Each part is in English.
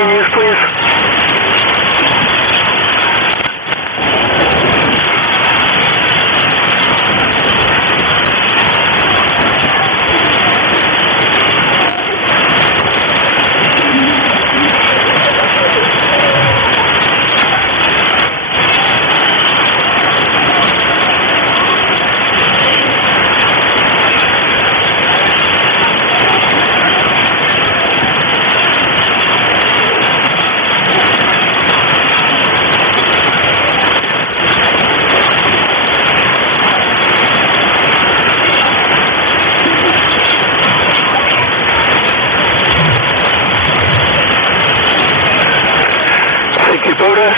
being used, please?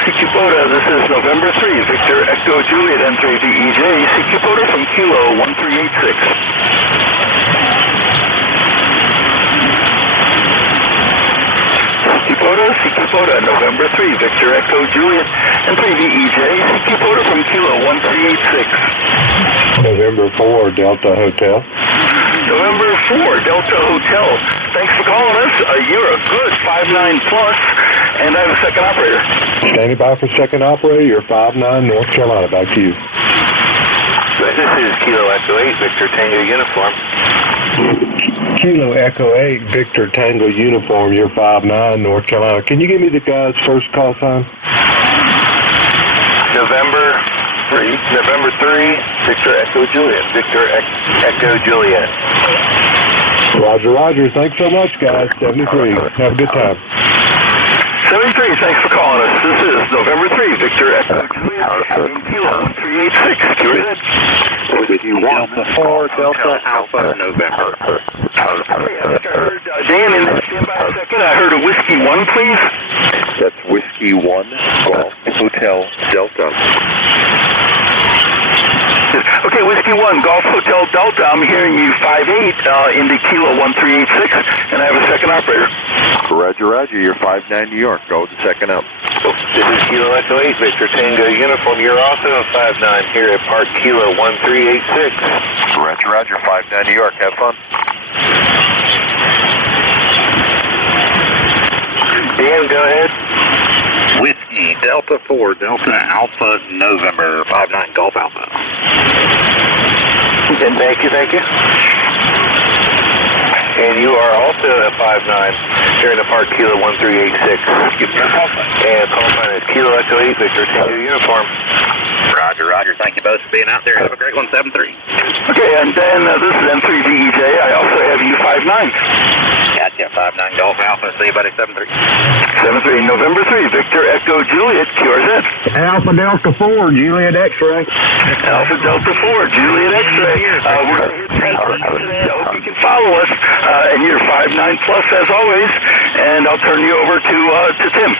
Secupota, this is November 3, Victor Echo Juliet N3VEJ, Secupota from Kilo 1386. Secupota, November 3, Victor Echo Juliet N3VEJ, Secupota from Kilo 1386. November 4, Delta Hotel. November 4, Delta Hotel. Thanks for calling us. You're a good 59 plus, and I have a second operator. Standing by for second operator. You're 59 North Carolina. Back to you. This is Kilo Echo 8, Victor Tango Uniform. Kilo Echo 8, Victor Tango Uniform. You're 59 North Carolina. Can you give me the guy's first call sign? November 3, Victor Echo Juliet. Victor Echo Juliet. Roger. Thanks so much, guys. 73. Have a good time. 73, thanks for calling us. This is November 3, Victor Echo Juliet, Kilo 1386. Cure that. With you, Delta 4, Delta Alpha, November. Dan, in that standby a second, I heard a Whiskey 1, please. That's Whiskey 1, Golf Hotel, Delta. Okay, Whiskey 1, Golf Hotel Delta. I'm hearing you 58 into Kilo 1386, and I have a second operator. Roger. You're 59 New York. Go with the second up. This is Kilo Echo 8, Victor Tango Uniform. You're also a 59 here at Park Kilo 1386. Roger. 59 New York. Have fun. Dan, go ahead. Whiskey Delta 4, Delta Alpha, November 59 Golf Alpha. And thank you. And you are also at 59 here in the Park Kilo 1386. And call sign is Kilo Echo 8, Victor Tango Uniform. Roger. Thank you both for being out there. Have a great one, 7-3. Okay, and then this is N3VEJ. I also have you 59. Gotcha, 59 Golf Alpha. See you, buddy, 7-3. 7-3, November 3, Victor Echo Juliet, QRZ. Alpha Delta 4, Juliet X-ray. Alpha Delta 4, Juliet X-ray. We're going to hit today. I hope you can follow us. And you're 59 plus as always. And I'll turn you over to Tim.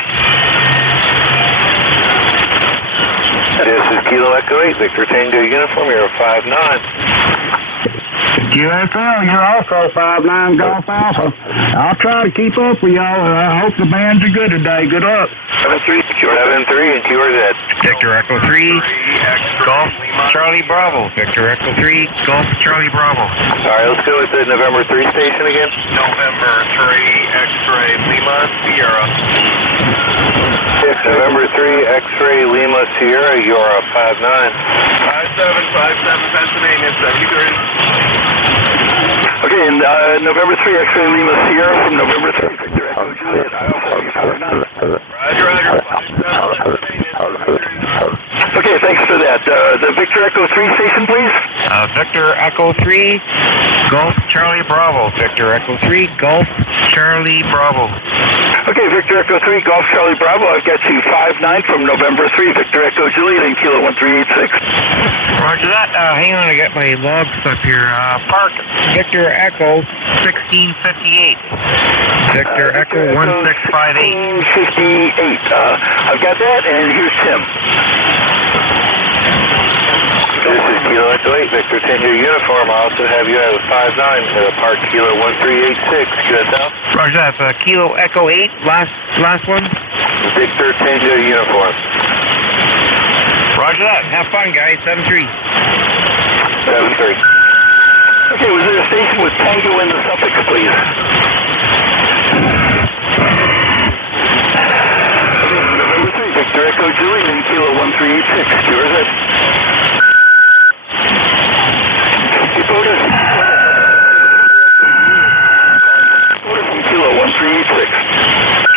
This is Kilo Echo 8, Victor Tango Uniform. You're a 59. QSL, you're also 59 Golf Alpha. I'll try to keep up with y'all. I hope the bands are good today. Good luck. 7-3 and QRZ. Victor Echo 3, Golf Charlie Bravo. Victor Echo 3, Golf Charlie Bravo. All right, let's go with the November 3 station again. November 3, X-Ray Lima Sierra. November 3, X-Ray Lima Sierra. You're a 59. 5757 Pennsylvania 73. Okay, and November 3, X-Ray Lima Sierra from November 3, Victor Echo Juliet. I also have you 59. Roger. Okay, thanks for that. The Victor Echo 3 station, please. Victor Echo 3, Golf Charlie Bravo. Victor Echo 3, Golf Charlie Bravo. Okay, Victor Echo 3, Golf Charlie Bravo. I've got you 59 from November 3, Victor Echo Juliet and Kilo 1386. Roger that. Hang on, I got my logs up here. Park Victor Echo 1658. Victor Echo 1658. 1658. I've got that, and here's Tim. This is Kilo Echo 8, Victor Tango Uniform. I also have you at a 59 at Park Kilo 1386. Good now. Roger that. Kilo Echo 8, last one. Victor Tango Uniform. Roger that. Have fun, guys. 7-3. 7-3. Okay, was there a station with Tango in the suffix, please?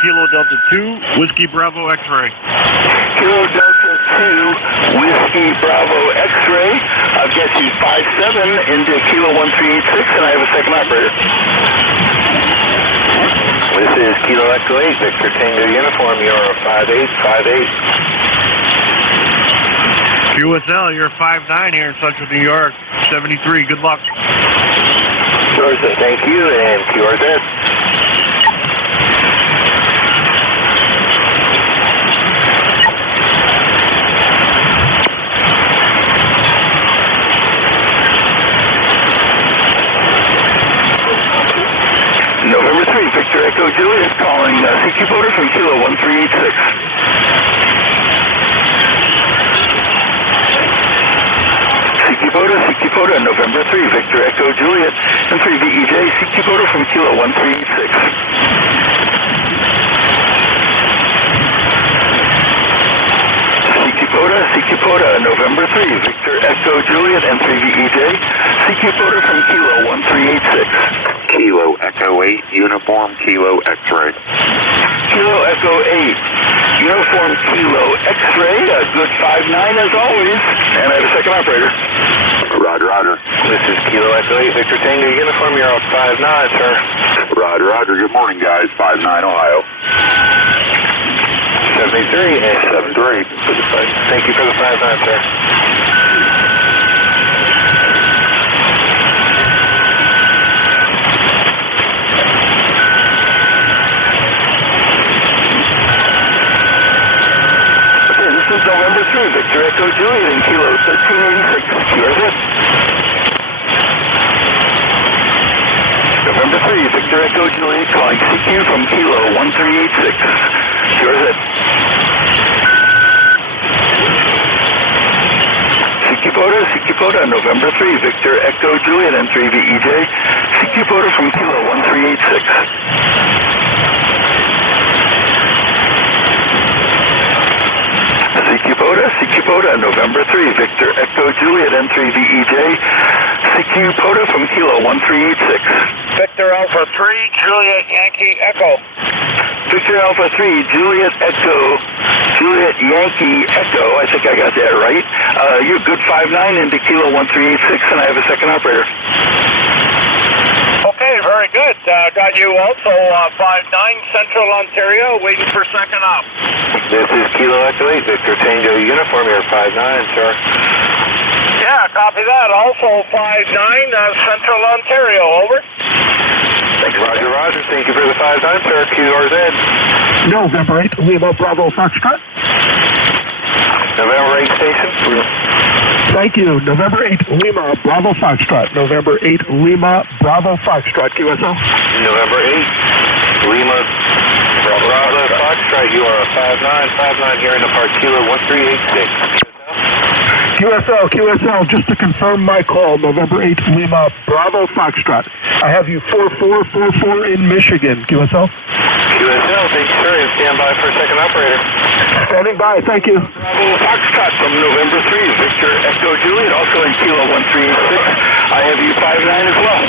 Kilo Delta 2, Whiskey Bravo X-ray. Kilo Delta 2, Whiskey Bravo X-ray. I've got you 5-7 into Kilo 1386, and I have a second operator. This is Kilo Echo 8, Victor Tango Uniform, you're 5858. QSL, you're 5-9 here in Central New York, 73, good luck. QRZ, thank you, and QRZ. November 3, Victor Echo Juliet calling CQ Boater from Kilo 1386. CQ Boater, November 3, Victor Echo Juliet, and 3VEJ, CQ Boater from Kilo 1386. CQ Boater, November 3, Victor Echo Juliet, and 3VEJ, CQ Boater from Kilo 1386. Kilo Echo 8, Uniform Kilo X-ray. Kilo Echo 8, Uniform Kilo X-ray, a good 5-9 as always, and I have a second operator. Roger, roger. This is Kilo Echo 8, Victor Tango Uniform, you're on 5-9, sir. Roger, roger. Good morning, guys. 5-9, Ohio. 73 and 73. Thank you for the 5-9, sir. November 3, Victor Echo Juliet in Kilo 1386. QRZ. November 3, Victor Echo Juliet calling CQ from Kilo 1386. QRZ. CQ Boater, November 3, Victor Echo Juliet and 3VEJ. CQ Boater from Kilo 1386. CQ Boater, November 3, Victor Echo Juliet, N3VEJ, CQ Boater from Kilo 1386. Victor Alpha 3, Juliet Yankee Echo. Victor Alpha 3, Juliet Echo, Juliet Yankee Echo, I think I got that right. You're good 5-9 into Kilo 1386, and I have a second operator. Okay, very good. Got you also 5-9 Central Ontario, waiting for second op. This is Kilo Echo 8, Victor Tango Uniform, you're 5-9, sir. Yeah, copy that. Also 5-9 Central Ontario, over. Roger, roger. Thank you for the 5-9, sir. QRZ. November 8, Lima Bravo Foxtrot. November 8 station. Thank you. November 8, Lima Bravo Foxtrot. November 8, Lima Bravo Foxtrot. QSL. November 8, Lima Bravo Foxtrot. You are a 5-9 here in the Park Kilo 1386. QSL, just to confirm my call, November 8, Lima Bravo Foxtrot. I have you 4444 in Michigan. QSL? QSL, thank you, sir. Stand by for a second operator. Standing by, thank you. Bravo Foxtrot from November 3, Victor Echo Juliet, also in Kilo 1386. I have you 5-9 as well.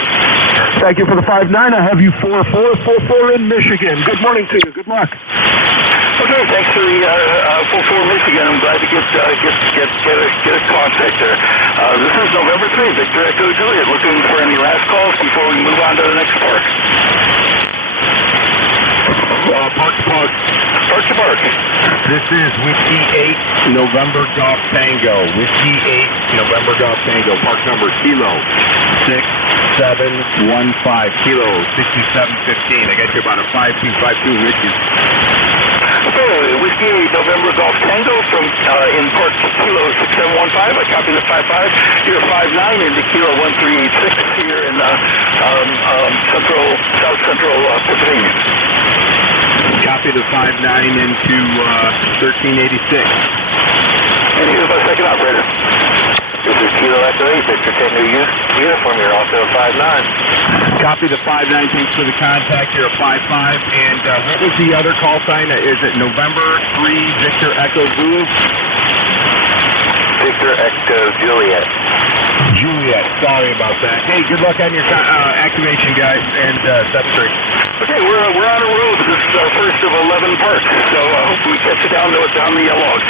Thank you for the 5-9. I have you 4444 in Michigan. Good morning to you. Good luck. Okay, thanks for the 44 Michigan. I'm glad to get a contact there. This is November 3, Victor Echo Juliet. Looking for any last calls before we move on to the next park. Park to park. Park to park. This is Whiskey 8, November Golf Tango. Whiskey 8, November Golf Tango. Park number Kilo 6715. Kilo 6715. I got you about a 5252 Whiskey. Okay, Whiskey 8, November Golf Tango from in Park Kilo 6715. I copy the 55. You're 5-9 into Kilo 1386 here in South Central Pennsylvania. Copy the 5-9 into 1386. And here's my second operator. This is Kilo Echo 8, Victor Tango Uniform, you're also a 5-9. Copy the 5-9, thanks for the contact. You're a 5-5. And what was the other call sign? Is it November 3, Victor Echo Juliet? Victor Echo Juliet. Juliet, sorry about that. Hey, good luck on your activation, guys, and 7-3. Okay, we're on a road. This is our first of 11 parks. So hope we catch you down the log.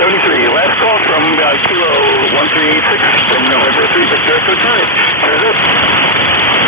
73, last call from Kilo 1386 from November 3, Victor Echo Juliet. Here's it.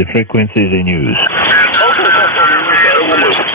The frequency is in use. Okay, we'll move.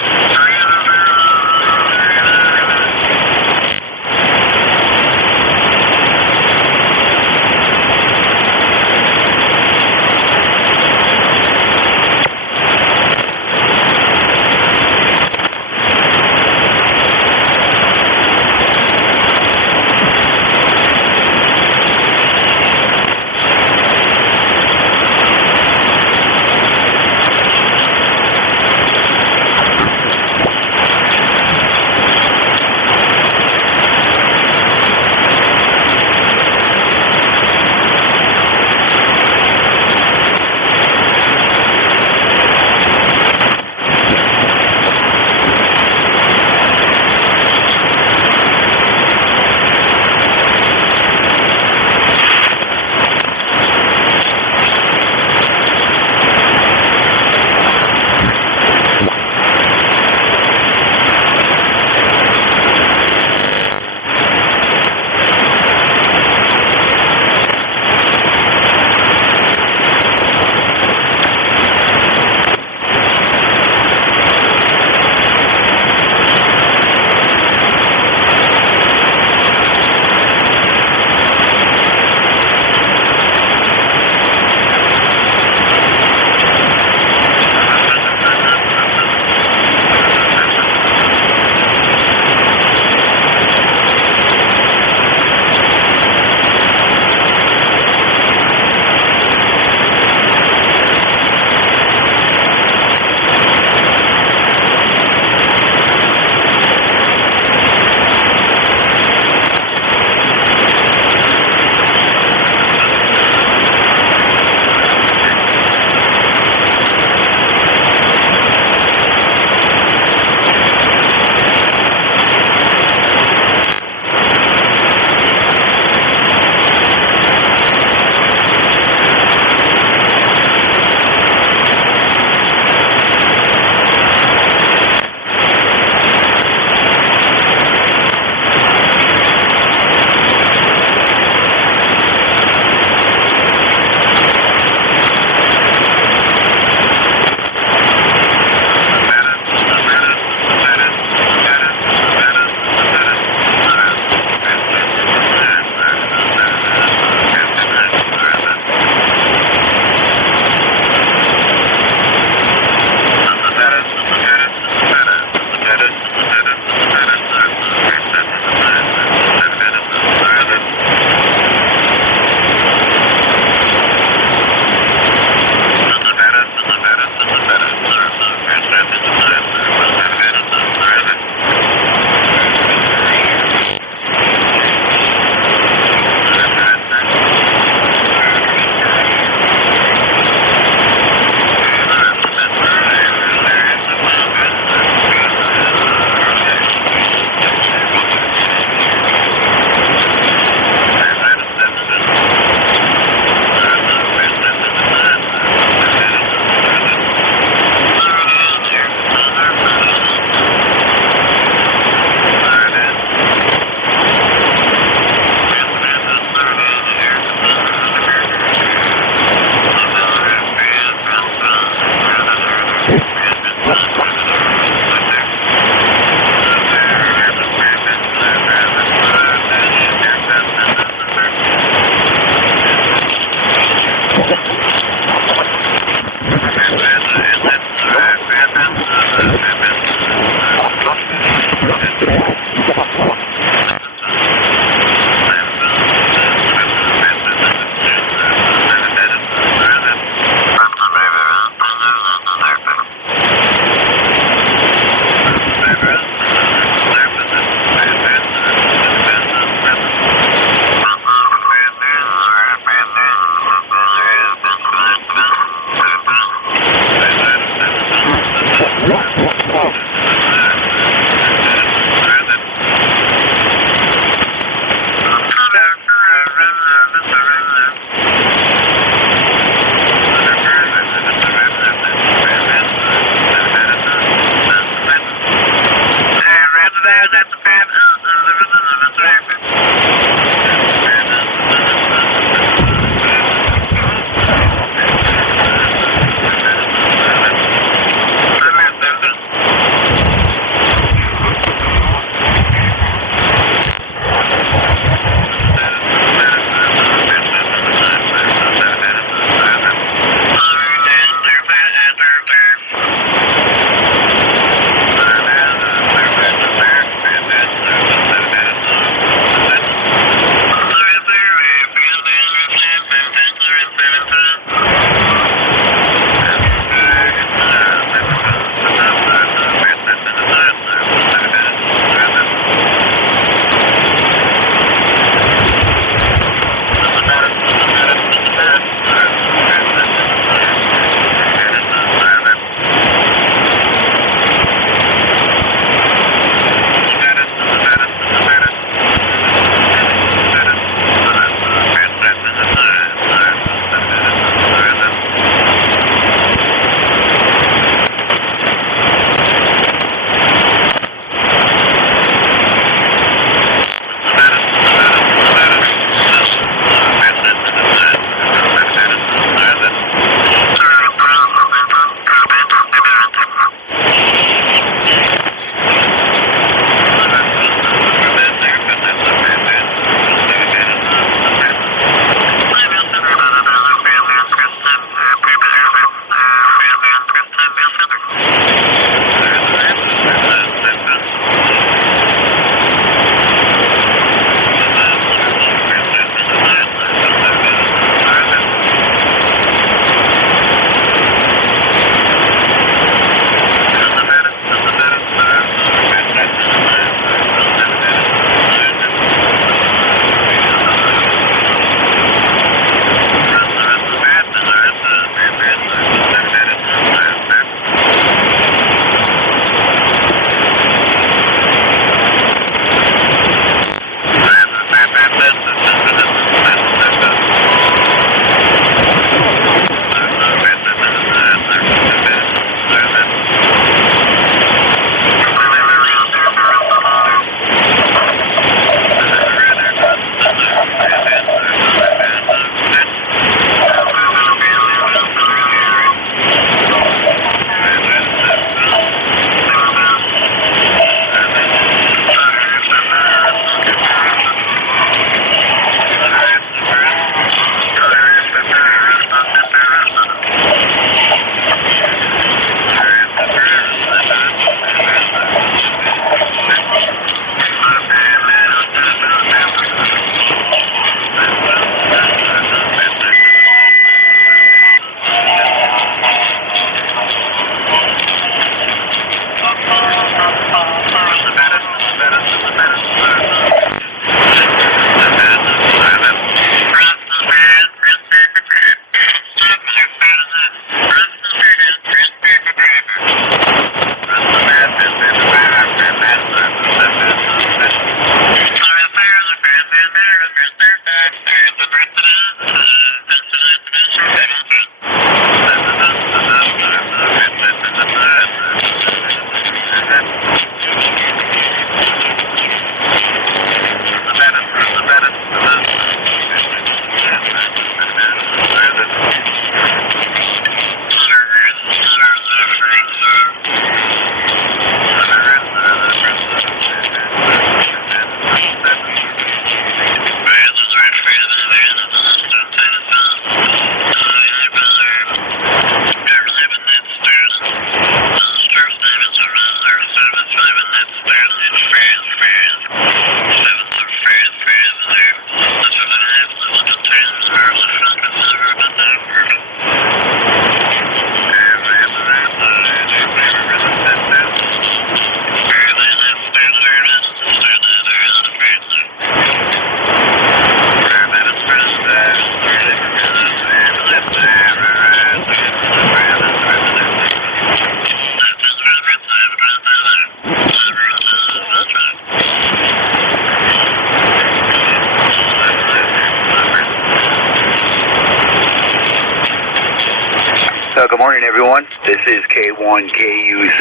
everyone. This is K1KUZ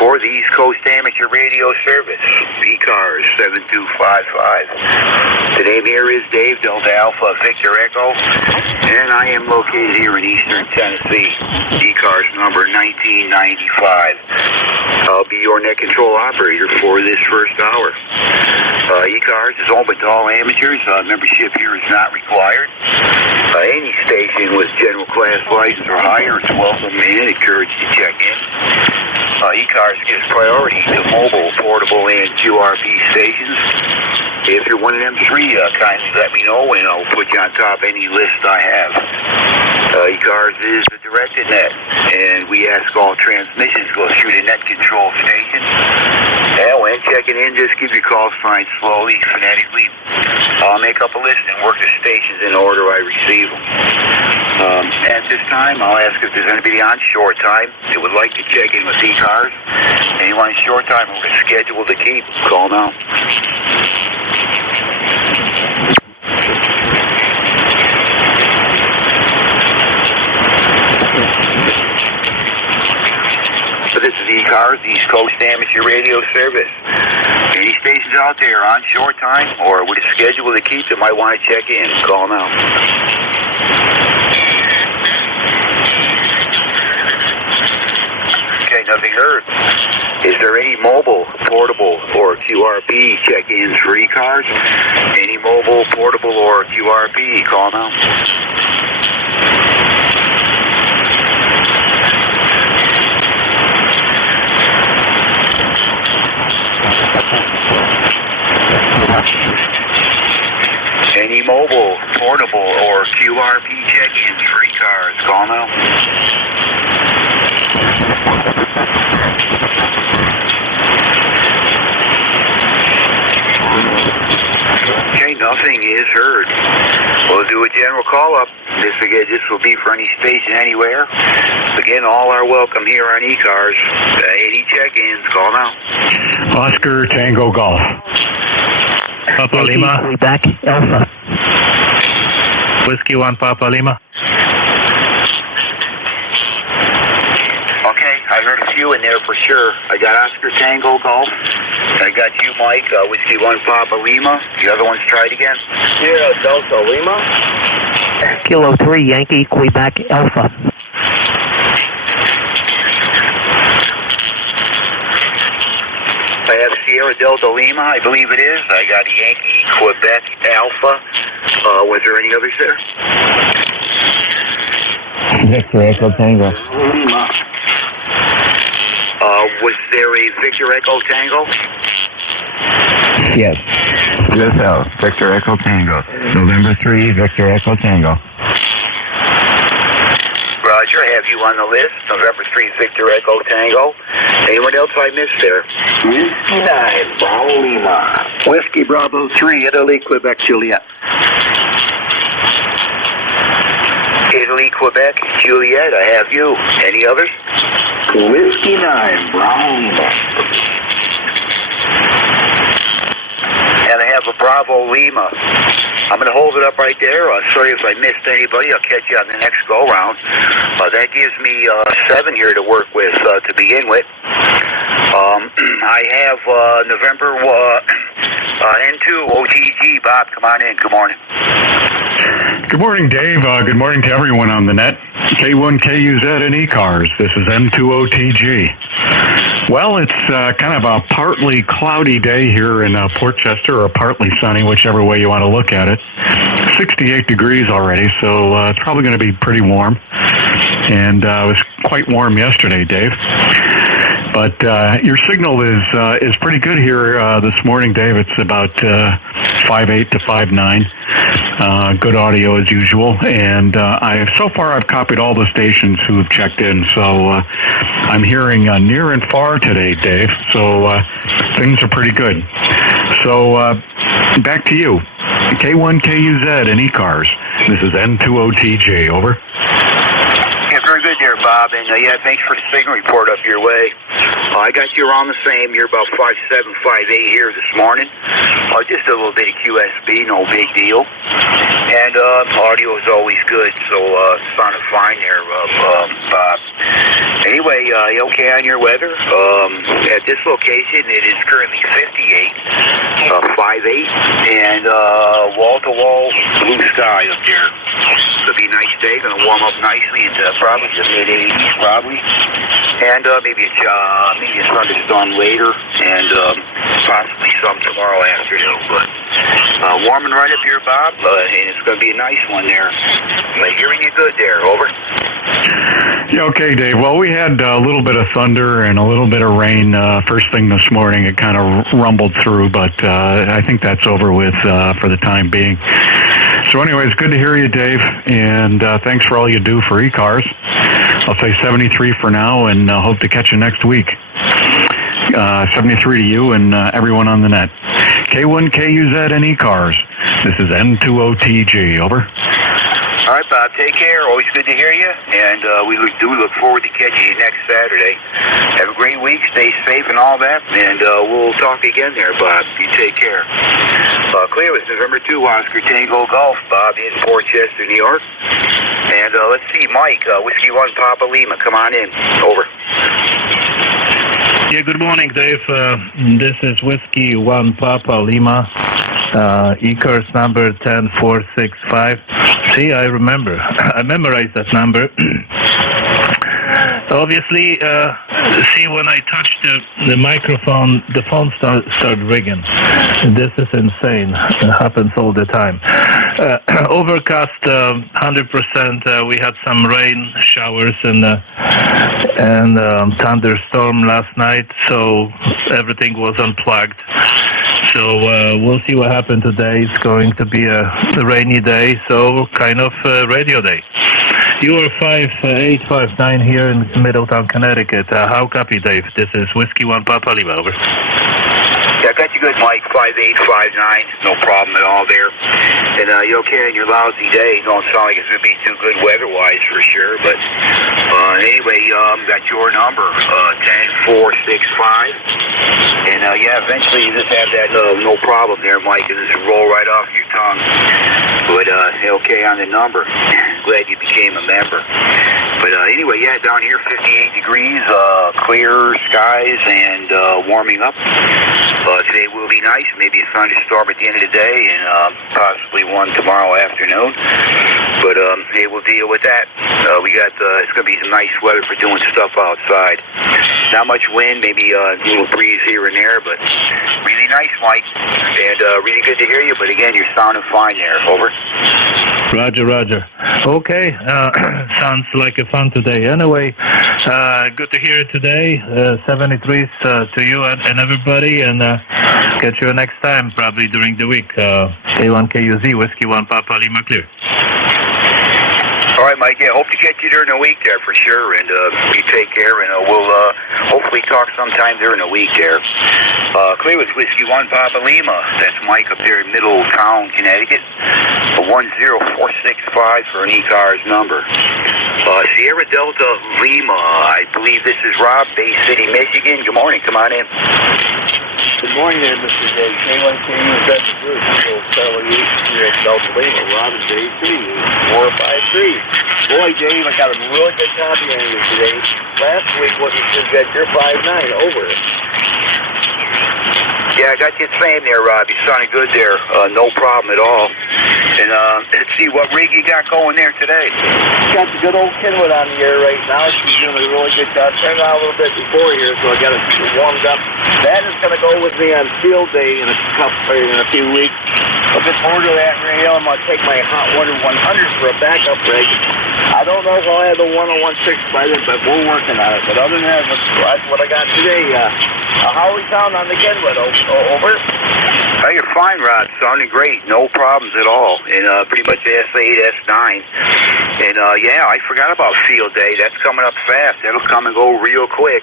for the East Coast Amateur Radio Service, ECARS 7255. The name here is Dave, Delta Alpha, Victor Echo, and I am located here in Eastern Tennessee, ECARS number 1995. I'll be your net control operator for this first hour. ECARS is open to all amateurs. Membership here is not required. Any station with general class license or higher is welcome and encouraged to check in. ECARS gives priority to mobile, portable, and QRP stations. If you're one of them three, kindly let me know and I'll put you on top of any list I have. ECARS is a directed net, and we ask all transmissions go through the net control station. And when checking in, just keep your call signs slowly, phonetically. I'll make up a list and work the stations in order I receive them. At this time, I'll ask if there's anybody on short time that would like to check in with ECARS. Anyone on short time who is scheduled to keep, call now. This is ECARS, East Coast Amateur Radio Service. Any stations out there on short time or with a schedule to keep that might want to check in, call now. Okay, nothing heard. Is there any mobile, portable, or QRP check-ins for ECARS? Any mobile, portable, or QRP, call now. Any mobile, portable, or QRP check-ins for ECARS, call now. Okay, nothing is heard. We'll do a general call-up. This will be for any station anywhere. Again, all are welcome here on ECARS. Any check-ins, call now. Oscar Tango Golf. Papa Lima. Back, Alpha. Whiskey 1 Papa Lima. Okay, I heard a few in there for sure. I got Oscar Tango Golf. I got you, Mike, Whiskey 1 Papa Lima. The other ones tried again. Sierra Delta Lima. Kilo 3, Yankee, Quebec, Alpha. I have Sierra Delta Lima, I believe it is. I got Yankee, Quebec, Alpha. Was there any others there? Victor Echo Tango. Lima. Was there a Victor Echo Tango? Yes. USL, Victor Echo Tango. November 3, Victor Echo Tango. Roger, I have you on the list. November 3, Victor Echo Tango. Anyone else I missed there? Whiskey 9, Bravo Lima. Whiskey Bravo 3, Italy, Quebec, Juliet. Italy, Quebec, Juliet, I have you. Any others? Whiskey 9, Bravo Lima. And I have a Bravo Lima. I'm going to hold it up right there. Sorry if I missed anybody. I'll catch you on the next go-round. That gives me 7 here to work with to begin with. I have November N2 OTG. Bob, come on in. Good morning. Good morning, Dave. Good morning to everyone on the net. K1KUZ and ECARS. This is N2OTG. Well, it's kind of a partly cloudy day here in Port Chester, or partly sunny, whichever way you want to look at it. 68 degrees already, so it's probably going to be pretty warm. And it was quite warm yesterday, Dave. But your signal is pretty good here this morning, Dave. It's about 5.8 to 5.9. Good audio as usual, and so far I've copied all the stations who have checked in, so I'm hearing near and far today, Dave, so things are pretty good. So back to you. K1KUZ and ECARS. This is N2OTJ, over. Yeah, very good. good there, Bob, and yeah, thanks for the signal report up your way. I got you around the same. You're about 5'7", 5'8" here this morning. Just a little bit of QSB, no big deal. And audio is always good, so sounded fine there, Bob. Anyway, you okay on your weather? At this location, it is currently 58, 5'8", and wall-to-wall blue sky up there. It'll be a nice day, going to warm up nicely into probably the mid-80s, probably. And maybe a thunderstorm later, and possibly some tomorrow afternoon. But warming right up here, Bob, and it's going to be a nice one there. But hearing you good there, over. Yeah, okay, Dave. Well, we had a little bit of thunder and a little bit of rain first thing this morning. It kind of rumbled through, but I think that's over with for the time being. So anyway, it's good to hear you, Dave, and thanks for all you do for ECARS. I'll say 73 for now, and hope to catch you next week. 73 to you and everyone on the net. K1KUZ and ECARS. This is N2OTG. Over. All right, Bob, take care. Always good to hear you, and we do look forward to catching you next Saturday. Have a great week. Stay safe and all that, and we'll talk again there, Bob. You take care. Clear with November 2, Oscar Tango Golf, Bob in Port Chester, New York. And let's see, Mike, Whiskey 1 Papa Lima, come on in. Over. Yeah, good morning, Dave. This is Whiskey 1 Papa Lima, ECARS number 10465. See, I remember. I memorized that number. Obviously, see, when I touched the microphone, the phone started ringing. This is insane. It happens all the time. Overcast, 100%. We had some rain showers and thunderstorm last night, so everything was unplugged. So we'll see what happened today. It's going to be a rainy day, so kind of radio day. You are 5'8", 5'9" here in Middletown, Connecticut. How copy, Dave? This is Whiskey 1 Papa Lima, over. Yeah, I got you good, Mike. 5'8", 5'9", no problem at all there. And you okay on your lousy day? Don't sound like it's going to be too good weather-wise for sure. But anyway, got your number, 10465. And yeah, eventually you just have that no problem there, Mike, and just roll right off your tongue. But okay on the number. Glad you became a member. But anyway, yeah, down here 58 degrees, clear skies, and warming up. Today will be nice, maybe a thunderstorm at the end of the day, and possibly one tomorrow afternoon. But hey, we'll deal with that. We got it's going to be some nice weather for doing stuff outside. Not much wind, maybe a little breeze here and there, but really nice, Mike, and really good to hear you. But again, you're sounding fine there. Over. Roger, Roger. Okay, sounds like a fun today. Anyway, good to hear you today. 73s to you and everybody, and catch you next time, probably during the week. K1KUZ, Whiskey 1 Papa Lima, clear. All right, Mike. Yeah, hope to catch you during the week there for sure, and you take care, and we'll hopefully talk sometime during the week there. Clear with Whiskey 1 Papa Lima. That's Mike up there in Middletown, Connecticut. 10465 for an ECARS number. Sierra Delta Lima. I believe this is Rob, Bay City, Michigan. Good morning. Come on in. Good morning there, Mr. Dave. K1KUZ Group. Sierra Delta Lima. Rob in Bay City. 453. Boy, Dave, I got a really good copy on you today. Last week, what you said that you're 5'9", over. Yeah, I got you the same there, Rob. You sounded good there. No problem at all. And let's see what rig you got going there today. Got the good old Kenwood on the air right now. She's doing a really good job. Turned on a little bit before here, so I got it warmed up. That is going to go with me on field day in a few weeks. Looking forward to that, Ray. I'm going to take my Hot Water 100 for a backup rig. I don't know if I'll have the 1016 by then, but we're working on it. But other than that, that's what I got today. How are we sound on the Kenwood? Over? Oh, you're fine, Rod. Sounding great. No problems at all. And pretty much S8, S9. And yeah, I forgot about field day. That's coming up fast. That'll come and go real quick.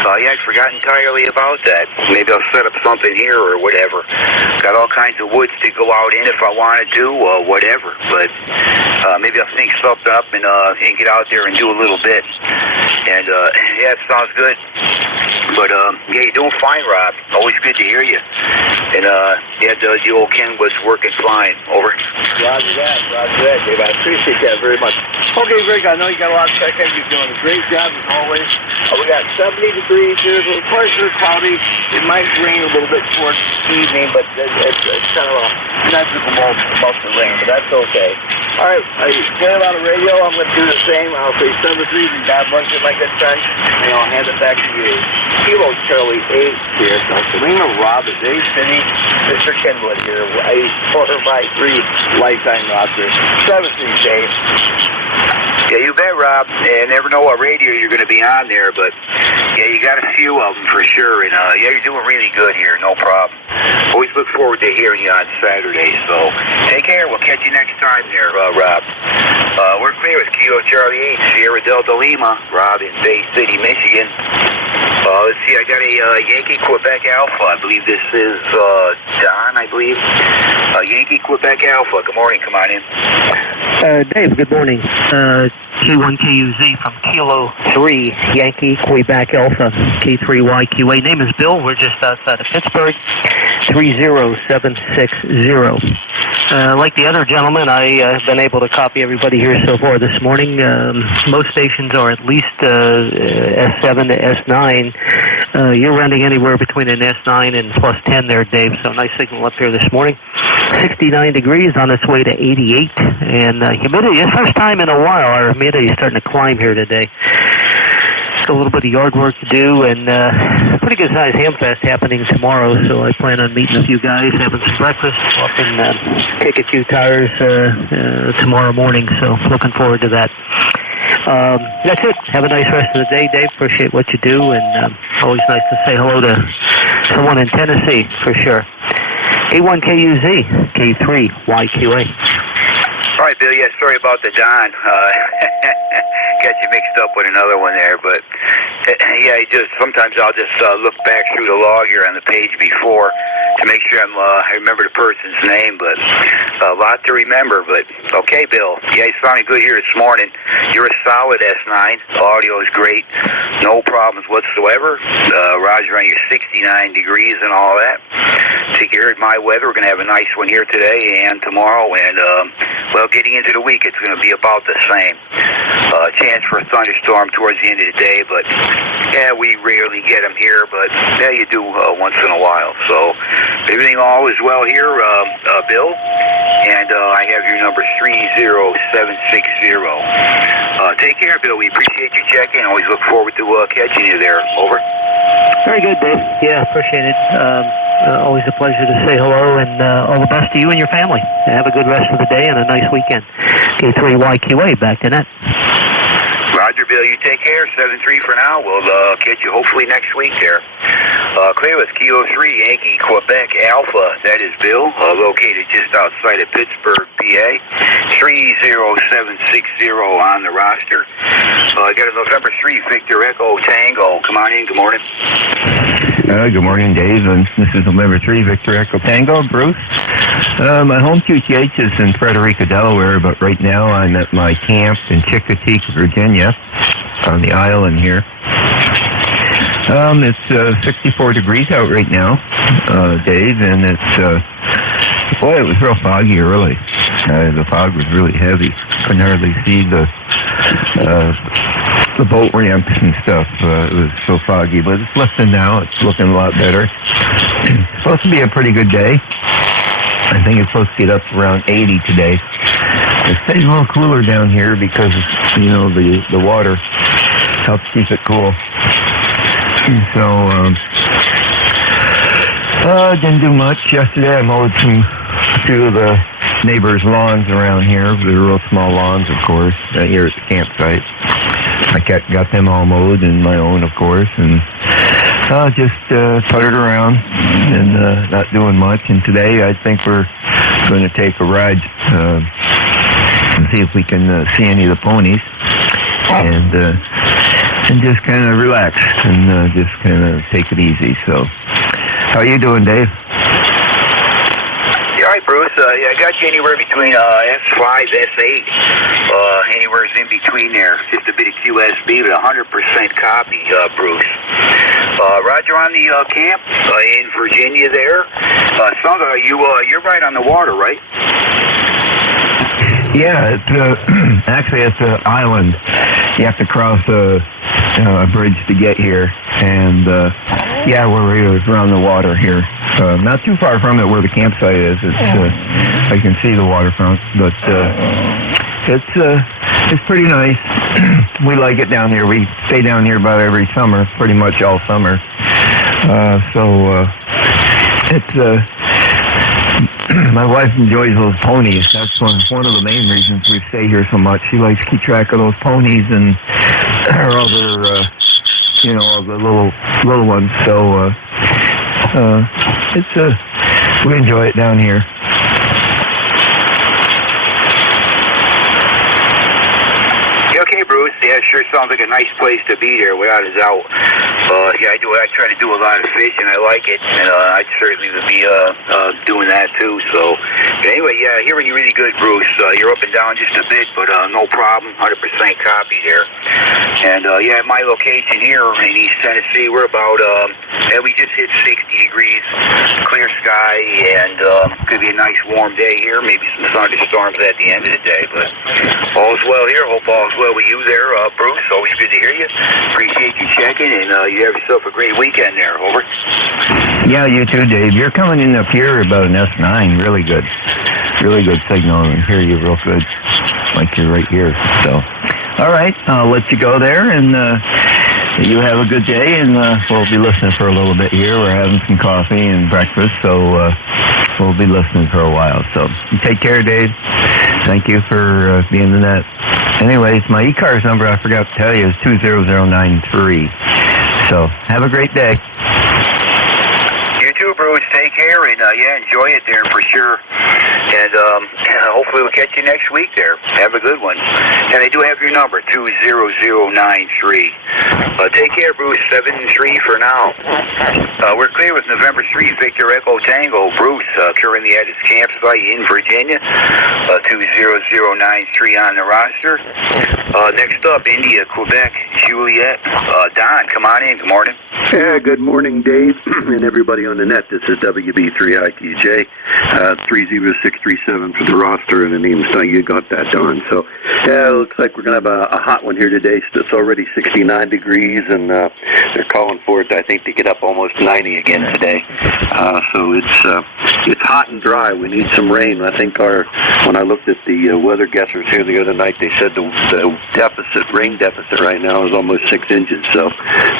So yeah, I forgot entirely about that. Maybe I'll set up something here or whatever. Got all kinds of woods to go out in if I want to do whatever. But maybe I'll think something up and get out there and do a little bit. And yeah, it sounds good. But yeah, you're doing fine, Rob. Always good to hear you. And yeah, the old Ken was working fine. Over. Roger that, Dave. I appreciate that very much. Okay, Greg, I know you got a lot of tech. You're doing a great job as always. We got 70 degrees here. A little partially cloudy. It might rain a little bit towards evening, but it's kind of a negligible amount of rain, but that's okay. All right, I play a lot of radio. I'm going to do the same. I'll say 7 3 and God bless you, my good friend, and I'll hand it back to you. Kilo Charlie 8 here. So Selena Rob is Dave Finney, Mr. Kenwood here. A 4x3 lifetime roster. 7-3 Dave. Yeah, you bet, Rob. You never know what radio you're going to be on there, but yeah, you got a few of them for sure. And yeah, you're doing really good here. No problem. Always look forward to hearing you on Saturday. So take care. We'll catch you next time there, Rob. We're clear with Kilo Charlie 8, Sierra Delta Lima, Rob in Bay City, Michigan. Let's see, I got a Yankee Quebec Alpha. I believe this is Don, I believe. Yankee Quebec Alpha. Good morning. Come on in. Dave, good morning. K1KUZ from Kilo 3, Yankee, Quebec Alpha, K3YQA. Name is Bill. We're just outside of Pittsburgh, 30760. Like the other gentleman, I have been able to copy everybody here so far this morning. Most stations are at least S7 to S9. You're running anywhere between an S9 and plus 10 there, Dave, so nice signal up here this morning. 69 degrees on its way to 88, and humidity, the first time in a while, our humidity is starting to climb here today. A little bit of yard work to do, and pretty good sized Hamfest happening tomorrow, so I plan on meeting a few guys, having some breakfast, up and kick a few tires tomorrow morning, so looking forward to that. That's it. Have a nice rest of the day, Dave. Appreciate what you do, and always nice to say hello to someone in Tennessee, for sure. K1KUZ, K3YQA. All right, Bill. Yeah, sorry about the Don. Got you mixed up with another one there, but yeah, sometimes I'll just look back through the log here on the page before to make sure I remember the person's name, but a lot to remember. But okay, Bill. Yeah, you sounded good here this morning. You're a solid S9. The audio is great. No problems whatsoever. Roger on your 69 degrees and all that. I think you heard my weather. We're going to have a nice one here today and tomorrow, and well, getting into the week, it's going to be about the same. Chance for a thunderstorm towards the end of the day, but yeah, we rarely get them here, but yeah, you do once in a while. So everything all is well here, Bill, and I have your number 30760. Take care, Bill. We appreciate you checking. Always look forward to catching you there. Over. Very good, Dave. Yeah, appreciate it. Always a pleasure to say hello, and all the best to you and your family. Have a good rest of the day and a nice weekend. K3YQA, back to net. Roger, Bill. You take care. 7-3 for now. We'll catch you hopefully next week there. Clear with Kilo 3, Yankee, Quebec, Alpha. That is Bill, located just outside of Pittsburgh, PA. 30760 on the roster. I got a November 3, Victor Echo Tango. Come on in. Good morning. Good morning, Dave. And this is November 3, Victor Echo Tango. Bruce. My home QTH is in Frederica, Delaware, but right now I'm at my camp in Chickateek, Virginia, on the island here. It's 64 degrees out right now, Dave, and it's, boy, it was real foggy early. The fog was really heavy. Couldn't hardly see the boat ramps and stuff. It was so foggy, but it's lifting now. It's looking a lot better. It's supposed to be a pretty good day. I think it's supposed to get up around 80 today. It stays a little cooler down here because, you know, the water helps keep it cool. So, didn't do much yesterday. I mowed a few of the neighbors' lawns around here. They're real small lawns, of course, here at the campsite. I got them all mowed, and my own, of course, and just puttered around and not doing much. And today I think we're going to take a ride and see if we can see any of the ponies and just kind of relax and just kind of take it easy. So how are you doing, Dave? Yeah, all right, Bruce. Yeah, I got you anywhere between S5, S8, anywhere in between there. Just a bit of QSB, but 100% copy, Bruce. Roger on the camp in Virginia there. Sandra, you're right on the water, right? Yeah, it's actually it's an island. You have to cross a bridge to get here, and yeah, we're on the water here. Not too far from it where the campsite is. It's I can see the waterfront, but it's pretty nice. We like it down here. We stay down here about every summer, pretty much all summer. It's my wife enjoys those ponies. That's one of the main reasons we stay here so much. She likes to keep track of those ponies and her other, the little ones. So we enjoy it down here. Okay, Bruce. Yeah, sure sounds like a nice place to be there, without a doubt. Yeah, I try to do a lot of fishing. I like it, and I certainly would be doing that too. So, anyway, yeah, hearing you really good, Bruce. You're up and down just a bit, but no problem. 100% copy there. And yeah, my location here in East Tennessee, we're about we just hit 60 degrees, clear sky, and could be a nice warm day here. Maybe some thunderstorms at the end of the day, but all's well here. Hope all's well with you there, Bruce. Always good to hear you. Appreciate you checking, and you have yourself a great weekend there. Over. Yeah, you too, Dave. You're coming in up here about an S9. Really good signal. I hear you real good, like you're right here. So, all right, I'll let you go there, and you have a good day, and we'll be listening for a little bit here. We're having some coffee and breakfast, so we'll be listening for a while. So, you take care, Dave. Thank you for being in that. Anyways, my ECARS number, I forgot to tell you, is 20093. So, have a great day. You too, Bruce. Take care, and yeah, enjoy it there for sure. And hopefully we'll catch you next week there. Have a good one. And I do have your number, 20093. Take care, Bruce. 7-3 for now. We're clear with November 3, Victor Echo Tango. Bruce, currently at his campsite in Virginia. 20093 on the roster. Next up, India, Quebec, Juliet. Don, come on in. Good morning. Yeah, good morning, Dave, and everybody on the net. This is WB3ITJ, 30637 for the roster, and the name's Don. You got that, Don. So, yeah, it looks like we're going to have a hot one here today. It's already 69 degrees, and they're calling for it, I think, to get up almost 90 again today. So it's hot and dry. We need some rain. I think when I looked at the weather guessers here the other night, they said the rain deficit right now is almost 6 inches. So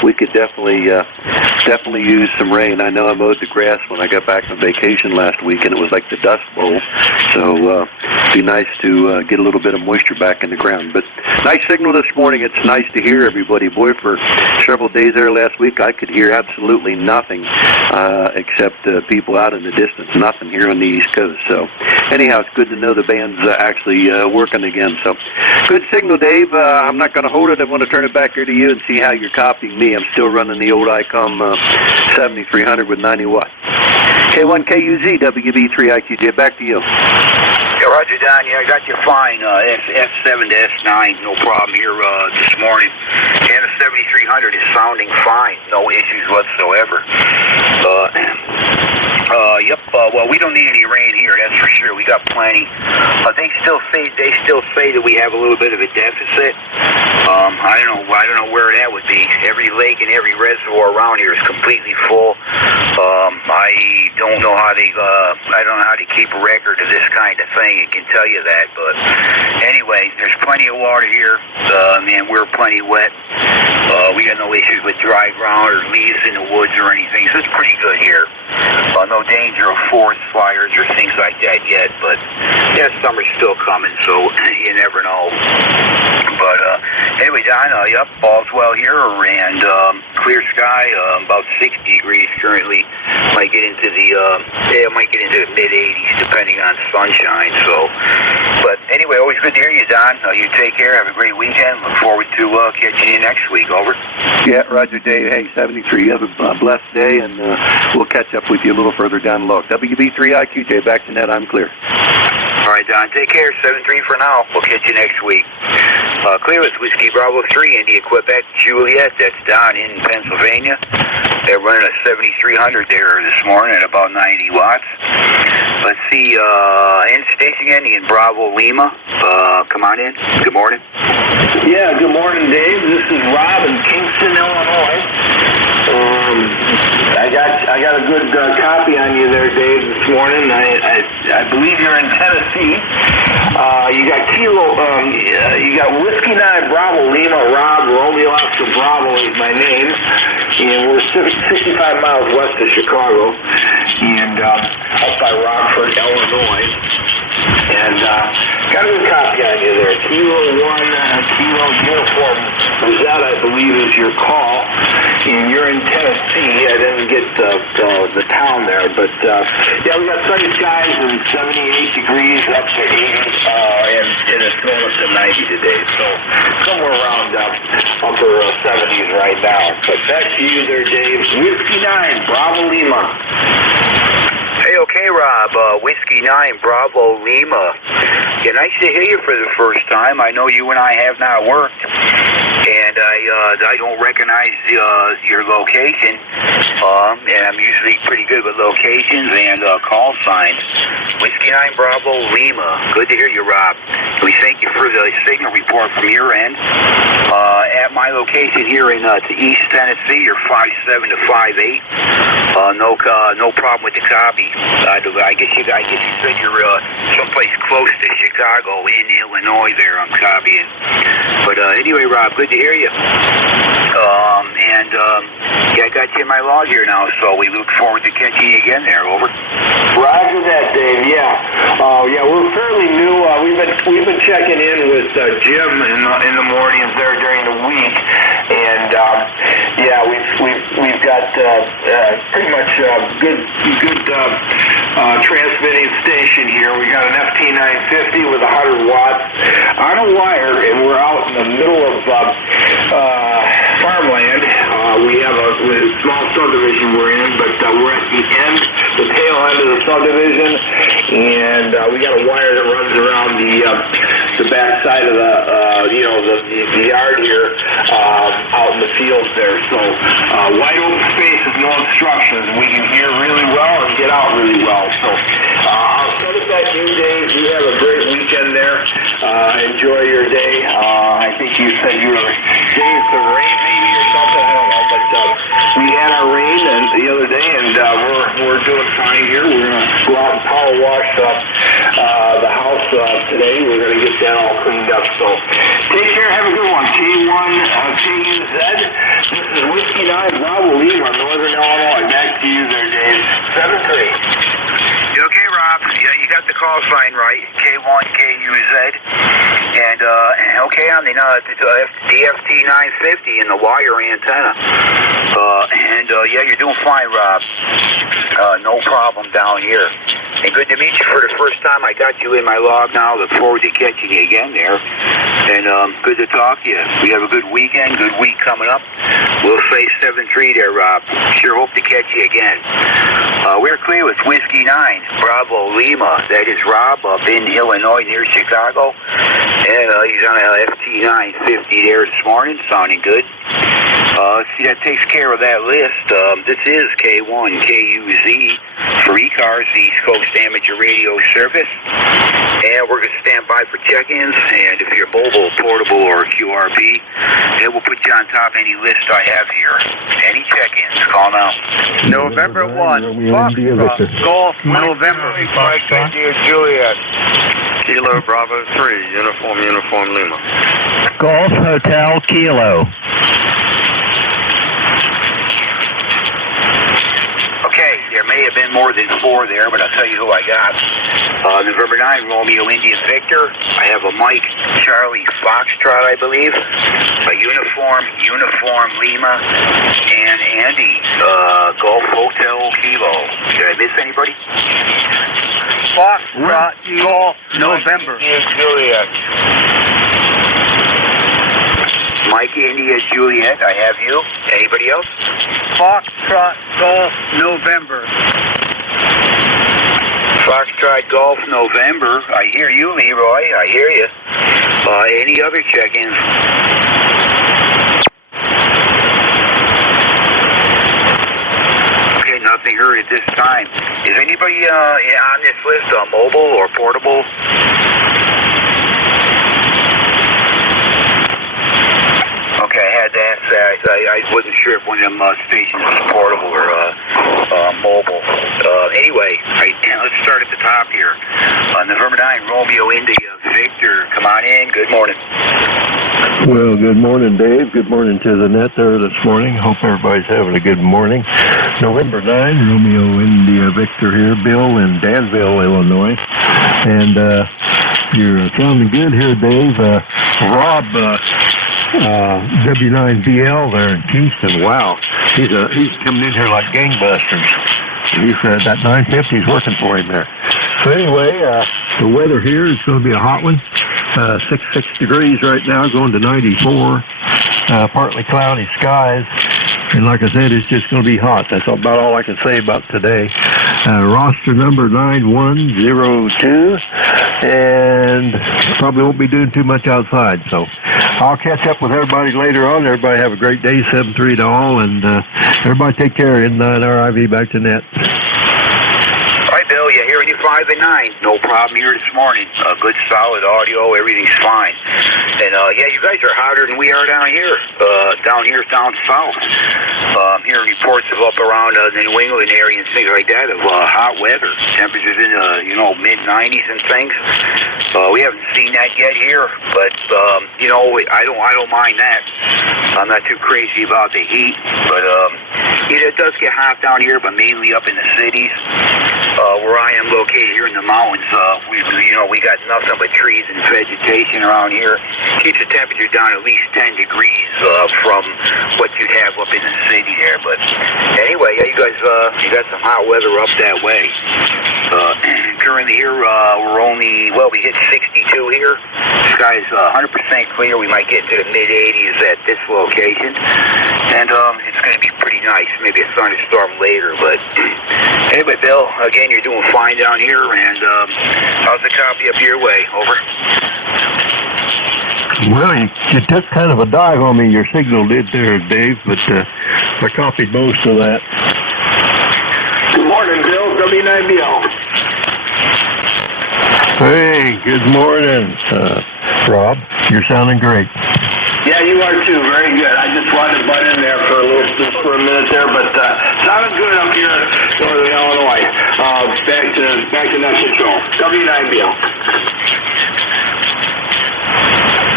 we could definitely use some rain. I know I mowed the grass when I got back from vacation last week, and it was like the Dust Bowl. So it'd be nice to get a little bit of moisture back in the ground. But nice signal this morning. It's nice to hear everybody. Boy, for several days there last week, I could hear absolutely nothing except people out in the distance. Nothing here on the East Coast. So anyhow, it's good to know the band's actually working again. So good signal, Dave. I'm not going to hold it. I want to turn it back here to you and see how you're copying me. I'm still running the old ICOM 7300 with 90 watts. K1KUZ, WB3IQJ. Back to you. Yeah, Roger, Don. Yeah, I got you fine. S7 to S9, no problem here this morning. And the 7300 is sounding fine. No issues whatsoever. Yep. Well, we don't need any rain here. That's for sure. We got plenty. They still say that we have a little bit of a deficit. I don't know where that would be. Every lake and every reservoir around here is completely full. I don't know how to keep a record of this kind of thing. I can tell you that. But anyway, there's plenty of water here. Man, we're plenty wet. We got no issues with dry ground or leaves in the woods or anything. So it's pretty good here. No danger of forest fires or things like that yet. But yeah, summer's still coming, so you never know. But anyway, Don, yep, all's well here, and clear sky, about 60 degrees currently. Might get into the mid-80s depending on sunshine. So, but anyway, always good to hear you, Don. You take care. Have a great weekend. Look forward to catching you next week. Over. Yeah, Roger, Dave. Hey, 73. You have a blessed day, and we'll catch up with you a little further down the low. WB3IQJ, back to net. I'm clear. All right, Don. Take care. 7-3 for now. We'll catch you next week. Clear with Whiskey Bravo 3, India, Quebec, Juliet. That's Don in Pennsylvania. They're running a 7300 there this morning at about 90 watts. Let's see, in station again in Bravo Lima. Come on in. Good morning. Yeah, good morning, Dave. This is Rob in Kingston, Illinois. I got a good copy on you there, Dave, this morning. I believe you're in Tennessee. You got you got Whiskey 9 Bravo Lima Rob Romeo Oscar Bravo is my name, and we're 65 miles west of Chicago, and up by Rockford, Illinois. And got a good copy on you there. Kilo 1, Kilo Uniform Rosetta, I believe, is your call. And you're in Tennessee. I didn't get the town there, but yeah, we got sunny skies and 78 degrees up to 80, and it's going up to 90 today. So somewhere around upper 70s right now. But back to you there, Dave. Whiskey 9, Bravo Lima. Hey, okay, Rob. Whiskey 9, Bravo Lima. Yeah, nice to hear you for the first time. I know you and I have not worked, and I don't recognize your location. And I'm usually pretty good with locations and call signs. Whiskey 9, Bravo Lima. Good to hear you, Rob. We thank you for the signal report from your end. At my location here in East Tennessee, you're 5'7" to 5'8". No problem with the copy. I guess you said you're someplace close to Chicago in Illinois there, I'm copying. But anyway, Rob, good to hear you. Yeah, I got you in my log here now, so we look forward to catching you again there. Over. Roger that, Dave. Yeah. Yeah, we're fairly new. We've been checking in with Jim in the mornings there during the week, and yeah, we've got pretty much good transmitting station here. We got an FT 950 with 100 watts on a wire, and we're out in the middle of farmland. We have a small subdivision we're in, but we're at the tail end of the subdivision, and we got a wire that runs around the back side of the yard here, out in the fields there. So wide open spaces, no obstructions. We can hear really well and get out really well. So I'll send it back to you, Dave. You have a great weekend there. Enjoy your day. I think you said you were getting some rain maybe or something. I don't know. But we had our rain the other day, and we're doing fine here. We're going to go out and power wash the house today. We're going to get that all cleaned up. So take care. Have a good one. K1 KUZ. This is Whiskey 9 Bravo Lima, Northern Illinois. Back to you there, Dave. 7-3. You okay, Rob? Yeah, you got the call sign right. K1 KUZ. And okay on the DFT 950 and the wire antenna. Yeah, you're doing fine, Rob. No problem down here. And good to meet you for the first time. I got you in my log now. Look forward to catching you again there. And good to talk to you. We have a good weekend, good week coming up. We'll say 7-3 there, Rob. Sure hope to catch you again. We're clear with Whiskey 9, Bravo Lima. That is Rob up in Illinois near Chicago. And he's on a FT 950 there this morning. Sounding good. See, that takes care of that list. This is K1 KUZ for ECARS, the East Coast Amateur Radio Service. And we're going to stand by for check-ins. And if you're mobile, portable, or QRP, then we'll put you on top of any list I have here. Any check-ins, call now. November 1, Foxtrot, Golf, November, Mike, India, Juliet. Kilo Bravo 3, Uniform Lima. Golf Hotel Kilo. Okay, there may may have been more than 4 there, but I'll tell you who I got. November 9, Romeo India Victor. I have a Mike Charlie Foxtrot, I believe. A Uniform Lima, and Andy Golf Hotel Kilo. Did I miss anybody? Foxtrot, Golf, November. Juliet. Mike India Juliet, I have you. Anybody else? Foxtrot, Golf, November. Foxtrot Golf November. I hear you, Leroy. I hear you. Any other check-ins? Okay, nothing heard at this time. Is anybody on this list mobile or portable? Okay, I had to ask that. I wasn't sure if one of them stations was portable or mobile. Anyway, let's start at the top here. November 9, Romeo India Victor. Come on in. Good morning. Well, good morning, Dave. Good morning to the net there this morning. Hope everybody's having a good morning. November 9, Romeo India Victor here. Bill in Danville, Illinois. And you're sounding good here, Dave. Rob, W9BL there in Kingston. Wow. He's coming in here like gangbusters. He said that 950 is working for him there. So anyway, the weather here is going to be a hot one. 66 degrees right now, going to 94. Partly cloudy skies. And like I said, it's just going to be hot. That's about all I can say about today. Roster number 9102. And probably won't be doing too much outside. So I'll catch up with everybody later on. Everybody have a great day. 7-3 to all. And everybody take care. N9RIV back to net. Bill, yeah, hearing you 5 and 9. No problem here this morning. Good, solid audio. Everything's fine. And, yeah, you guys are hotter than we are down here. Down south. Hearing reports of up around the New England area and things like that of hot weather. Temperatures in the, mid-90s and things. We haven't seen that yet here. But, I don't mind that. I'm not too crazy about the heat. But, it does get hot down here, but mainly up in the cities. Where I am located here in the mountains, we got nothing but trees and vegetation around here. Keeps the temperature down at least 10 degrees from what you'd have up in the city there. But anyway, yeah, you got some hot weather up that way. Currently here, we hit 62 here. Sky's 100% clear. We might get to the mid-80s at this location. And it's going to be pretty nice. Maybe a thunderstorm later. But anyway, Bill, again, you're doing fine down here. And how's the copy up your way? Over. Well, you took kind of a dive on me. Your signal did there, Dave. But I copied most of that. Good morning, Bill. W9BL. Hey, good morning, Rob. You're sounding great. Yeah, you are too. Very good. I just wanted to butt in there for a minute there, but sounded good up here in Northern Illinois. Back to net control. W9BL.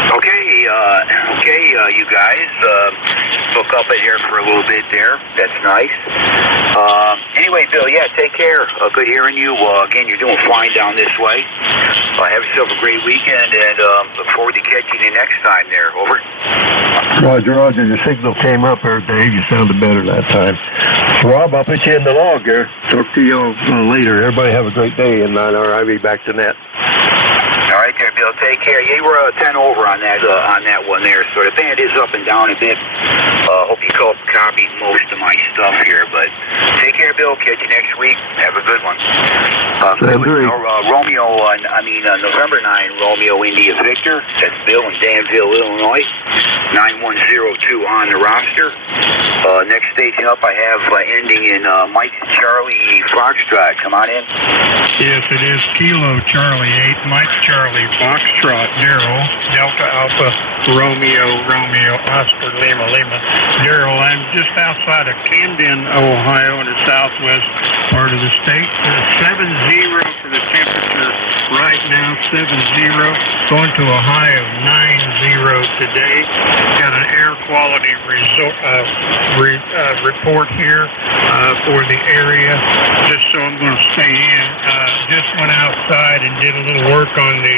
Okay, you guys, hook up in here for a little bit there. That's nice. Anyway, Bill, yeah, take care. Good hearing you. Again, you're doing fine down this way. Have yourself a great weekend, and look forward to catching you next time there. Over. Roger. Your signal came up there, Dave. You sounded better that time. Rob, I'll put you in the log here. Talk to you later. Everybody have a great day, and N9RIV back to net. All right there, Bill. Take care. Yeah, you were 10 over on that one there. So the band is up and down a bit. Hope you copied most of my stuff here. But take care, Bill. Catch you next week. Have a good one. November 9, Romeo India Victor. That's Bill in Danville, Illinois. 9102 on the roster. Next station up, I have ending in Mike Charlie Foxtrot. Come on in. Yes, it is Kilo Charlie 8, Mike Charlie Foxtrot, Daryl, Delta Alpha, Romeo, Oscar, Lima. Daryl, I'm just outside of Camden, Ohio, in the southwest part of the state. 7-0 for the temperature right now, 7-0. going to a high of 90 today. Got an air quality report here for the area, just so I'm going to stay in. Just went outside and did a little work on the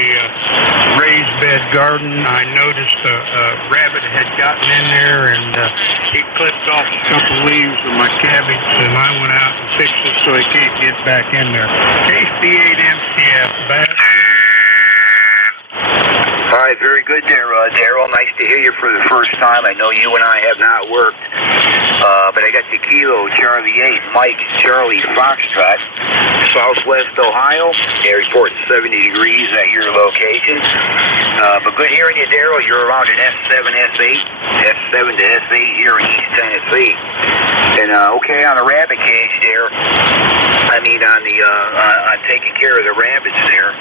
raised bed garden. I noticed a rabbit had gotten in there, and he clipped off a couple leaves of my cabbage, and I went out and fixed it so he can't get back in there. KC8 MCF, back. All right, very good there, Daryl. Nice to hear you for the first time. I know you and I have not worked, but I got the Kilo Charlie 8, Mike Charlie Foxtrot, Southwest Ohio. They report 70 degrees at your location. But good hearing you, Daryl. You're around an S7, S8, S7 to S8 here in East Tennessee. And okay on the rabbit cage there. I mean on the on taking care of the rabbits there.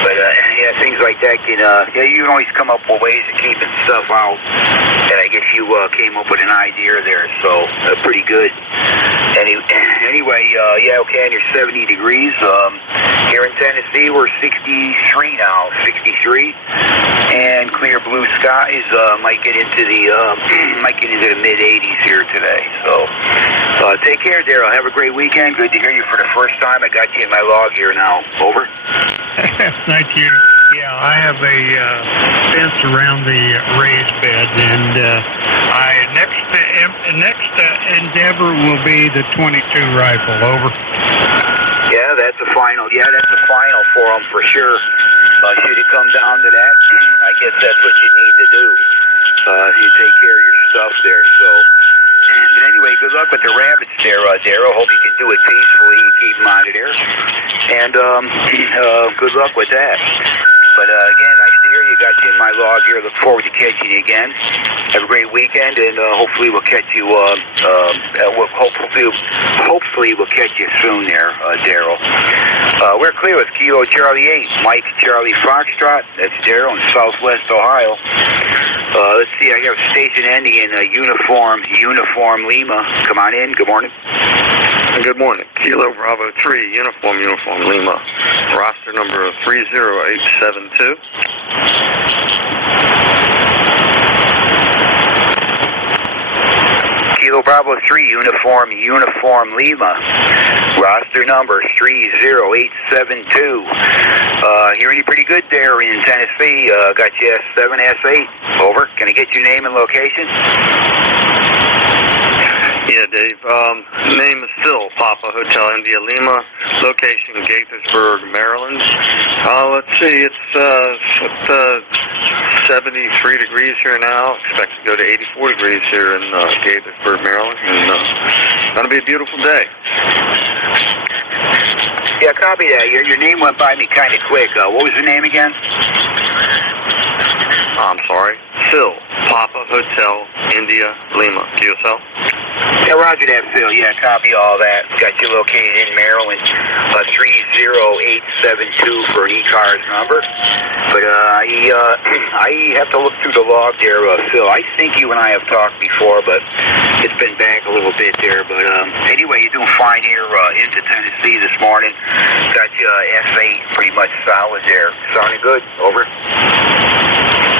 But yeah, things like that can you can always come up with ways of keeping stuff out. And I guess you came up with an idea there, so pretty good. Anyway, yeah, okay, and you're 70 degrees. Here in Tennessee, we're 63 now, 63, and clear blue skies. Might get into the mid 80s here today. So take care, Daryl. Have a great weekend. Good to hear you for the first time. I got you in my log here now. Over. Thank you. Yeah, I have a fence around the raised bed, and next endeavor will be the 22 rifle. Over. Yeah, that's the final. Yeah, that's the final for them for sure. Should it come down to that, I guess that's what you need to do. You take care of your stuff there. So, but anyway, good luck with the rabbits there, Daryl. Hope you can do it peacefully and keep them out of there. And good luck with that. But again, nice to hear you. Got you in my log here. Look forward to catching you again. Have a great weekend, and hopefully we'll catch you. Hopefully we'll catch you soon there, Daryl. We're clear with Kilo Charlie 8, Mike Charlie Foxtrot. That's Daryl in Southwest Ohio. Let's see. I got a station ending in Uniform Lima. Come on in. Good morning. Good morning. Kilo Bravo 3, Uniform Lima. Roster number 30872. Kilo Bravo 3, Uniform Lima. Roster number 30872. Hearing you pretty good there in Tennessee. Got you S7, S8. Over. Can I get your name and location? Yeah, Dave. Name is still Papa Hotel India Lima. Location Gaithersburg, Maryland. Let's see. It's 73 degrees here now. Expect to go to 84 degrees here in Gaithersburg, Maryland. And it's going to be a beautiful day. Yeah, copy that. Your name went by me kind of quick. What was the name again? I'm sorry. Phil. Papa Hotel India Lima. QSL. Yeah, roger that, Phil. Yeah, copy all that. Got you located in Maryland. 30872 for an ECARS number. But I have to look through the log there, Phil. I think you and I have talked before, but it's been back a little bit there. But anyway, you're doing fine here into Tennessee this morning. Got you S8 pretty much solid there. Sounding good. Over.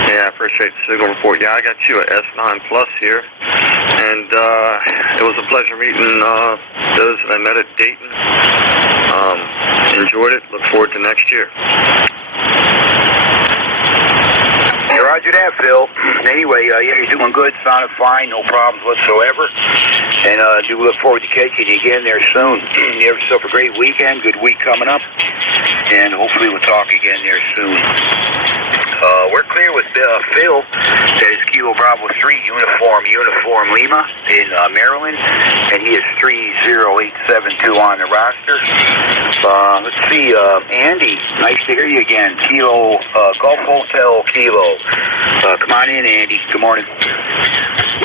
Yeah, I appreciate the signal report. Yeah, I got you at S9 Plus here. And it was a pleasure meeting those that I met at Dayton. Enjoyed it. Look forward to next year. Roger that, Phil. Anyway, yeah, you're doing good. Sounded fine. No problems whatsoever. And do look forward to catching you again there soon. You have yourself a great weekend. Good week coming up. And hopefully we'll talk again there soon. We're clear with Phil. That is Kilo Bravo 3, Uniform Lima in Maryland. And he is 30872 on the roster. Let's see, Andy. Nice to hear you again. Kilo, Gulf Hotel Kilo. Come on in, Andy. Good morning.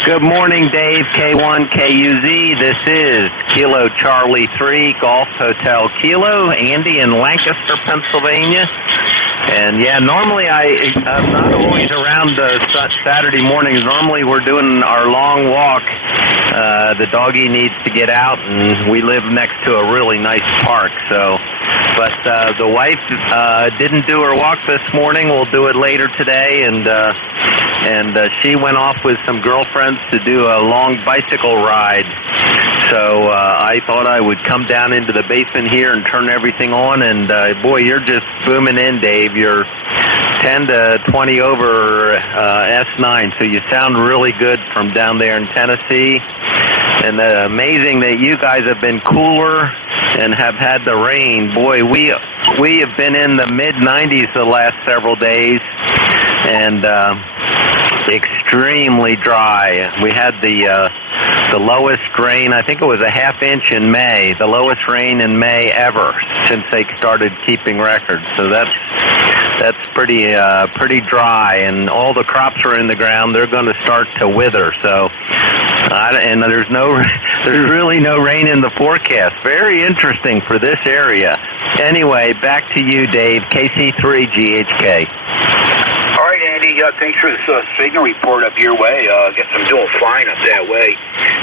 Good morning, Dave. K1KUZ. This is Kilo Charlie 3, Golf Hotel Kilo. Andy in Lancaster, Pennsylvania. And yeah, normally I'm not always around Saturday mornings. Normally we're doing our long walk. The doggy needs to get out, and we live next to a really nice park. So But the wife didn't do her walk this morning. We'll do it later today, and she went off with some girlfriends to do a long bicycle ride. So I thought I would come down into the basement here and turn everything on, and boy, you're just booming in, Dave. You're 10 to 20 over S9, so you sound really good from down there in Tennessee. And amazing that you guys have been cooler and have had the rain. Boy, we have been in the mid-90s the last several days, and extremely dry. We had the lowest rain, I think it was a half inch in May, the lowest rain in May ever since they started keeping records. So that's pretty dry, and all the crops are in the ground. They're going to start to wither. So, and there's really no rain in the forecast. Very interesting for this area. Anyway, back to you, Dave. KC3GHK. All right, Andy, thanks for this signal report up your way. Guess I'm doing fine up that way.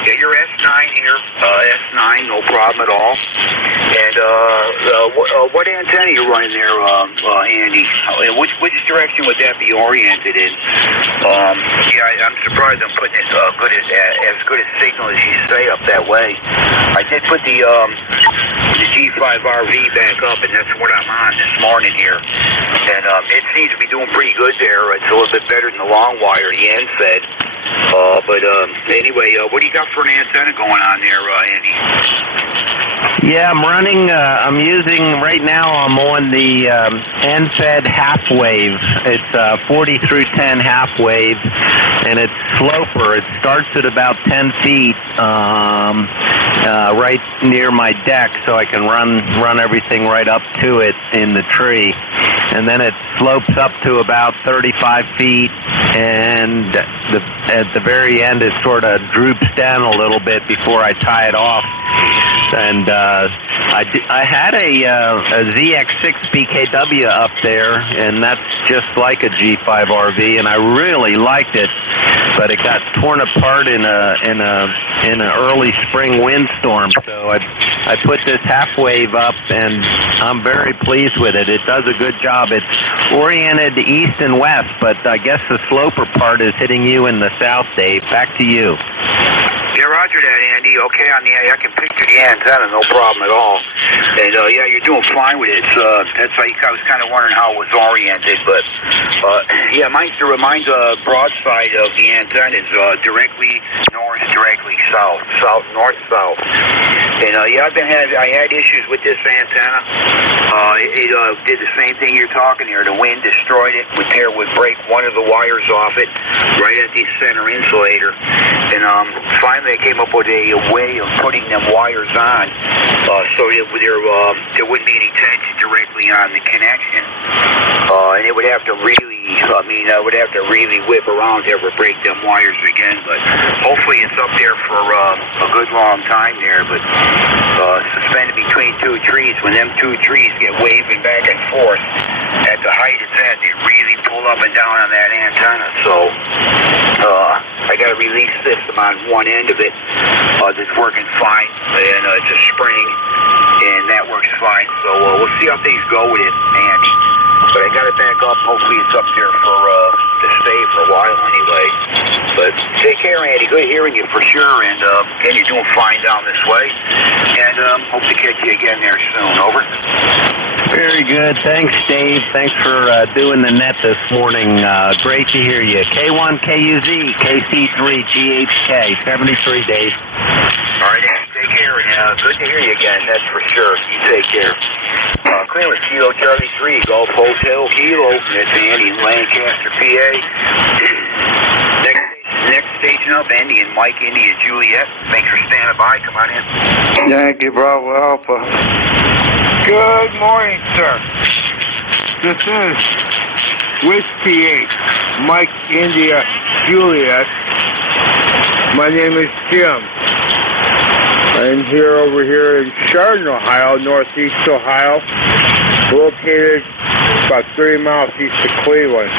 Yeah, you're S9 here. S9, no problem at all. And what antenna are you running there, Andy? Which direction would that be oriented in? I'm surprised I'm putting as good a signal as you say up that way. I did put the G5RV back up, and that's what I'm on this morning here. And it seems to be doing pretty good there. It's a little bit better than the long wire, the end fed. But anyway, what do you got for an antenna going on there, Andy? Yeah, I'm using, right now I'm on the end-fed half wave. It's 40 through 10 half wave, and it's sloper. It starts at about 10 feet right near my deck, so I can run everything right up to it in the tree. And then it slopes up to about 35 feet, and at the very end it sort of droops down a little bit before I tie it off. And I had a ZX6 BKW up there, and that's just like a G5RV, and I really liked it, but it got torn apart in an early spring windstorm. So I put this half wave up, and I'm very pleased with it. It does a good job. It's oriented east and west, but I guess the sloper part is hitting you in the south, Dave. Back to you. Yeah, roger that, Andy. Okay, I can picture the antenna, no problem at all. And yeah, you're doing fine with it. That's like I was kind of wondering how it was oriented, but yeah, mine's broadside of the antenna is directly north, directly south, north, south. And yeah, I had issues with this antenna. It did the same thing you're talking here. The wind destroyed it. Would break one of the wires off it right at the center insulator. And finally, I came up with a way of putting them wires on, so there wouldn't be any tension directly on the connection. And it would have to I would have to really whip around to ever break them wires again. But hopefully, it's up there for a good long time there. But suspended between two trees, when them two trees get waving back and forth at the height it's at, they really pull up and down on that antenna. So I got a release system on one end of it that's working fine, and it's a spring, and that works fine. So we'll see how things go with it, Andy. But I got it back up. Hopefully it's up there to stay for a while anyway. But take care, Andy. Good hearing you for sure, and again, you're doing fine down this way. And hope to catch you again there soon. Over. Very good. Thanks, Dave. Thanks for doing the net this morning. Great to hear you. K1KUZ, KC3GHK, 73, Dave. All right, Andy. Take care. And good to hear you again. That's for sure. You take care. Clear with Kilo Charlie 3, Golf Hotel Kilo. That's Andy in Lancaster, PA. Next station up, Andy and Mike, India, Juliet. Thanks for standing by. Come on in. Yankee Bravo Alpha. Good morning, sir. This is Whiskey 8, Mike, India, Juliet. My name is Jim. I'm over here in Chardon, Ohio, northeast Ohio, located about 30 miles east of Cleveland.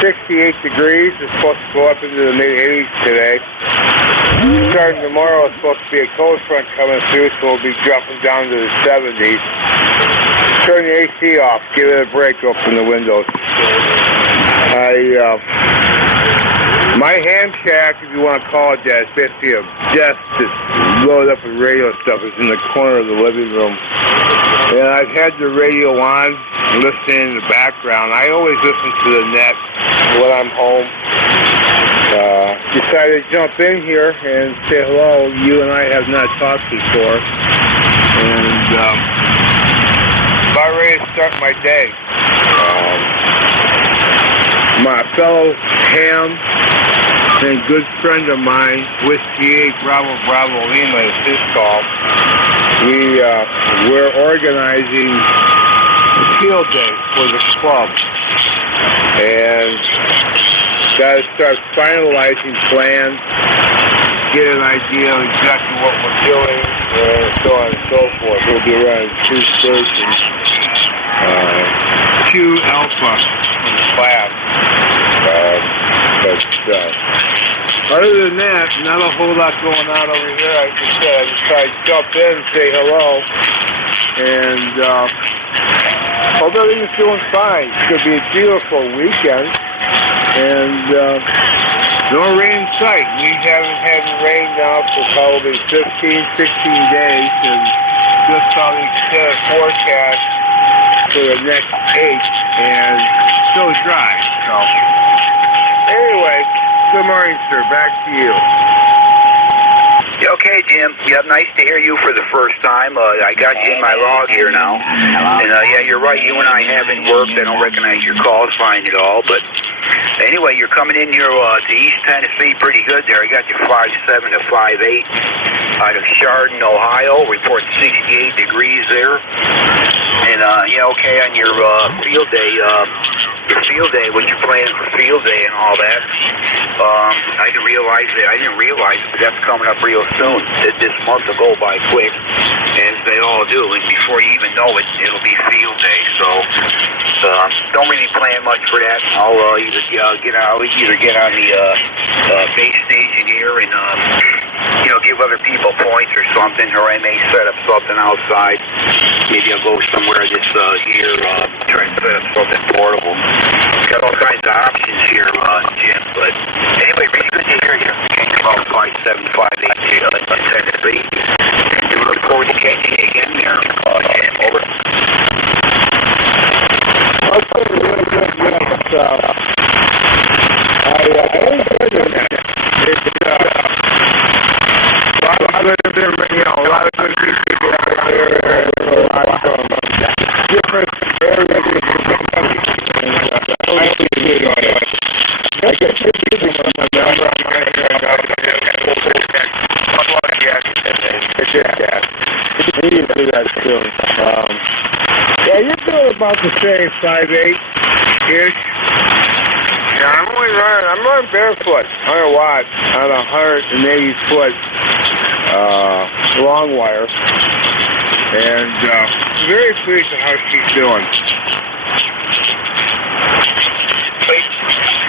68 degrees. It's supposed to go up into the mid-80s today. Starting tomorrow, it's supposed to be a cold front coming through, so we'll be dropping down to the 70s. Turn the AC off. Give it a break. Open the windows. My hand shack, if you want to call it that, it's basically a desk that's loaded up with radio stuff. It's in the corner of the living room. And I've had the radio on, listening in the background. I always listen to the net when I'm home. Decided to jump in here and say hello. You and I have not talked before. And about ready to start my day. My fellow ham and good friend of mine, Whiskey 8 Bravo Bravo Lima is his call. We're organizing a field day for the club. And got to start finalizing plans, get an idea of exactly what we're doing, and so on and so forth. We'll be running 2 stations, 2 alpha in the class. Other than that, not a whole lot going on over here. I just said I just tried to jump in and say hello, and hope everything's doing fine. It's going to be a beautiful weekend, and no rain in sight. We haven't had rain now for probably 15, 16 days, and just saw the extended forecast for the next 8, and still dry. So, anyway, good morning, sir. Back to you. Okay, Jim. Yep, nice to hear you for the first time. I got you in my log here now. And, yeah, you're right. You and I haven't worked. I don't recognize your calls fine at all. But anyway, you're coming in here to East Tennessee pretty good there. I got you 5'7" to 5'8" out of Chardon, Ohio. Report 68 degrees there. And, yeah, okay, on your field day, what you're planning for field day and all that. I didn't realize it, but that's coming up real soon. This month will go by quick, as they all do, and before you even know it, it'll be field day. So don't really plan much for that. I'll either get on the base station here and give other people points or something, or I may set up something outside. Maybe I'll go somewhere this year, try to set up something portable. Got all kinds of options here, Jim. But anyway, really good to hear you. About 5'7", 5'8", Tennessee. And we look forward to catching you again there, Jim. Over. Okay, really good. Yes. I enjoyed it. A lot of good people out there. A lot of different areas of the country. I guess you're using my number on my head. We need to do that soon. Yeah, you're doing about the same, 5'8"-ish. Yeah, I'm running barefoot, 100 watts on a 180-foot long wire. And very pleased with how she's doing.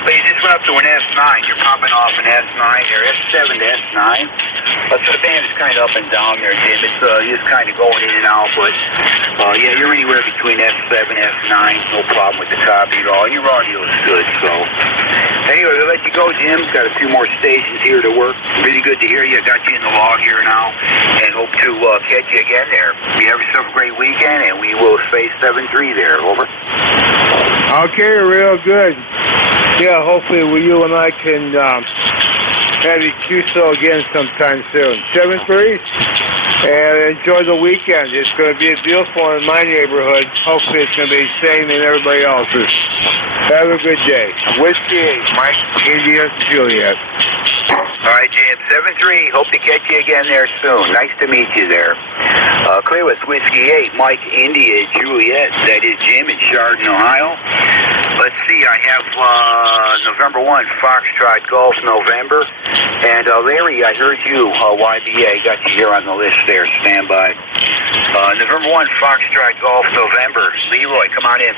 But you just went up to an S9. You're popping off an S9 there, S7 to S9. So the band is kind of up and down there, Jim. It's just kind of going in and out. But, yeah, you're anywhere between S7 and S9. No problem with the copy at all. And your audio is good. So, anyway, we'll let you go, Jim. Got a few more stations here to work. Really good to hear you. Got you in the log here now. And hope to catch you again there. You have yourself a great weekend, and we will say 7-3 there. Over. Okay, real good. Yeah, hopefully you and I can have you QSO again sometime soon. 7-3, and enjoy the weekend. It's going to be beautiful in my neighborhood. Hopefully it's going to be the same in everybody else's. Have a good day. Whiskey 8, Mike, India, Juliet. All right, Jim, 7-3. Hope to catch you again there soon. Nice to meet you there. Clear with Whiskey 8, Mike, India, Juliet. That is Jim in Chardon, Ohio. Let's see, I have November 1, Foxtrot Golf, November. And Larry, I heard you, YBA, got you here on the list there. Stand by. November 1, Foxtrot Golf, November. Leroy, come on in.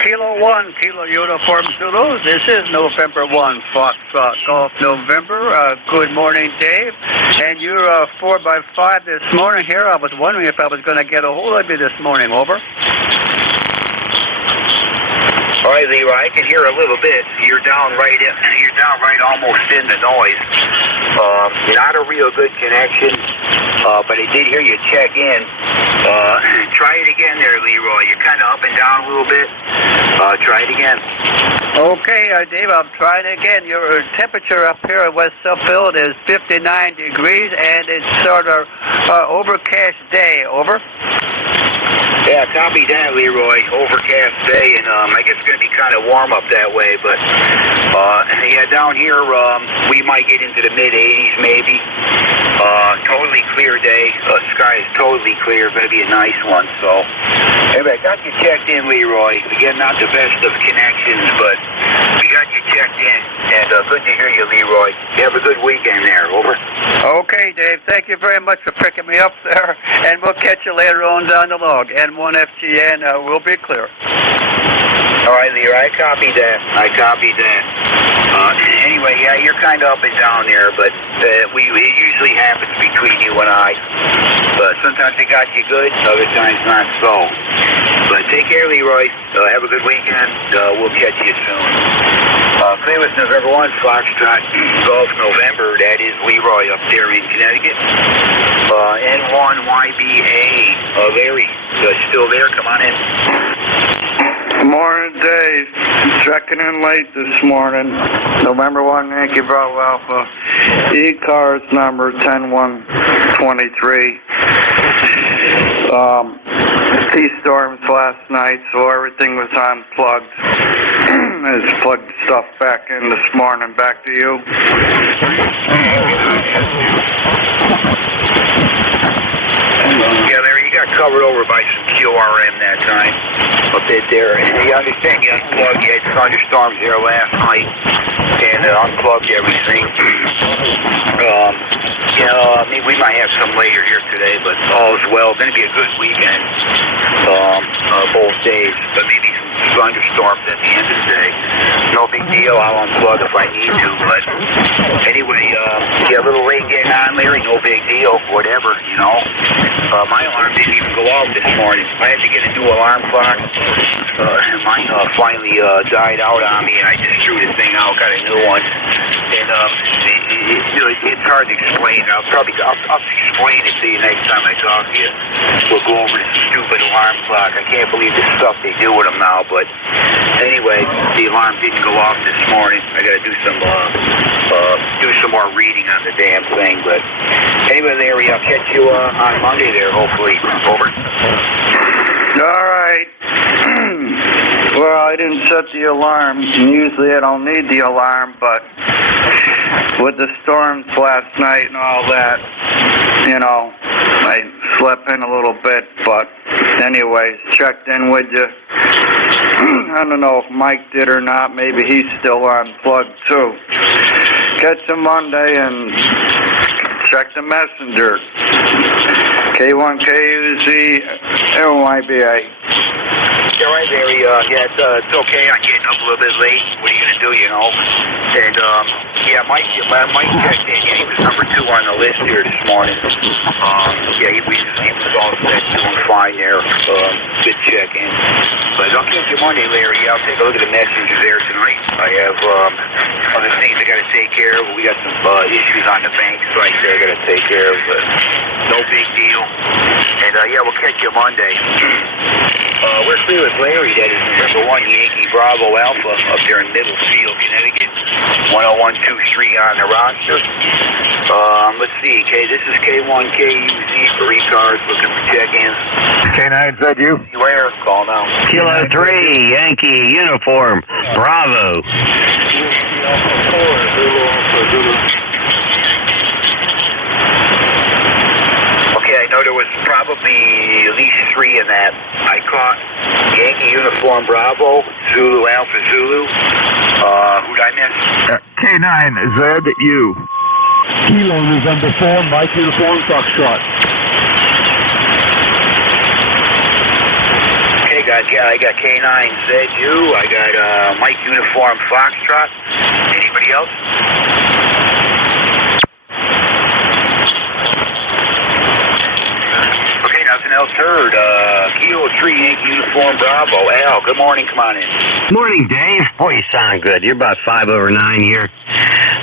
Kilo 1, Kilo Uniform Zulu. This is November 1, Foxtrot Golf, November. Good morning, Dave. And you're 4x5 this morning here. I was wondering if I was going to get a hold of you this morning. Over. All right, Leroy, I can hear a little bit. You're down right almost in the noise. Not a real good connection, but I did hear you check in. Try it again there, Leroy. You're kind of up and down a little bit. Try it again. Okay, Dave, I'm trying again. Your temperature up here at West Suffield is 59 degrees, and it's sort of overcast day. Over. Yeah, copy that, Leroy. Overcast day, and I guess it's going to be kind of warm up that way. But, yeah, down here, we might get into the mid-80s maybe. Totally clear day. Sky is totally clear. Going to be a nice one. So, anyway, I got you checked in, Leroy. Again, not the best of connections, but we got you checked in. And good to hear you, Leroy. You have a good weekend there. Over. Okay, Dave. Thank you very much for picking me up there. And we'll catch you later on down the log. N1FGN will be clear. All right, Leroy, I copied that. Anyway, yeah, you're kind of up and down there, but it usually happens between you and I. But sometimes it got you good, other times not so. But take care, Leroy. Have a good weekend. We'll catch you soon. Clear with November 1, Foxtrot Golf, November. That is Leroy up there in Connecticut. N1YBA. Larry, still there? Come on in. Good morning, Dave. Checking in late this morning. November 1, Yankee Bravo Alpha. ECARS number 10123. T-storms last night, so everything was unplugged. I just plugged the stuff back in this morning. Back to you. Yeah, Larry, you got covered over by some QRM that time. A bit there. You understand you unplugged. You had thunderstorms there last night and unplugged everything. We might have some later here today, but all is well. Going to be a good weekend, both days, but maybe some thunderstorms at the end of the day. No big deal. I'll unplug if I need to, but anyway, a little late getting on, Larry. No big deal. Whatever, you know. My alarm didn't even go off this morning. I had to get a new alarm clock. Mine finally died out on me, and I just threw the thing out, got a new one. And it's hard to explain. I'll explain it to you next time I talk to you. We'll go over this stupid alarm clock. I can't believe the stuff they do with them now. But anyway, the alarm didn't go off this morning. I got to do some more reading on the damn thing. But anyway, Larry, I'll catch you on Monday there, hopefully. Over. All right. Well, I didn't set the alarm. Usually I don't need the alarm, but with the storms last night and all that, I slept in a little bit, but anyways, checked in with you. I don't know if Mike did or not. Maybe he's still unplugged too. Catch him Monday and check the messenger. K1KUZ NYBA. Yeah, right, Larry. It's okay. I'm getting up a little bit late. What are you going to do, And, Mike checked in. Yeah, he was number 2 on the list here this morning. He was all set, doing fine there. Good check-in. But I'll catch you Monday, Larry. I'll take a look at the messenger there tonight. I have other things I got to take care of. We got some issues on the bank site there I got to take care of, but no big deal. And, we'll catch you Monday. We're clear with Larry. That is number 1 Yankee Bravo Alpha up there in Middlefield, Connecticut. 10123 on the roster. Let's see. This is K1KUZ for ECARS looking for check-ins. K9ZU. Where? Call now. Kilo 3, Yankee Uniform, Bravo. Okay, I know there was probably at least 3 in that. I caught Yankee Uniform Bravo, Zulu Alpha Zulu. Who'd I miss? K9ZU. Kilo November 4, Mike Uniform Foxtrot. I got K9ZU. I got Mike Uniform Foxtrot. Anybody else? Okay, nothing else heard. Kilo 3 Yankee Uniform Bravo. Al, good morning. Come on in. Morning, Dave. Boy, you sound good. You're about 5 over 9 here.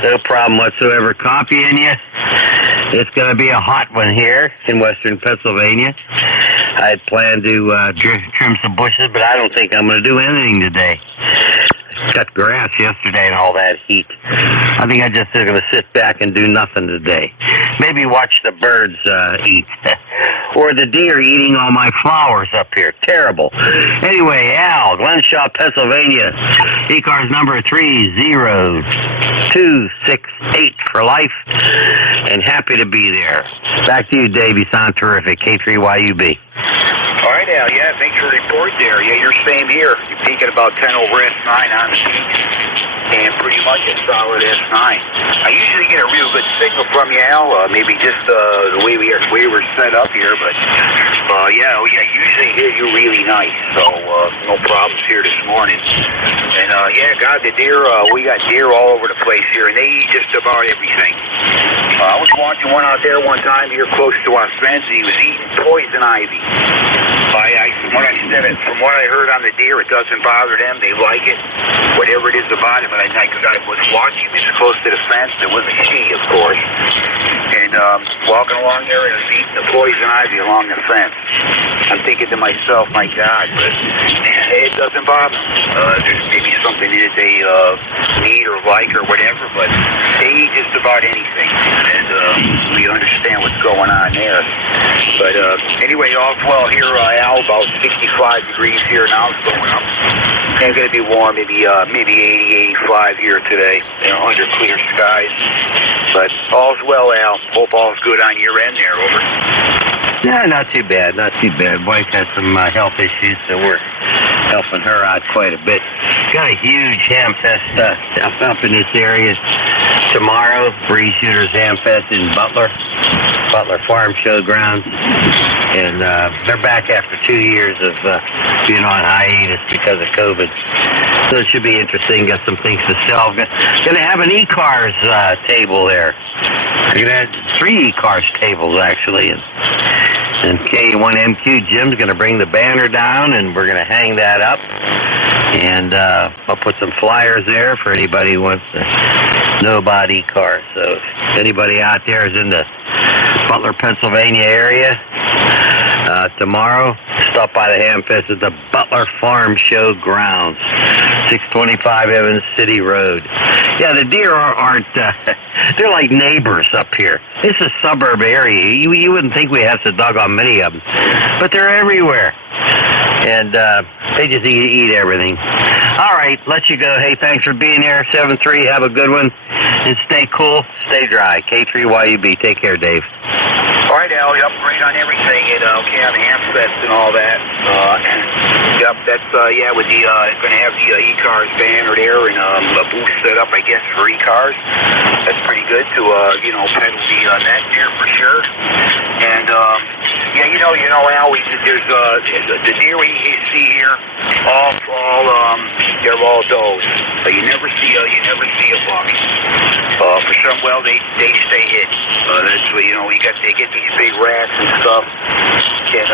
No problem whatsoever copying you. It's going to be a hot one here in western Pennsylvania. I had planned to trim some bushes, but I don't think I'm going to do anything today. Cut grass yesterday and all that heat. I think I'm just going to sit back and do nothing today. Maybe watch the birds eat. Or the deer eating all my flowers up here. Terrible. Anyway, Al, Glenshaw, Pennsylvania. ECARS number 30268 for life. And happy to be there. Back to you, Dave. You sound terrific. K3YUB. All right, Al. Yeah, thanks for the report there. Yeah, you're same here. You're peaking about 10 over S9 on the peaks, and pretty much a solid S9. I usually get a real good signal from you, Al. Maybe just the way we were set up here, but usually hear you really nice. So no problems here this morning. And God, the deer. We got deer all over the place here, and they eat just about everything. I was watching one out there one time here close to our fence, and he was eating poison ivy. From what I heard on the deer, it doesn't bother them. They like it, whatever it is about it. But I was watching this close to the fence. There was a she, of course, and walking along there and was eating the poison ivy along the fence. I'm thinking to myself, my God, but it doesn't bother them. There's maybe something in it they need or like or whatever, but they eat just about anything, and we understand what's going on there. But anyway, all's well here, Al. About 65 degrees here now. It's going up. And going to be warm, maybe 80, 85 here today, under clear skies. But all's well, Al. Hope all's good on your end there. Over. Yeah, not too bad. Not too bad. Wife has some health issues, so we're helping her out quite a bit. Got a huge ham fest up in this area tomorrow. Breeze Shooters Ham Fest in Butler Farm Showgrounds. And they're back after 2 years of being on hiatus because of COVID. So it should be interesting. Got some things to sell. Gonna have an ECARS table there. We're gonna have 3 ECARS tables actually, and K1MQ Jim's gonna bring the banner down, and we're gonna hang that up. And I'll put some flyers there for anybody who wants to know about ECARS. So if anybody out there is in the Butler, Pennsylvania area, tomorrow, stop by the Ham Fest at the Butler Farm Show Grounds, 625 Evans City Road. Yeah, the deer aren't, they're like neighbors up here. It's a suburb area. You wouldn't think we have so doggone many of them, but they're everywhere. And they just eat everything. All right, let you go. Hey, thanks for being here. 7-3, have a good one. And stay cool, stay dry. K3YUB. Take care, Dave. All right, Al, you upgrade on everything, and okay, on the Amfest and all that. Yep, that's with the going to have the ECARS banner there and a booth set up, I guess, for ECARS. That's pretty good to peddle the net there for sure. And Al, there's the deer we see here, they're all does. You never see a buck. For some, they stay hidden. That's what they get these big rats and stuff, and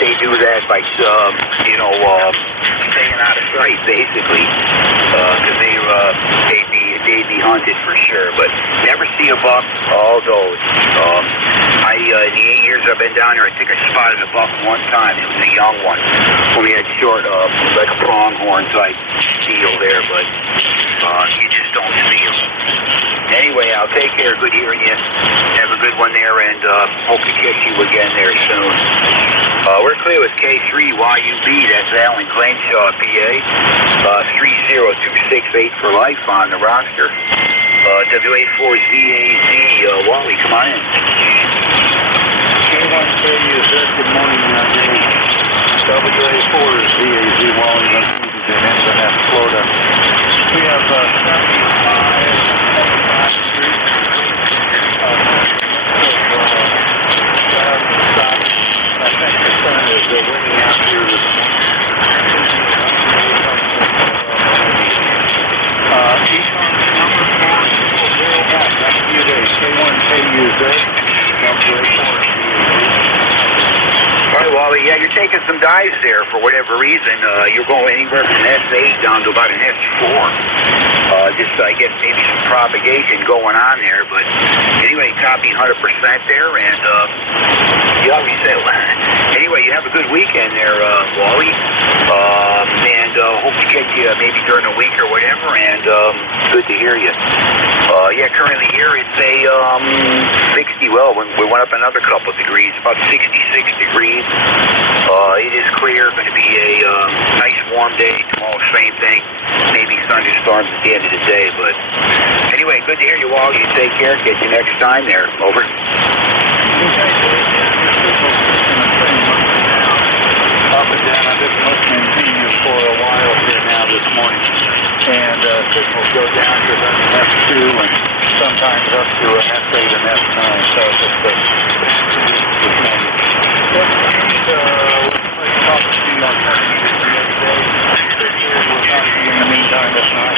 they do that by staying out of sight basically, because they'd be hunted for sure. But never see a buck. All those. In the 8 years I've been down here, I think I spotted a buck one time. It was a young one. We had short, like a pronghorn type deal there, but you just don't see them. Anyway, I'll take care. Good hearing you. Have a good one there, and hope to catch you again there soon. We're clear with K3YUB. That's Alan Glenshaw, PA. 30268 for life on the roster. WA4ZAZ. Wally, come on in. K1KUZ, good morning, Dave. WA4ZAZ, Wally, in Inverness, Florida. We have 75 Street. I think the sun is winning out here this morning. highs there, for whatever reason, you're going anywhere from an S8 down to about an S4. Just, I guess, maybe some propagation going on there. But anyway, copy 100% there. And, yeah, we said, anyway, you have a good weekend there, Wally. And hope to get you maybe during the week or whatever. And good to hear you. Yeah, currently here it's a 60. Well, we went up another couple degrees, about 66 degrees. It is clear. Going to be a nice warm day. Tomorrow, same thing. Maybe thunderstorms at the end of the day. But anyway, good to hear you all. You take care. Get you next time there. Over. Up and down. I've been listening to you for a while here now this morning. And signals go down to an F2 and sometimes up to an S8 and S9. So it's just a talking to you on Sunday the other day. Will not be in the meantime. That's not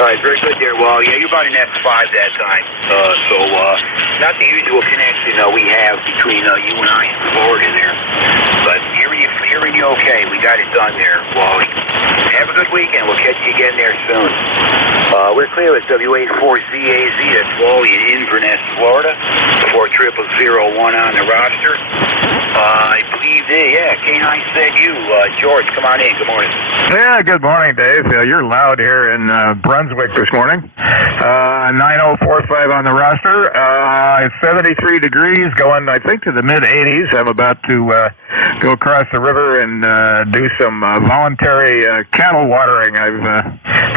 All right, very good there. Well, yeah, you're about an S5 that time. So not the usual connection we have between you and I in Florida there. But hearing you okay. We got it done there, Wally. Have a good weekend. We'll catch you again there soon. We're clear with W84ZAZ. That's Wally in Inverness, Florida. 40001 on the roster. I believe K9ZU. George, come on in. Good morning. Yeah, good morning, Dave. You're loud here in Brunswick this morning. 9045 on the roster. It's 73 degrees, going, I think, to the mid-80s. I'm about to go across the river and do some voluntary cattle watering. I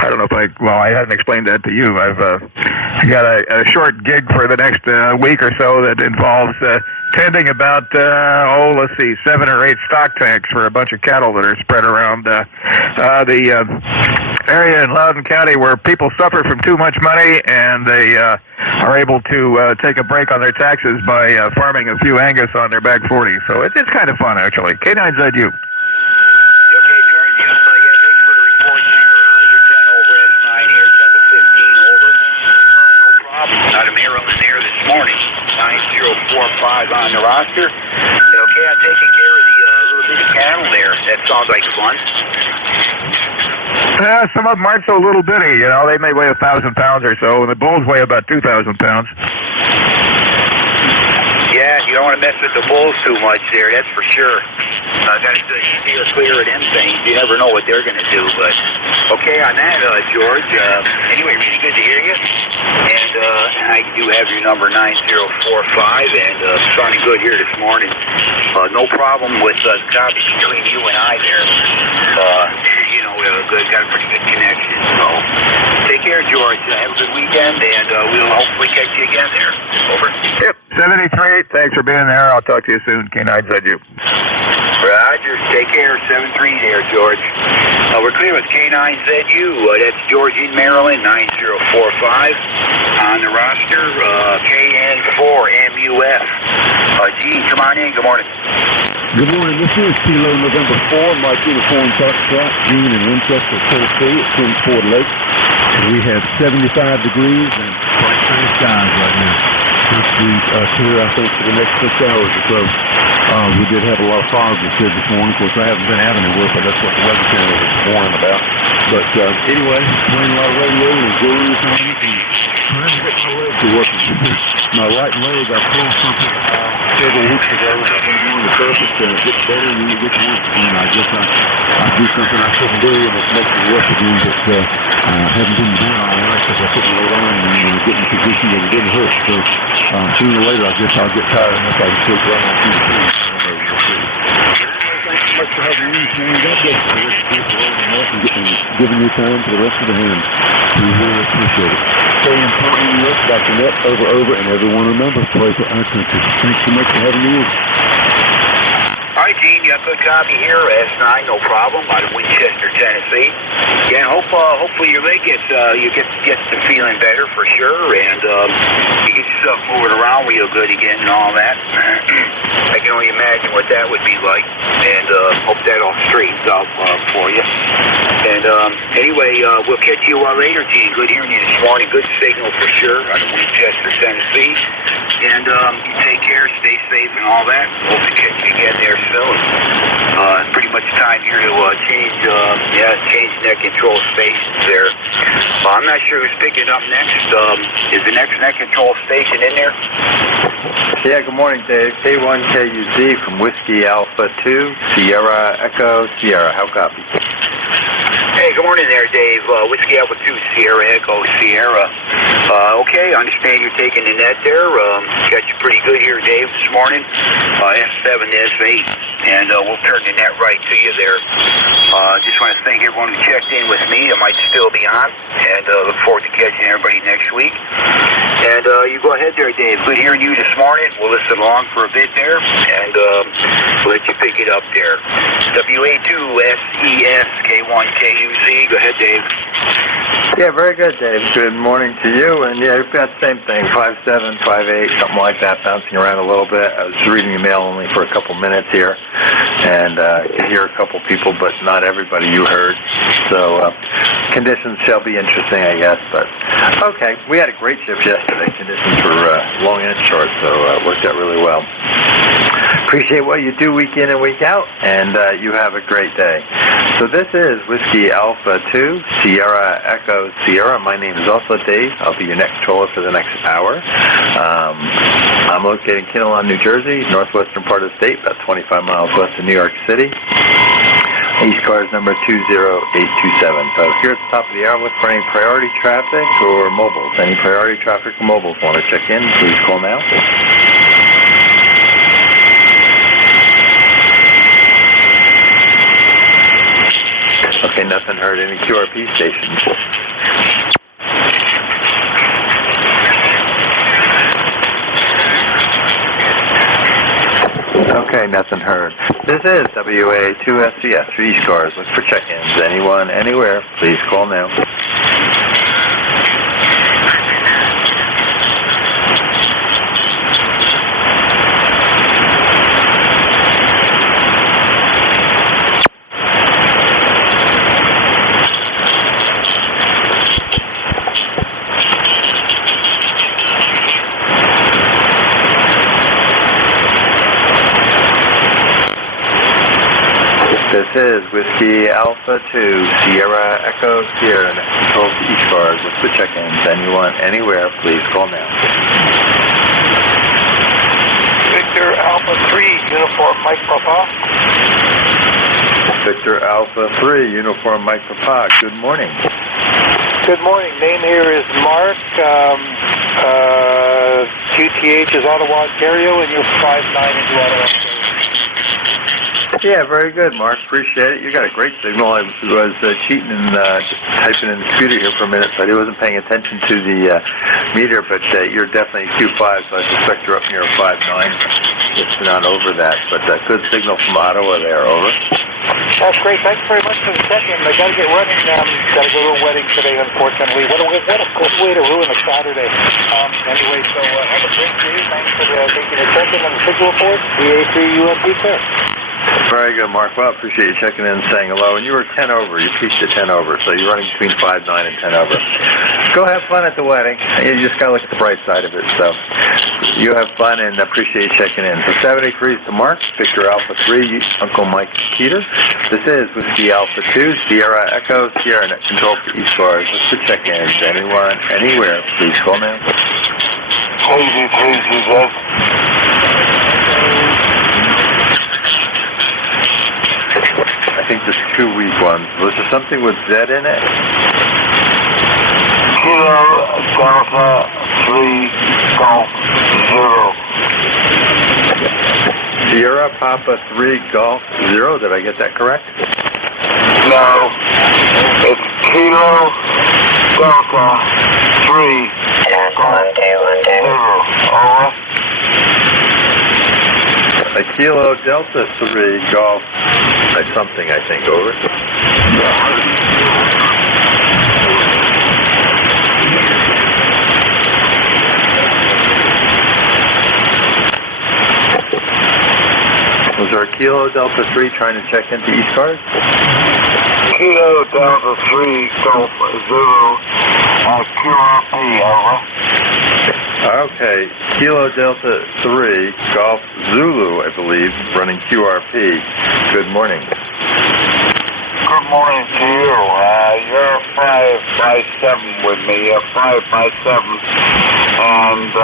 don't know if I haven't explained that to you. I've got a short gig for the next week or so that involves tending about, 7 or 8 stock tanks for a bunch of cattle that are spread around the area in Loudoun County where people suffer from too much money and they are able to take a break on their taxes by farming a few Angus on their back 40. So it's kind of fun, actually. K9ZU. Out of Maryland there this morning, 9045 on the roster. Okay, I'm taking care of the little bit of cattle there. That sounds like fun. Yeah, some of them aren't so little bitty. They may weigh 1,000 pounds or so, and the bulls weigh about 2,000 pounds. Yeah, you don't want to mess with the bulls too much there, that's for sure. Got to steer clear of them things. You never know what they're going to do. But okay on that, George. Anyway, really good to hear you. And I do have your number 9045, and sounding good here this morning. No problem with the copy between you and I there. Got a pretty good connection. So take care, George. Have a good weekend, and we'll hopefully catch you again there. Over. Yep, 73. Thanks for being there. I'll talk to you soon. K9ZU. Roger. Take care. 73 there, George. We're clear with K9ZU. That's George in Maryland, 9045. On the roster, KN4MUF. Gene, come on in. Good morning. Good morning. This is Kilo November 4, Mike Uniform Foxtrot, Gene in Winchester, Tennessee at Twin Ford Lake. We have 75 degrees and bright sunny skies right now. Supposed to be clear, I think, for the next 6 hours or so. We did have a lot of fog this morning. Of course, I haven't been out anywhere, but that's what the Weather Channel was warning about. But anyway, playing a lot of radio and enjoying the time and trying to get my legs to work. My right leg, I pulled something several weeks ago, and I've been doing the therapist, and it gets better and it gets worse. And I guess I do something I shouldn't do, and it makes me worse again. But I haven't been doing all right because I put my load on and get in a position that it didn't hurt. So sooner or later, I guess I'll get tired enough I can sleep right on through the food. Thanks so much for having me this morning. God bless you. And giving you time for the rest of the hand. We really appreciate it. Stay important in this, Dr. Net, over, and everyone remember, pray for our country. Thanks so much for having me. All right, Gene. Yeah, good copy here. S9, no problem. Out of Winchester, Tennessee. Yeah, hopefully your leg gets to feeling better for sure, and you get yourself moving around real good again and all that. I can only imagine what that would be like, and hope that all straightens out for you. And anyway, we'll catch you later, Gene. Good hearing you this morning. Good signal for sure out of Winchester, Tennessee. And you take care, stay safe, and all that. Hope to catch you again there soon. Pretty much time here to change net control stations there. I'm not sure who's picking up next. Is the next net control station in there? Yeah, good morning, Dave. K1KUZ from Whiskey Alpha 2, Sierra Echo Sierra. How copy? Hey, good morning there, Dave. Whiskey Alpha 2, Sierra Echo Sierra. Okay, I understand you're taking the net there. Got you pretty good here, Dave, this morning. S7 to S8, and we'll turn the net right to you there. Just want to thank everyone who checked in with me. I might still be on, and look forward to catching everybody next week. And you go ahead there, Dave. Good hearing you this morning. We'll listen along for a bit there, and we'll let you pick it up there. WA2SES K1KUZ. Go ahead, Dave. Yeah, very good, Dave. Good morning to you. And yeah, you've got the same thing, 57, 58, something like that, bouncing around a little bit. I was reading the mail only for a couple minutes here, and could hear a couple people, but not everybody you heard. So conditions shall be interesting, I guess. But okay, we had a great shift yesterday. Conditions were long and short, so it worked out really well. Appreciate what you do week in and week out, and you have a great day. So this is Whiskey Alpha 2, Sierra Echo Sierra. My name is also Dave. I'll be your net controller for the next hour. I'm located in Kinnelon, New Jersey, northwestern part of the state, about 25 miles west of New York City. ECARS number 20827. So here at the top of the hour, look for any priority traffic or mobiles. Any priority traffic or mobiles want to check in, please call now. Okay, nothing heard. Any QRP stations? Okay, nothing heard. This is WA2SCS for ECARS. Look for check-ins. Anyone, anywhere, please call now. This is Whiskey Alpha 2, Sierra Echo Sierra, control to ECARS. Look for check-ins. Anyone, anywhere, please call now. Victor Alpha 3, Uniform Mike Papa. Victor Alpha 3, Uniform Mike Papa. Good morning. Good morning. Name here is Mark. QTH is Ottawa, Ontario, and you're 5'9" into Ottawa. Yeah, very good, Mark. Appreciate it. You got a great signal. I was cheating and typing in the computer here for a minute, so I wasn't paying attention to the meter, but you're definitely Q5, so I suspect you're up near 5'9", just not over that. But good signal from Ottawa there, over. That's great. Thanks very much for the check-in. I got to get running. Got to go to a wedding today, unfortunately. What a good way to ruin a Saturday. Anyway, so have a great day. Thanks for making a check-in on the signal report. VA3UMP, sir. Very good, Mark. Well, I appreciate you checking in and saying hello. And you were 10 over. You peaked at 10 over, so you're running between 5'9" and 10 over. Go have fun at the wedding. You just got to look at the bright side of it. So you have fun, and appreciate you checking in. So 73 is to Mark, Victor Alpha 3, Uncle Mike Keeter. This is Whiskey Alpha 2, Sierra Echo, Sierra Net Control for ECARS. Let's for check-ins. Anyone, anywhere, please call now. Crazy, guys. I think there's 2 weak ones. Was there something with Z in it? Kilo Delta 3 Golf 0. Sierra Papa 3 Golf 0. Did I get that correct? No. It's Kilo Delta 3 Golf 0. Over. A Kilo Delta 3 Golf something, I think, over. Was there a Kilo Delta 3 trying to check into ECARS? Kilo Delta 3 Golf Zulu QRP, over. Okay, Kilo Delta 3 Golf Zulu, I believe, running QRP. Good morning. Good morning to you. You're 5x7 with me. You're 5x7. And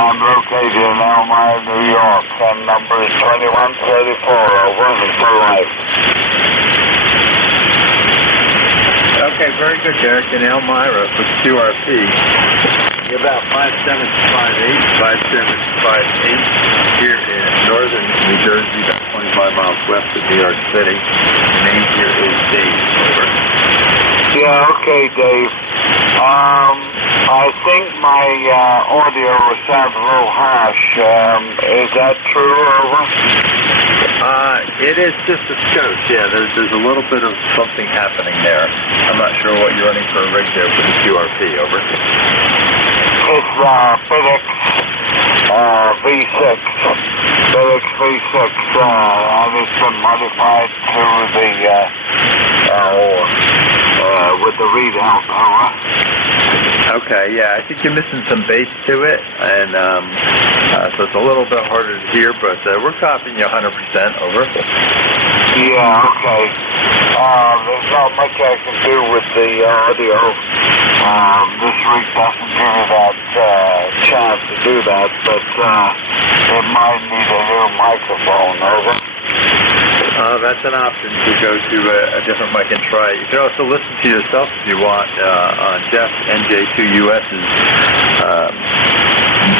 I'm located in Elmira, New York. And number is 2134. Over. It's for life. Okay, very good, Derek. In Elmira with QRP. You're about 5758, 5758 here in northern New Jersey, about 25 miles west of New York City. The name here is Dave. Over. Yeah, okay, Dave. I think my audio sounds a little harsh. Is that true, over? It is just a skosh, yeah. There's a little bit of something happening there. I'm not sure what you're running for a rig there for the QRP, over. It's FedEx V6. FedEx V6. And it's been modified to the with the readout, over. Okay, yeah, I think you're missing some bass to it, and so it's a little bit harder to hear, but we're copying you 100%, over. Yeah, okay. There's not much I can do with the audio. This rig doesn't give you that chance to do that, but it might need a new microphone, over. That's an option to go to a different mic and try. You can also listen to yourself if you want on Jeff NJ2US's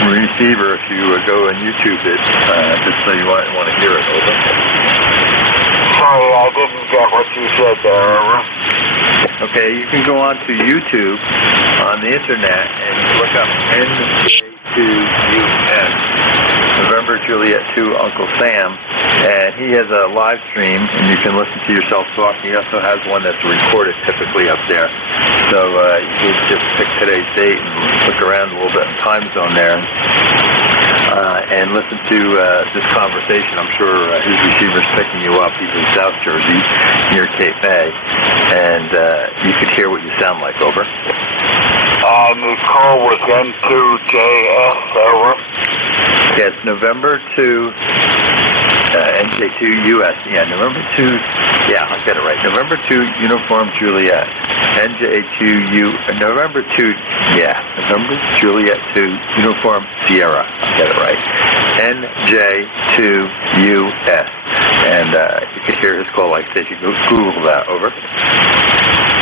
receiver if you go and YouTube it, just so you want to hear it, over. Sorry, I didn't get what you said there, over. Okay, you can go on to YouTube on the internet and look up NJ2US, November Juliet 2 Uncle Sam, and he has a live stream, and you can listen to yourself talk. He also has one that's recorded typically up there. So you can just pick today's date and look around a little bit in time zone there and listen to this conversation. I'm sure his receiver's picking you up. He's in South Jersey near Cape May, and you can hear what you sound like, over. The call was N2JS, over. Yes, November 2, NJ2US. Yeah, November 2, yeah, I'll get it right. November 2, Uniform Juliet. November 2, yeah, November Juliet 2, Uniform Sierra. I'll get it right. NJ2US. And you can hear his call like this. You can Google that, over.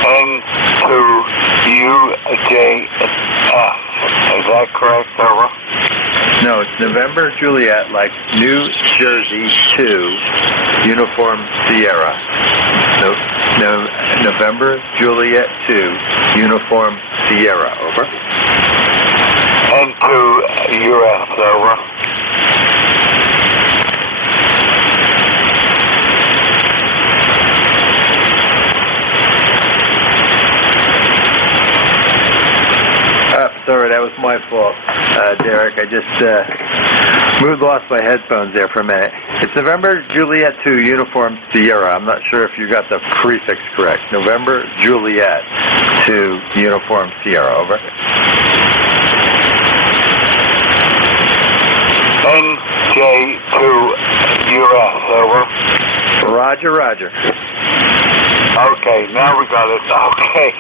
N2UJS. Is that correct, over? No, it's November Juliet, like New Jersey 2, Uniform Sierra. No, November Juliet 2, Uniform Sierra, over. N2US, over. Sorry, that was my fault, Derek. I just lost my headphones there for a minute. It's November Juliet 2, Uniform Sierra. I'm not sure if you got the prefix correct. November Juliet 2, Uniform Sierra, over. NJ2US, over. Roger, roger. Okay, now we got it. Okay.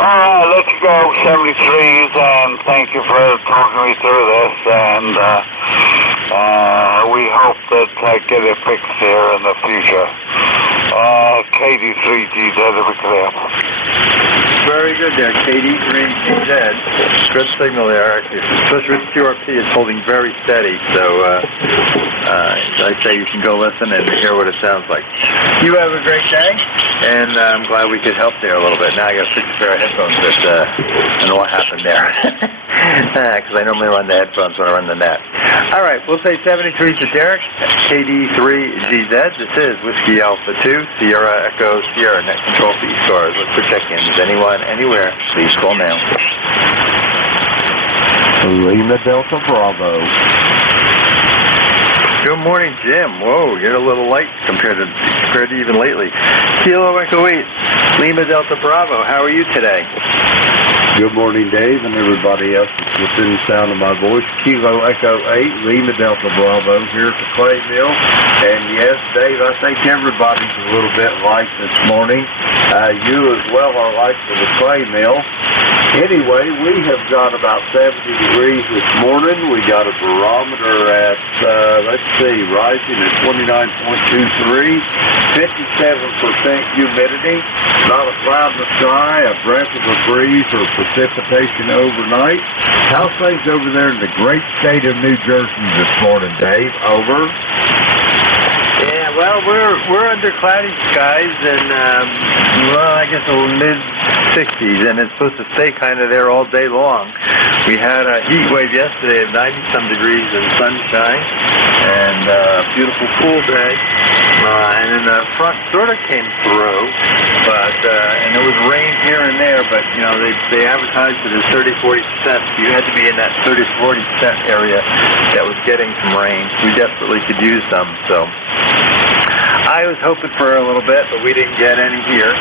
All right, let's go 73s, and thank you for talking me through this, and we hope that I get it fixed here in the future. KD3GZ, to be clear. Very good there, KD3GZ. Good signal there. Especially with QRP, it's holding very steady, so I say you can go listen and hear what it sounds like. You have a great day, and I'm glad we could help there a little bit. Now I got a 6 pair of headphones, but I don't know what happened there. because I normally run the headphones when I run the net. All right, we'll say 73 to Derek, KD3GZ. This is Whiskey Alpha 2, Sierra Echo Sierra, net control for ECARS. Look for check-ins. Anyone, anywhere, please call now. Lima Delta Bravo. Good morning, Jim. Whoa, you're a little light compared to even lately. Kilo Echo 8, Lima Delta Bravo. How are you today? Good morning, Dave, and everybody else that's within the sound of my voice. Kilo Echo 8, Lima Delta Bravo here at the Clay Mill. And yes, Dave, I think everybody's a little bit light this morning. You as well are light for the Clay Mill. Anyway, we have got about 70 degrees this morning. We got a barometer at, rising at 29.23, 57% humidity, not a cloud in the sky, a breath of a breeze or precipitation overnight. How's things over there in the great state of New Jersey this morning, Dave? Over. Yeah, well, we're under cloudy skies and, I guess a mid-60s, and it's supposed to stay kind of there all day long. We had a heat wave yesterday of 90-some degrees and sunshine, and a beautiful cool day. And then the front sort of came through, but and there was rain here and there, but, you know, they advertised it as 30-40%. You had to be in that 30-40% area that was getting some rain. We desperately could use some, so I was hoping for a little bit, but we didn't get any here.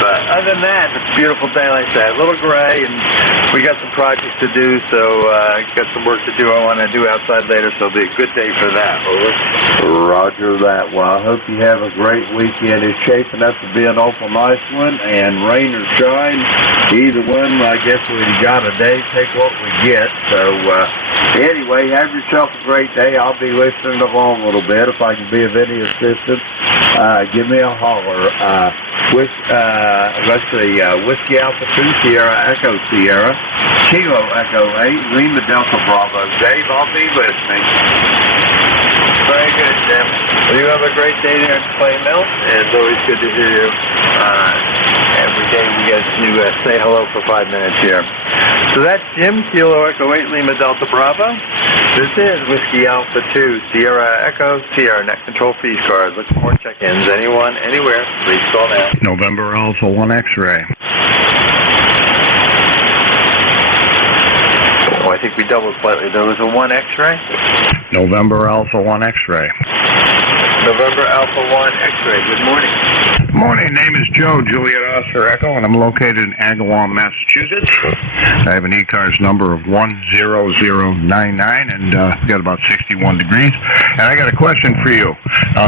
But other than that, it's a beautiful day, like I said. A little gray, and we got some projects to do, so got some work to do I want to do outside later, so it'll be a good day for that. Over. Roger that. Well, I hope you have a great weekend. It's shaping up to be an awful nice one, and rain or shine, either one, I guess we got a day, take what we get. So anyway, have yourself a great day. I'll be listening along a little bit. If I can be of any assistance, give me a holler. Whiskey Alpha 2, Sierra Echo Sierra, Kilo Echo 8, Lima Delta Bravo. Dave, I'll be listening. Very good, Jim. Well, you have a great day there at Clay Mill, and it's always good to hear you. Every day we get to say hello for 5 minutes here. So that's Jim, Kilo Echo 8, Lima Delta Bravo. This is Whiskey Alpha 2, Sierra Echo Sierra, net control for ECARS. Look for more check-ins. Anyone, anywhere, please call now. November Alpha 1 X-ray. Oh, I think we doubled slightly. There was a 1 X-ray? November Alpha 1 X-ray. November Alpha 1 X-ray. Good morning. Morning. Name is Joe, Juliet Oscar Echo, and I'm located in Agawam, Massachusetts. I have an ECARS number of 10099, and got about 61 degrees. And I got a question for you.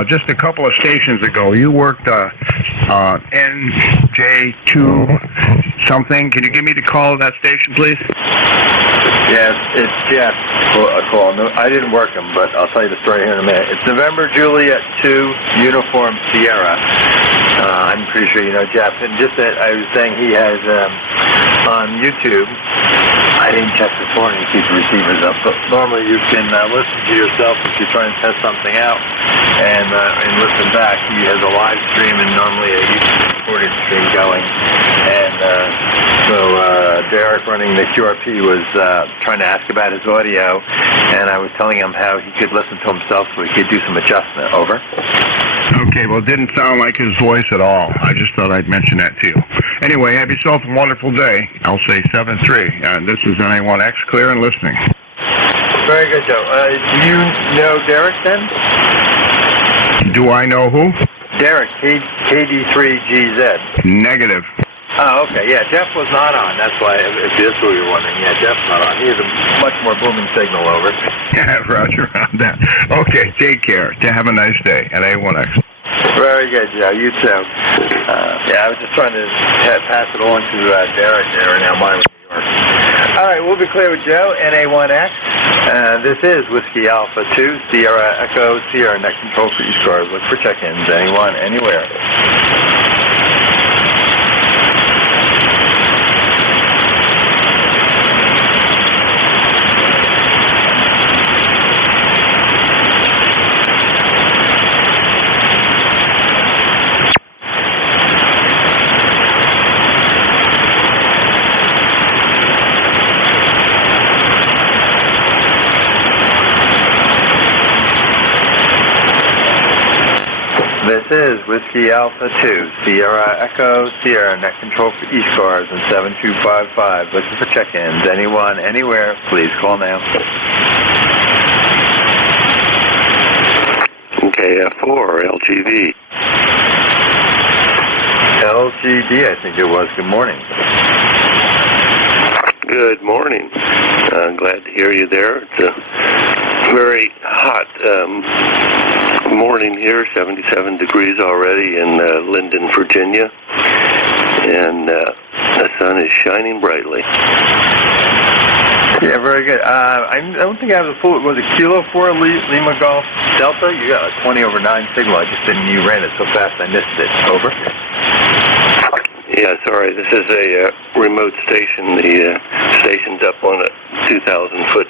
Just a couple of stations ago, you worked NJ2 something. Can you give me the call of that station, please? Yes, it's Jeff. A call. No, I didn't work him, but I'll tell you the story here in a minute. It's November Juliet 2 Uniform Sierra. I'm pretty sure you know Jeff. And just that I was saying he has on YouTube. I didn't check this morning to keep the receivers up, but normally you can listen to yourself if you're trying to test something out and listen back. He has a live stream and normally a YouTube recorded stream going. And so Derek running the QRP was trying to ask about his audio, and I was telling him how he could listen to himself so he could do some adjustment. Over. Okay, well, it didn't sound like his voice at all. I just thought I'd mention that to you. Anyway, have yourself a wonderful day. I'll say 7-3. This is NA1X, clear and listening. Very good, Joe. Do you know Derek, then? Do I know who? Derek, KD3GZ. Negative. Oh, okay. Yeah, Jeff was not on. That's why, if that's what you're wondering. Yeah, Jeff's not on. He has a much more booming signal. Over. Yeah, roger on that. Okay, take care. Have a nice day at A1X. Very good, Joe. You too. I was just trying to pass it on to Derek there, and now mine was New York. All right, we'll be clear with Joe, NA1X. This is Whiskey Alpha 2, Sierra Echo Sierra, net control for ECARS. Look for check-ins. Anyone, anywhere. this is Whiskey Alpha 2, Sierra Echo, Sierra Net Control for ECARS and 7255. Looking for check-ins. Anyone, anywhere, please call now. KF4, LGV. LGD, I think it was. Good morning. Good morning. Glad to hear you there. It's a very hot morning here, 77 degrees already in Linden, Virginia, and the sun is shining brightly. Yeah, very good. I don't think I have the full. Was it Kilo 4 Lima Golf Delta? You got a 20/9 signal. I just didn't. You ran it so fast I missed it. Over. Yeah, sorry. This is a remote station. The station's up on a 2,000-foot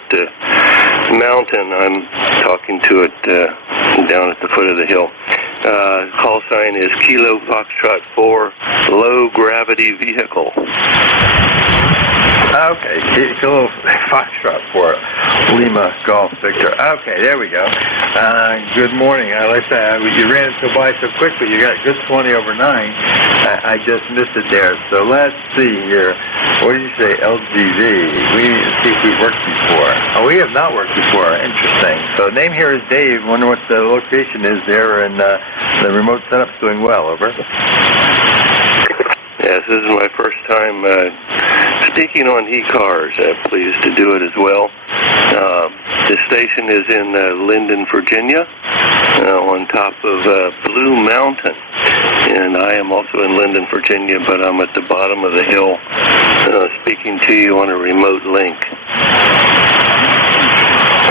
mountain. I'm talking to it down at the foot of the hill. Call sign is Kilo Foxtrot 4, low gravity vehicle. Okay, Kilo Foxtrot 4, Lima Golf Victor. Okay, there we go. Good morning. I like that. You ran it by so quick, but you got a good 20/9. I just missed it there. So let's see here. What did you say? LGV. We need to see if we've worked before. Oh, we have not worked before. Interesting. So name here is Dave. Wonder what the location is there, and the remote setup's doing well. Over. Yes, this is my first time speaking on ECARS. Pleased to do it as well. The station is in Linden, Virginia, on top of Blue Mountain. And I am also in Linden, Virginia, but I'm at the bottom of the hill speaking to you on a remote link.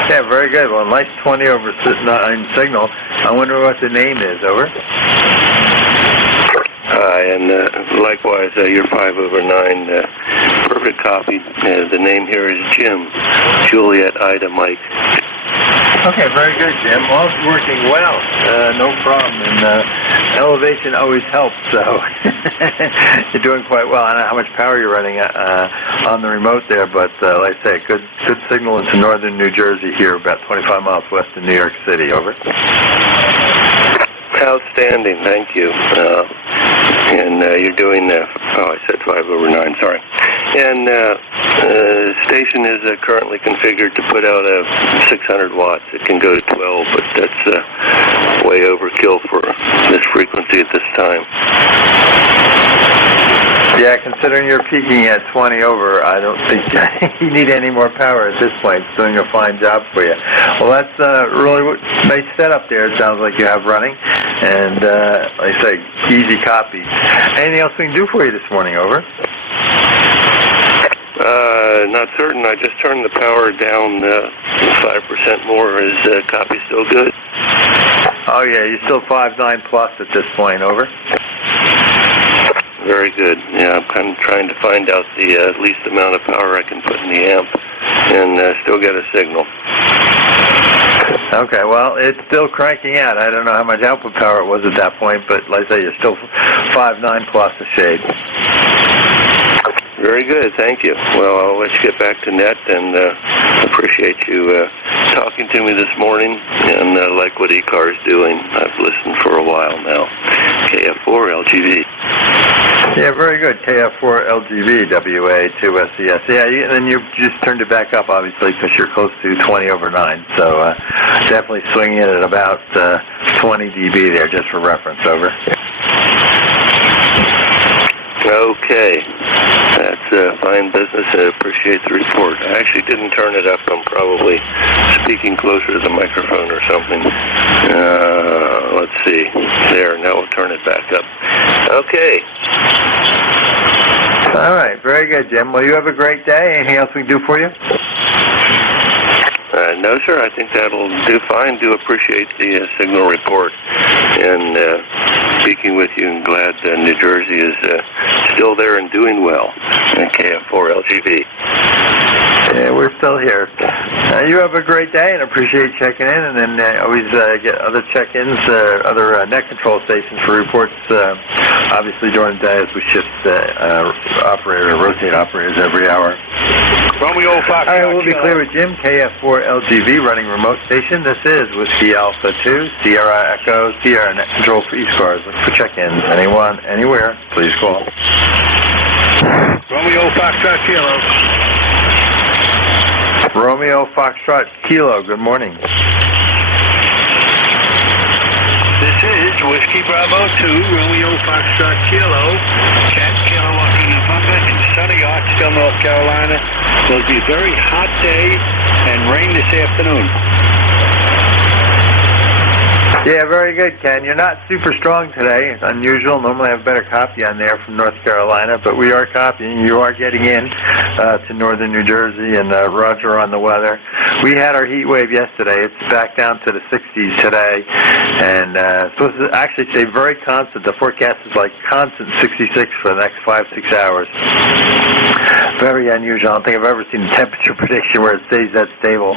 Yeah, very good. Well, nice 20/9 signal. I wonder what the name is. Over. And likewise, your 5/9, perfect copy. The name here is Jim, Juliet Ida Mike. Okay, very good, Jim. Well, it's working well. No problem. And elevation always helps, so you're doing quite well. I don't know how much power you're running on the remote there, but like I say, good signal into northern New Jersey here, about 25 miles west of New York City. Over. Outstanding, thank you. And you're doing, I said 5/9, sorry. And the station is currently configured to put out 600 watts. It can go to 12, but that's way overkill for this frequency at this time. Yeah, considering you're peaking at 20 over, I don't think you need any more power at this point. It's doing a fine job for you. Well, that's really nice setup there, it sounds like you have running. And like I say, easy copies. Anything else we can do for you this morning? Over. Not certain. I just turned the power down 5% more. Is copy still good? Oh, yeah, you're still 5.9 plus at this point. Over. Very good. Yeah, I'm kind of trying to find out the least amount of power I can put in the amp and still get a signal. Okay, well, it's still cranking out. I don't know how much output power it was at that point, but like I say, you're still 5.9 plus a shade. Very good, thank you. Well, I'll let you get back to net, and appreciate you talking to me this morning, and like what ECARS is doing. I've listened for a while now. KF4 LGV. Yeah, very good. KF4 LGV WA2SES. Yeah, and you just turned it back up, obviously, because you're close to 20/9. So definitely swinging it at about 20 dB there, just for reference. Over. Okay. That's fine business. I appreciate the report. I actually didn't turn it up. I'm probably speaking closer to the microphone or something. Let's see. There. Now we'll turn it back up. Okay. All right. Very good, Jim. Well, you have a great day. Anything else we can do for you? No, sir. I think that'll do fine. Do appreciate the signal report. And speaking with you, and glad New Jersey is still there and doing well. And KF4 LGV. Yeah, we're still here. You have a great day, and appreciate checking in. And then always get other check-ins, other net control stations for reports. Obviously during the day as we shift rotate operators every hour. Romeo Fox. All right, we'll be clear with Jim, KF4LGV, running remote station. This is Whiskey Alpha 2, Sierra Echo, Sierra Net Control for ECARS. Look for check-ins. Anyone, anywhere, please call. Romeo Foxtrot Kilo. Romeo Foxtrot Kilo, good morning. This is Whiskey Bravo 2, Romeo Foxtrot Kilo, Cat Kilo walking in November in sunny Artsville, North Carolina. Will be a very hot day and rain this afternoon. Yeah, very good, Ken. You're not super strong today. It's unusual. Normally I have a better copy on there from North Carolina, but we are copying. You are getting in to northern New Jersey, and Roger on the weather. We had our heat wave yesterday. It's back down to the 60s today, and it's supposed to actually stay very constant. The forecast is like constant 66 for the next 5-6 hours. Very unusual. I don't think I've ever seen a temperature prediction where it stays that stable.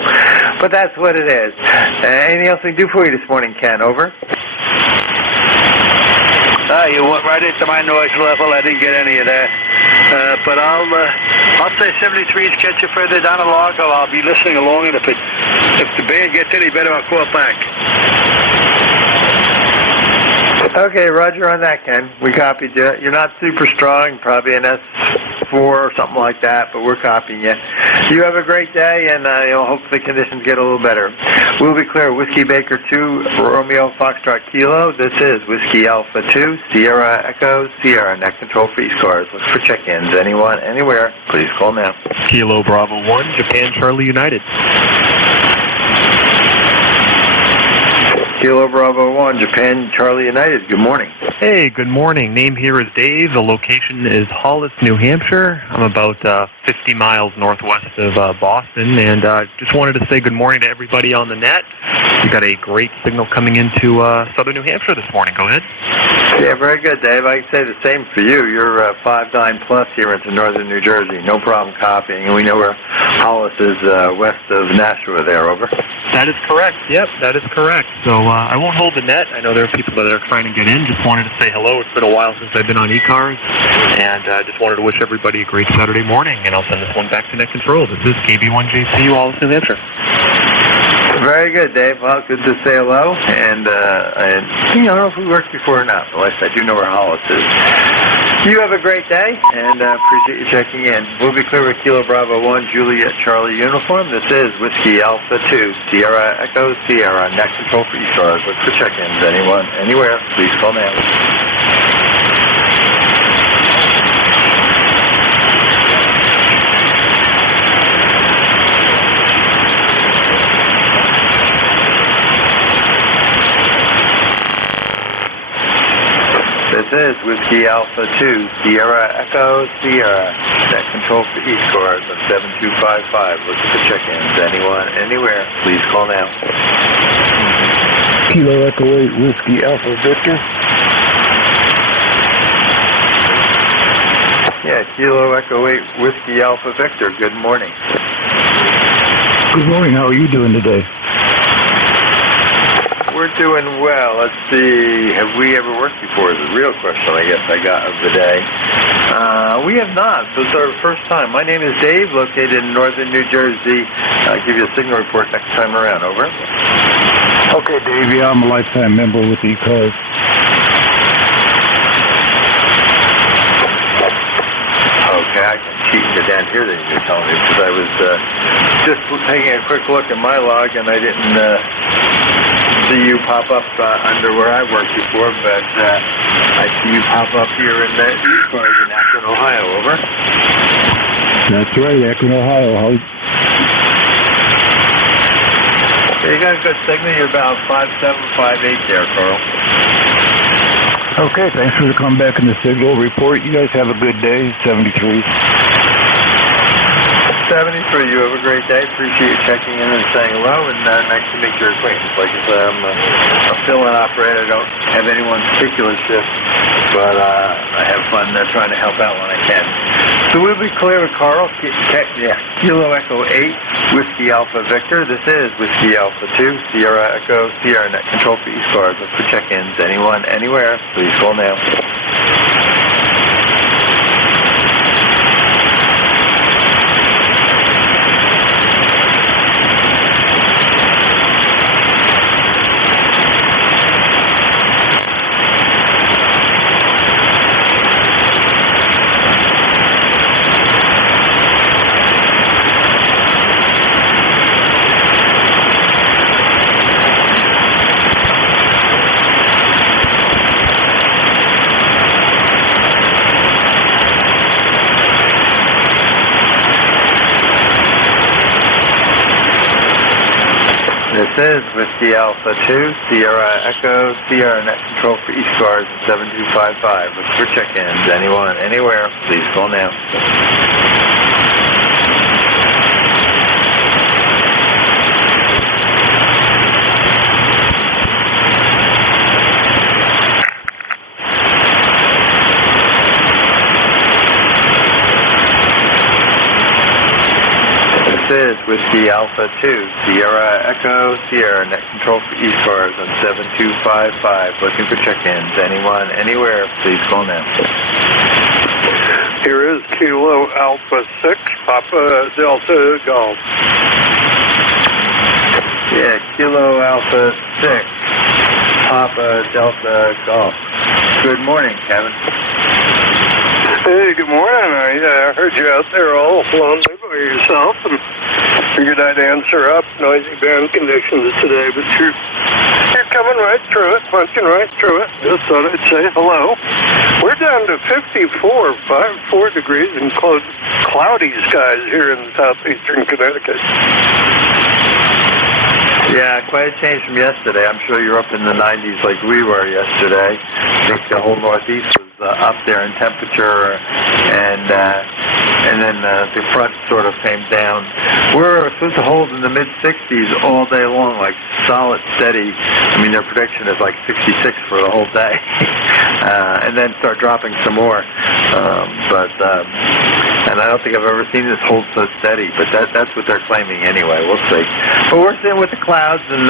But that's what it is. Anything else we can do for you this morning, Ken? Over. You went right into my noise level. I didn't get any of that. But I'll say 73s get you further down the log. I'll be listening along, and if the band gets any better, I'll call back. Okay, Roger on that, Ken. We copied you. You're not super strong, probably an S4 or something like that, but we're copying you. You have a great day, and hopefully conditions get a little better. We'll be clear. Whiskey Baker 2, Romeo Foxtrot Kilo. This is Whiskey Alpha 2, Sierra Echo, Sierra Net Control for ECARS. Look for check-ins. Anyone, anywhere, please call now. Kilo Bravo 1, Japan Charlie United. Kilo Bravo 1, Japan Charlie United. Good morning. Hey, good morning. Name here is Dave. The location is Hollis, New Hampshire. I'm about 50 miles northwest of Boston, and just wanted to say good morning to everybody on the net. You got a great signal coming into southern New Hampshire this morning. Go ahead. Yeah, very good, Dave. I can say the same for you. You're 5-9 plus here into northern New Jersey. No problem copying. And we know where Hollis is west of Nashua there, over. That is correct. Yep, that is correct. So I won't hold the net. I know there are people that are trying to get in. Just wanted to say hello. It's been a while since I've been on ECARS, and I just wanted to wish everybody a great Saturday morning, and I'll send this one back to Net Control. This is KB1JC, Wallace, New Hampshire. Very good, Dave. Well, good to say hello. And I don't know if we worked before or not, but at least I do know where Hollis is. You have a great day, and appreciate you checking in. We'll be clear with Kilo Bravo 1, Juliet Charlie uniform. This is Whiskey Alpha 2, Sierra Echo, Sierra Net Control for ECARS. Look for check-ins. Anyone, anywhere, please call now. This is Whiskey Alpha 2, Sierra Echo, Sierra Net Control for ECARS on 7255. Looking for check-ins. Anyone, anywhere, please call now. Kilo Echo 8, Whiskey Alpha Victor. Yeah, Kilo Echo 8, Whiskey Alpha Victor. Good morning. Good morning. How are you doing today? We're doing well. Let's see. Have we ever worked before is the real question I guess I got of the day. We have not. So it's our first time. My name is Dave, located in northern New Jersey. I'll give you a signal report next time around. Over. Okay, Dave. Yeah, I'm a lifetime member with ECARS. Okay, I can cheat and get down here that you're telling me, because I was just taking a quick look at my log, and I didn't see you pop up under where I worked before, but I see you pop up here in the ECARS in Akron, Ohio. Over. That's right, Akron, Ohio. You got a good signal. You're about 5.758 there, Carl. Okay, thanks for the comeback in the signal report. You guys have a good day. 73. 73. You have a great day. Appreciate you checking in and saying hello, and nice to make your acquaintance. Like I said, I'm a fill-in operator. I don't have any one particular shift, but I have fun trying to help out when I can. So we'll be clear with Carl. Kilo Echo 8, Whiskey Alpha Victor. This is Whiskey Alpha 2, Sierra Echo, Sierra Net Control for ECARS. Look for check-ins. Anyone, anywhere, please call now. is Whiskey Alpha 2, Sierra Echo, Sierra Net Control for ECARS 7255. Look for check-ins. Anyone, anywhere, please call now. This is Whiskey Alpha 2, Sierra Echo, Sierra Net Control for ECARS on 7255. Looking for check-ins. Anyone, anywhere, please call now. Here is Kilo Alpha 6, Papa Delta Golf. Yeah, Kilo Alpha 6, Papa Delta Golf. Good morning, Kevin. Hey, good morning. I heard you out there all alone by yourself and figured I'd answer up. Noisy band conditions today, but you're coming right through it, punching right through it. Just thought I'd say hello. We're down to 54 degrees and cloudy skies here in southeastern Connecticut. Yeah, quite a change from yesterday. I'm sure you're up in the 90s like we were yesterday. I think the whole Northeast was up there in temperature, and then the front sort of came down. We're supposed to hold in the mid-60s all day long, like solid, steady. I mean, their prediction is like 66 for the whole day, and then start dropping some more. And I don't think I've ever seen this hold so steady, but that's what they're claiming anyway. We'll see. But we're sitting with the clouds, and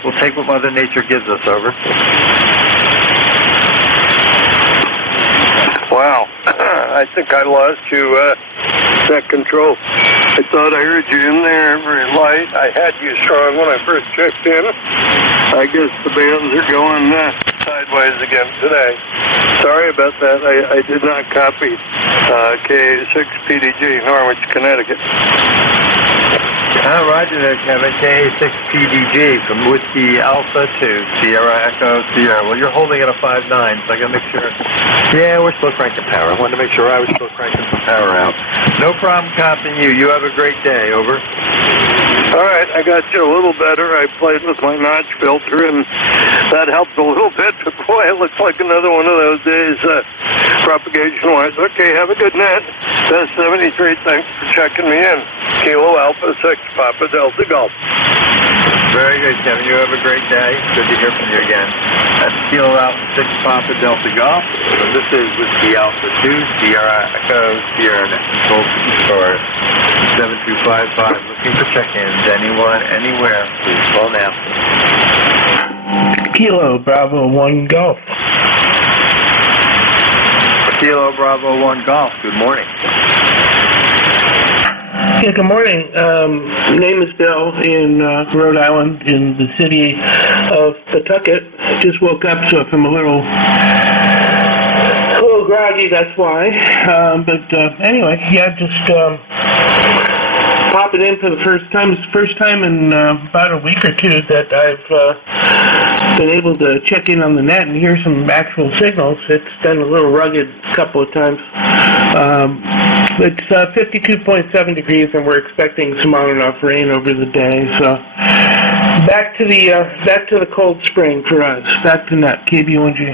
we'll take what Mother Nature gives us. Over. Wow, I think I lost you, net control. I thought I heard you in there very light. I had you strong when I first checked in. I guess the bands are going sideways again today. Sorry about that. I did not copy KA6PDG, Norwich, Connecticut. Roger there, Kevin. KA6PDG from Whiskey Alpha 2, Sierra Echo, Sierra. Well, you're holding at a 5.9, so I got to make sure. Yeah, we're still cranking power. I wanted to make sure I was still cranking some power out. No problem copying you. You have a great day. Over. All right, I got you a little better. I played with my notch filter, and that helped a little bit. But boy, it looks like another one of those days, propagation-wise. Okay, have a good night. That's 73. Thanks for checking me in. Kilo Alpha 6, Papa Delta Golf. Very good, Kevin. You have a great day. Good to hear from you again. That's Kilo Alpha 6, Papa Delta Golf. So this is Whiskey Alpha 2, Sierra Echo, Sierra Net Control for 7255. Looking for check-ins. Anyone, anywhere, please call now. Kilo Bravo 1 Golf. Kilo Bravo 1 Golf. Good morning. Yeah, good morning. Name is Bill in Rhode Island in the city of Pawtucket. Just woke up, so if I'm a little groggy, that's why. But anyway, yeah, just popping in for the first time. It's the first time in about a week or two that I've been able to check in on the net and hear some actual signals. It's been a little rugged a couple of times. It's 52.7 degrees, and we're expecting some on and off rain over the day. So back to the cold spring for us. Back to net, KB1G.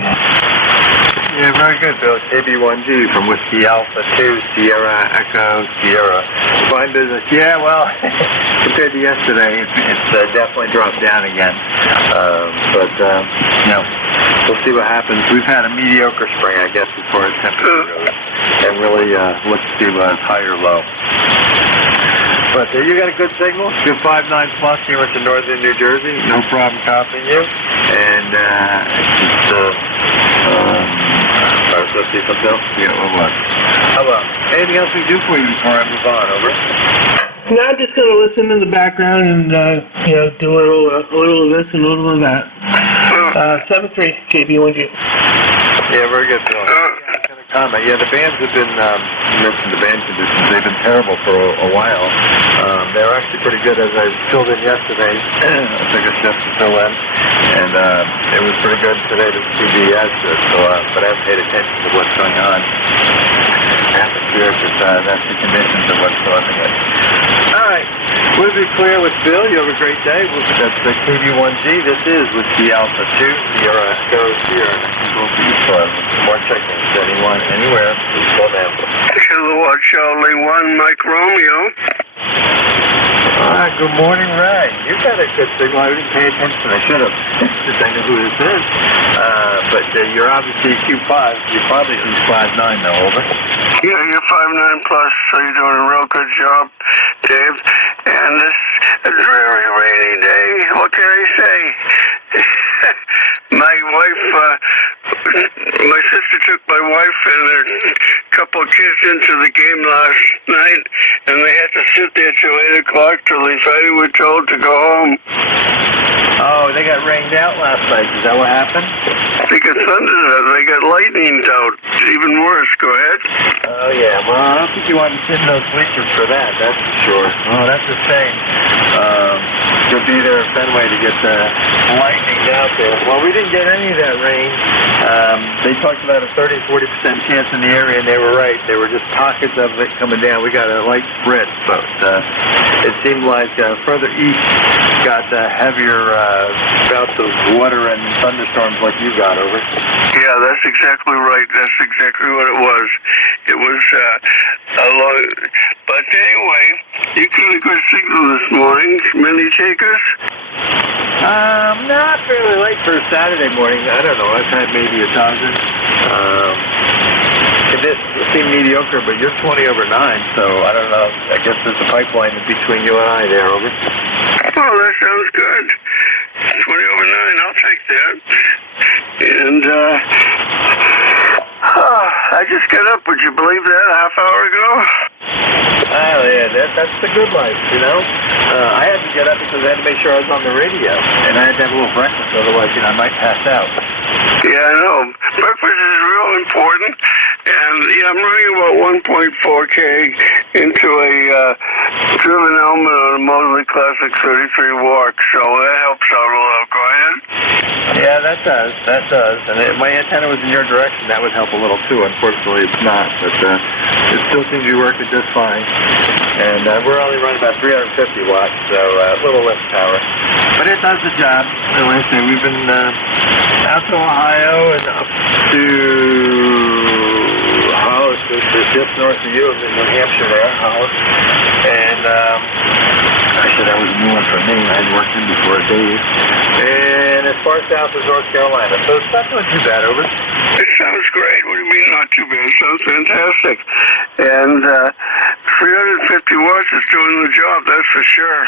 Yeah, very good, Bill. KB1G from Whiskey Alpha 2, Sierra Echo, Sierra. Fine business. Yeah, well, compared to yesterday, it's definitely dropped down again. We'll see what happens. We've had a mediocre spring, I guess, as far as temperature goes, and really look to see high or low. But you got a good signal. Good 5.9 plus here into northern New Jersey. No problem copying you. And let's see something else. Yeah, what? How about anything else we do for you before I move on? Over. No, I'm just going to listen in the background and do a little of this and a little of that. 7-3 KB1G. Yeah, very good, Bill. Comment. Yeah, the bands have been, you mentioned the band conditions, they've been terrible for a while. They're actually pretty good. As I filled in yesterday, I took a shift to fill in, and it was pretty good today to see the as good. So, but I haven't paid attention to what's going on. Atmosphere, that's the conditions of what's causing it. All right. We'll be clear with Bill. You have a great day. That's the KV1G. This is with the Alpha 2, Sierra Echo Sierra. More check-ins. Anyone, anywhere, please go down. Hello, Charlie 1, Mike Romeo. Good morning, Ray. You got a good signal. I didn't pay attention. I should have, since I know who this is. But you're obviously Q5. You're probably who's 5'9", though, over. Yeah, you're 5'9 plus, so you're doing a real good job, Dave. And this dreary, rainy day, what can I say? My wife, my sister took my wife and a couple of kids into the game last night, and they had to sit there till 8 o'clock till they finally were told to go home. Oh, they got rained out last night. Is that what happened? They got thunder, they got lightning out. Even worse. Go ahead. Oh, yeah. Well, I don't think you want to sit in those bleachers for that, that's for sure. Oh, that's a shame. You'll be there at Fenway to get the lightning out there. Well, we didn't get any of that rain. They talked about a 30-40% chance in the area, and they were right. There were just pockets of it coming down. We got a light spread, but it seemed like further east got heavier bouts of water and thunderstorms like you got, over. Yeah, that's exactly right. That's exactly what it was. It was a long... But anyway, you got a good signal this morning. Many takers? Not fairly late for Saturday morning. I don't know. I've had maybe 1,000. It seemed mediocre, but you're 20 over 9, so I don't know. I guess there's a pipeline between you and I there, over. Oh, that sounds good. 20 over 9, I'll take that. And, I just got up, would you believe that, a half hour ago? Oh, yeah, that's the good life, you know? I had to get up because I had to make sure I was on the radio, and I had to have a little breakfast, otherwise, I might pass out. Yeah, I know. Breakfast is real important, and yeah, I'm running about 1.4K into a driven element on a Mosley Classic 33 walk, so that helps out a lot. Go ahead. Yeah, that does. And if my antenna was in your direction, that would help a little too. Unfortunately, it's not, but it still seems to be working just fine. And we're only running about 350 watts, so a little less power. But it does the job. And like I say, we've been out to Ohio and up to Hollis, just north of you, in New Hampshire there, Hollis. And actually, that was a new one for me. I hadn't worked in before, Dave. And as far south as North Carolina. So it's not doing too bad, over. It sounds great. What do you mean not too bad? It sounds fantastic. And 350 watts is doing the job, that's for sure.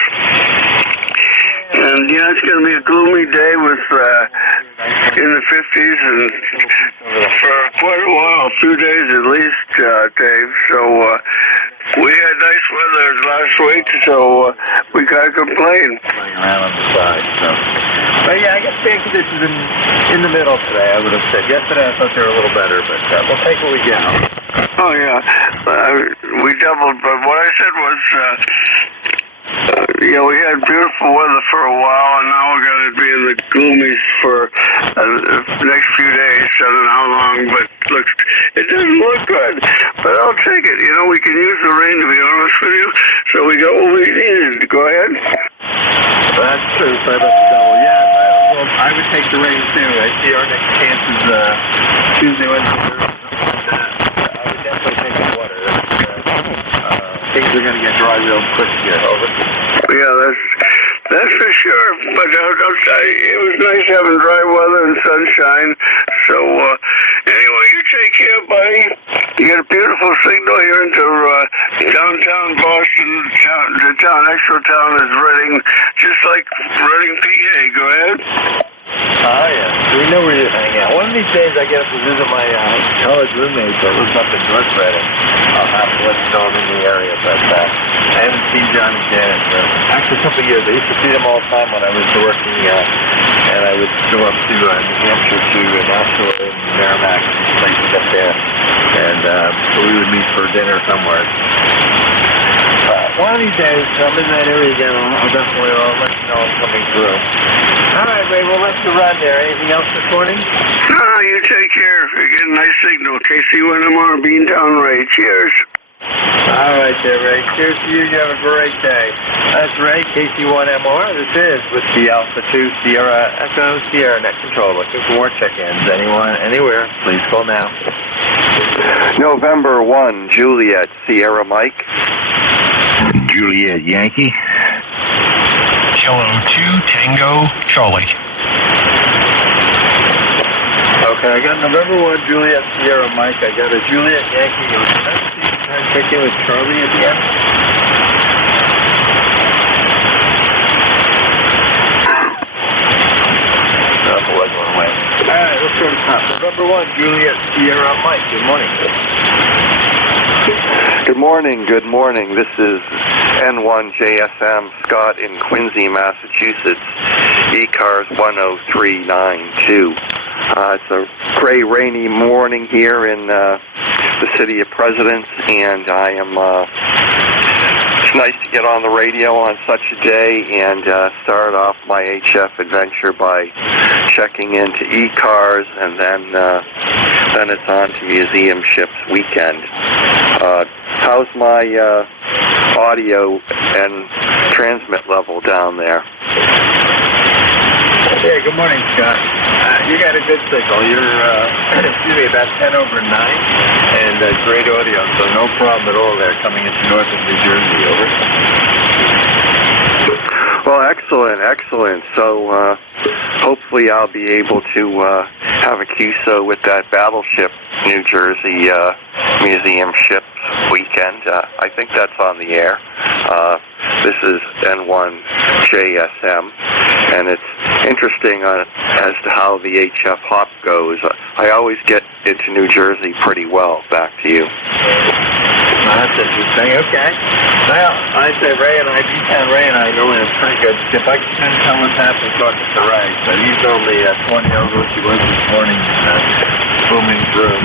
And yeah, it's going to be a gloomy day with in the 50s and for quite a while, 2 days at least, Dave. So we had nice weather last week, so we can't complain. Around on the side, so. But yeah, I guess bad conditions in the middle today, I would have said. Yesterday I thought they were a little better, but we'll take what we get. Oh yeah, we doubled, but what I said was, yeah, we had beautiful weather for a while, and now we're going to be in the gloomies for the next few days. I don't know how long, but it doesn't look good. But I'll take it. You know, we can use the rain, to be honest with you, so we got what we needed. Go ahead. That's true. Sorry about the double. Yeah, well, I would take the rain, too. I see our next chance is Tuesday, Wednesday, Thursday. I would definitely take the water. Things are going to get dry real quick here, over. Yeah, that's for sure. But it was nice having dry weather and sunshine. So anyway, you take care, buddy. You got a beautiful signal here into downtown Boston. The actual town is Reading, just like Reading, PA. Go ahead. Oh, yeah. We know where you hang out. One of these days I get up to visit my college roommate that lives up in North Reading. I'll have to let you know I'm in the area, but I haven't seen John and Janet for actually a couple of years. I used to see them all the time when I was working, and I would go up to New Hampshire to Nashua and Merrimack, places up there. And so we would meet for dinner somewhere. One of these days, I'm in that area again. I'll definitely let you know I'm coming through. All right, Ray, we'll let you run there. Anything else this morning? No, you take care. You're getting a nice signal. KC1MR, Beantown Ray. Cheers. All right there, Ray. Cheers to you. You have a great day. That's Ray, KC1MR. This is Whiskey Alpha 2 Sierra Echo Sierra Net Control. Looking for more check-ins. Anyone, anywhere, please call now. November 1, Juliet, Sierra Mike. Juliet Yankee. Kilo 2, Tango, Charlie. Okay, I got November 1, Juliet Sierra Mike. I got a Juliet Yankee. Can I check in with Charlie at the end? All right, let's go to top. November 1, Juliet Sierra Mike. Good morning. Good morning, good morning. This is N1JSM Scott in Quincy, Massachusetts, ECARS 10392. It's a gray, rainy morning here in the city of Presidents, and I am, it's nice to get on the radio on such a day and start off my HF adventure by checking into ECARS, and then it's on to Museum Ships Weekend. How's my audio and transmit level down there? Yeah, good morning, Scott. You got a good signal. You're, about 10 over 9, and great audio, so no problem at all there coming into north of New Jersey, over. Well, excellent. So hopefully I'll be able to have a QSO with that Battleship New Jersey Museum Ships Weekend. I think that's on the air. This is N1JSM, and it's interesting as to how the HF hop goes. I always get into New Jersey pretty well. Back to you. That's interesting. Okay. Well, I say Ray and I, D-Town Ray and I go in pretty good. If I can tell what's happening, talking to Ray. So he's only 20 over what he was this morning, booming through.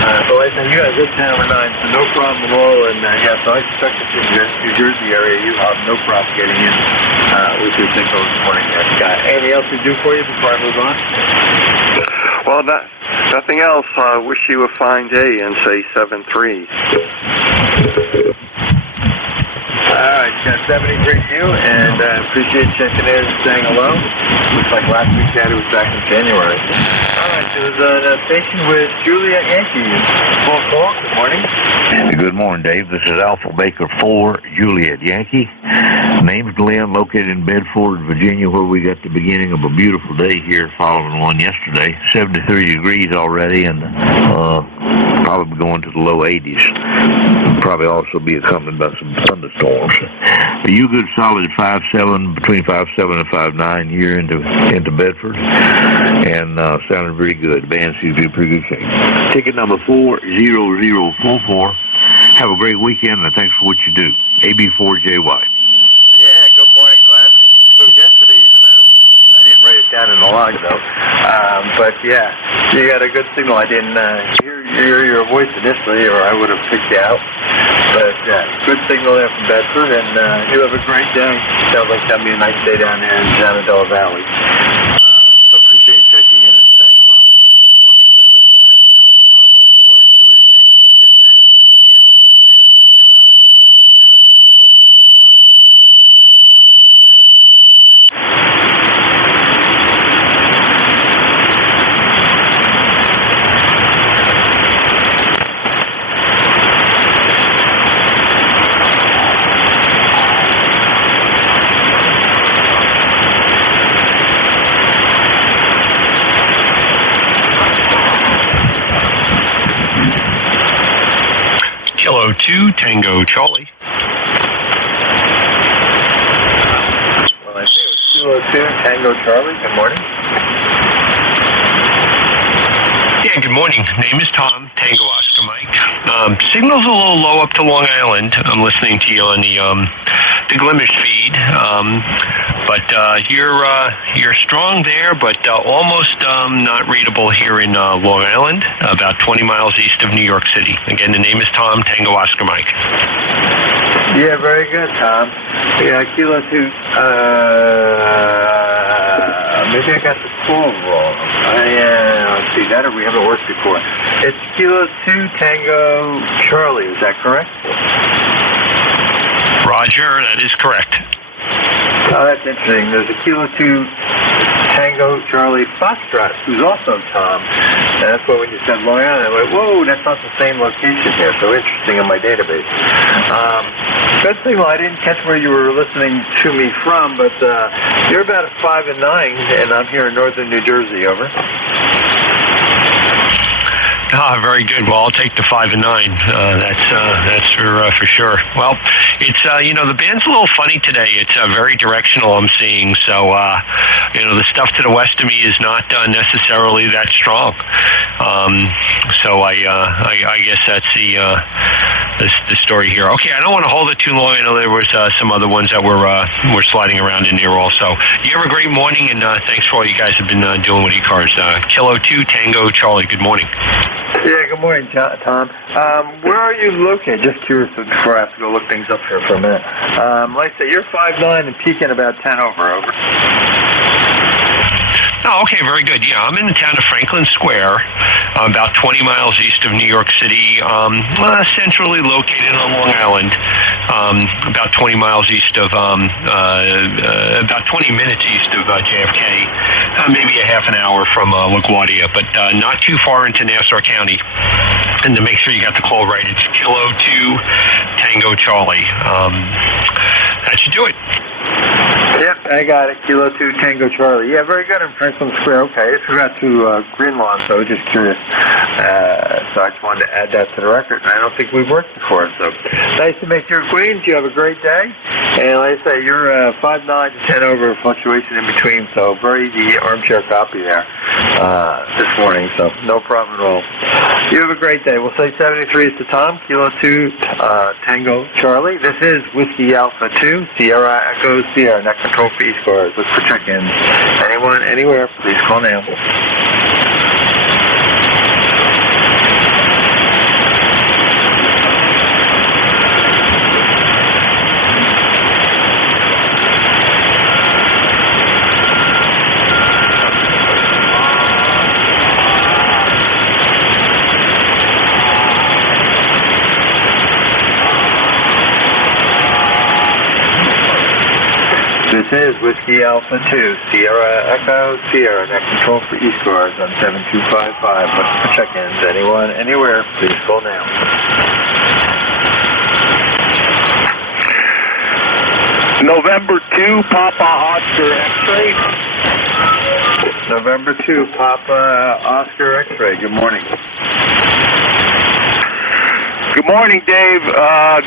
So I said, you got a good 10 over 9, so no problem at all. And yeah, so I suspect that in the New Jersey area, you have no problem getting in with your signal this morning there, Scott. Anything else to do for you before I move on? Well, nothing else. Wish you a fine day and say 7-3. All right, got 73 to you, and appreciate checking in and saying hello. Looks like last week Daddy was back in January. All right, there was a station with Juliet Yankee. Full call. Good morning. Good morning, Dave. This is Alpha Baker 4, Juliet Yankee. Name's Glenn, located in Bedford, Virginia, where we got the beginning of a beautiful day here following one yesterday. 73 degrees already, and probably going to the low 80s. Probably also be accompanied by some thunderstorms. Are you good solid 5'7", between 5'7" and 5'9" here into Bedford? And sounded very good. Band seems to be in pretty good shape. Ticket number 40044. Have a great weekend, and thanks for what you do. AB4JY. Yeah, good morning, Glenn. You spoke yesterday even. I didn't write it down in the log, though. But, yeah, you got a good signal. I didn't hear your voice initially, or I would have picked you out. But, yeah, good signal there from Bedford, and you have a great day. Sounds like that'll be a nice day down there in Shenandoah Valley. So appreciate checking in and saying hello. We'll be clear with Glenn, Alpha Bravo 4, Juliet Yankee. This is Whiskey Alpha 2, Sierra Echo, Sierra Net Control to ECARS. What's the check-ins? Anyone, anywhere, please call now. Kilo 2, Tango, Charlie. Well, I think it was 202, Tango, Charlie. Good morning. Yeah, good morning. Name is Tom, Tango Oscar Mike. Signal's a little low up to Long Island. I'm listening to you on the Glimmers feed. But you're strong there, but almost not readable here in Long Island, about 20 miles east of New York City. Again, the name is Tom, Tango Oscar Mike. Yeah, very good, Tom. Yeah, Kilo 2, maybe I got the call wrong. see that, or we haven't worked before. It's Kilo 2 Tango Charlie, is that correct? Roger, that is correct. Oh, that's interesting. There's a Kilo 2 Tango Charlie Foxtrot, who's also Tom. And that's why when you said Long Island, I went, whoa, that's not the same location here. So interesting in my database. Good thing, well, I didn't catch where you were listening to me from, but you're about a 5 and 9, and I'm here in northern New Jersey, over. Very good. Well, I'll take the 5 and 9. That's for sure. Well, it's the band's a little funny today. It's very directional, I'm seeing. So the stuff to the west of me is not necessarily that strong. So I guess that's the story here. Okay, I don't want to hold it too long. I know there was some other ones that were sliding around in there also. You have a great morning, and thanks for all you guys have been doing with ECARS. Kilo 2 Tango Charlie. Good morning. Yeah, good morning, Tom. Where are you located? Just curious before I have to go look things up here for a minute. Like I say, you're 5'9" and peaking about 10 over. Oh, okay, very good. Yeah, I'm in the town of Franklin Square, about 20 miles east of New York City, centrally located on Long Island, about 20 miles east of, about 20 minutes east of JFK, maybe a half an hour from LaGuardia, but not too far into Nassau County. And to make sure you got the call right, it's Kilo 2 Tango Charlie. That should do it. Yep, I got it. Kilo 2 Tango Charlie. Yeah, very good in Franklin Square. Okay, I forgot to Green Lawn, so I was just curious. So I just wanted to add that to the record. I don't think we've worked before, so nice to make your acquaintance. You have a great day. And like I say, you're 5'9" to 10 over, fluctuation in between, so very easy armchair copy there this morning, so no problem at all. You have a great day. We'll say 73 is to Tom, Kilo 2 Tango Charlie. This is Whiskey Alpha 2, Sierra Echo Sierra, next control for ECARS. Look for check-ins. Anyone, anywhere, please call now. This is Whiskey Alpha 2, Sierra Echo Sierra, next control for ECARS on 7255. Look for check-ins. Anyone, anywhere, please call now. November 2, Papa Oscar X-ray. November 2, Papa Oscar X-ray. Good morning. Good morning, Dave.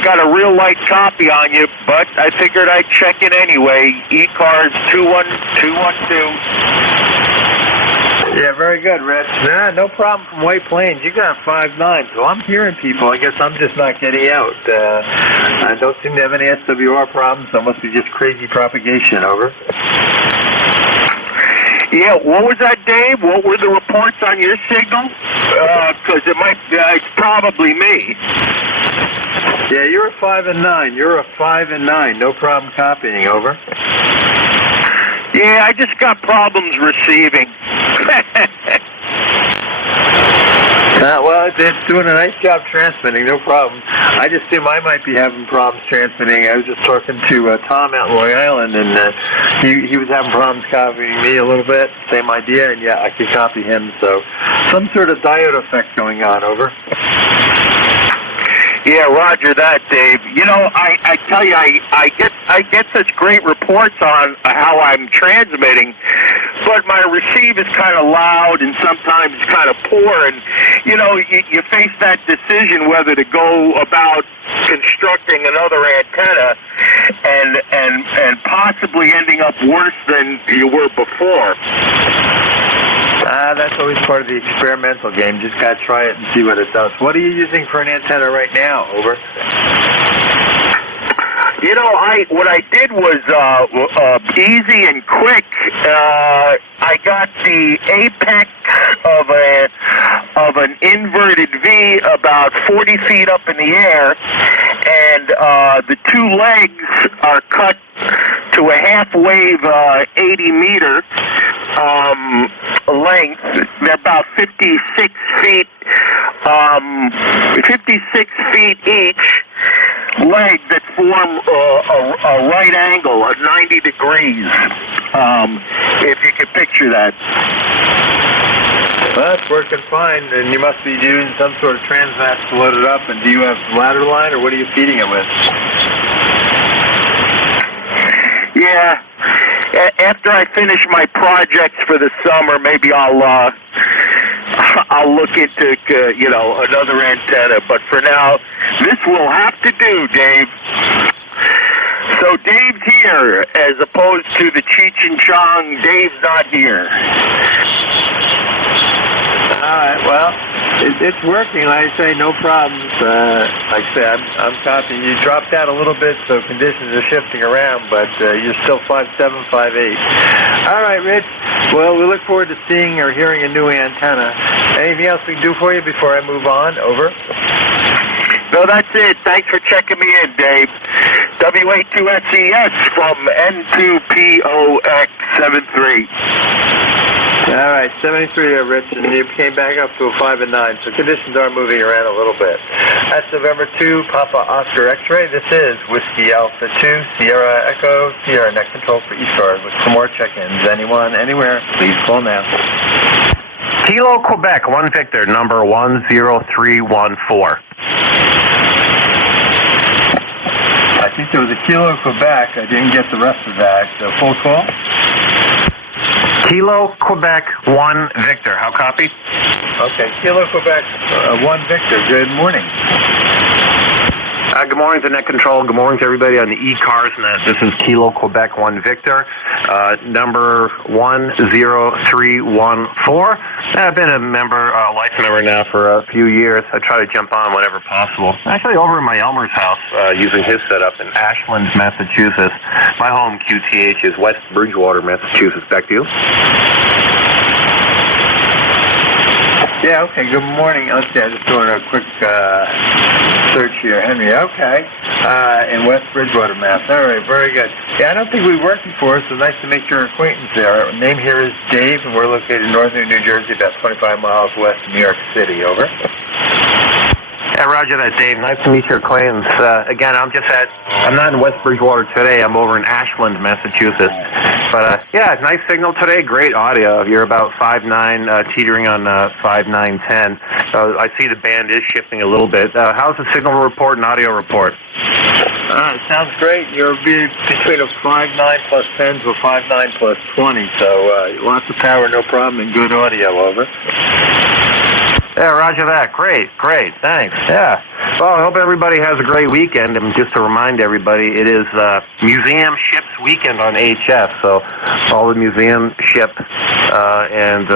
Got a real light copy on you, but I figured I'd check in anyway. ECARS 21212. Yeah, very good, Rich. Nah, no problem from White Plains. You got 5'9", so I'm hearing people. I guess I'm just not getting out. I don't seem to have any SWR problems, so it must be just crazy propagation, over. Yeah, what was that, Dave? What were the reports on your signal? Because it's probably me. Yeah, you're a 5 and 9. You're a 5 and 9. No problem copying, over. Yeah, I just got problems receiving. Well, it's doing a nice job transmitting, no problem. I just assume I might be having problems transmitting. I was just talking to Tom out in Long Island, and he was having problems copying me a little bit. Same idea, and yeah, I could copy him. So some sort of diode effect going on, over. Yeah, roger that, Dave. You know, I tell you, I get such great reports on how I'm transmitting, but my receive is kind of loud and sometimes kind of poor, and you know, you face that decision whether to go about constructing another antenna and possibly ending up worse than you were before. That's always part of the experimental game. Just gotta try it and see what it does. What are you using for an antenna right now, over? You know, what I did was easy and quick. I got the apex of an inverted V about 40 feet up in the air, and the two legs are cut to a half wave 80 meter, length. They're about 56 feet, 56 feet each leg that form a right angle, at 90 degrees, if you could picture that. Well, it's working fine, and you must be using some sort of transmat to load it up. And do you have ladder line, or what are you feeding it with? Yeah. After I finish my projects for the summer, maybe I'll look into another antenna. But for now, this will have to do, Dave. So Dave's here, as opposed to the Cheech and Chong. Dave's not here. All right. Well, it's working. Like I say, no problems. Like I say, I'm copying. You dropped out a little bit, so conditions are shifting around, but you're still 5.7, 5.8. All right, Rich. Well, we look forward to seeing or hearing a new antenna. Anything else we can do for you before I move on? Over. No, that's it. Thanks for checking me in, Dave. W82SES from N2POX73. All right, 73 there, Rich, and you came back up to a 5 and 9, so conditions are moving around a little bit. That's November 2, Papa Oscar X-ray. This is Whiskey Alpha 2, Sierra Echo, Sierra Net Control for ECARS. Look for more check-ins. Anyone, anywhere, please call now. Kilo, Quebec, 1 Victor, number 10314. I think there was a Kilo, Quebec. I didn't get the rest of that. Full call? Kilo, Quebec, 1 Victor. How copy? Okay, Kilo, Quebec, 1 Victor. Good morning. Good morning to Net Control. Good morning to everybody on the ECARS net. This is Kilo, Quebec, 1 Victor, number 10314. I've been a member, life member now for a few years. I try to jump on whenever possible. Actually, over in my Elmer's house, using his setup in Ashland, Massachusetts. My home QTH is West Bridgewater, Massachusetts. Back to you. Yeah, okay, good morning. Let's see, I'm just doing a quick search here. Henry, okay. In West Bridgewater, Mass. All right, very good. Yeah, I don't think we worked before, so nice to make your acquaintance there. Our name here is Dave, and we're located in northern New Jersey, about 25 miles west of New York City. Over. Yeah, roger that, Dave. Nice to meet your acquaintance. Again, I'm not in West Bridgewater today. I'm over in Ashland, Massachusetts. But, yeah, nice signal today. Great audio. You're about 5.9, teetering on 5.910. I see the band is shifting a little bit. How's the signal report and audio report? It sounds great. You're between a 5.9 plus 10 to a 5.9 plus 20, so lots of power, no problem, and good audio. Over. Yeah, roger that. Great, thanks. Yeah. Well, I hope everybody has a great weekend. And just to remind everybody, it is Museum Ships Weekend on HF, so all the museum ships and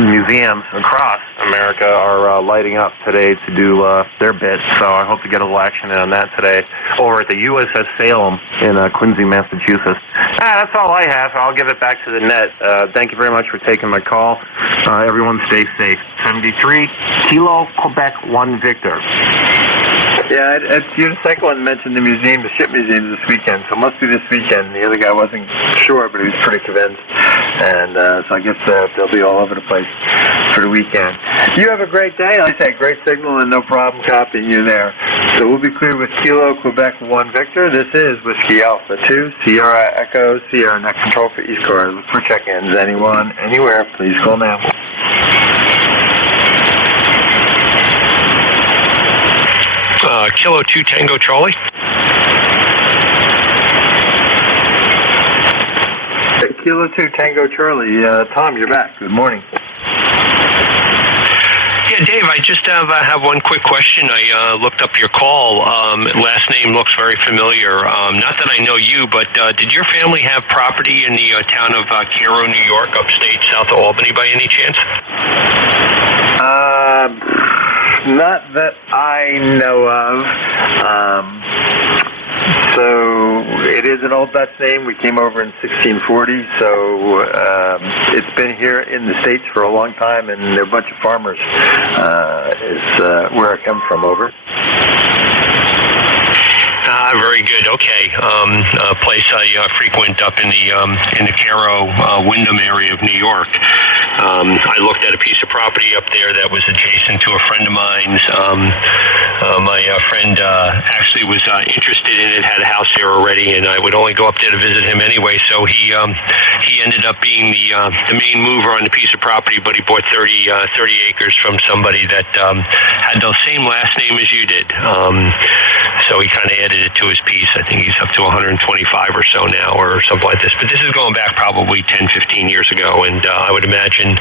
museums across America are lighting up today to do their bit, so I hope to get a little action in on that today over at the USS Salem in Quincy, Massachusetts. That's all I have. I'll give it back to the net. Thank you very much for taking my call. Everyone stay safe. 73, Kilo, Quebec, 1 Victor. Yeah, you're the second one to mention the museum, the ship museum this weekend, so it must be this weekend. The other guy wasn't sure, but he was pretty convinced. And so I guess they'll be all over the place for the weekend. You have a great day. Like I said, great signal and no problem copying you there. So we'll be clear with Kilo, Quebec, 1 Victor. This is Whiskey Alpha 2, Sierra Echo, Sierra Net Control for ECARS. Look for check-ins. Anyone, anywhere, please call now. Kilo 2 Tango Charlie. Kilo 2 Tango Charlie. Tom, you're back. Good morning. Yeah, Dave, I just have one quick question. I looked up your call. Last name looks very familiar. Not that I know you, but did your family have property in the town of Cairo, New York, upstate south of Albany by any chance? Not that I know of. So it is an Old Dutch name. We came over in 1640, so it's been here in the States for a long time, and they're a bunch of farmers is where I come from. Over. Very good. Okay. A place I frequent up in the Caro, Wyndham area of New York. I looked at a piece of property up there that was adjacent to a friend of mine's. My friend actually was interested in it, had a house there already, and I would only go up there to visit him anyway. So he ended up being the main mover on the piece of property, but he bought 30 acres from somebody that had the same last name as you did. So he kind of added it to his piece. I think he's up to 125 or so now, or something like this. But this is going back probably 10, 15 years ago, and I would imagine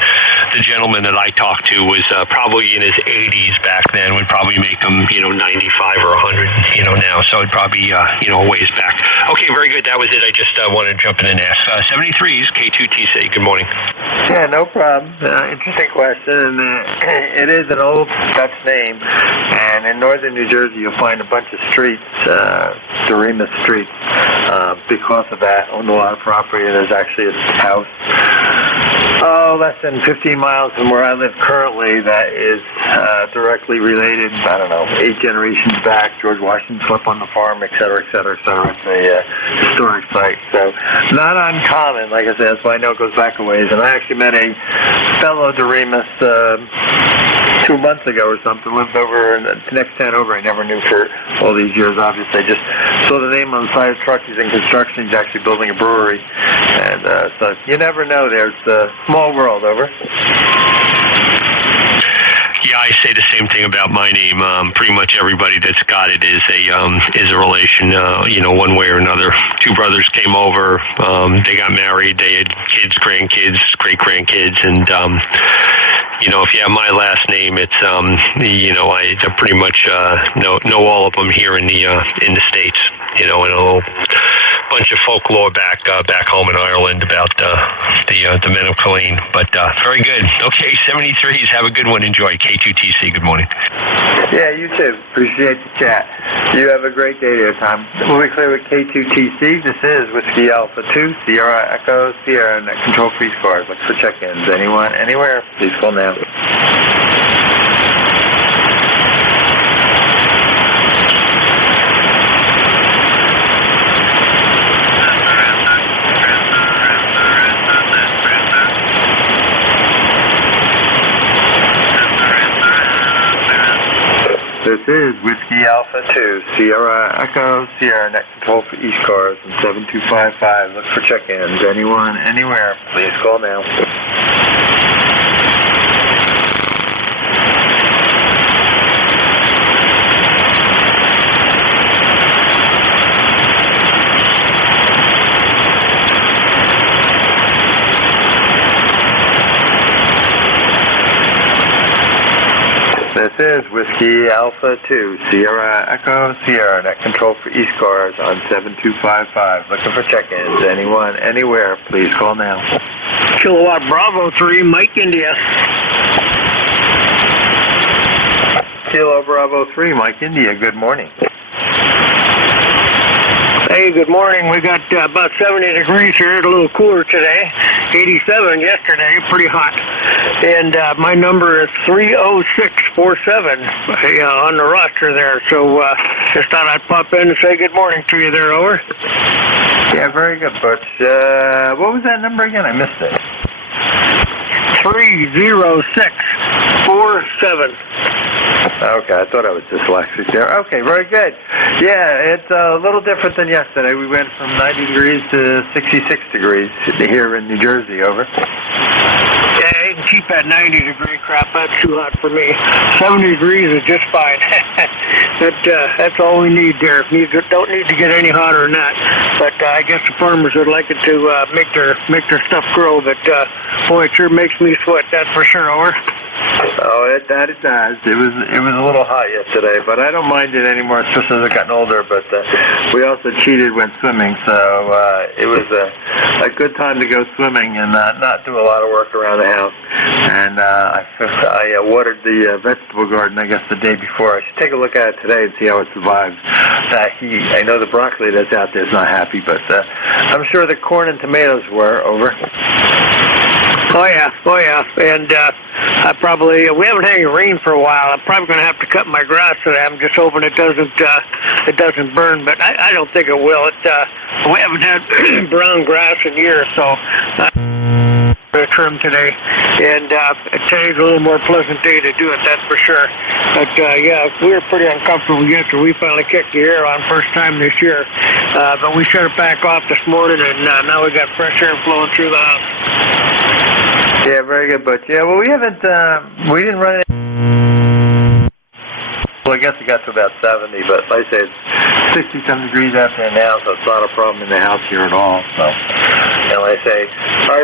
the gentleman that I talked to was probably in his 80s back then, would probably make him, 95 or 100, now. So it'd probably, a ways back. Okay, very good. That was it. I just wanted to jump in and ask. 73's K2TC. Good morning. Yeah, no problem. Interesting question. It is an old Dutch name, and in northern New Jersey you'll find a bunch of streets, Doremus Street. Because of that, owned a lot of property. There's actually a house less than 15 miles from where I live currently that is directly related, 8 generations back. George Washington slept on the farm, et cetera, et cetera, et cetera. It's a historic site. So not uncommon. Like I said, that's why I know it goes back a ways. And I actually met a fellow Doremus 2 months ago or something, lived over in the next town over. I never knew for all these years, obviously. I just saw the name on the side of the truck. He's in construction. He's actually building a brewery. And so you never know. There's a small world, over. Yeah, I say the same thing about my name. Pretty much everybody that's got it is a relation, one way or another. Two brothers came over. They got married. They had kids, grandkids, great-grandkids, and if you have my last name, it's I pretty much know all of them here in the States. And a little bunch of folklore back home in Ireland about the men of Colleen. But very good. Okay, 73s. Have a good one. Enjoy. K2TC. Good morning. Yeah, you too. Appreciate the chat. You have a great day there, Tom. We'll be clear with K2TC. This is Whiskey Alpha 2, Sierra Echo, Sierra Net Control Free Scores. Look for check-ins. Anyone, anywhere, please call now. This is Whiskey Alpha 2, Sierra Echo, Sierra Net Control for ECARS and 7255. Look for check-ins. Anyone, anywhere, please call now. This is Whiskey Alpha 2, Sierra Echo, Sierra Net Control for ECARS on 7255. Looking for check-ins. Anyone, anywhere, please call now. Kilowatt Bravo 3, Mike India. Kilo Bravo 3, Mike India. Good morning. Hey, good morning. We got about 70 degrees here, a little cooler today. 87 yesterday, pretty hot. And my number is 30647 on the roster there. So just thought I'd pop in and say good morning to you there, over. Yeah, very good, Butch. What was that number again? I missed it. 30647. Okay, I thought I was dyslexic there. Okay, very good. Yeah, it's a little different than yesterday. We went from 90 degrees to 66 degrees here in New Jersey, over. Yeah, you can keep that 90-degree crap. That's too hot for me. 70 degrees is just fine. That's all we need there. You don't need to get any hotter than that. But I guess the farmers would like it to make their stuff grow. But boy, it sure makes me sweat. That's for sure, over. Oh, it does. It was a little hot yesterday, but I don't mind it anymore, especially as I've gotten older. But we also cheated when swimming, so it was a good time to go swimming and not do a lot of work around the house. And I watered the vegetable garden, I guess, the day before. I should take a look at it today and see how it survives that heat. I know the broccoli that's out there is not happy, but I'm sure the corn and tomatoes were, over. Oh yeah. And I probably we haven't had any rain for a while. I'm probably going to have to cut my grass today. I'm just hoping it doesn't burn, but I don't think it will. We haven't had brown grass in years, so. Trim today, and today's a little more pleasant day to do it, that's for sure. But yeah, we were pretty uncomfortable yesterday. We finally kicked the air on first time this year, but we shut it back off this morning, and now we got fresh air flowing through the house. Yeah, very good, Butch. Yeah, well, we didn't run it. Well, I guess it got to about 70, but like I said, it's 60-some degrees out there now, so it's not a problem in the house here at all. So, and like I say,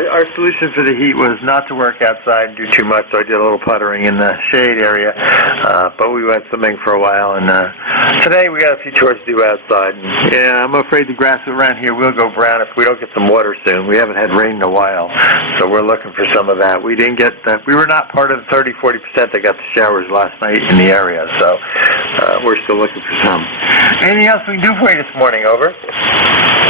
our solution for the heat was not to work outside and do too much, so I did a little puttering in the shade area, but we went swimming for a while, and today we got a few chores to do outside. And, yeah, I'm afraid the grass around here will go brown if we don't get some water soon. We haven't had rain in a while, so we're looking for some of that. We were not part of the 30-40% that got the showers last night in the area, so we're still looking for some. Anything else we can do for you this morning? Over.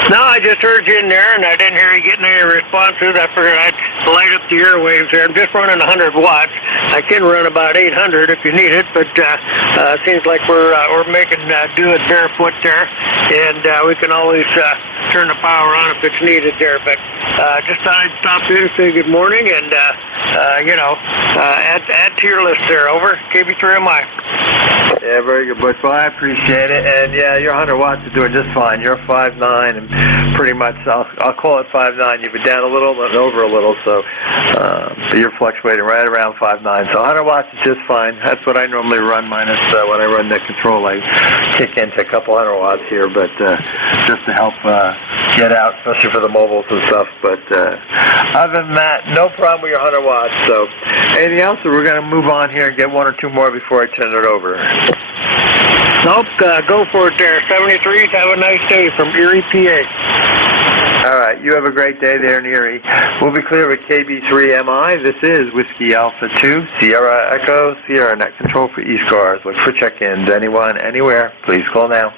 No, I just heard you in there, and I didn't hear you getting any responses. I figured I'd light up the airwaves there. I'm just running 100 watts. I can run about 800 if you need it, but it seems like we're making do it barefoot there, and we can always turn the power on if it's needed there. But just thought I'd stop in and say good morning, and add to your list there. Over. KB3MI. Yeah, very good, Butch. Well, I appreciate it. And yeah, your 100 watts is doing just fine. You're 5'9", and pretty much I'll call it 5'9". You've been down a little and over a little, so you're fluctuating right around 5'9". So 100 watts is just fine. That's what I normally run, minus when I run net control, I kick into a couple 100 watts here, but just to help get out, especially for the mobiles and stuff. But other than that, no problem with your 100 watts. So anything else, or we're going to move on here and get one or two more before I turn it over? Nope, go for it there. 73s, have a nice day from Erie, PA. All right, you have a great day there in Erie. We'll be clear with KB3MI. This is Whiskey Alpha 2, Sierra Echo, Sierra Net Control for ECARS. Look for check-ins. Anyone, anywhere, please call now.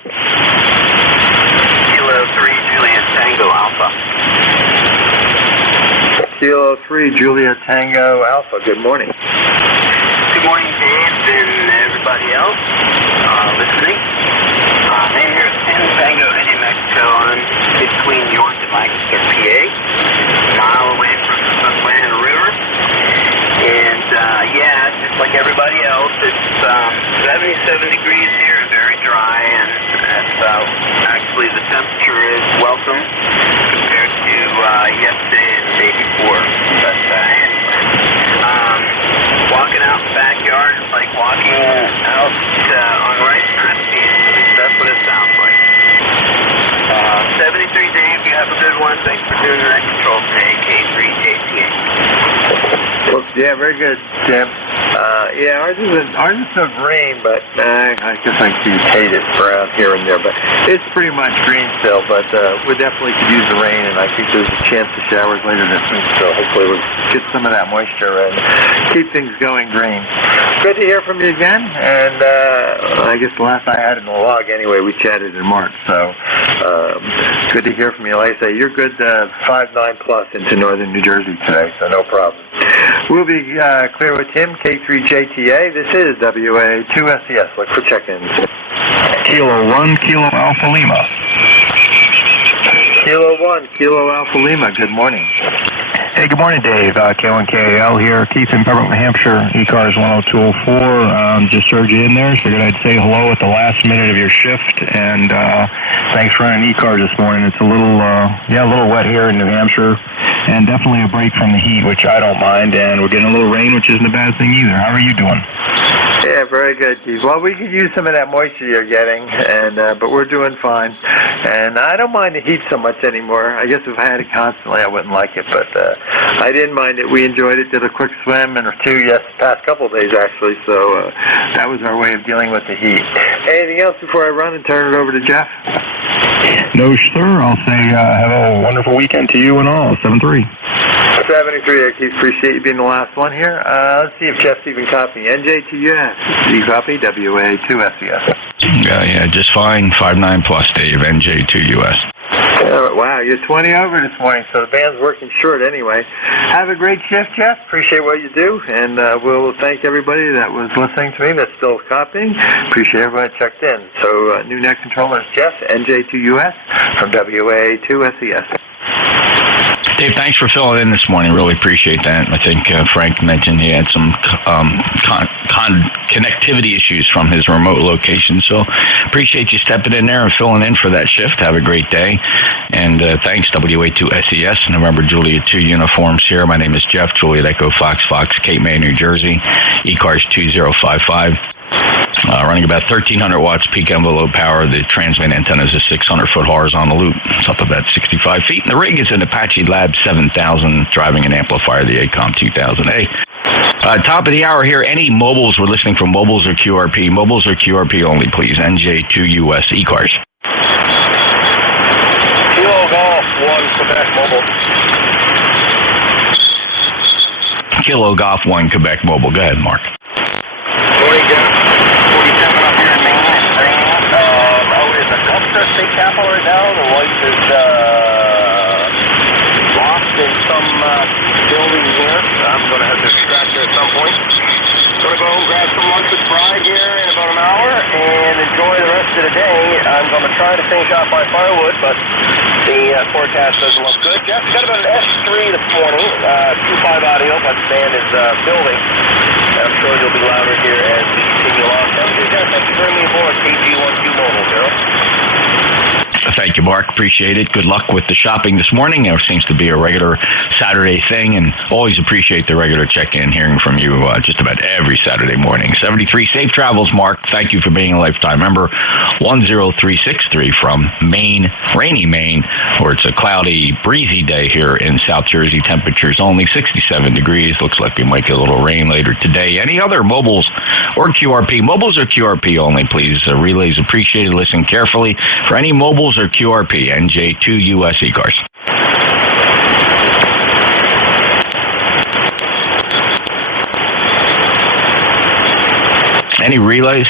Kilo 3, Juliet Tango Alpha. Kilo 3, Juliet Tango Alpha. Good morning. Good morning, Dave, and everybody else listening. I'm here at San Tango, New Mexico, on between York and Lancaster, PA, a mile away from the Susquehanna River. And just like everybody else, it's 77 degrees here, very dry, and actually the temperature is welcome compared to yesterday and the day before. But anyway. Walking out in the backyard is like walking out on rice field. At least that's what it sounds like. 73 Dave, you have a good one. Thanks for doing the net control today. K3JTA. Well, yeah, very good, Tim. Ours is no rain, but I guess I do hate it around here and there. But it's pretty much green still, but we definitely could use the rain, and I think there's a chance of showers later this week, so hopefully we'll get some of that moisture and keep things going green. Good to hear from you again, and I guess the last I had in the log anyway, we chatted in March, so good to hear from you. Like I say, you're good 5'9" plus into northern New Jersey today, so no problem. We'll be clear with Tim, K3JTA. This is WA2SES. Look for check-ins. Kilo 1, Kilo Alpha Lima. Kilo 1, Kilo Alpha Lima. Good morning. Hey, good morning, Dave. K1KAL here. Keith in Pembroke, New Hampshire. ECARS 10204. Just heard you in there. Figured I'd say hello at the last minute of your shift. And thanks for running ECARS this morning. It's a little wet here in New Hampshire. And definitely a break from the heat, which I don't mind. And we're getting a little rain, which isn't a bad thing either. How are you doing? Yeah, very good, Keith. Well, we could use some of that moisture you're getting, but we're doing fine. And I don't mind the heat so much anymore. I guess if I had it constantly, I wouldn't like it, but I didn't mind it. We enjoyed it, did a quick swim and or two, past couple of days, actually, so that was our way of dealing with the heat. Anything else before I run and turn it over to Jeff? No, sir. I'll say have a wonderful weekend to you and all. 7-3. 73, Keith. Appreciate you being the last one here. Let's see if Jeff's even copying. NJ2US. You copy? WA2SES. Yeah, just fine. 5'9" plus, Dave. NJ2US. Wow, you're 20 over this morning, so the band's working short anyway. Have a great shift, Jeff. Appreciate what you do, and we'll thank everybody that was listening to me that's still copying. Appreciate everybody that checked in. So, new net controller is Jeff, NJ2US, from WA2SES. Dave, thanks for filling in this morning. Really appreciate that. I think Frank mentioned he had some connectivity issues from his remote location. So appreciate you stepping in there and filling in for that shift. Have a great day. And thanks, WA2SES, November Juliet 2 uniforms here. My name is Jeff, Juliet Echo Fox, Cape May, New Jersey, ECARS 2055. Running about 1,300 watts peak envelope power. The transmit antenna is a 600-foot horizontal loop. It's up about 65 feet. And the rig is an Apache Lab 7000 driving an amplifier, the ACOM 2000A. Top of the hour here. Any mobiles, we're listening for mobiles or QRP. Mobiles or QRP only, please. NJ2US ECARS. Kilo Golf 1 Quebec Mobile. Kilo Golf 1 Quebec Mobile. Go ahead, Mark. Morning, Jeff. 47 up here in Maine. Out in Augusta State Capitol right now. The wife is lost in some building here. I'm going to have to distract her at some point. Going to go grab some lunch with Bride here in about an hour and enjoy the rest of the day. I'm going to try to finish off my firewood, but the forecast doesn't look good. Jeff, got about an S3 this morning. 2.5 audio, but the band is building. I'm sure you'll be louder here as we continue along. Thank you for bringing me aboard, KG1Q Mobile, Zero. Thank you, Mark. Appreciate it. Good luck with the shopping this morning. There seems to be a regular Saturday thing, and always appreciate the regular check-in, hearing from you just about every Saturday morning. 73 safe travels, Mark. Thank you for being a lifetime member. 10363 from Maine, rainy Maine, where it's a cloudy, breezy day here in South Jersey. Temperatures only 67 degrees. Looks like we might get a little rain later today. Any other mobiles or QRP? Mobiles or QRP only, please. Relays appreciated. Listen carefully. For any mobiles or QRP, NJ2US ECARS. Any relays?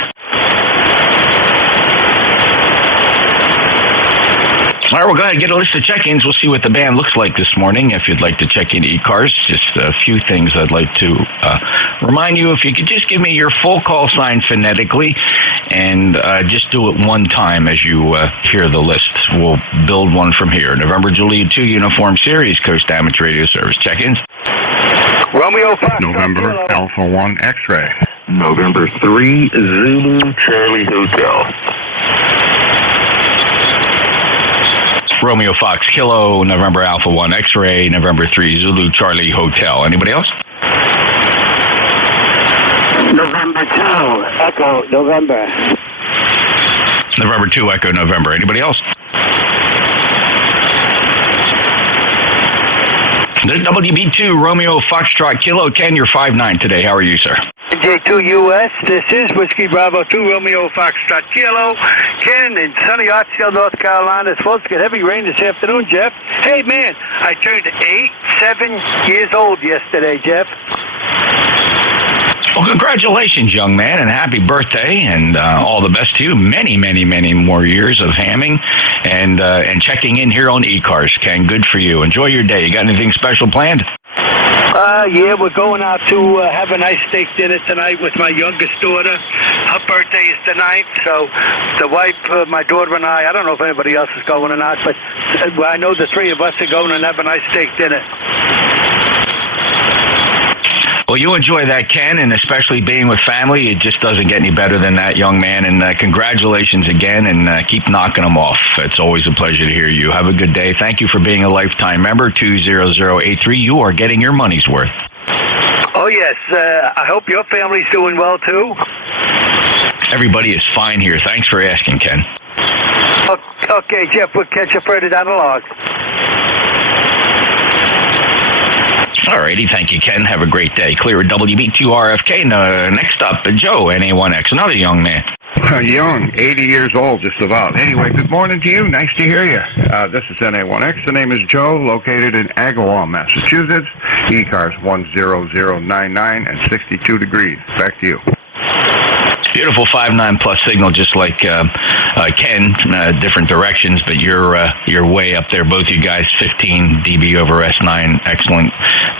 All right, we'll go ahead and get a list of check-ins. We'll see what the band looks like this morning. If you'd like to check in ECARS, just a few things I'd like to remind you. If you could just give me your full call sign phonetically, and just do it one time as you hear the list. We'll build one from here. November Juliet 2 Uniform Series, Coast Damage Radio Service. Check-ins. Romeo 5. November Alpha 1 X-Ray. November 3 Zulu Charlie Hotel. Romeo Fox Kilo, November Alpha 1 X-Ray, November 3 Zulu Charlie Hotel. Anybody else? November 2, Echo, November. November 2 Echo November. Anybody else? There's WB2 Romeo Foxtrot Kilo. Ken, you're 5'9" today. How are you, sir? NJ2US, this is Whiskey Bravo 2 Romeo Foxtrot Kilo. Ken in sunny Hartsfield, North Carolina. It's supposed to get heavy rain this afternoon, Jeff. Hey, man, I turned 7 years old yesterday, Jeff. Well, congratulations, young man, and happy birthday, and all the best to you. Many, many, many more years of hamming and checking in here on ECARS, Ken. Good for you. Enjoy your day. You got anything special planned? Yeah, we're going out to have a nice steak dinner tonight with my youngest daughter. Her birthday is the 9th, so the wife, my daughter, and I don't know if anybody else is going or not, but I know the three of us are going and have a nice steak dinner. Well, you enjoy that, Ken, and especially being with family. It just doesn't get any better than that, young man. And congratulations again, and keep knocking them off. It's always a pleasure to hear you. Have a good day. Thank you for being a lifetime member, 20083. You are getting your money's worth. Oh, yes. I hope your family's doing well, too. Everybody is fine here. Thanks for asking, Ken. Okay, Jeff, we'll catch you further down the log. All righty. Thank you, Ken. Have a great day. Clear at WB2RFK. Next up, Joe, NA1X, another young man. Young, 80 years old, just about. Anyway, good morning to you. Nice to hear you. This is NA1X. The name is Joe, located in Agawam, Massachusetts. ECARS 10099 and 62 degrees. Back to you. Beautiful 5.9 plus signal, just like Ken, different directions, but you're way up there. Both you guys, 15 dB over S9. Excellent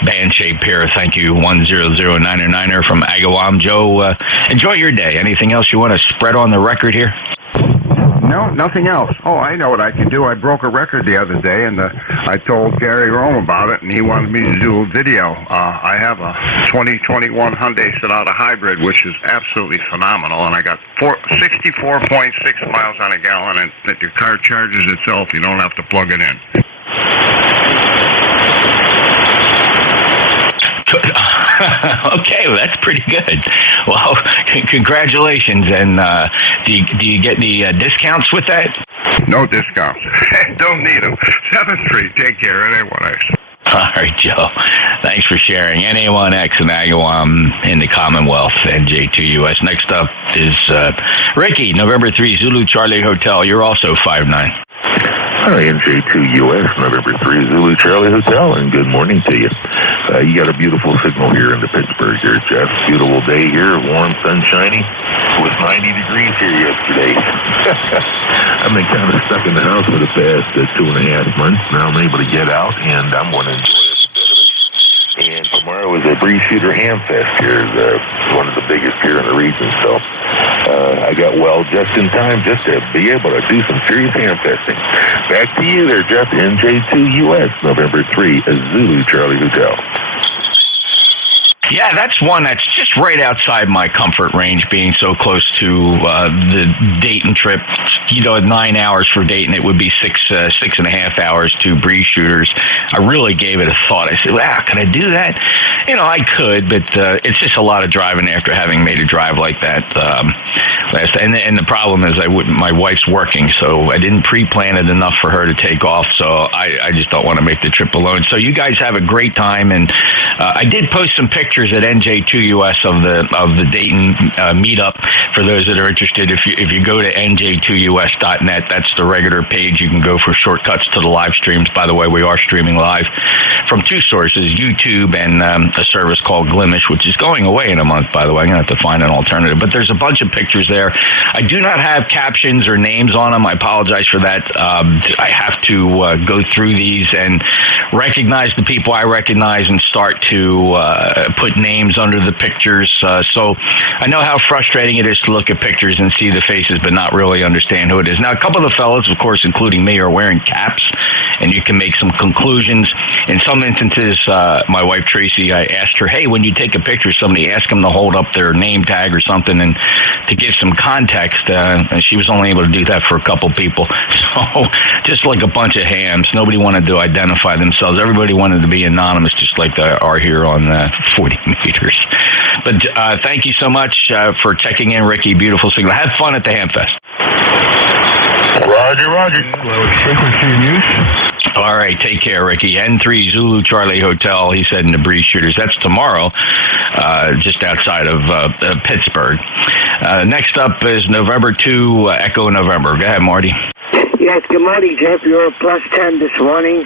band shape here. Thank you, 100909er from Agawam. Joe, enjoy your day. Anything else you want to spread on the record here? No, nothing else. Oh, I know what I can do. I broke a record the other day, and I told Gary Rome about it, and he wanted me to do a video. I have a 2021 Hyundai Sonata Hybrid, which is absolutely phenomenal, and I got 64.6 miles on a gallon, and that your car charges itself. You don't have to plug it in. Okay, well, that's pretty good. Well, congratulations. And do you get the discounts with that? No discounts. Don't need them. 7-3. Take care. NA1X. All right, Joe. Thanks for sharing. NA1X and Agawam in the Commonwealth, NJ2US. Next up is Ricky, November 3, Zulu Charlie Hotel. You're also 5'9". Hi, NJ2US, November 3, Zulu Charlie Hotel, and good morning to you. You got a beautiful signal here in the Pittsburgh here, Jeff. Beautiful day here, warm, sunshiny. It was 90 degrees here yesterday. I've been kind of stuck in the house for the past 2.5 months. Now I'm able to get out, and I'm going to enjoy every bit of it. And tomorrow is a Breeze Shooter Ham Fest here, one of the biggest here in the region. So I got well just in time just to be able to do some serious ham festing. Back to you there, Jeff. NJ2US, November 3, Zulu Charlie Hotel. Yeah, that's one that's just right outside my comfort range, being so close to the Dayton trip. 9 hours for Dayton. It would be 6.5 hours to Breeze Shooters. I really gave it a thought. I said, wow, can I do that? I could, but it's just a lot of driving after having made a drive like that last. And the problem is my wife's working, so I didn't pre-plan it enough for her to take off, so I just don't want to make the trip alone. So you guys have a great time, and I did post some pictures at NJ2US of the Dayton meetup for those that are interested. If you go to NJ2US.net, that's the regular page. You can go for shortcuts to the live streams. By the way, we are streaming live from two sources, YouTube and a service called Glimish, which is going away in a month, by the way. I'm going to have to find an alternative. But there's a bunch of pictures there. I do not have captions or names on them. I apologize for that. I have to go through these and recognize the people I recognize and start to put names under the pictures. So I know how frustrating it is to look at pictures and see the faces but not really understand who it is. Now, a couple of the fellows, of course, including me, are wearing caps, and you can make some conclusions. In some instances, my wife, Tracy, I asked her, hey, when you take a picture, somebody ask them to hold up their name tag or something and to give some context. And she was only able to do that for a couple people. So just like a bunch of hams. Nobody wanted to identify themselves. Everybody wanted to be anonymous, just like they are here on 40 meters. But thank you so much for checking in, Ricky. Beautiful signal. Have fun at the Hamfest. Roger, roger. Frequency in use. All right, take care, Ricky. N3 Zulu Charlie Hotel, he said, in the Breeze Shooters. That's tomorrow, just outside of Pittsburgh. Next up is November 2, Echo November. Go ahead, Marty. Yes, good morning, Jeff. You're a +10 this morning.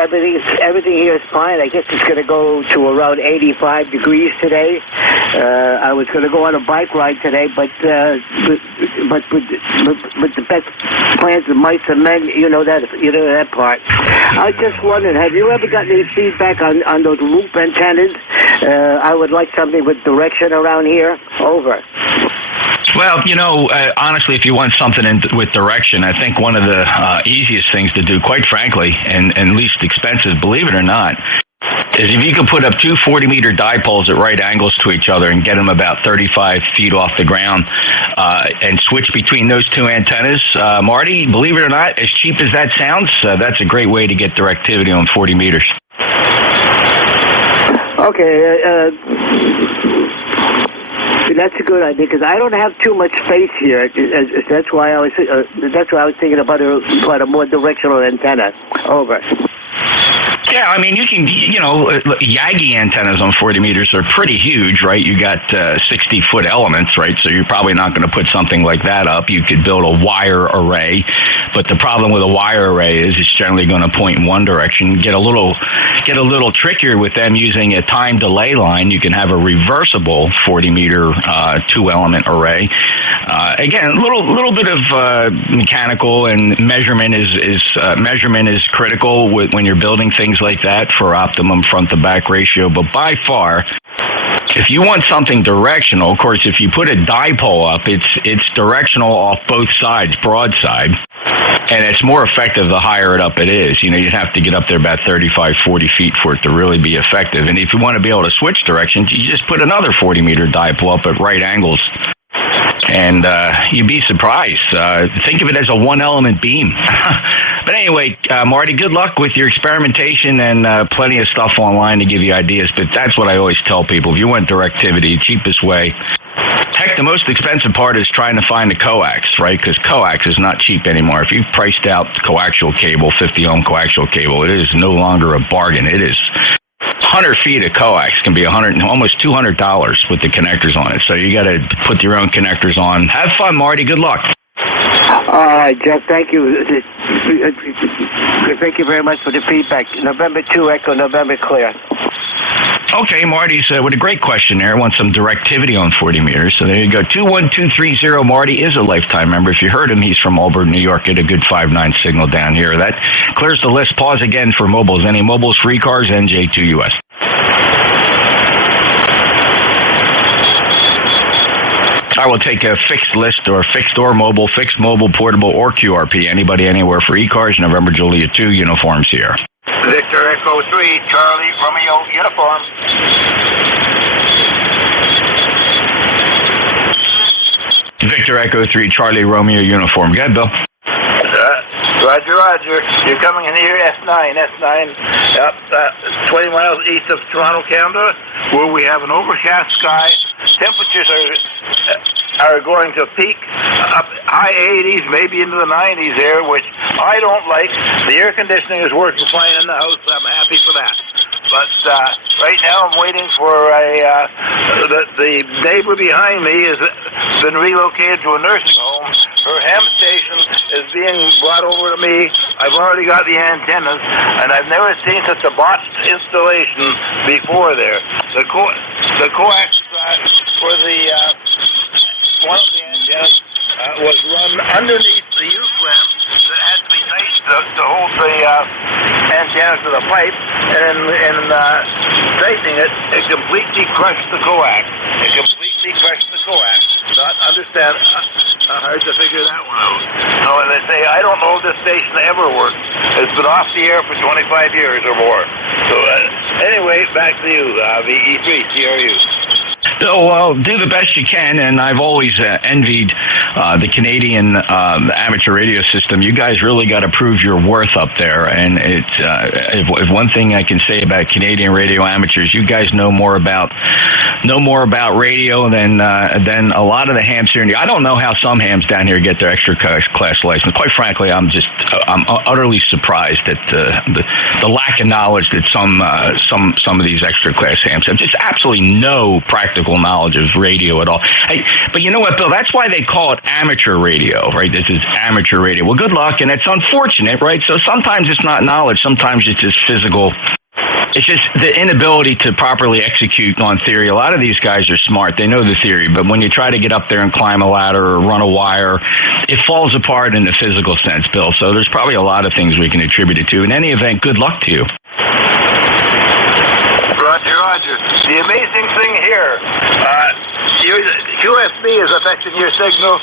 Everything here is fine. I guess it's going to go to around 85 degrees today. I was going to go on a bike ride today, but with the best plans of mice and men, you know that part. I just wondered, have you ever gotten any feedback on those loop antennas? I would like something with direction around here. Over. Well, honestly, if you want something with direction, I think one of the easiest things to do, quite frankly, and least expensive, believe it or not, is if you can put up two 40-meter dipoles at right angles to each other and get them about 35 feet off the ground and switch between those two antennas. Marty, believe it or not, as cheap as that sounds, that's a great way to get directivity on 40 meters. Okay, that's a good idea because I don't have too much space here. That's why I was thinking about a more directional antenna. Over. Yeah, I mean, you can, Yagi antennas on 40 meters are pretty huge, right? You got 60-foot elements, right? So you're probably not going to put something like that up. You could build a wire array, But the problem with a wire array is it's generally going to point in one direction. Get a little trickier with them using a time delay line. You can have a reversible 40-meter 2-element array. Again, a little bit of mechanical and measurement is critical when you're building things like that for optimum front-to-back ratio. But by far, if you want something directional, of course, if you put a dipole up, it's directional off both sides, broadside, and it's more effective the higher it is. You'd have to get up there about 35, 40 feet for it to really be effective. And if you want to be able to switch directions, you just put another 40-meter dipole up at right angles. And you'd be surprised. Think of it as a one-element beam. But anyway, Marty, good luck with your experimentation and plenty of stuff online to give you ideas. But that's what I always tell people. If you want directivity, cheapest way. Heck, the most expensive part is trying to find the coax, right? Because coax is not cheap anymore. If you've priced out coaxial cable, 50-ohm coaxial cable, it is no longer a bargain. It is 100 feet of coax can be almost $200 with the connectors on it. So you got to put your own connectors on. Have fun, Marty. Good luck. All right, Jeff. Thank you. Thank you very much for the feedback. November 2 Echo, November clear. Okay, Marty's with a great question there. Wants some directivity on 40 meters. So there you go. 21230. Marty is a lifetime member. If you heard him, he's from Auburn, New York. Get a good 5.9 signal down here. That clears the list. Pause again for mobiles. Any mobiles for ECARS? NJ2US. I will take a fixed list or fixed mobile, portable, or QRP. Anybody, anywhere for ECARS, November Julia 2, uniforms here. Victor Echo 3, Charlie, Romeo, uniform. Victor Echo 3, Charlie, Romeo, uniform. Go ahead, Bill. Roger. You're coming in here, S9, up 20 miles east of Toronto, Canada, where we have an overcast sky. Temperatures are going to peak up high 80s, maybe into the 90s there, which I don't like. The air conditioning is working fine in the house. I'm happy for that. But right now I'm waiting for the neighbor behind me has been relocated to a nursing home. Her ham station is being brought over to me. I've already got the antennas, and I've never seen such a botched installation before there. The coax for the one of the antennas was run underneath the U-clamp that had to be tightened to hold the antenna to the pipe, and in tightening it, it completely crushed the coax. Not understand hard to figure that one out. So as I say, I don't know if this station ever worked. It's been off the air for 25 years or more. So anyway, back to you, VE3, CRU. So, well, do the best you can, and I've always envied the Canadian amateur radio system. You guys really got to prove your worth up there, and it's if one thing I can say about Canadian radio amateurs, you guys know more about radio than a lot of the hams here. I don't know how some hams down here get their extra class license. Quite frankly, I'm utterly surprised at the lack of knowledge that some of these extra class hams have. Just absolutely no practical knowledge of radio at all. Hey, but you know what, Bill? That's why they call it amateur radio, right? This is amateur radio. Well, good luck, and it's unfortunate, right? So sometimes it's not knowledge. Sometimes it's just physical. It's just the inability to properly execute on theory. A lot of these guys are smart. They know the theory, but when you try to get up there and climb a ladder or run a wire, it falls apart in the physical sense, Bill. So there's probably a lot of things we can attribute it to. In any event, good luck to you. Roger. The amazing thing here, QSB is affecting your signal.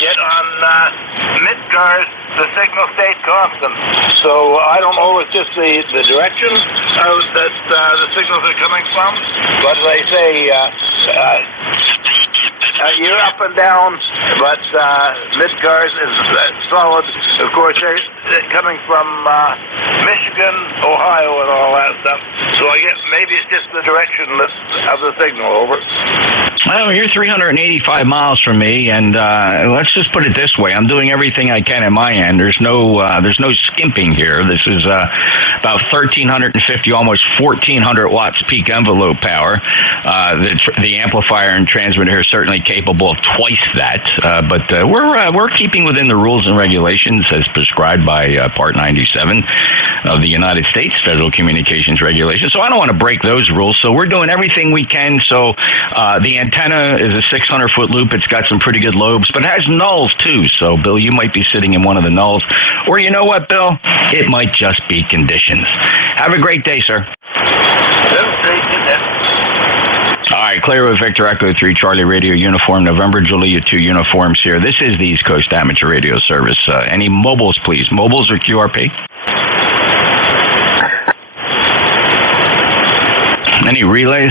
Yet on ECARS, the signal stayed constant. So I don't know if it's just the direction that the signals are coming from. But as I say, you're up and down, but ECARS is solid. Of course, they're coming from Michigan, Ohio, and all that stuff. So I guess maybe it's just the direction of the signal. Over. Well, you're 385 miles from me, and let's just put it this way: I'm doing everything I can at my end. There's no skimping here. This is about 1,350, almost 1,400 watts peak envelope power. The amplifier and transmitter are certainly capable of twice that, but we're keeping within the rules and regulations as prescribed by Part 97 of the United States Federal Communications Regulations. So I don't want to break those rules. So we're doing everything we can. So the antenna is a 600-foot loop. It's got some pretty good lobes, but it has nulls too. So, Bill, you might be sitting in one of the nulls. Or you know what, Bill? It might just be conditions. Have a great day, sir. All right, clear with Victor Echo 3 Charlie Radio Uniform, November Juliet 2 uniforms here. This is the East Coast Amateur Radio Service. Any mobiles, please? Mobiles or QRP? Any relays?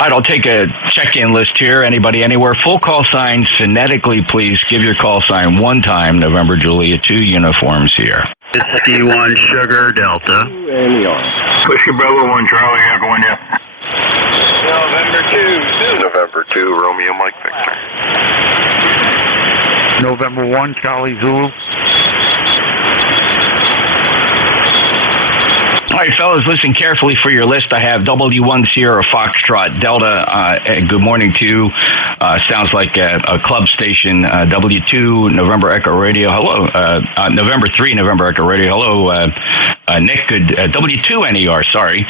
All right, I'll take a check-in list here. Anybody, anywhere? Full call signs phonetically, please. Give your call sign one time. November Juliet 2 uniforms here. Whiskey 1 Sugar Delta. Whiskey Bravo 1 Charlie, everyone, yeah. November 2 Romeo Mike Victor. November 1 Charlie Zulu. All right, fellas, listen carefully for your list. I have W1 Sierra Foxtrot Delta. Good morning to you. Sounds like a club station. W2 November Echo Radio. Hello. November 3 November Echo Radio. Hello, Nick. Good. W2 NER. Sorry.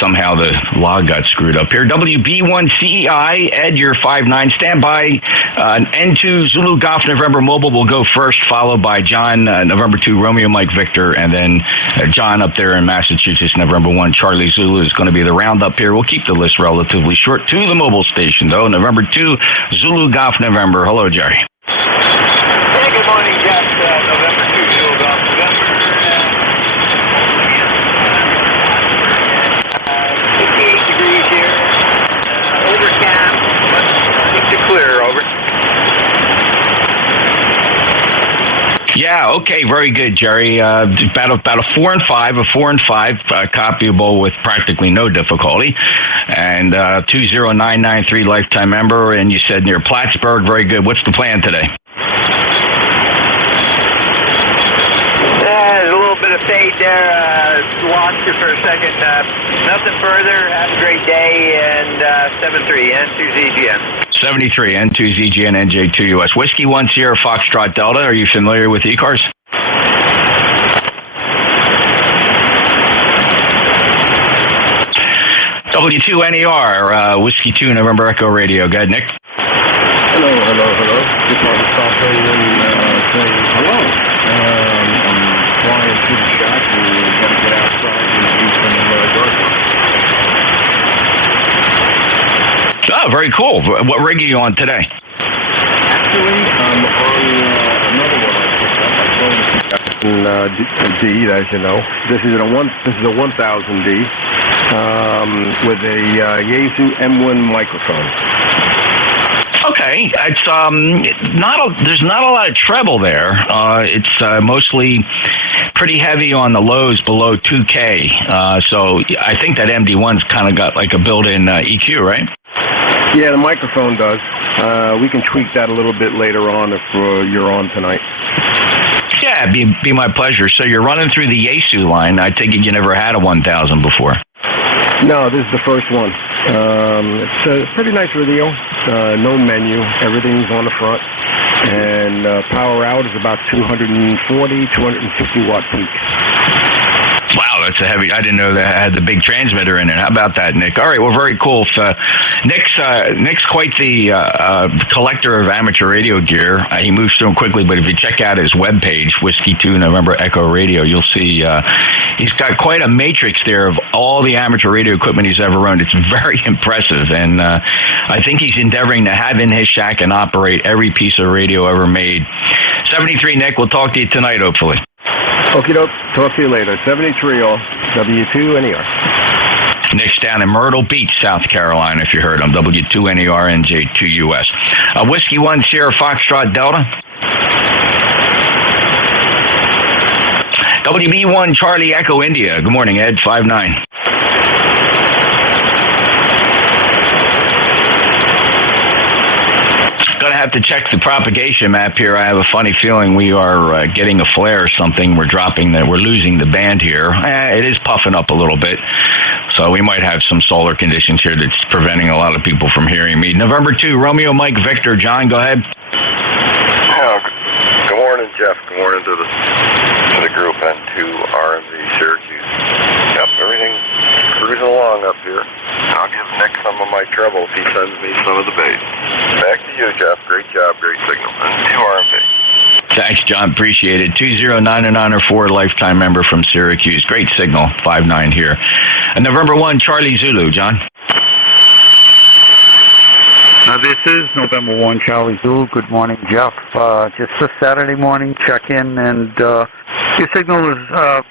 Somehow the log got screwed up here. WB1 CEI. Ed, you're 5'9". Stand by. N2 Zulu Golf November Mobile will go first, followed by John November 2 Romeo Mike Victor, and then John up there in Massachusetts, November 1, Charlie Zulu is going to be the roundup here. We'll keep the list relatively short to the mobile station, though. November 2, Zulu Golf November. Hello, Jerry. Hey, good morning, Jeff. November 2, Zulu Golf November. 58 degrees here. Overcast, but looks to clear, over. Yeah, okay, very good, Jerry. About a 4 and 5, copyable with practically no difficulty, and 20993 lifetime member, and you said near Plattsburgh. Very good. What's the plan today? There's a little bit of fade there. Lost you for a second. Nothing further. Have a great day, and 73 N2ZGN. 73 N2ZGN NJ2US. Whiskey 1 Sierra Foxtrot Delta. Are you familiar with ECARS? W2 NER, Whiskey 2 November Echo Radio. Go ahead, Nick. Hello. Just want to stop in and say hello. I'm flying through the shop and we've got to get outside and do some gardening. Oh, very cool. What rig are you on today? Actually, I'm on another one I picked up. I phoned D, as you know. This is a 1000D with a Yaesu M1 microphone. Okay, it's there's not a lot of treble there. It's mostly pretty heavy on the lows below 2K. So I think that MD1's kind of got like a built-in EQ, right? Yeah, the microphone does. We can tweak that a little bit later on if you're on tonight. Yeah, be my pleasure. So you're running through the Yaesu line. I take it you never had a 1000 before. No, this is the first one. It's a pretty nice radio. No menu. Everything's on the front. And power out is about 240, 250 watt peak. Wow, that's a heavy. I didn't know that had the big transmitter in it. How about that, Nick? All right, well, very cool. Nick's quite the collector of amateur radio gear. He moves through them quickly, but if you check out his webpage, Whiskey 2 November Echo Radio, you'll see he's got quite a matrix there of all the amateur radio equipment he's ever owned. It's very impressive, and I think he's endeavoring to have in his shack and operate every piece of radio ever made. 73, Nick, we'll talk to you tonight, hopefully. Okie doke. Talk to you later. 73 all. W2 NER. Nick's down in Myrtle Beach, South Carolina, if you heard him. W2 NER NJ2US. Whiskey 1 Sierra Foxtrot Delta. WB1 Charlie Echo India. Good morning, Ed. 5'9". have to check the propagation map here. I have a funny feeling we are getting a flare or something. We're losing the band here. It is puffing up a little bit. So we might have some solar conditions here that's preventing a lot of people from hearing me. November 2, Romeo, Mike, Victor. John, go ahead. Good morning, Jeff. Good morning to the group and to RMV Syracuse. Yep, everything's cruising along up here. I'll give Nick some of my trouble if he sends me some of the bass. Back to you, Jeff. Great job, great signal. And to RMV. Thanks, John. Appreciate it. 20994, lifetime member from Syracuse. Great signal. 5-9 here. And November 1, Charlie Zulu. John? This is November 1, Charlie Zulu. Good morning, Jeff. Just a Saturday morning check-in, and your signal is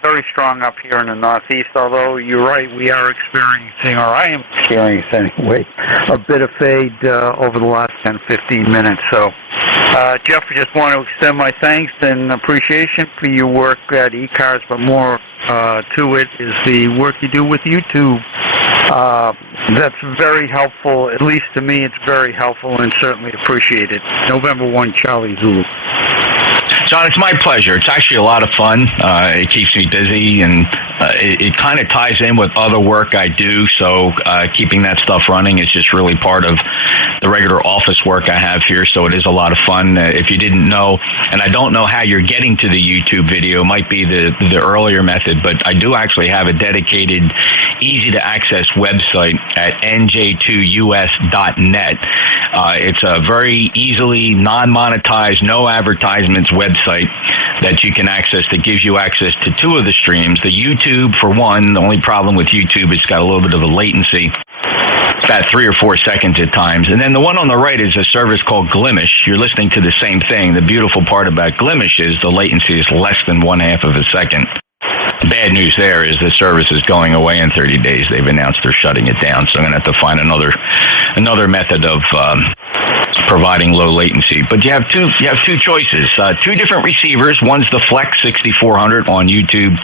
very strong up here in the Northeast, although you're right, we are experiencing, or I am experiencing anyway, a bit of fade over the last 10-15 minutes. So, Jeff, I just want to extend my thanks and appreciation for your work at ECARS, but more to it is the work you do with YouTube. That's very helpful, at least to me. It's very helpful and certainly appreciated. November 1, Charlie Zulu. John, it's my pleasure. It's actually a lot of fun. It keeps me busy, and it kind of ties in with other work I do, so keeping that stuff running is just really part of the regular office work I have here, so it is a lot of fun. If you didn't know, and I don't know how you're getting to the YouTube video, it might be the earlier method, but I do actually have a dedicated, easy-to-access website at NJ2US.net. It's a very easily non-monetized, no advertisements website that you can access that gives you access to two of the streams. The YouTube, for one, the only problem with YouTube is it's got a little bit of a latency, about 3 or 4 seconds at times. And then the one on the right is a service called Glimish. You're listening to the same thing. The beautiful part about Glimish is the latency is less than 1/2 of a second. Bad news there is the service is going away in 30 days. They've announced they're shutting it down, so I'm going to have to find another method of providing low latency. But you have two choices, two different receivers. One's the Flex 6400 on YouTube,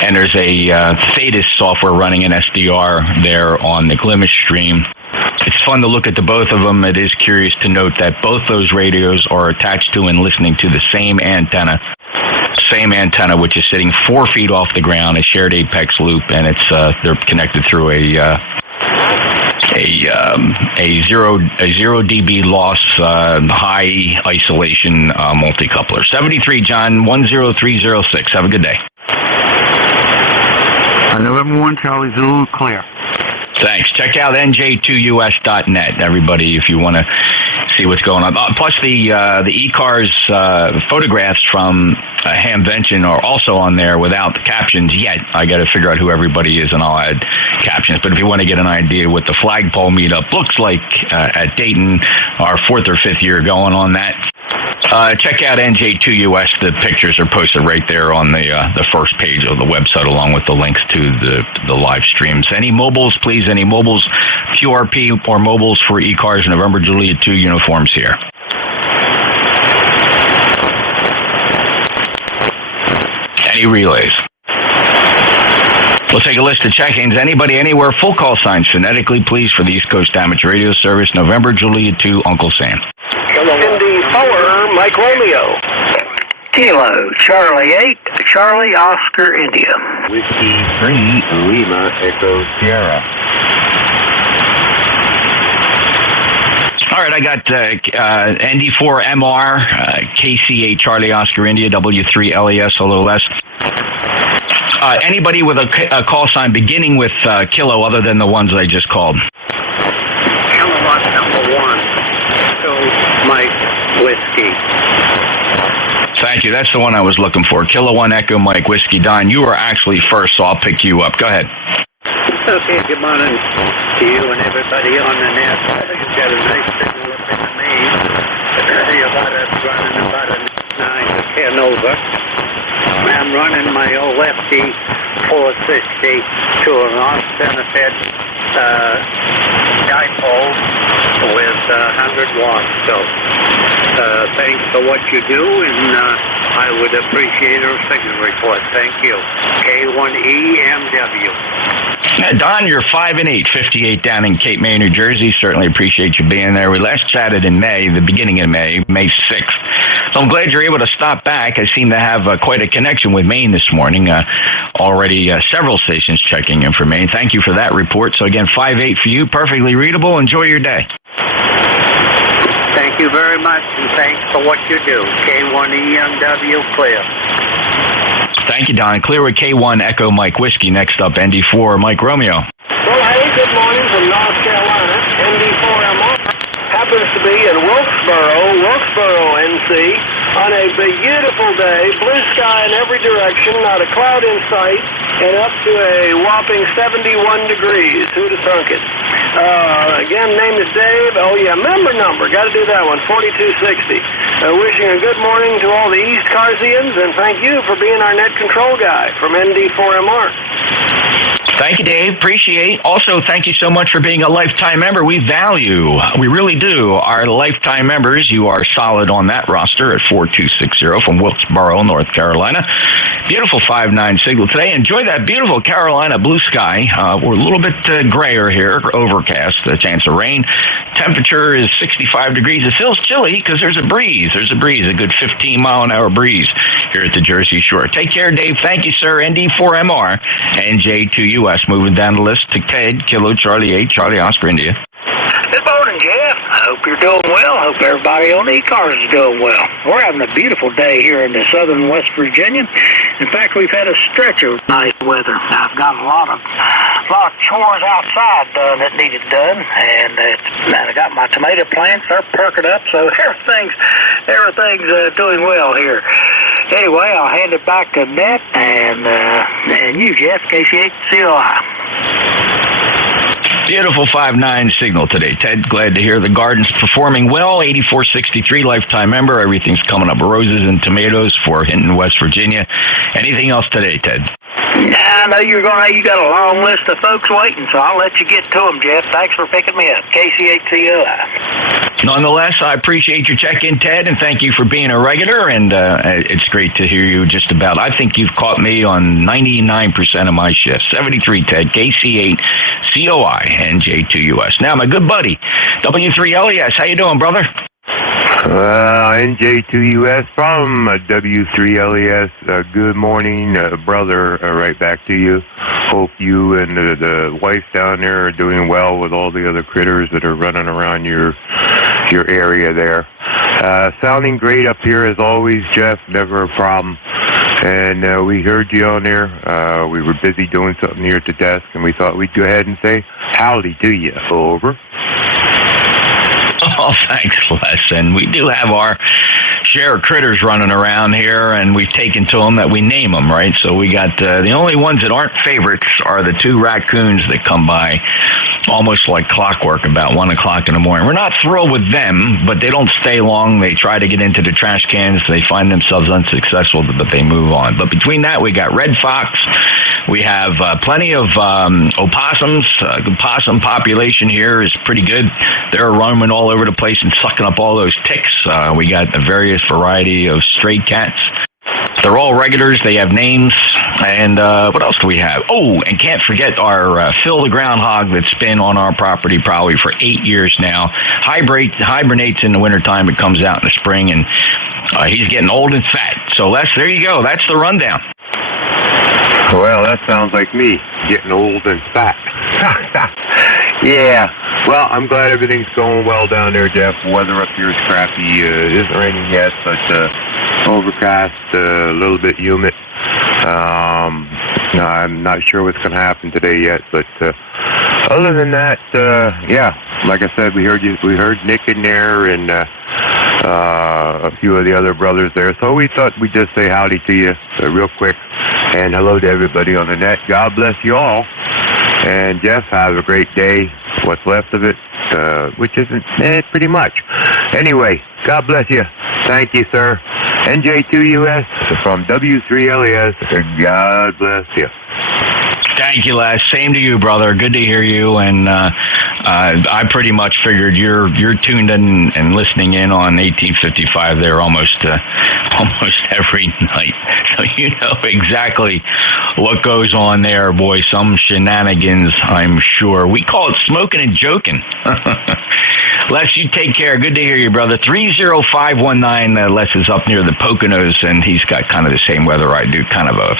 and there's a Thetis software running an SDR there on the Glimish stream. It's fun to look at the both of them. It is curious to note that both those radios are attached to and listening to the same antenna, which is sitting 4 feet off the ground, a shared apex loop, and it's they're connected through a 0 dB loss, high isolation multi-coupler. 73 John 10306. Have a good day. November 1, Charlie Zulu, clear. Thanks. Check out NJ2US.net, everybody, if you want to see what's going on. Plus, the ECARS photographs from Hamvention are also on there without the captions yet. I got to figure out who everybody is, and I'll add captions. But if you want to get an idea what the flagpole meetup looks like at Dayton, our 4th or 5th year going on that, check out NJ2US. The pictures are posted right there on the first page of the website, along with the links to the live streams. Any mobiles, please? Any mobiles, QRP or mobiles for ECARS November Juliet 2 uniforms here. Any relays? We'll take a list of check-ins. Anybody, anywhere, full call signs phonetically, please, for the East Coast Amateur Radio Service, November Juliet 2, Uncle Sam. Indy 4, Mike Romeo. Kilo, Charlie 8, Charlie Oscar India. Whiskey 3, Lima Echo Sierra. All right, I got ND4MR, KC8 Charlie Oscar India, W3 LES LOS. Anybody with a call sign beginning with Kilo other than the ones I just called? Kilowatt number 1, Echo Mike Whiskey. Thank you. That's the one I was looking for. Kilo 1 Echo Mike Whiskey. Don, you were actually first, so I'll pick you up. Go ahead. Okay, good morning to you and everybody on the net. You've got a nice signal up in me. You're running about a 9 to 10 over. I'm running my old lefty 460 to an off-benefit dipole with 100 watts. So thanks for what you do, and I would appreciate a signal report. Thank you. K1EMW. Don, you're 5-8, 58 down in Cape May, New Jersey. Certainly appreciate you being there. We last chatted in May, the beginning of May 6th. So I'm glad you're able to stop back. I seem to have quite a connection with Maine this morning. Already several stations checking in for Maine. Thank you for that report. So again, 5-8 for you. Perfectly readable. Enjoy your day. Thank you very much, and thanks for what you do. K1EMW clear. Thank you, Don. Clear with K1 Echo Mike Whiskey. Next up, ND4 Mike Romeo. Well, hey, good morning from North Carolina. ND4MR happens to be in Wilkesboro, NC, on a beautiful day, blue sky in every direction, not a cloud in sight, and up to a whopping 71 degrees. Who'd have thunk it? Again, name is Dave. Oh, yeah, member number. Got to do that one, 4260. Wishing a good morning to all the East Carsians, and thank you for being our net control guy from ND4MR. Thank you, Dave. Appreciate. Also, thank you so much for being a lifetime member. We really do, our lifetime members. You are solid on that roster at 4260 from Wilkesboro, North Carolina. Beautiful 5-9 signal today. Enjoy that beautiful Carolina blue sky. We're a little bit grayer here, overcast, a chance of rain. Temperature is 65 degrees. It feels chilly because there's a breeze. A good 15-mile-an-hour breeze here at the Jersey Shore. Take care, Dave. Thank you, sir. ND4MR, NJ2US. Moving down the list to Ted, Kilo, Charlie 8, Charlie Oscar, India. Good morning, Jeff. I hope you're doing well. Hope everybody on ECARS is doing well. We're having a beautiful day here in the southern West Virginia. In fact, we've had a stretch of nice weather. I've got a lot of chores outside done that needed done, and I got my tomato plants. They're perking up, so everything's doing well here. Anyway, I'll hand it back to Net and you, Jeff, KC8COI. Beautiful 5-9 signal today, Ted. Glad to hear the garden's performing well. 8463 lifetime member. Everything's coming up roses and tomatoes for Hinton, West Virginia. Anything else today, Ted? I know you got a long list of folks waiting, so I'll let you get to them, Jeff. Thanks for picking me up. KC8COI. Nonetheless, I appreciate your check-in, Ted, and thank you for being a regular, and it's great to hear you just about. I think you've caught me on 99% of my shifts. 73, Ted, KC8COI, NJ2US. Now, my good buddy, W3LES. How you doing, brother? NJ2US from W3LES. Good morning, brother. Right back to you. Hope you and the wife down there are doing well with all the other critters that are running around your area there. Sounding great up here as always, Jeff. Never a problem. And we heard you on there. We were busy doing something here at the desk, and we thought we'd go ahead and say howdy to you. Over. Oh, thanks, Les. And we do have our share of critters running around here, and we've taken to them that we name them, right? So we got the only ones that aren't favorites are the two raccoons that come by almost like clockwork about 1 o'clock in the morning. We're not thrilled with them, but they don't stay long. They try to get into the trash cans. They find themselves unsuccessful, but they move on. But between that, we got red fox. We have plenty of opossums. The possum population here is pretty good. They're roaming all over the place and sucking up all those ticks. We got a various variety of stray cats. They're all regulars. They have names. And what else do we have? Oh, and can't forget our Phil the groundhog that's been on our property probably for 8 years now. Hibernates in the wintertime. It comes out in the spring, and he's getting old and fat. So, Les, there you go. That's the rundown. Well, that sounds like me, getting old and fat. Yeah. Well, I'm glad everything's going well down there, Jeff. Weather up here is crappy. It isn't raining yet, but overcast, a little bit humid. I'm not sure what's going to happen today yet, but other than that, yeah, like I said, we heard Nick in there and a few of the other brothers there. So we thought we'd just say howdy to you real quick, and hello to everybody on the net. God bless you all. And Jeff, have a great day. What's left of it, which isn't pretty much. Anyway, God bless you. Thank you, sir. NJ2US from W3LES. God bless you. Thank you, Les. Same to you, brother. Good to hear you. And I pretty much figured you're tuned in and listening in on 1855 there almost every night, so you know exactly what goes on there, boy. Some shenanigans, I'm sure. We call it smoking and joking. Les, you take care. Good to hear you, brother. 30519. Les is up near the Poconos, and he's got kind of the same weather I do, kind of a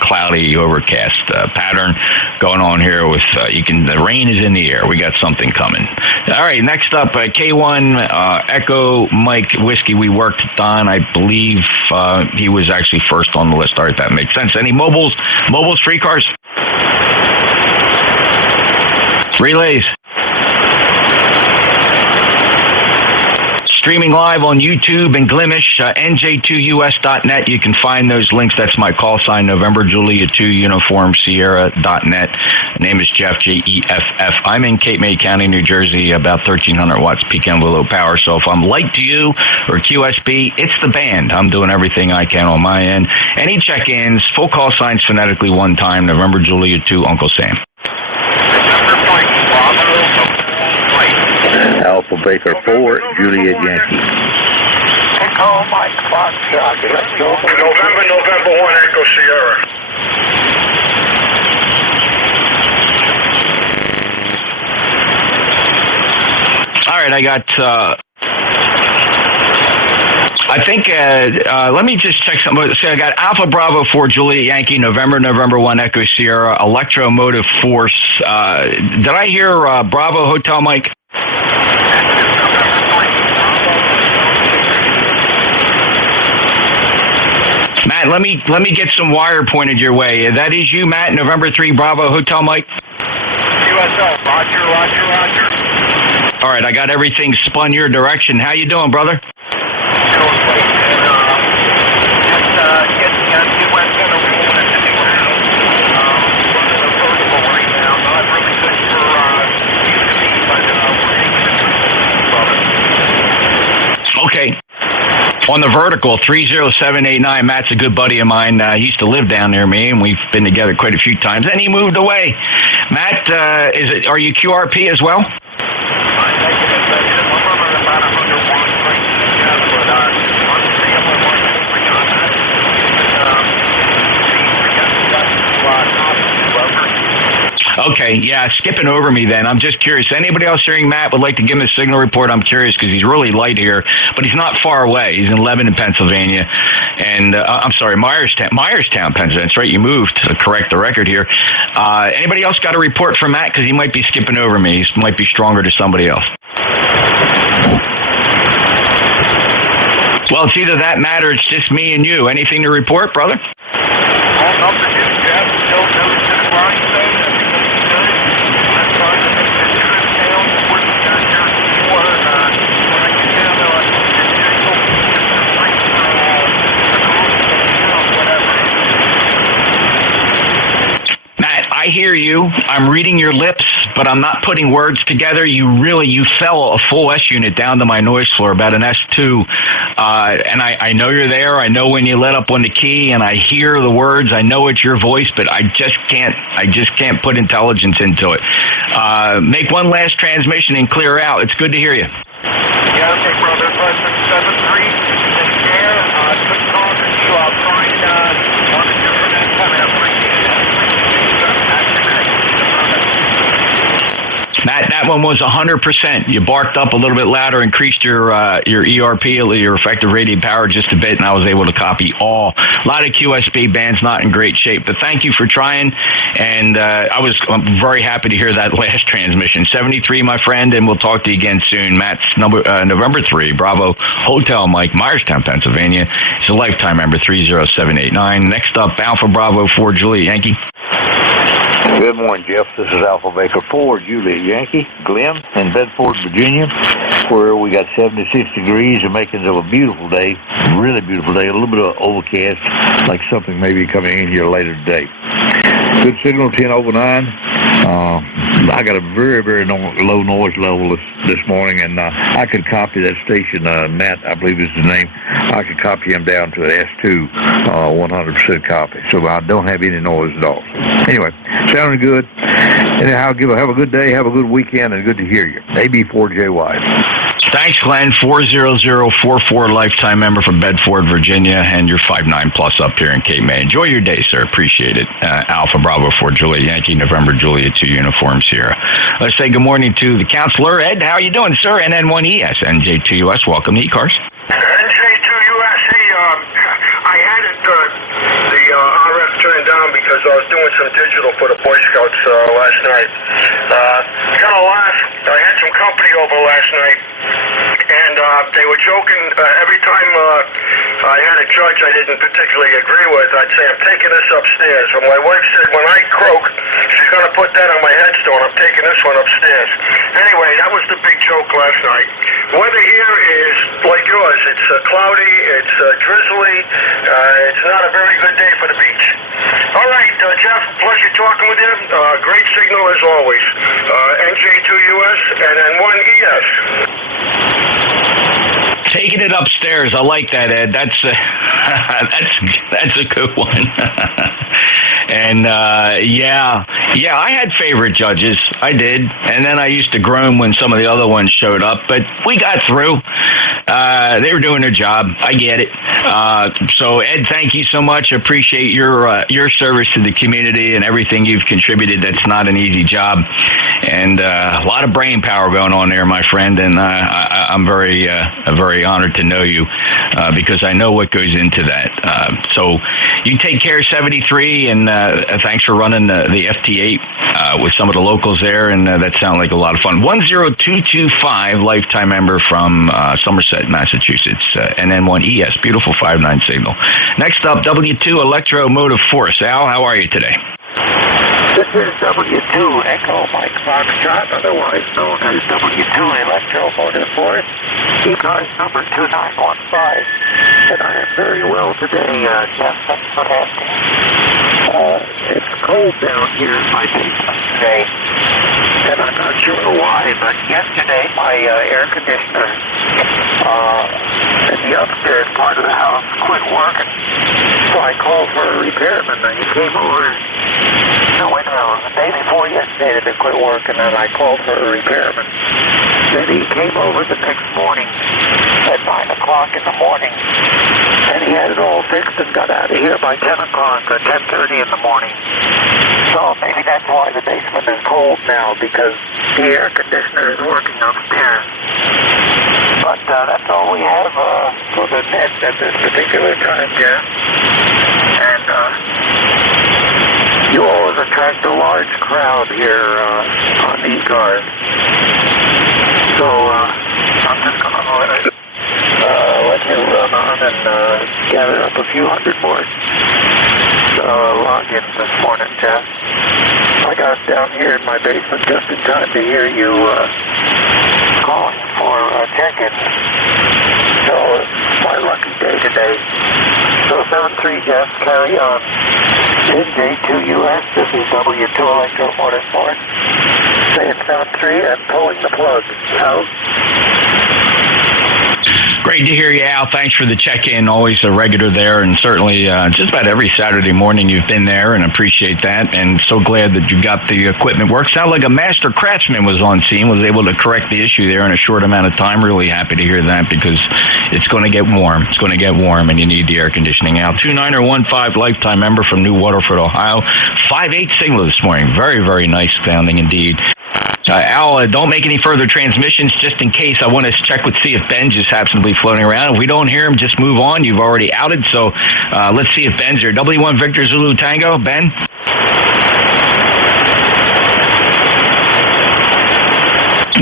cloudy, overcast pattern going on here. With the rain is in the air. We got something coming. All right, next up, K1 Echo Mike Whiskey. We worked on. I believe he was actually first on the list. All right, that makes sense. Any mobiles, free cars, relays. Streaming live on YouTube and Glimish, NJ2US.net. You can find those links. That's my call sign, November Julia 2 Uniform Sierra.net. Name is Jeff, Jeff. I'm in Cape May County, New Jersey, about 1,300 watts peak envelope power. So if I'm light to you or QSB, it's the band. I'm doing everything I can on my end. Any check-ins, full call signs phonetically one time, November Julia 2, Uncle Sam. Alpha Baker 4, Juliet Yankee. Echo Mike Foxtrot. November 1, Echo Sierra. All right, I got... I think, let me just check something. So I got Alpha Bravo 4, Juliet Yankee, November 1, Echo Sierra, Electromotive Force. Did I hear Bravo Hotel Mike? Matt, let me get some wire pointed your way. That is you, Matt, November 3, Bravo Hotel Mike? USO, roger. All right, I got everything spun your direction. How you doing, brother? Okay. On the vertical, 30789. Matt's a good buddy of mine. He used to live down near me, and we've been together quite a few times. And he moved away. Matt, are you QRP as well? Okay, yeah, skipping over me then. I'm just curious. Anybody else hearing Matt would like to give him a signal report? I'm curious because he's really light here, but he's not far away. He's in Lebanon, Pennsylvania, and I'm sorry, Myerstown, Pennsylvania. That's right, you moved to correct the record here. Anybody else got a report from Matt? Because he might be skipping over me. He might be stronger to somebody else. Well, it's either that, Matt, or it's just me and you. Anything to report, brother? Nothing new, Jeff. Still noticing the line. I hear you. I'm reading your lips, but I'm not putting words together. You fell a full S unit down to my noise floor, about an S2. And I know you're there. I know when you let up on the key, and I hear the words. I know it's your voice, but I just can't put intelligence into it. Make one last transmission and clear out. It's good to hear you. Yeah, okay, brother. 73. Take care. Good call to you. I'll find on a different antenna. Matt, that one was 100%. You barked up a little bit louder, increased your ERP, your effective rated power, just a bit, and I was able to copy all. A lot of QSB bands not in great shape, but thank you for trying, and I'm very happy to hear that last transmission. 73, my friend, and we'll talk to you again soon. Matt's November 3, Bravo Hotel Mike, Myerstown, Pennsylvania. It's a lifetime member, 30789. Next up, Alpha Bravo 4, Juliet Yankee. Good morning, Jeff. This is Alpha Baker 4, Juliet Yankee, Glen in Bedford, Virginia, where we got 76 degrees, the makings of a beautiful day, really beautiful day, a little bit of overcast, like something maybe coming in here later today. Good signal, 10:09. I got a very, very low noise level this morning, and I could copy that station, Matt, I believe is the name. I could copy him down to an S2, 100% copy, so I don't have any noise at all. Anyway, Sounding good. Anyhow, have a good day, have a good weekend, and good to hear you. AB4JY. Thanks, Glenn. 40044 lifetime member from Bedford, Virginia, and you're 5'9" plus up here in Cape May. Enjoy your day, sir. Appreciate it. Alpha Bravo 4 Juliet Yankee, November Juliet 2 uniform Sierra. Let's say good morning to the counselor. Ed, how are you doing, sir? NN1ES, NJ2US. Welcome to ECARS. NJ2US. Hey, I had it, the RF turned down because I was doing some digital for the Boy Scouts last night. Got a laugh. I had some company over last night, and they were joking. Every time I had a judge I didn't particularly agree with, I'd say, I'm taking this upstairs. And my wife said, when I croak, she's going to put that on my headstone. I'm taking this one upstairs. Anyway, that was the big joke last night. Weather here is like yours. It's cloudy, it's drizzly, it's not a very good day for the beach. All right, Jeff, pleasure talking with you. Great signal as always. NJ2US and N1ES. Taking it upstairs. I like that, Ed. That's a good one. And yeah, I had favorite judges. I did, and then I used to groan when some of the other ones showed up. But we got through. They were doing their job. I get it. So Ed, thank you so much. Appreciate your service to the community and everything you've contributed. That's not an easy job, and a lot of brain power going on there, my friend. And I'm very honored to know you because I know what goes into that. So you take care, 73, and thanks for running the FT8 with some of the locals there, and that sounded like a lot of fun. 10225, lifetime member from Somerset, Massachusetts, NN1ES, beautiful 5'9" signal. Next up, W2 Electromotive Force. Al, how are you today? This is W2 Echo Mike Foxtrot, otherwise known as W2 Electromotive Force, ECARS number 2915. And I am very well today, Jeff. Thanks for asking. It's cold down here in my basement today, and I'm not sure why, but yesterday my air conditioner in the upstairs part of the house quit working. So I called for a repairman, and he came over. No, wait a minute. The day before yesterday that it quit working, and I called for a repairman. Then he came over the next morning at 9 o'clock in the morning, and he had it all fixed and got out of here by 10 o'clock or 10:30 in the morning. So maybe that's why the basement is cold now, because the air conditioner is working upstairs. But that's all we have for the net at this particular time, Jeff. And you always attract a large crowd here on ECARS. So I'm just going to let you run on and gather up a few hundred more logins this morning, Jeff. I got down here in my basement just in time to hear you calling for check-in. So it's my lucky day today. So 73, Jeff, carry on. NJ2US, this is W2 Electromotive Force. Saying 73 and pulling the plug. Out. Great to hear you, Al. Thanks for the check-in. Always a regular there, and certainly just about every Saturday morning you've been there, and appreciate that. And so glad that you got the equipment work. Sound like a master craftsman was on scene, was able to correct the issue there in a short amount of time. Really happy to hear that because it's going to get warm. It's going to get warm, and you need the air conditioning. Al, 2915, lifetime member from New Waterford, Ohio. 5'8" signal this morning. Very, very nice sounding indeed. Al, don't make any further transmissions just in case. I want to check with, see if Ben just happens to be floating around. If we don't hear him, just move on. You've already outed, so let's see if Ben's here. W1 Victor Zulu Tango, Ben?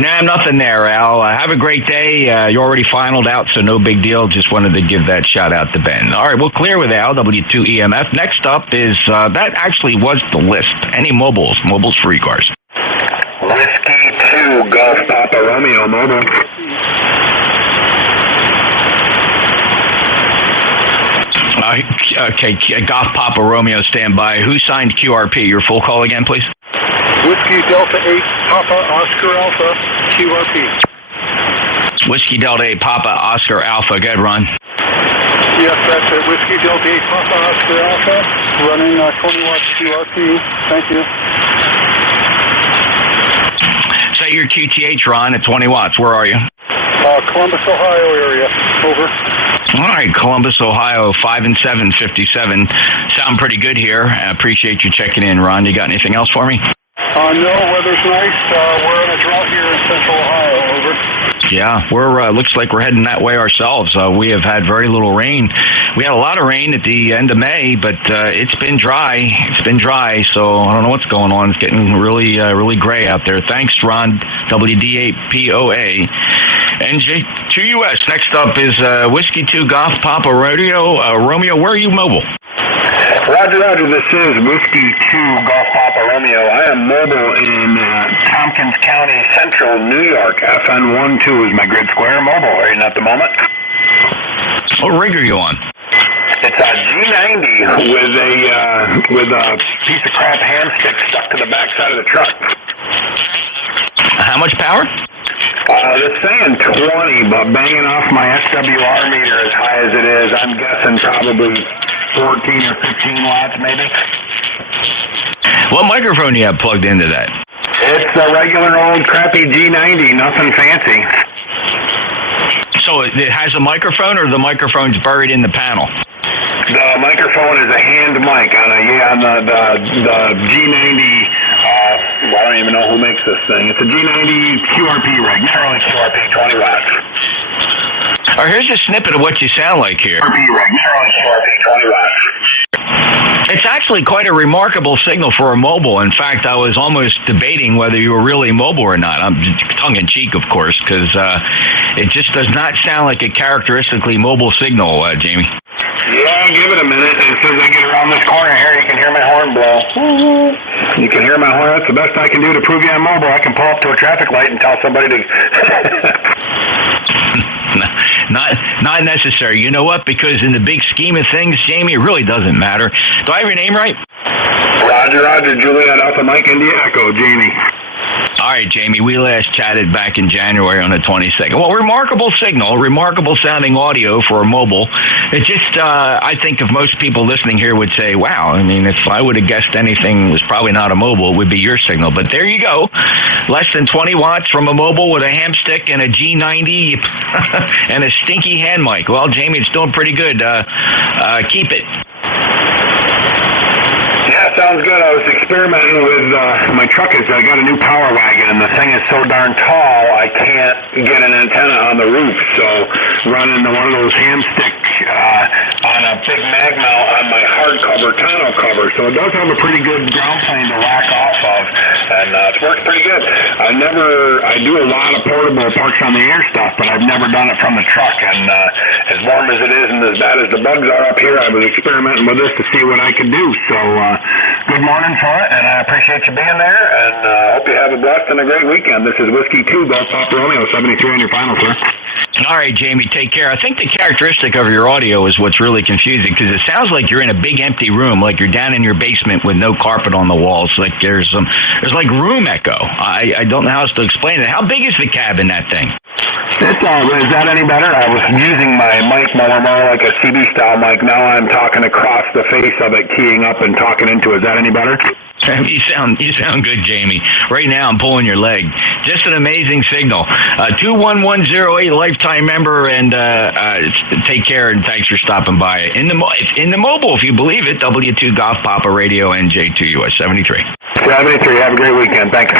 Nah, nothing there, Al. Have a great day. You already finaled out, so no big deal. Just wanted to give that shout out to Ben. All right, we'll clear with Al, W2 EMF. Next up is, that actually was the list. Any mobiles for ECARS. Whiskey 2, Golf Papa Romeo, mobile. Okay, Golf Papa Romeo, stand by. Who signed QRP? Your full call again, please. Whiskey Delta 8, Papa Oscar Alpha, QRP. Whiskey Delta 8, Papa Oscar Alpha. Go ahead, Ron. Yes, that's it. Whiskey Delta 8, Papa Oscar Alpha, running 20 watts QRP. Thank you. Say your QTH, Ron, at 20 watts. Where are you? Columbus, Ohio area. Over. All right, Columbus, Ohio, 5 and 7, 57. Sound pretty good here. I appreciate you checking in, Ron. You got anything else for me? No, weather's nice. We're in a drought here in central Ohio. Over. Yeah, we're looks like we're heading that way ourselves. We have had very little rain. We had a lot of rain at the end of May, but it's been dry. It's been dry, so I don't know what's going on. It's getting really gray out there. Thanks, Ron. WD8POA. NJ2US. Next up is Whiskey 2 Golf Papa Rodeo. Romeo, where are you mobile? Roger, this is Whiskey 2 Golf Papa Romeo. I am mobile in Tompkins County, Central New York. FN12 is my grid square mobile right at the moment. What rig are you on? It's a G90 with a piece of crap hand stick stuck to the back side of the truck. How much power? They're saying 20, but banging off my SWR meter as high as it is, I'm guessing probably 14 or 15 watts maybe. What microphone do you have plugged into that? It's a regular old crappy G90, nothing fancy. So it has a microphone, or the microphone's buried in the panel? The microphone is a hand mic on the G90. I don't even know who makes this thing. It's a G90 QRP rig, not really QRP, 20 watts. All right, here's a snippet of what you sound like here. QRP rig, not really QRP, 20 watts. It's actually quite a remarkable signal for a mobile. In fact, I was almost debating whether you were really mobile or not. I'm tongue-in-cheek, of course, because it just does not sound like a characteristically mobile signal, Jamie. Yeah, give it a minute. As soon as I get around this corner here, you can hear my horn blow. You can hear my horn. That's the best I can do to prove you I'm mobile. I can pull up to a traffic light and tell somebody to... Not necessary. You know what? Because in the big scheme of things, Jamie, it really doesn't matter. Do I have your name right? Roger, Juliet Alpha Mike India Echo, Jamie. All right, Jamie, we last chatted back in January on the 22nd. Well, remarkable signal, remarkable sounding audio for a mobile. It just, I think if most people listening here would say, wow, I mean, if I would have guessed anything was probably not a mobile, it would be your signal. But there you go. Less than 20 watts from a mobile with a ham stick and a G90 and a stinky hand mic. Well, Jamie, it's doing pretty good. Keep it. Yeah, sounds good. I was experimenting with my truck. I got a new power wagon, and the thing is so darn tall, I can't get an antenna on the roof. So running one of those ham stick on a big mag mount on my hardcover tonneau cover. So it does have a pretty good ground plane to rack off of, and it's worked pretty good. I do a lot of portable parks on the air stuff, but I've never done it from the truck. And as warm as it is and as bad as the bugs are up here, I was experimenting with this to see what I could do. So good morning for it, and I appreciate you being there, and hope you have a blessed and a great weekend. This is Whiskey 2 Golf Papa Romeo, 73 on your final, sir. All right, Jamie, take care. I think the characteristic of your audio is what's really confusing, because it sounds like you're in a big empty room, like you're down in your basement with no carpet on the walls. Like there's like room echo. I don't know how else to explain it. How big is the cab in that thing? Is that any better? I was using my mic more like a CD style mic. Now I'm talking across the face of it, keying up and talking into it. Is that any better? You sound good, Jamie. Right now, I'm pulling your leg. Just an amazing signal. 21108 lifetime member, and take care, and thanks for stopping by. In the mobile, if you believe it, W2 Golf Papa Radio NJ2US 73. 73. Have a great weekend. Thanks.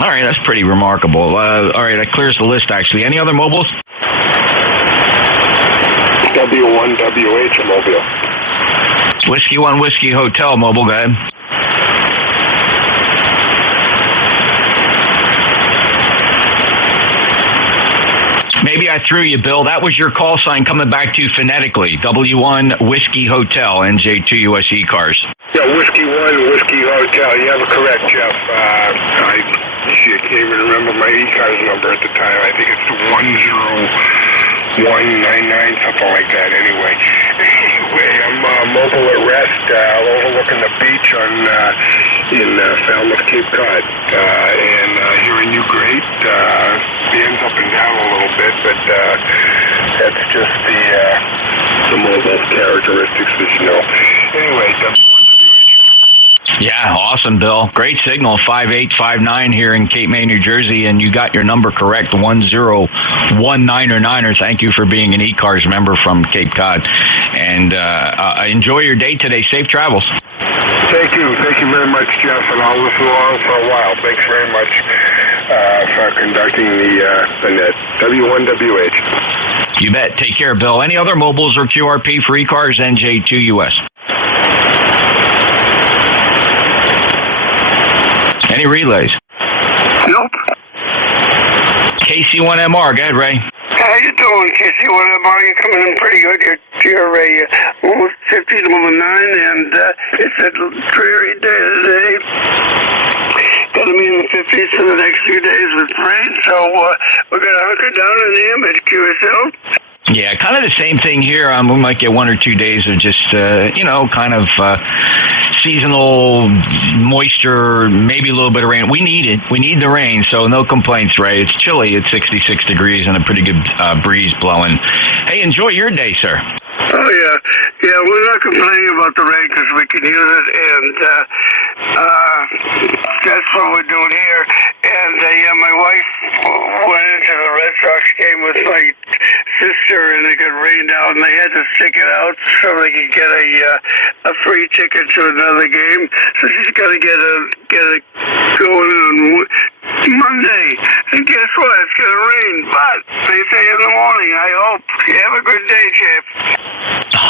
All right, that's pretty remarkable. All right, that clears the list, actually. Any other mobiles? W1WH mobile. Whiskey 1 Whiskey Hotel mobile, go ahead. Maybe I threw you, Bill. That was your call sign coming back to you phonetically. W1 Whiskey Hotel, NJ2US ECARS. Yeah, Whiskey 1 Whiskey Hotel. You have it correct, Jeff. I can't even remember my ECARS number at the time. I think it's 10199, something like that. Anyway, I'm mobile at rest, overlooking the beach in Falmouth, Cape Cod, and hearing you great. Hands up and down a little bit, but that's just the mobile characteristics, as you know. Anyway, W1 Yeah, awesome, Bill. Great signal, 5859 here in Cape May, New Jersey, and you got your number correct, 1019er. Thank you for being an ECARS member from Cape Cod. And enjoy your day today. Safe travels. Thank you very much, Jeff, and I'll listen along for a while. Thanks very much for conducting the net. W1WH. You bet. Take care, Bill. Any other mobiles or QRP for ECARS? NJ2US. Any relays? Nope. KC1MR. Go ahead, Ray. How you doing, KC1MR? You're coming in pretty good. You're almost 50 to 9, and it's a dreary day today. Going to be in the 50s for the next few days with rain, so we're going to hunker down in the image, QSL. Yeah, kind of the same thing here. We might get 1 or 2 days of just, kind of seasonal moisture, maybe a little bit of rain. We need it. We need the rain, so no complaints, Ray. It's chilly. It's 66 degrees and a pretty good breeze blowing. Hey, enjoy your day, sir. Oh, yeah. Yeah, we're not complaining about the rain because we can use it, and that's what we're doing here. And, my wife went into the Red Sox game with my sister, and it got rained out, and they had to stick it out so they could get a free ticket to another game. So she's got to get it going on Monday. And guess what? It's going to rain, but they say in the morning, I hope. Have a good day, Jeff.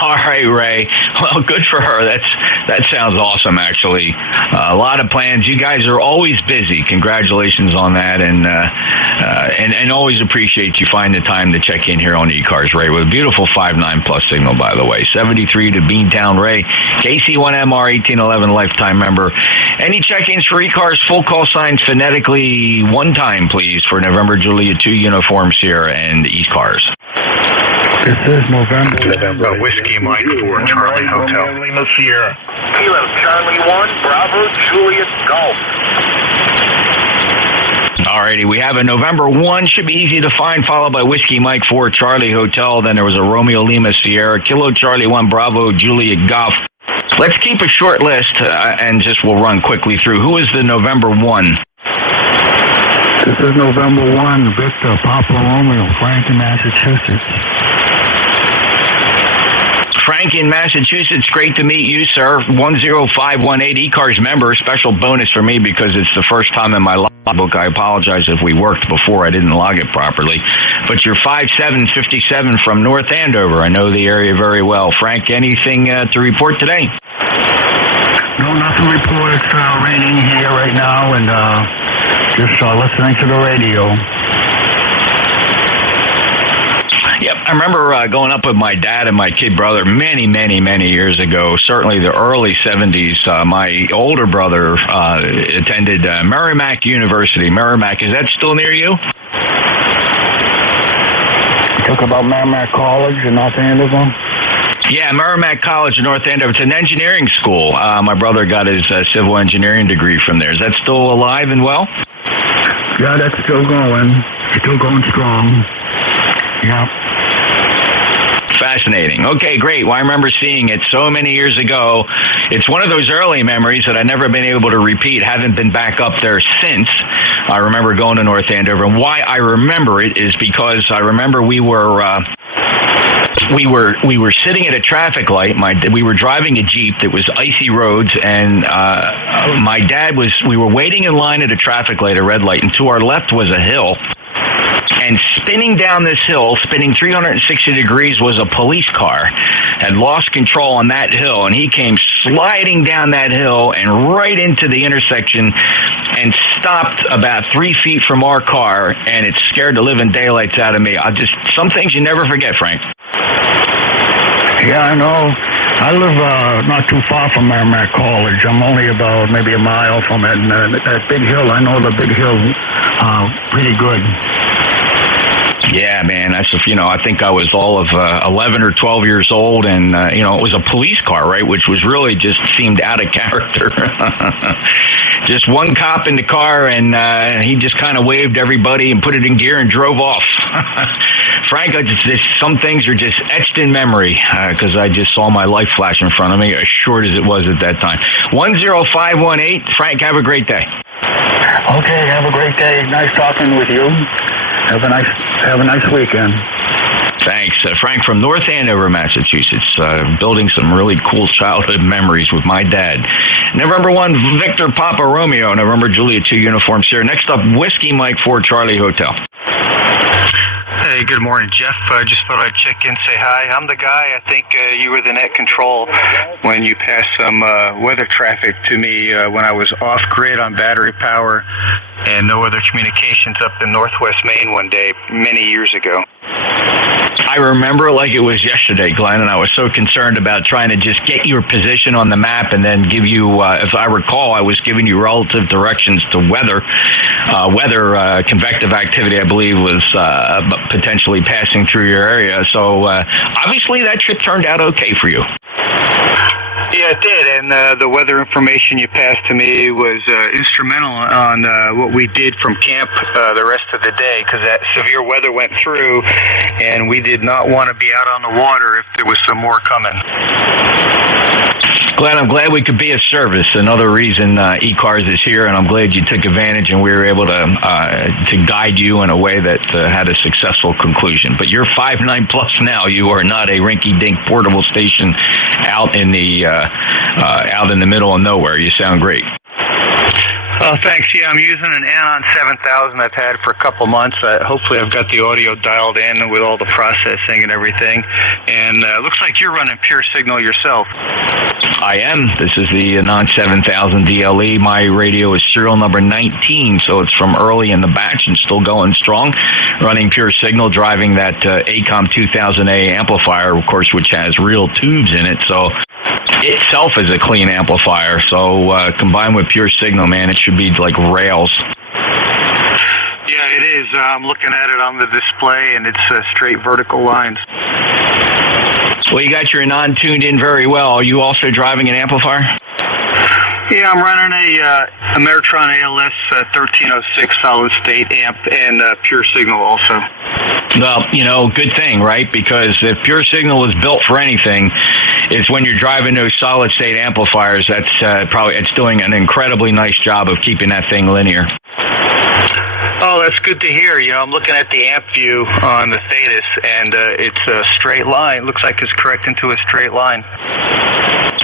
All right, Ray. Well, good for her. That sounds awesome, actually. A lot of plans. You guys are always busy. Congratulations on that, and always appreciate you finding the time to check in here on ECARS, Ray, with a beautiful 5.9 plus signal, by the way. 73 to Beantown, Ray. KC1MR 1811 lifetime member. Any check-ins for ECARS? Full call signs phonetically one time, please, for November Julia 2 uniforms here and ECARS. This is November Whiskey Mike for Charlie Hotel. Lima Sierra. Kilo Charlie 1, Bravo, Juliet, Golf. Alrighty, we have a November 1, should be easy to find, followed by Whiskey Mike 4, Charlie Hotel. Then there was a Romeo Lima Sierra, Kilo Charlie 1, Bravo, Juliet, Golf. Let's keep a short list and we'll run quickly through. Who is the November 1? This is November 1, Victor, Papa Romeo, Frank in Massachusetts. Frank in Massachusetts, great to meet you, sir. 10518 ECARS member. Special bonus for me because it's the first time in my logbook. I apologize if we worked before. I didn't log it properly. But you're 5757 from North Andover. I know the area very well. Frank, anything to report today? No, nothing to report. It's raining here right now, and just listening to the radio. Yep, I remember going up with my dad and my kid brother many, many, many years ago, certainly the early 70s. My older brother attended Merrimack University. Merrimack, is that still near you? You talk about Merrimack College in North Andover? Yeah, Merrimack College in North Andover. It's an engineering school. My brother got his civil engineering degree from there. Is that still alive and well? Yeah, that's still going. Still going strong. Yeah. Fascinating. Okay, great. Well, I remember seeing it so many years ago. It's one of those early memories that I've never been able to repeat. Haven't been back up there since. I remember going to North Andover. And why I remember it is because I remember we were sitting at a traffic light. We were driving a Jeep that was icy roads, and my dad we were waiting in line at a traffic light, a red light, and to our left was a hill. And spinning down this hill, spinning 360 degrees, was a police car. Had lost control on that hill, and he came sliding down that hill and right into the intersection and stopped about 3 feet from our car, and it scared the living daylights out of me. Some things you never forget, Frank. Yeah, I know. I live not too far from Merrimack College. I'm only about maybe a mile from it. And that big hill, I know the big hill pretty good. Yeah, man. I think I was all of 11 or 12 years old, and it was a police car, right? Which was really just seemed out of character. Just one cop in the car, and he just kind of waved everybody and put it in gear and drove off. Frank, some things are just etched in memory because I just saw my life flash in front of me, as short as it was at that time. 10518. Frank, have a great day. Okay, have a great day. Nice talking with you. Have a nice weekend. Thanks. Frank from North Andover, Massachusetts, building some really cool childhood memories with my dad. November 1, Victor Papa Romeo, November Juliet 2 uniforms here. Next up, Whiskey Mike 4 Charlie Hotel. Hey, good morning, Jeff. Just thought I'd check in, say hi. I'm the guy, I think you were the net control when you passed some weather traffic to me when I was off-grid on battery power and no other communications up in northwest Maine one day many years ago. I remember it like it was yesterday, Glenn, and I was so concerned about trying to just get your position on the map and then give you, if I recall, I was giving you relative directions to weather. Convective activity, I believe, was potentially passing through your area. So obviously that trip turned out okay for you. Yeah, it did, and the weather information you passed to me was instrumental on what we did from camp the rest of the day, because that severe weather went through, and we did not want to be out on the water if there was some more coming. Glenn, I'm glad we could be of service. Another reason ECARS is here, and I'm glad you took advantage and we were able to guide you in a way that had a successful conclusion. But you're 5'9" plus now. You are not a rinky-dink portable station out in the middle of nowhere. You sound great. Oh, thanks. Yeah, I'm using an Anon 7000 I've had for a couple months. Hopefully I've got the audio dialed in with all the processing and everything. And it looks like you're running pure signal yourself. I am. This is the Anon 7000 DLE. My radio is serial number 19, so it's from early in the batch and still going strong. Running pure signal, driving that ACOM 2000A amplifier, of course, which has real tubes in it. So itself is a clean amplifier. So combined with pure signal, man, it should be like rails. Yeah, it is. I'm looking at it on the display, and it's straight vertical lines. Well, you got your non tuned in very well. Are you also driving an amplifier? Yeah, I'm running a Meritron ALS 1306 solid state amp and pure signal also. Well, good thing, right? Because if pure signal was built for anything, it's when you're driving those solid state amplifiers. That's it's doing an incredibly nice job of keeping that thing linear. Oh, that's good to hear. I'm looking at the amp view on the Thetis, and it's a straight line. Looks like it's correcting to a straight line.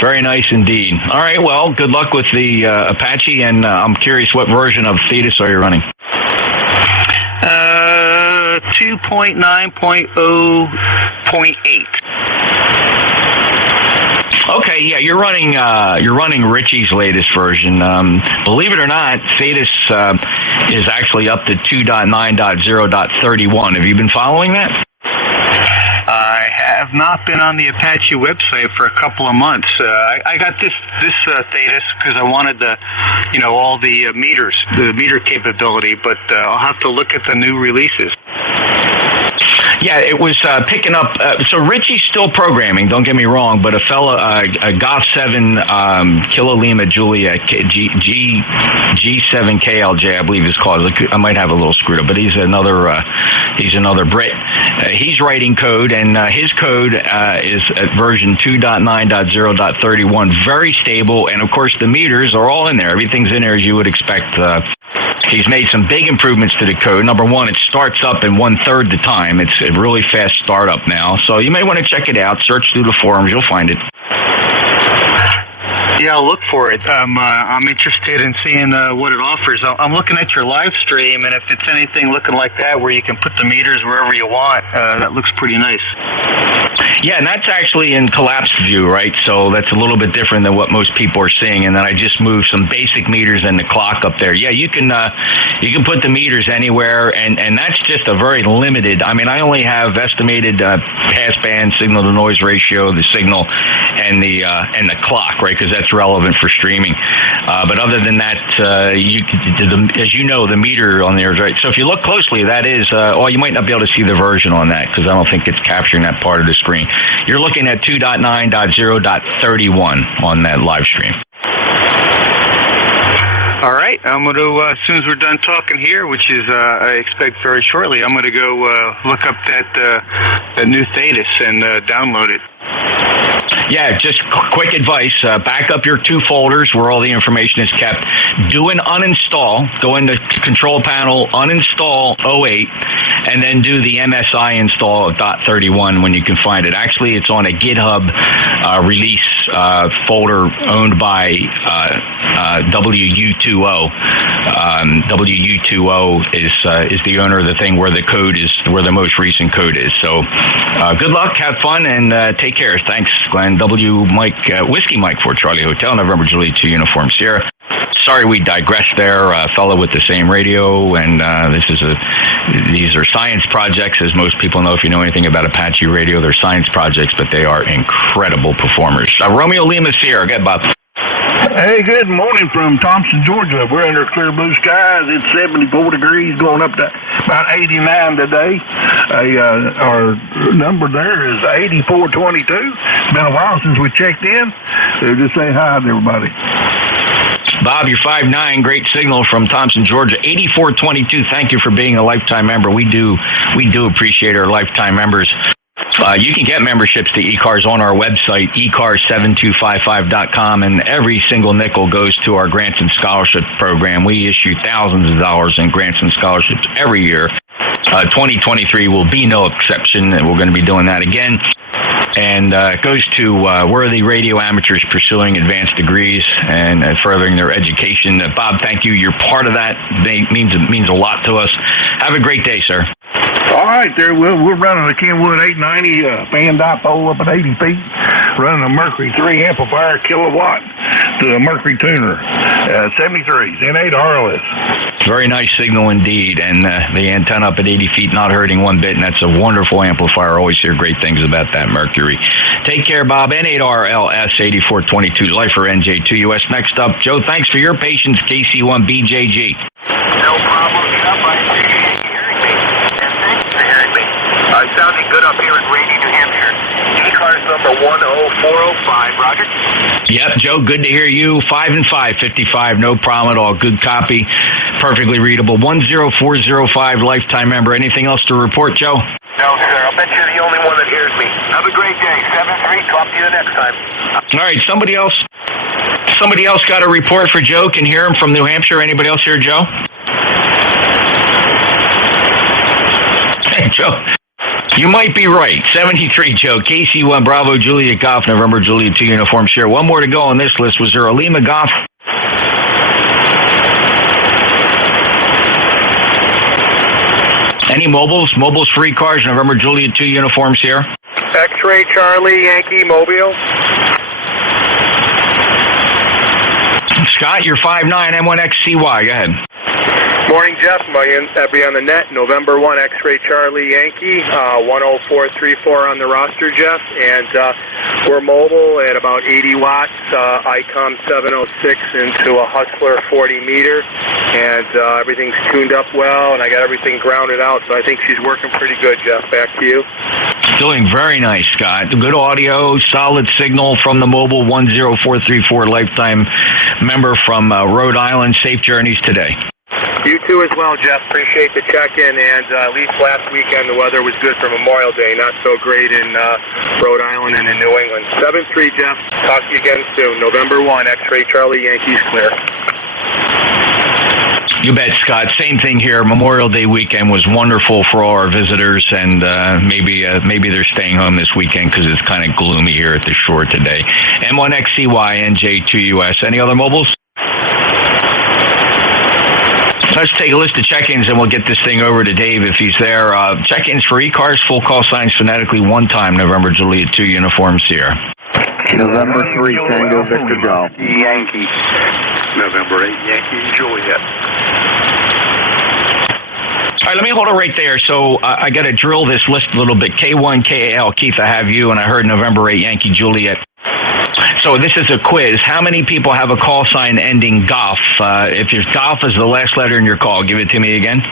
Very nice indeed. All right, well, good luck with the Apache, and I'm curious, what version of Thetis are you running? 2.9.0.8. Okay, yeah, you're running Richie's latest version. Believe it or not, Thetis is actually up to 2.9.0.31. Have you been following that? I have not been on the Apache website for a couple of months. I got this Thetis because I wanted all the meters, the meter capability, but I'll have to look at the new releases. Yeah, it was picking up. So Richie's still programming, don't get me wrong, but a fella, a Golf 7 Kilo Lima Juliet G7 KLJ, I believe it's called. I might have a little screwed up, but he's another Brit. He's writing code, and his code is at version 2.9.0.31, very stable, and of course the meters are all in there. Everything's in there as you would expect. He's made some big improvements to the code. Number one, it starts up in 1/3 the time. It's a really fast startup now. So you may want to check it out. Search through the forums. You'll find it. Yeah, I'll look for it. I'm interested in seeing what it offers. I'm looking at your live stream, and if it's anything looking like that where you can put the meters wherever you want, that looks pretty nice. Yeah, and that's actually in collapsed view, right? So that's a little bit different than what most people are seeing. And then I just moved some basic meters and the clock up there. Yeah, you can put the meters anywhere, and that's just a very limited. I mean, I only have estimated passband, signal to noise ratio, the signal, and the clock, right? Because that's relevant for streaming. But other than that, as you know, the meter on there is right. So if you look closely, that is. You might not be able to see the version on that because I don't think it's capturing that part of the screen. You're looking at 2.9.0.31 on that live stream. All right, I'm going to, as soon as we're done talking here, which is, I expect very shortly, I'm going to go look up that new Thetis and download it. Yeah, just quick advice. Back up your 2 folders where all the information is kept. Do an uninstall. Go into Control Panel, uninstall 08, and then do the MSI install of .31 when you can find it. Actually, it's on a GitHub release folder owned by WU2O. WU2O is the owner of the thing where the most recent code is. So good luck, have fun, and take care. Thanks, Glenn. Whiskey Mike for Charlie Hotel, November Juliet 2 Uniform Sierra. Sorry we digressed there, fellow with the same radio, and these are science projects, as most people know. If you know anything about Apache radio, they're science projects, but they are incredible performers. Romeo Lima Sierra, go ahead, Bob. Hey, good morning from Thompson, Georgia. We're under clear blue skies. It's 74 degrees, going up to about 89 today. Our number there is 8422. It's been a while since we checked in. So just say hi to everybody. Bob, you're 5'9", great signal from Thompson, Georgia. 8422, thank you for being a lifetime member. We do appreciate our lifetime members. You can get memberships to ECARS on our website, ECARS7255.com, and every single nickel goes to our grants and scholarship program. We issue thousands of dollars in grants and scholarships every year. 2023 will be no exception, and we're going to be doing that again. And it goes to worthy radio amateurs pursuing advanced degrees and furthering their education. Bob, thank you. You're part of that. It means a lot to us. Have a great day, sir. All right, there. We're running a Kenwood 890 fan dipole up at 80 feet, running a Mercury 3 amplifier kilowatt to a Mercury tuner, 73s, N8 RLS. Very nice signal indeed, and the antenna up at 80 feet not hurting one bit, and that's a wonderful amplifier. Always hear great things about that Mercury. Take care, Bob. N8 RLS 8422, Lifer NJ2US. Next up, Joe, thanks for your patience, KC1BJG. No problem, Jeff. I appreciate you hearing me. And thanks for hearing me. Sounding good up here in rainy New Hampshire. ECARS number 10405, Roger. Yep, Joe, good to hear you. 5 and 5, 55, no problem at all. Good copy, perfectly readable. 10405, lifetime member. Anything else to report, Joe? No, sir. I'll bet you're the only one that hears me. Have a great day. 7-3. Talk to you the next time. All right, somebody else got a report for Joe. Can hear him from New Hampshire. Anybody else hear Joe? Hey, Joe. You might be right. 73, Joe. KC1 Bravo Juliet Golf, November Juliet 2 Uniform Share. One more to go on this list. Was there a Lima Golf? Any mobiles? Mobiles for ECARS, November Juliet 2 Uniforms here. X-Ray Charlie Yankee Mobile. Scott, you're 5'9", M1XCY. Go ahead. Morning, Jeff. I'll be on the net. November 1 X-Ray Charlie Yankee, 10434 on the roster, Jeff. And we're mobile at about 80 watts, ICOM 706 into a Hustler 40 meter. And everything's tuned up well, and I got everything grounded out. So I think she's working pretty good, Jeff. Back to you. Doing very nice, Scott. Good audio, solid signal from the mobile 10434 lifetime member from Rhode Island. Safe journeys today. You too as well, Jeff. Appreciate the check-in, and at least last weekend the weather was good for Memorial Day. Not so great in Rhode Island and in New England. 7-3, Jeff. Talk to you again soon. November 1, X-Ray Charlie Yankees clear. You bet, Scott. Same thing here. Memorial Day weekend was wonderful for all our visitors, and maybe they're staying home this weekend because it's kind of gloomy here at the shore today. M1XCY, NJ2US. Any other mobiles? Let's take a list of check-ins, and we'll get this thing over to Dave if he's there. Check-ins for ECARS, full call signs phonetically, one time, November Juliet 2 uniform Sierra. November 3, Tango Victor Golf. Yankee. November 8, Yankee Juliet. All right, let me hold it right there. So I got to drill this list a little bit. K1, KAL, Keith, I have you, and I heard November 8, Yankee Juliet. So this is a quiz. How many people have a call sign ending golf? If your golf is the last letter in your call, give it to me again.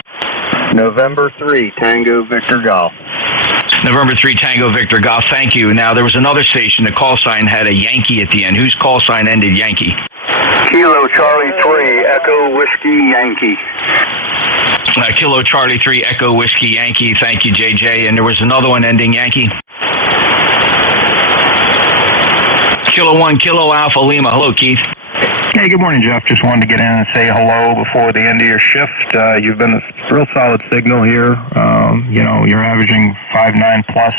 November 3, Tango Victor Golf. November 3, Tango Victor Golf. Thank you. Now, there was another station. The call sign had a Yankee at the end. Whose call sign ended Yankee? Kilo Charlie 3, Echo Whiskey Yankee. Kilo Charlie 3, Echo Whiskey Yankee. Thank you, JJ. And there was another one ending Yankee. Kilo 1, Kilo Alpha Lima. Hello, Keith. Hey, good morning, Jeff. Just wanted to get in and say hello before the end of your shift. You've been a real solid signal here. You're averaging 5.9 plus.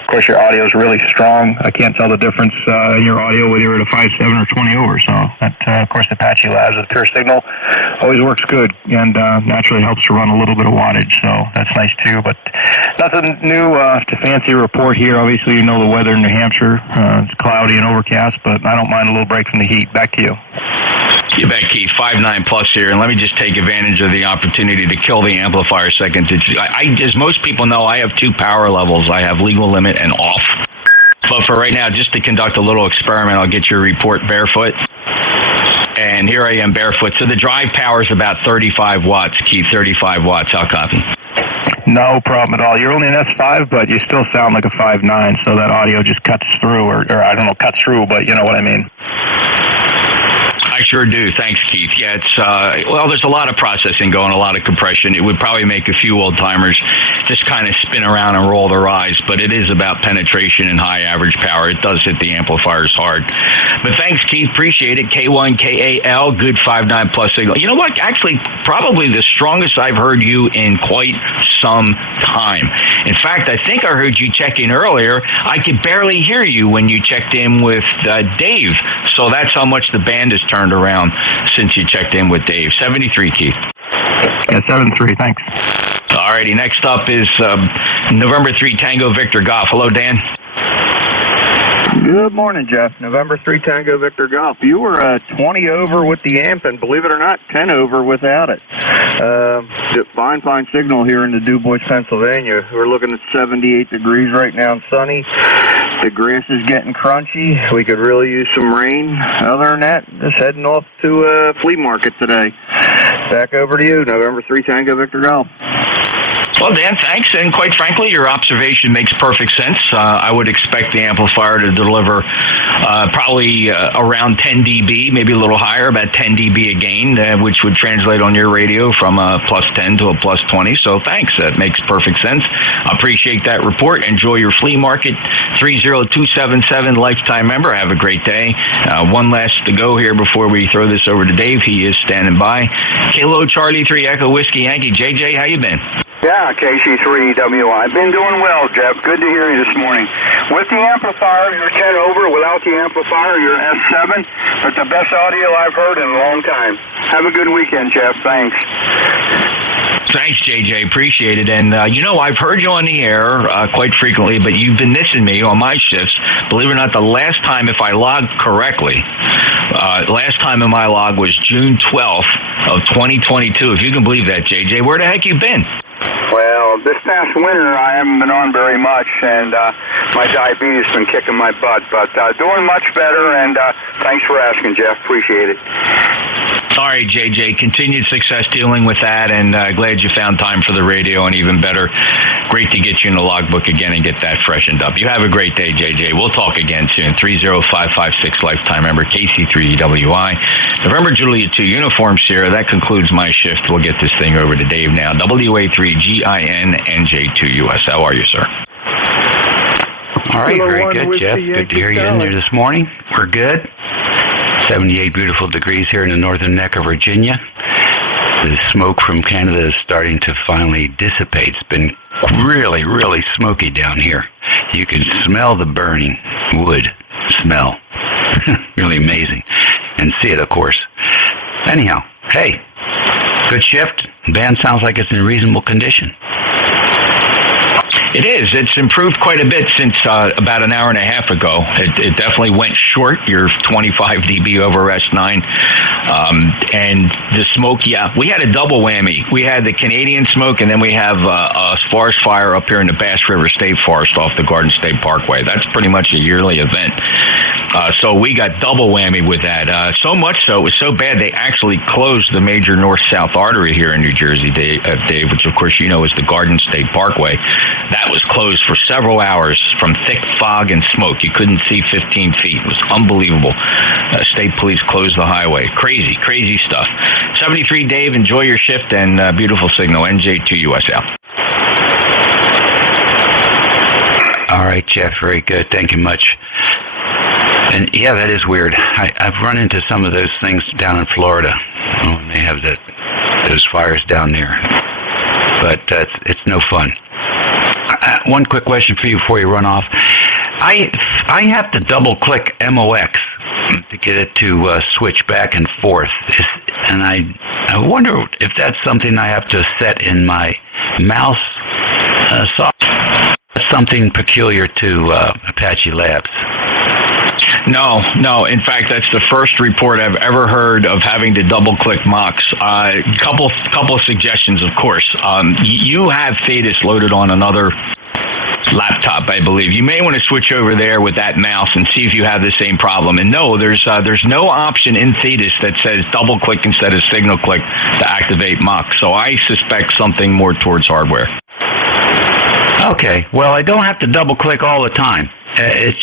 Of course, your audio is really strong. I can't tell the difference in your audio whether you're at a 5.7 or 20 over. So, that, of course, the Apache Labs with pure signal always works good and naturally helps to run a little bit of wattage. So that's nice too. But nothing new to fancy report here. Obviously, you know the weather in New Hampshire. It's cloudy and overcast, but I don't mind a little break from the heat. Back to you. You bet, Keith. 5.9 plus here, and let me just take advantage of the opportunity to kill the amplifier second. As most people know, I have two power levels. I have legal limit and off. But for right now, just to conduct a little experiment, I'll get your report barefoot. And here I am barefoot. So the drive power is about 35 watts, Keith, 35 watts. I'll copy. No problem at all. You're only an S5, but you still sound like a 5.9, so that audio just cuts through, or I don't know, cuts through, but you know what I mean. I sure do. Thanks, Keith. Yeah, it's there's a lot of processing going, a lot of compression. It would probably make a few old-timers just kind of spin around and roll their eyes, but it is about penetration and high average power. It does hit the amplifiers hard. But thanks, Keith. Appreciate it. K1, KAL, good 5.9 plus signal. You know what? Actually, probably the strongest I've heard you in quite some time. In fact, I think I heard you check in earlier. I could barely hear you when you checked in with Dave. So that's how much the band has turned around since you checked in with Dave. 73, Keith. Yeah, 73. Thanks. All righty. Next up is November 3, Tango Victor Golf. Hello, Dan. Good morning, Jeff. November 3, Tango Victor Golf. You were 20 over with the amp, and believe it or not, 10 over without it. Fine signal here in the DuBois, Pennsylvania. We're looking at 78 degrees right now and sunny. The grass is getting crunchy. We could really use some rain. Other than that, just heading off to flea market today. Back over to you, November 3, Tango Victor Golf. Well, Dan, thanks. And quite frankly, your observation makes perfect sense. I would expect the amplifier to deliver probably around 10 dB, maybe a little higher, about 10 dB a gain, which would translate on your radio from a plus 10 to a plus 20. So thanks. That makes perfect sense. Appreciate that report. Enjoy your flea market. 30277 lifetime member. Have a great day. One last to go here before we throw this over to Dave. He is standing by. Kilo Charlie 3 Echo Whiskey Yankee. JJ, how you been? Yeah, KC3WI. Been doing well, Jeff. Good to hear you this morning. With the amplifier, you're 10 over. Without the amplifier, you're S7. But the best audio I've heard in a long time. Have a good weekend, Jeff. Thanks. Thanks, JJ. Appreciate it. And, I've heard you on the air quite frequently, but you've been missing me on my shifts. Believe it or not, the last time, if I logged correctly, last time in my log was June 12th of 2022. If you can believe that, JJ. Where the heck you been? Well, this past winter, I haven't been on very much, and my diabetes has been kicking my butt. But doing much better, and thanks for asking, Jeff. Appreciate it. All right, JJ. Continued success dealing with that, and glad you found time for the radio, and even better, great to get you in the logbook again and get that freshened up. You have a great day, JJ. We'll talk again soon. 30556 lifetime member, KC3WI. November Juliet 2 uniform Sierra. That concludes my shift. We'll get this thing over to Dave now. WA3GIN NJ2US. How are you, sir? All right, very good, Jeff. Good to hear you in there this morning. We're good. 78 beautiful degrees here in the northern neck of Virginia. The smoke from Canada is starting to finally dissipate. It's been really, really smoky down here. You can smell the burning wood smell. Really amazing. And see it, of course. Anyhow, hey, Good shift. Band sounds like it's in reasonable condition. It is. It's improved quite a bit since about an hour and a half ago. It definitely went short. You're 25 dB over S9. And the smoke, yeah, we had a double whammy. We had the Canadian smoke, and then we have a forest fire up here in the Bass River State Forest off the Garden State Parkway. That's pretty much a yearly event. So we got double whammy with that. So much so, it was so bad they actually closed the major north-south artery here in New Jersey, Dave, which of course you know is the Garden State Parkway. That was closed for several hours from thick fog and smoke. You couldn't see 15 feet. It was unbelievable. State police closed the highway. Crazy, crazy stuff. 73 Dave, enjoy your shift and beautiful signal. NJ2US out. All right, Jeff, very good. Thank you much. And yeah, that is weird. I've run into some of those things down in Florida when they have those fires down there. But it's no fun. One quick question for you before you run off. I have to double-click MOX to get it to switch back and forth. And I wonder if that's something I have to set in my mouse software. Something peculiar to Apache Labs. No. In fact, that's the first report I've ever heard of having to double-click MOX. Couple of suggestions, of course. You have Thetis loaded on another laptop, I believe. You may want to switch over there with that mouse and see if you have the same problem. And no, there's no option in Thetis that says double-click instead of signal-click to activate MOX. So I suspect something more towards hardware. Okay. Well, I don't have to double-click all the time. It's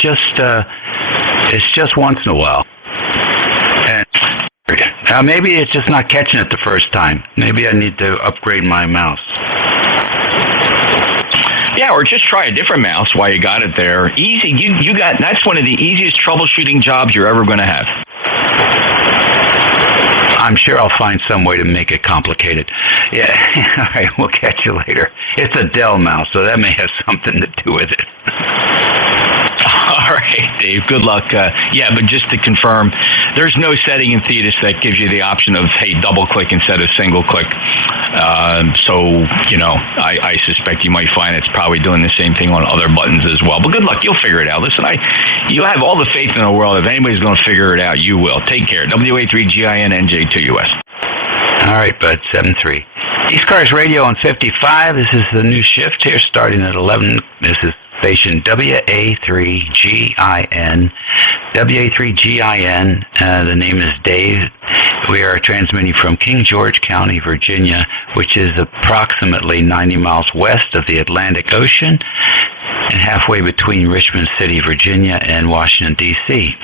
just once in a while. And maybe it's just not catching it the first time. Maybe I need to upgrade my mouse. Yeah, or just try a different mouse while you got it there. Easy. That's one of the easiest troubleshooting jobs you're ever going to have. I'm sure I'll find some way to make it complicated. Yeah. All right. We'll catch you later. It's a Dell mouse, so that may have something to do with it. All right, Dave. Good luck. Yeah, but just to confirm, there's no setting in Thetis that gives you the option of, hey, double-click instead of single-click. So, I suspect you might find it's probably doing the same thing on other buttons as well. But good luck. You'll figure it out. Listen, you have all the faith in the world. If anybody's going to figure it out, you will. Take care. WA3GIN NJ2US. All right, bud. 7-3. ECARS Radio on 55. This is the new shift here starting at 11. This is station WA3GIN. WA3GIN. The name is Dave. We are transmitting from King George County, Virginia, which is approximately 90 miles west of the Atlantic Ocean and halfway between Richmond City, Virginia, and Washington, D.C.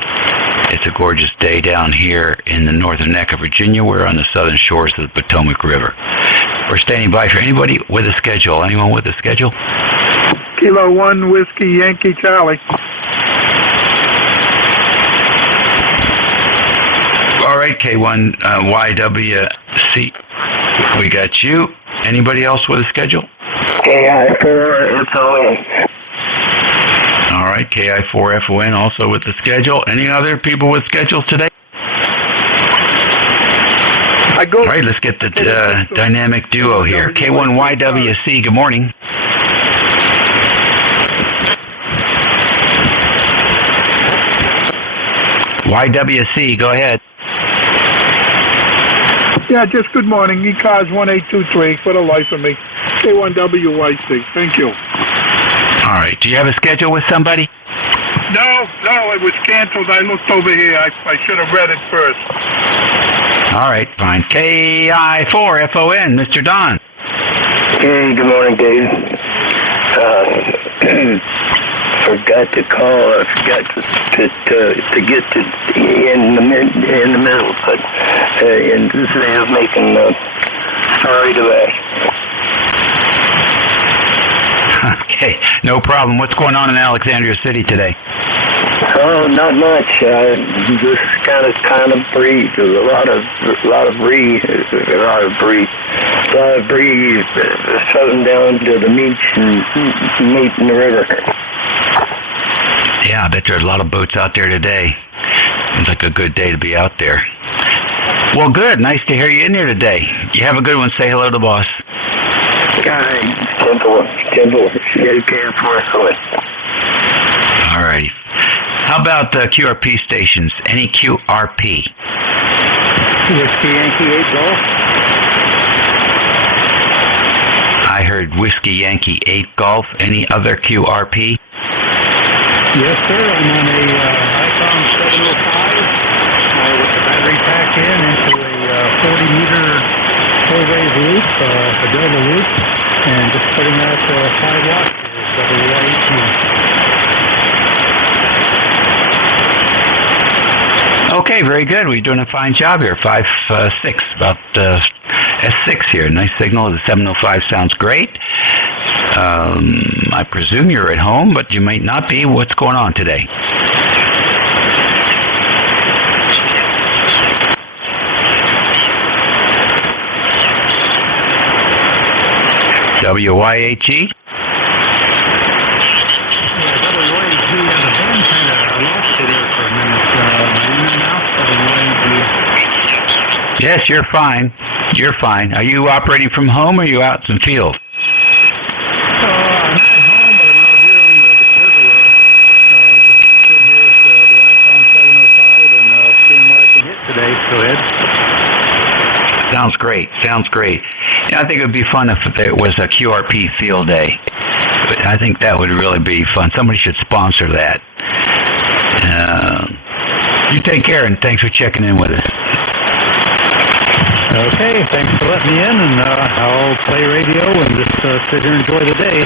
It's a gorgeous day down here in the northern neck of Virginia. We're on the southern shores of the Potomac River. We're standing by for anybody with a schedule. Anyone with a schedule? Kilo 1 Whiskey Yankee Charlie. All right, K1 YWC. We got you. Anybody else with a schedule? KI4 FON. All right, KI4 FON also with the schedule. Any other people with schedules today? All right, let's get the dynamic duo here. K1 YWC, good morning. YWC, go ahead. Yeah, just good morning. ECARS 1823 for the life of me. K1WYC. Thank you. All right. Do you have a schedule with somebody? No, it was canceled. I looked over here. I should have read it first. All right, fine. KI4 FON, Mr. Don. Hey, good morning, Dave. Forgot to call. I forgot to get in the middle, but and this day of making sorry to that. Okay, no problem. What's going on in Alexandria City today? Oh, not much. Just kind of breeze. There's a lot of breeze floating down to the beach and meet in the river. Yeah, I bet there's a lot of boats out there today. Seems like a good day to be out there. Well, good. Nice to hear you in here today. You have a good one. Say hello to the boss. Guy, 10-4. All right. How about QRP stations? Any QRP? Whiskey Yankee 8 Golf. I heard Whiskey Yankee 8 Golf. Any other QRP? Yes, sir. I'm on a ICOM 705 with the battery packed into a 40-meter full-wave loop, a Delta loop, and just putting out 5 watts WIAT. Okay, very good. We're doing a fine job here. 5-6, about S6 here. Nice signal. The 705 sounds great. I presume you're at home, but you might not be. What's going on today? WYAG? Yes, you're fine. You're fine. Are you operating from home or are you out in the field? I'm at home, but I'm out here on the pergola. Just sitting here with the ICOM 705 and seeing what I can hit today. Go ahead. Sounds great. Sounds great. Yeah, I think it would be fun if there was a QRP field day. But I think that would really be fun. Somebody should sponsor that. You take care, and thanks for checking in with us. Okay, thanks for letting me in, and I'll play radio and just sit here and enjoy the day.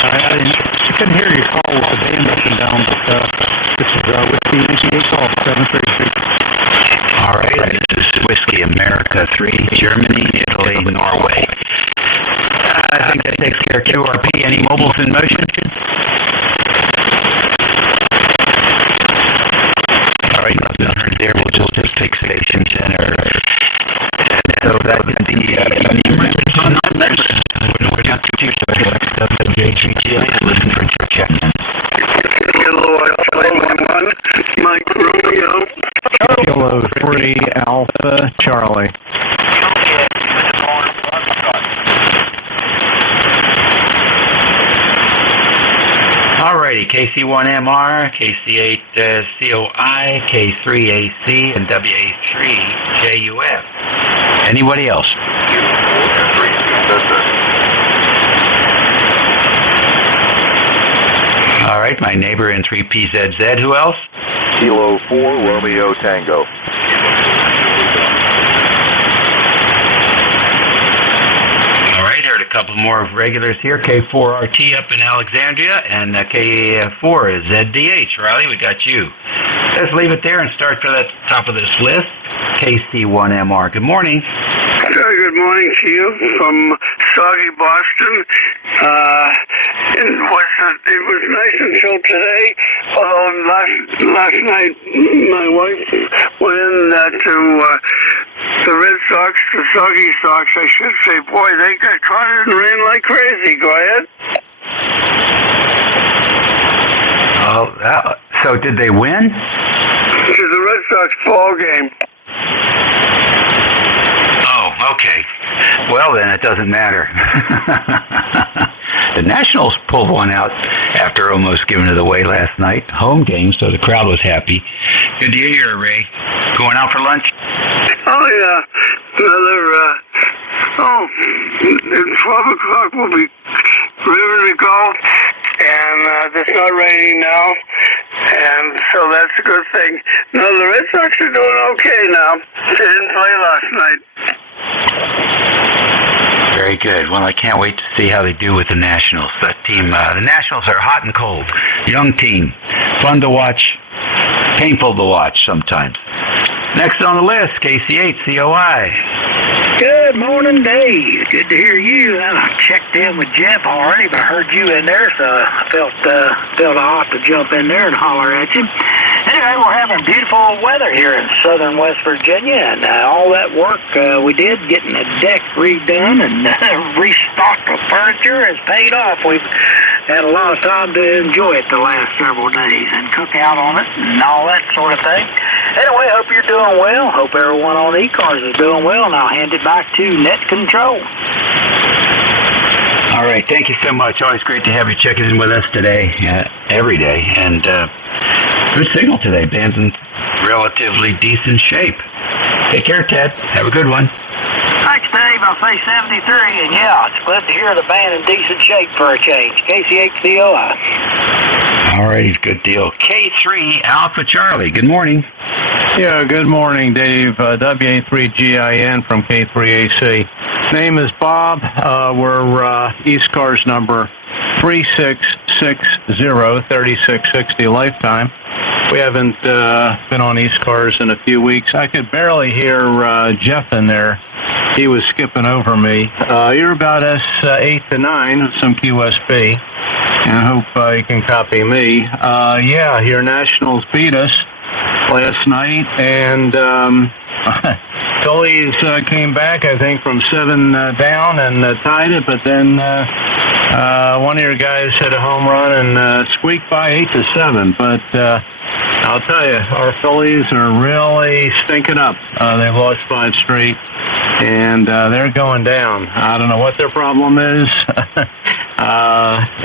I couldn't hear your call with the band up and down, but this is Whiskey Yankee 8 Golf 733. All right, this is Whiskey America 3, Germany, Italy, Norway. I think that takes care of QRP. Any mobiles in motion? All right, nothing heard there. We'll just take station center. So that would be we're down to 2 listen for your check. Hello, Alpha 1, Mike Romeo. Kilo 3 Alpha Charlie. Alrighty, KC1MR, KC8 COI, K3AC, and WA3JUF. Anybody else? All right, my neighbor in 3PZZ. Who else? Kilo 4 Romeo Tango. All right, heard a couple more of regulars here. K4RT up in Alexandria, and K4 is ZDH. Riley, we got you. Let's leave it there and start for the top of this list. KC1MR. Good morning. Good morning to you from soggy Boston. It was nice until today. Although last night my wife went in to the Red Sox, the Soggy Sox, I should say. Boy, they got caught in rain like crazy. Go ahead. Oh, so did they win? This is the Red Sox ball game. Oh, okay. Well, then it doesn't matter. The Nationals pulled one out after almost giving it away last night. Home game, so the crowd was happy. Good to hear you, Ray. Going out for lunch? Oh, yeah. At 12 o'clock we'll be leaving to golf, and it's not raining now, and so that's a good thing. No, the Red Sox are doing okay now. They didn't play last night. Very good. Well, I can't wait to see how they do with the Nationals. That team, the Nationals are hot and cold. Young team. Fun to watch. Painful to watch sometimes. Next on the list, KC8 COI. Good morning, Dave. Good to hear you. I checked in with Jeff already, but I heard you in there, so I felt odd to jump in there and holler at you. Anyway, we're having beautiful weather here in southern West Virginia, and all that work we did, getting the deck redone and restocked with furniture, has paid off. We've had a lot of time to enjoy it the last several days and cook out on it and all that sort of thing. Anyway, hope you're doing well. Hope everyone on ECARS is doing well, and I'll hand it back to Net Control. All right, thank you so much. Always great to have you checking in with us today, every day. And good signal today. Band's in relatively decent shape. Take care, Ted. Have a good one. Thanks, Dave. I'll say 73, and yeah, it's glad to hear the band in decent shape for a change. KCHCOI. All righty, good deal. K3 Alpha Charlie, good morning. Yeah, good morning, Dave. WA3GIN from K3AC. Name is Bob. We're ECARS number 3660-3660 lifetime. We haven't been on ECARS in a few weeks. I could barely hear Jeff in there. He was skipping over me. You're about S8 to 9, some QSB. And I hope you can copy me. Yeah, your Nationals beat us last night, and Phillies came back, I think, from 7 down and tied it, but then one of your guys hit a home run and squeaked by 8-7. But I'll tell you, our Phillies are really stinking up. They've lost 5 straight, and they're going down. I don't know what their problem is.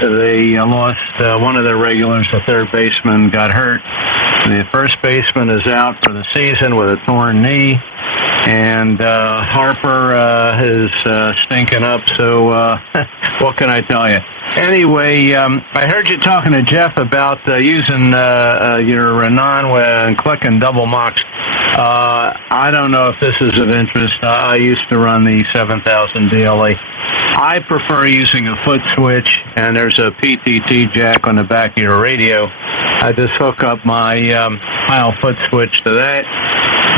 They lost one of their regulars, the third baseman, got hurt. The first baseman is out for the season with a torn knee, and Harper is stinking up, so what can I tell you? Anyway, I heard you talking to Jeff about using your and clicking double mocks. I don't know if this is of interest. I used to run the 7000 DLE. I prefer using a foot switch, and there's a PTT jack on the back of your radio. I just hook up my Heil foot switch to that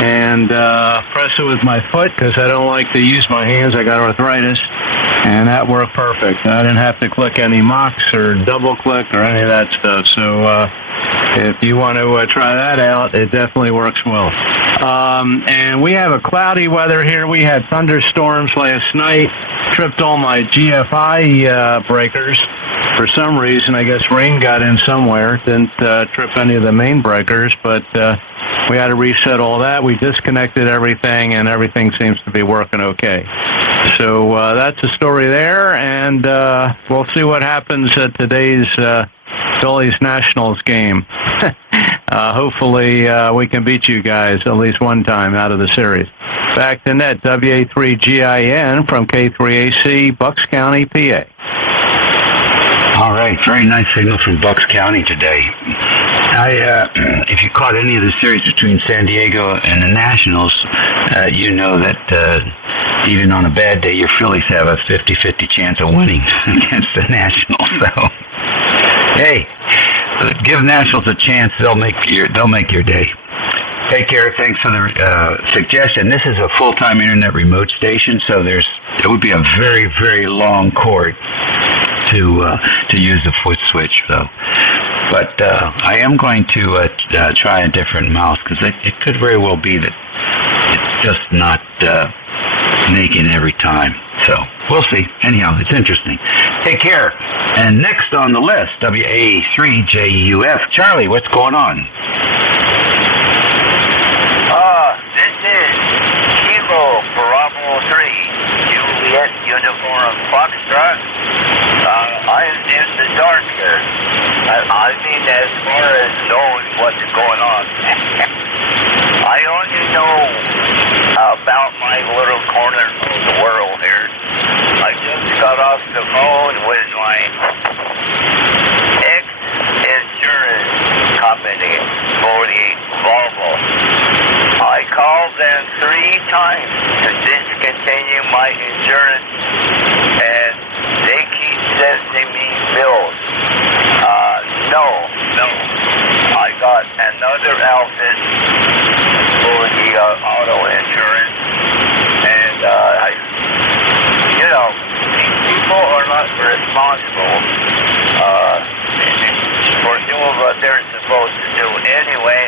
and press it with my foot because I don't like to use my hands. I got arthritis, and that worked perfect. I didn't have to click any mocks or double click or any of that stuff. So if you want to try that out, it definitely works well. And we have a cloudy weather here. We had thunderstorms last night, tripped all my GFI breakers. For some reason, I guess rain got in somewhere. Didn't trip any of the main breakers, but we had to reset all that. We disconnected everything, and everything seems to be working okay. So that's the story there, and we'll see what happens at today's Phillies Nationals game. Hopefully we can beat you guys at least one time out of the series. Back to net, WA3GIN from K3AC, Bucks County, PA. All right, very nice signal from Bucks County today. If you caught any of the series between San Diego and the Nationals, you know that even on a bad day, your Phillies have a 50-50 chance of winning against the Nationals. So, hey, give Nationals a chance; they'll make your day. Take care. Thanks for the suggestion. This is a full-time internet remote station, so it would be a very, very long cord to use the foot switch, though. But I am going to try a different mouse because it could very well be that it's just not making every time. So we'll see. Anyhow, it's interesting. Take care. And next on the list, WA3JUF. Charlie, what's going on? This is Kilo Bravo 3, Juliet Uniform Foxtrot. I'm in the dark here. I mean, as far as knowing what's going on. I only know about my little corner of the world here. I just got off the phone with my ex-insurance company, Volvo. I called them 3 times to discontinue my insurance, and they keep sending me bills. No. I got another outfit for the auto insurance, and people are not responsible for doing what they're supposed to do anyway.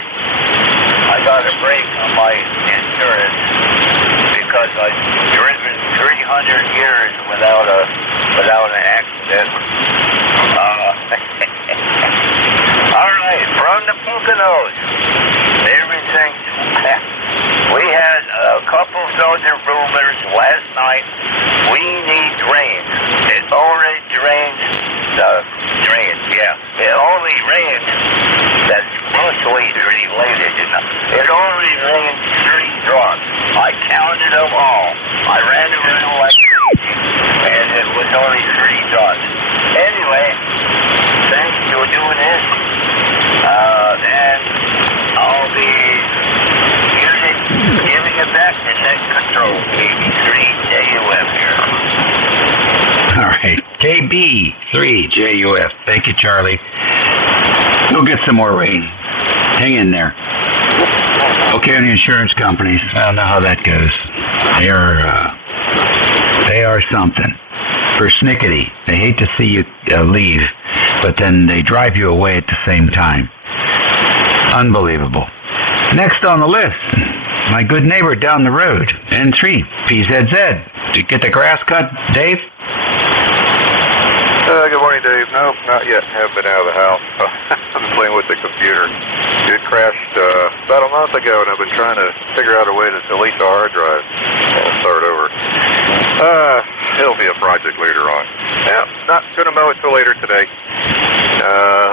I got a break on my insurance because I've driven 300 years without an accident. knows? Everything. We had a couple soldier boomers last night. We need drains. It already drains. It only rains. That's mostly related. It only rains 3 drops. I counted them all. I ran around like crazy, and it was only 3 drops. Anyway, thanks for doing this. And I'll be giving it back to net control. KB3JUF here. All right, KB3JUF. Thank you, Charlie. You'll get some more rain. Hang in there. Okay, on the insurance companies, I don't know how that goes. They are something. Persnickety. They hate to see you leave, but then they drive you away at the same time. Unbelievable. Next on the list, my good neighbor down the road, N3, PZZ. Did you get the grass cut, Dave? Good morning, Dave. No, not yet. Haven't been out of the house. I'm playing with the computer. It crashed about a month ago, and I've been trying to figure out a way to delete the hard drive and start over. It'll be a project later on. Yeah, not going to mow it till later today.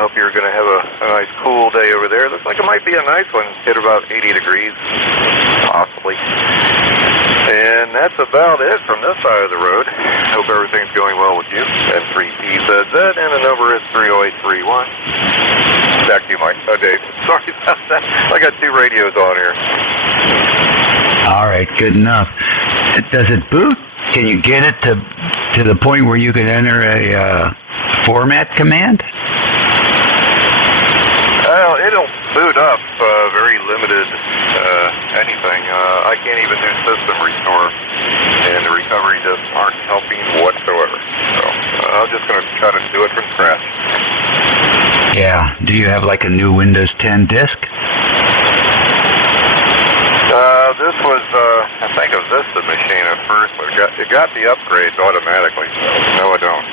Hope you're going to have a nice cool day over there. Looks like it might be a nice one. Hit about 80 degrees, possibly. And that's about it from this side of the road. Hope everything's going well with you. N3PZZ, and the number is 30831. Back to you, Mike. Oh, Dave. Sorry about that. I got 2 radios on here. All right, good enough. Does it boot? Can you get it to the point where you can enter a format command? Well, it'll boot up very limited anything. I can't even do system restore, and the recovery disks aren't helping whatsoever. So I'm just going to try to do it from scratch. Yeah. Do you have like a new Windows 10 disk? This was, I think, a Vista machine at first, but it got the upgrades automatically. So no, I don't.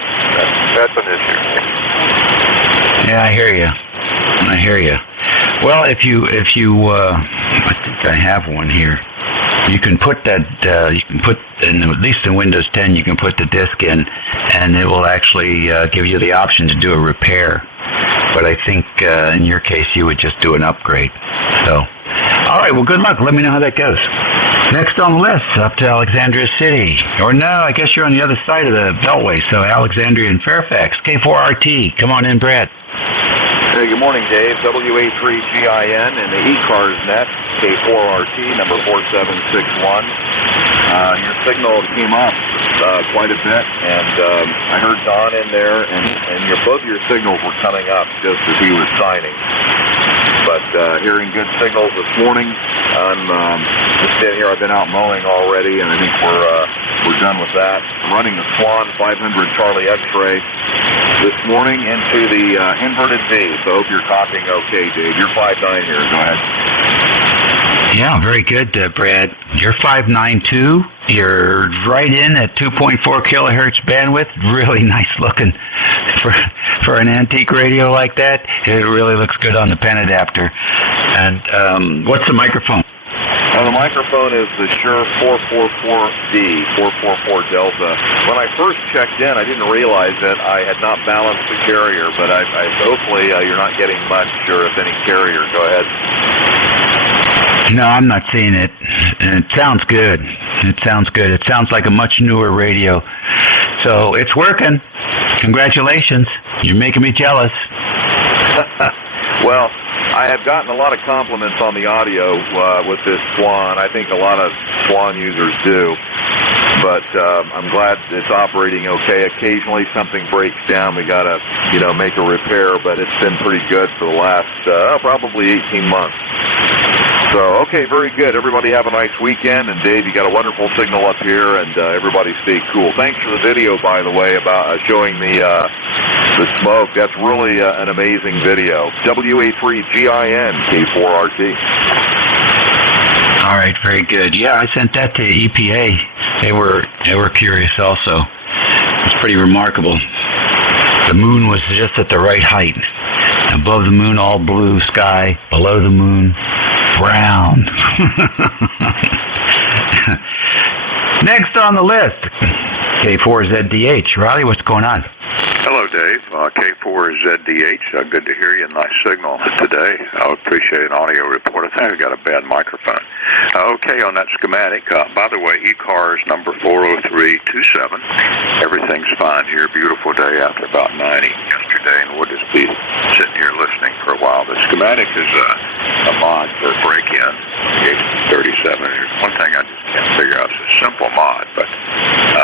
That's an issue. Yeah, I hear you. Well, if you, I think I have one here. You can put that, at least in Windows 10, you can put the disk in, and it will actually give you the option to do a repair. But I think in your case, you would just do an upgrade. So, all right, well, good luck. Let me know how that goes. Next on the list, up to Alexandria City. Or no, I guess you're on the other side of the Beltway, so Alexandria and Fairfax. K4RT. Come on in, Brad. Hey, good morning, Dave. WA3GIN and the ECARS net, K4RT, number 4761. Your signal came up quite a bit, and I heard Don in there, and both your signals were coming up just as he was signing. But hearing good signals this morning. I'm just sitting here. I've been out mowing already, and I think we're done with that. I'm running the Swan 500 Charlie X-ray this morning into the inverted V. So I hope you're copying okay, Dave. You're 5'9" here. Go ahead. Yeah, very good, Brad. You're 5'9" too. You're right in at 2.4 kilohertz bandwidth. Really nice looking for an antique radio like that. It really looks good on the pen adapter. And what's the microphone? Well, the microphone is the Shure 444D, 444 Delta. When I first checked in, I didn't realize that I had not balanced the carrier, but hopefully you're not getting much, or if any, carrier. Go ahead. No, I'm not seeing it. And it sounds good. It sounds like a much newer radio. So it's working. Congratulations. You're making me jealous. Well, I have gotten a lot of compliments on the audio with this Swan. I think a lot of Swan users do. But I'm glad it's operating okay. Occasionally something breaks down. We got to, make a repair, but it's been pretty good for the last probably 18 months. So, okay, very good. Everybody have a nice weekend. And, Dave, you got a wonderful signal up here, and everybody stay cool. Thanks for the video, by the way, about showing the smoke. That's really an amazing video. WA3GIN, K4RT. All right, very good. Yeah, I sent that to EPA. They were curious also. It's pretty remarkable. The moon was just at the right height. Above the moon, all blue sky. Below the moon, brown. Next on the list, K4ZDH. Riley, what's going on? Hello, Dave. K4ZDH. Good to hear you. Nice signal today. I appreciate an audio report. I think I got a bad microphone. Okay, on that schematic. By the way, ECARS number 40327. Everything's fine here. Beautiful day after about 90 yesterday, and we'll just be sitting here listening for a while. The schematic is a mod for break-in. 37. Here's one thing I just can't figure out. It's a simple mod, but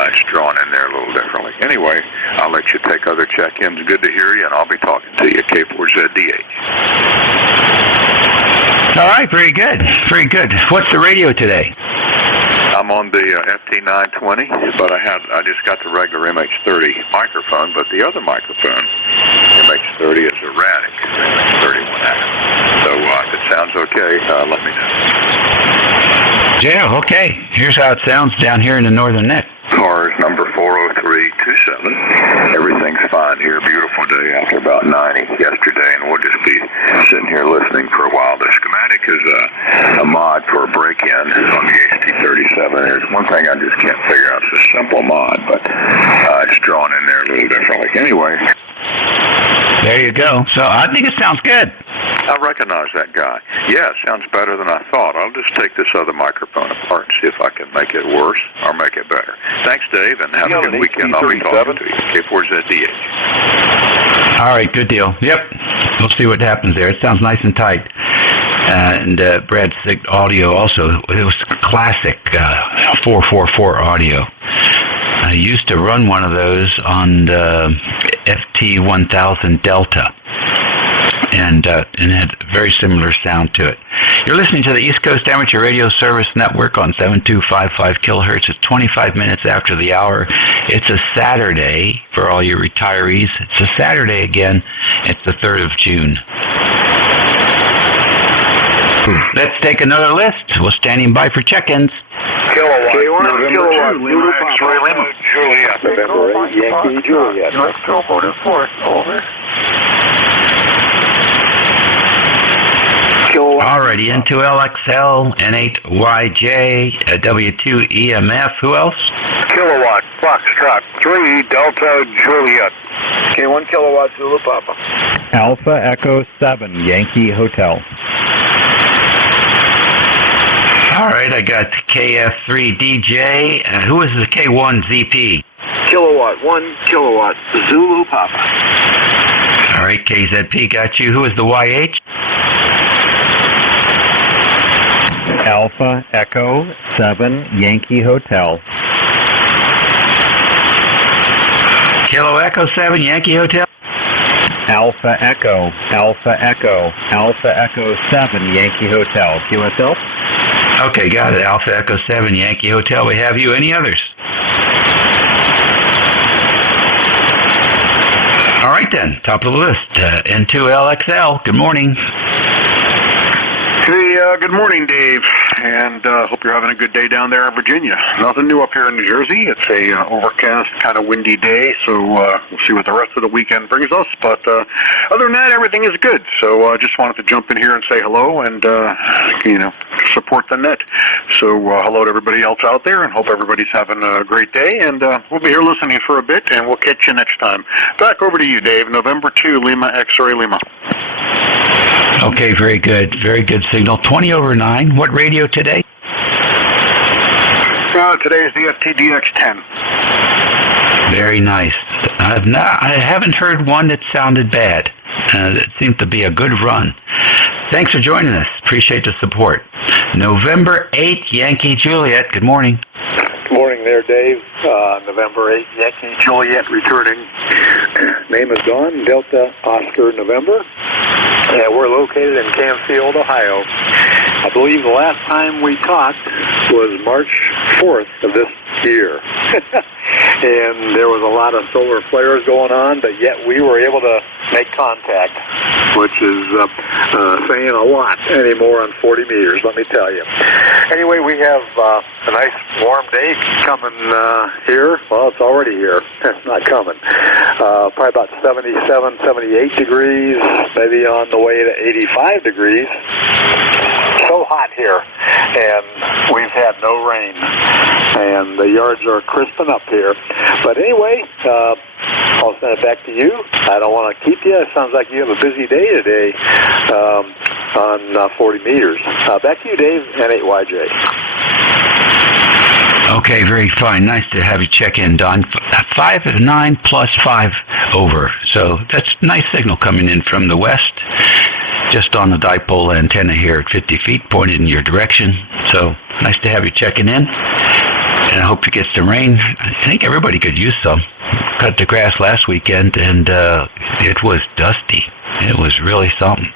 it's drawn in there a little differently. Anyway, I'll let you take other check-ins. Good to hear you, and I'll be talking to you, K4ZDH. All right, very good. Very good. What's the radio today? I'm on the FT920, but I just got the regular MH30 microphone, but the other microphone, MH30, is erratic. MH31X. So if it sounds okay, let me know. Yeah, okay. Here's how it sounds down here in the Northern Neck. Cars number 40327. Everything's fine here. Beautiful day after about 90 yesterday, and we'll just be sitting here listening for a while. The schematic is a mod for a break-in on the HT37. There's one thing I just can't figure out. It's a simple mod, but it's drawn in there a little differently. Anyway. There you go. So I think it sounds good. I recognize that guy. Yeah, it sounds better than I thought. I'll just take this other microphone apart and see if I can make it worse or make it better. Thanks, Dave, and have a good weekend. I'll be talking to you. K4ZDH. All right, good deal. Yep. We'll see what happens there. It sounds nice and tight. And Brad's audio also, it was classic 444 audio. I used to run one of those on the FT1000 Delta. And it had a very similar sound to it. You're listening to the East Coast Amateur Radio Service Network on 7255 kilohertz. It's 25 minutes after the hour. It's a Saturday for all your retirees. It's a Saturday again. It's the 3rd of June. Let's take another list. We're standing by for check-ins. Kilowatt. K1, November kilowatt. 2, Lima X-ray Lima. Juliet. November 8, Yankee Juliet. North Kilbourne 4, over. Alrighty, N2LXL, N8YJ, W2EMF. Who else? Kilowatt. Foxtrot 3, Delta Juliet. K1 kilowatt Zulu Papa. Alpha Echo 7, Yankee Hotel. All right, I got KF3DJ. Who is the K1ZP? Kilowatt 1 kilowatt Zulu Papa. All right, KZP got you. Who is the YH? Alpha Echo 7, Yankee Hotel. Kilo Echo 7, Yankee Hotel. Alpha Echo 7, Yankee Hotel. QSL? Okay, got it. Alpha Echo 7, Yankee Hotel. We have you. Any others? All right, then. Top of the list. N2LXL. Good morning. Hey, good morning, Dave, and hope you're having a good day down there in Virginia. Nothing new up here in New Jersey. It's a overcast, kind of windy day, so we'll see what the rest of the weekend brings us. But other than that, everything is good. So I just wanted to jump in here and say hello and, support the net. So hello to everybody else out there, and hope everybody's having a great day. And we'll be here listening for a bit, and we'll catch you next time. Back over to you, Dave. November 2, Lima X-ray Lima. Okay, very good. Very good signal. 20 over 9. What radio today? Today is the FTDX10. Very nice. I haven't heard one that sounded bad. It seemed to be a good run. Thanks for joining us. Appreciate the support. November 8th, Yankee Juliet. Good morning. Good morning there, Dave. November 8, Yankee Juliet returning. Name is Dawn, Delta Oscar November. Yeah, we're located in Canfield, Ohio. I believe the last time we talked was March 4th of this year. and there was a lot of solar flares going on, but yet we were able to make contact, which is saying a lot anymore on 40 meters, let me tell you. Anyway, we have a nice warm day coming here. Well, it's already here. It's not coming. Probably about 77, 78 degrees, maybe on the way to 85 degrees. So hot here, and we've had no rain, and the yards are crisping up here. But anyway, I'll send it back to you. I don't want to keep you. It sounds like you have a busy day today on 40 meters. Back to you, Dave, N8YJ. Okay, very fine. Nice to have you check in, Don. 5 of 9 plus 5 over. So that's a nice signal coming in from the west. Just on the dipole antenna here at 50 feet, pointed in your direction. So nice to have you checking in. And I hope you get some rain. I think everybody could use some. Cut the grass last weekend, and it was dusty. It was really something.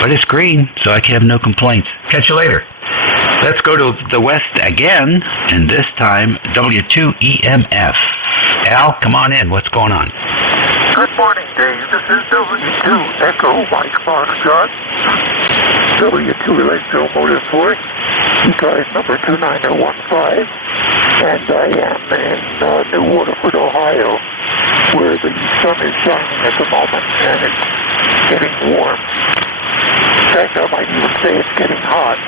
But it's green, so I can have no complaints. Catch you later. Let's go to the west again, and this time W2EMF. Al, come on in. What's going on? Good morning, Dave. This is W2 Echo Mike Foxtrot. W2 Electromotive Force. ECARS number 29015. And I am in New Waterford, Ohio, where the sun is shining at the moment, and it's getting warm. In fact, I might even say it's getting hot.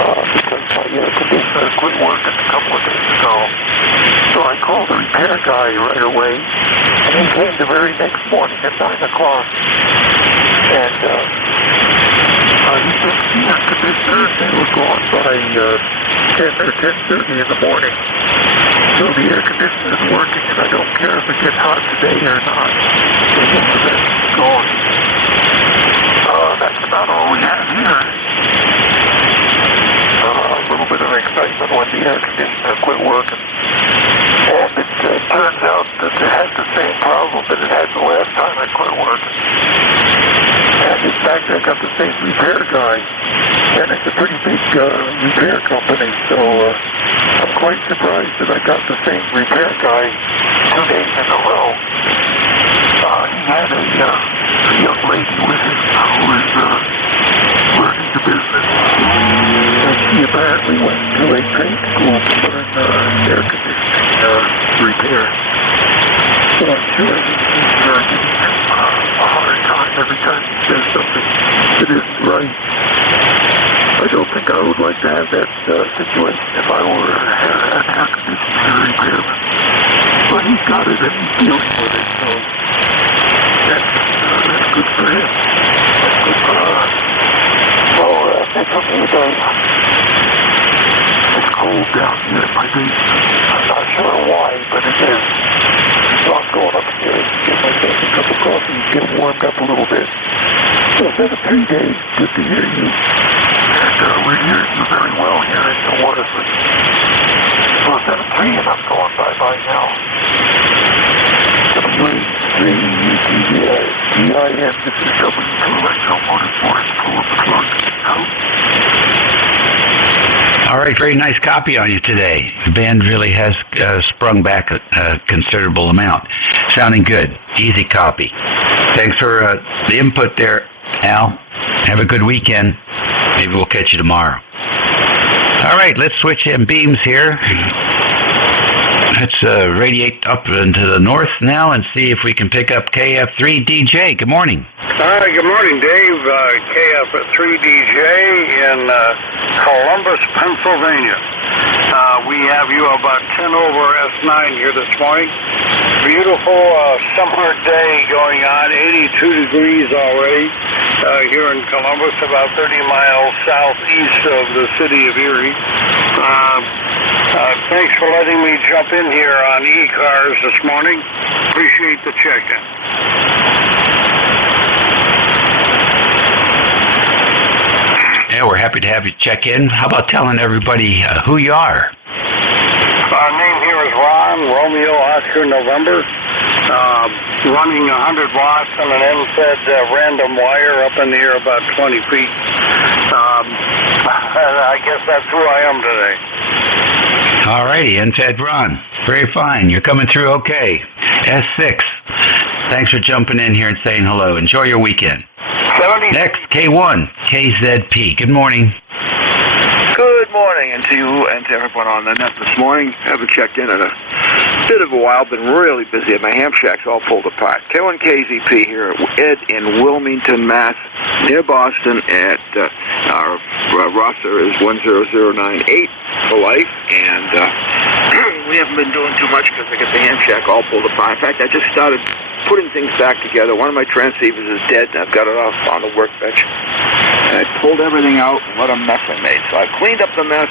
Because my air conditioner quit working a couple of days ago. So I called the repair guy right away, and he came the very next morning at 9 o'clock. And he fixed the air conditioner, and they were gone by 10 or 10:30 in the morning. So the air conditioner is working, and I don't care if it gets hot today or not. It's gone. That's about all we have here. A little bit of excitement when the air conditioner quit working. And it turns out that it has the same problem that it had the last time I quit working. And in fact, I got the same repair guy. And it's a pretty big repair company, so I'm quite surprised that I got the same repair guy 2 days in a row. He had a young lady with him who was learning the business. And she apparently went to a trade school for an air conditioning repair. So I'm sure he's giving him a hard time every time he says something that isn't right. I don't think I would like to have that situation if I were an air conditioning repairman. But he's got it and he's dealing with it, so that's good for him. That's good for us. Well, that's something today. It's cold down here in my basement. I'm not sure why, but it is. So I'm going upstairs to get myself a cup of coffee and get warmed up a little bit. So it's been 3 days. Good to hear you. And we're hearing you very well here in New Waterford. So it's been 3 and I'm going bye-bye now. W3ETGIN, this is W2 Electromotive Force, pull up the plug. All right, very nice copy on you today. The band really has sprung back a considerable amount. Sounding good. Easy copy. Thanks for the input there, Al. Have a good weekend. Maybe we'll catch you tomorrow. All right, let's switch in beams here. Let's radiate up into the north now and see if we can pick up KF3DJ. Good morning. Good morning, Dave. KF3DJ in Columbus, Pennsylvania. We have you about 10 over S9 here this morning. Beautiful summer day going on, 82 degrees already here in Columbus, about 30 miles southeast of the city of Erie. Thanks for letting me jump in here on ECARS this morning. Appreciate the check-in. Yeah, we're happy to have you check in. How about telling everybody who you are? Our name here is Ron, Romeo, Oscar, November. Running 100 watts on an end-fed random wire up in the air about 20 feet. I guess that's who I am today. All righty, NZ Ron. Very fine. You're coming through okay. S6. Thanks for jumping in here and saying hello. Enjoy your weekend. 70. Next, K1, KZP. Good morning. Good morning, and to you and to everyone on the net this morning. I haven't checked in a bit of a while. Been really busy at my ham shacks, all pulled apart. K1KZP here at Ed in Wilmington, Mass, near Boston. At our roster is 10098 for life, and we haven't been doing too much because I got the ham shack all pulled apart. In fact, I just started putting things back together. One of my transceivers is dead, and I've got it off on the workbench. And I pulled everything out, and what a mess I made. So I cleaned up the mess.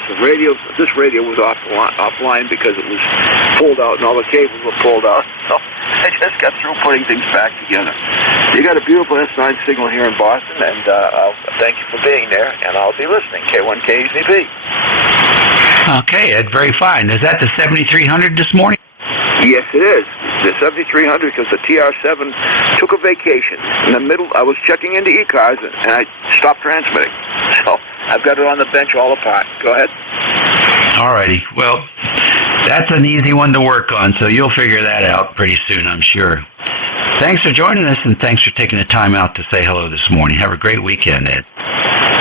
This radio was offline because it was pulled out, and all the cables were pulled out. So I just got through putting things back together. You got a beautiful S9 signal here in Boston, and I'll thank you for being there, and I'll be listening. K1KZP. Okay, Ed, very fine. Is that the 7300 this morning? Yes, it is. The 7300 because the TR7 took a vacation. In the middle, I was checking into ECARS, and I stopped transmitting. So I've got it on the bench all apart. Go ahead. All righty. Well, that's an easy one to work on, so you'll figure that out pretty soon, I'm sure. Thanks for joining us, and thanks for taking the time out to say hello this morning. Have a great weekend, Ed.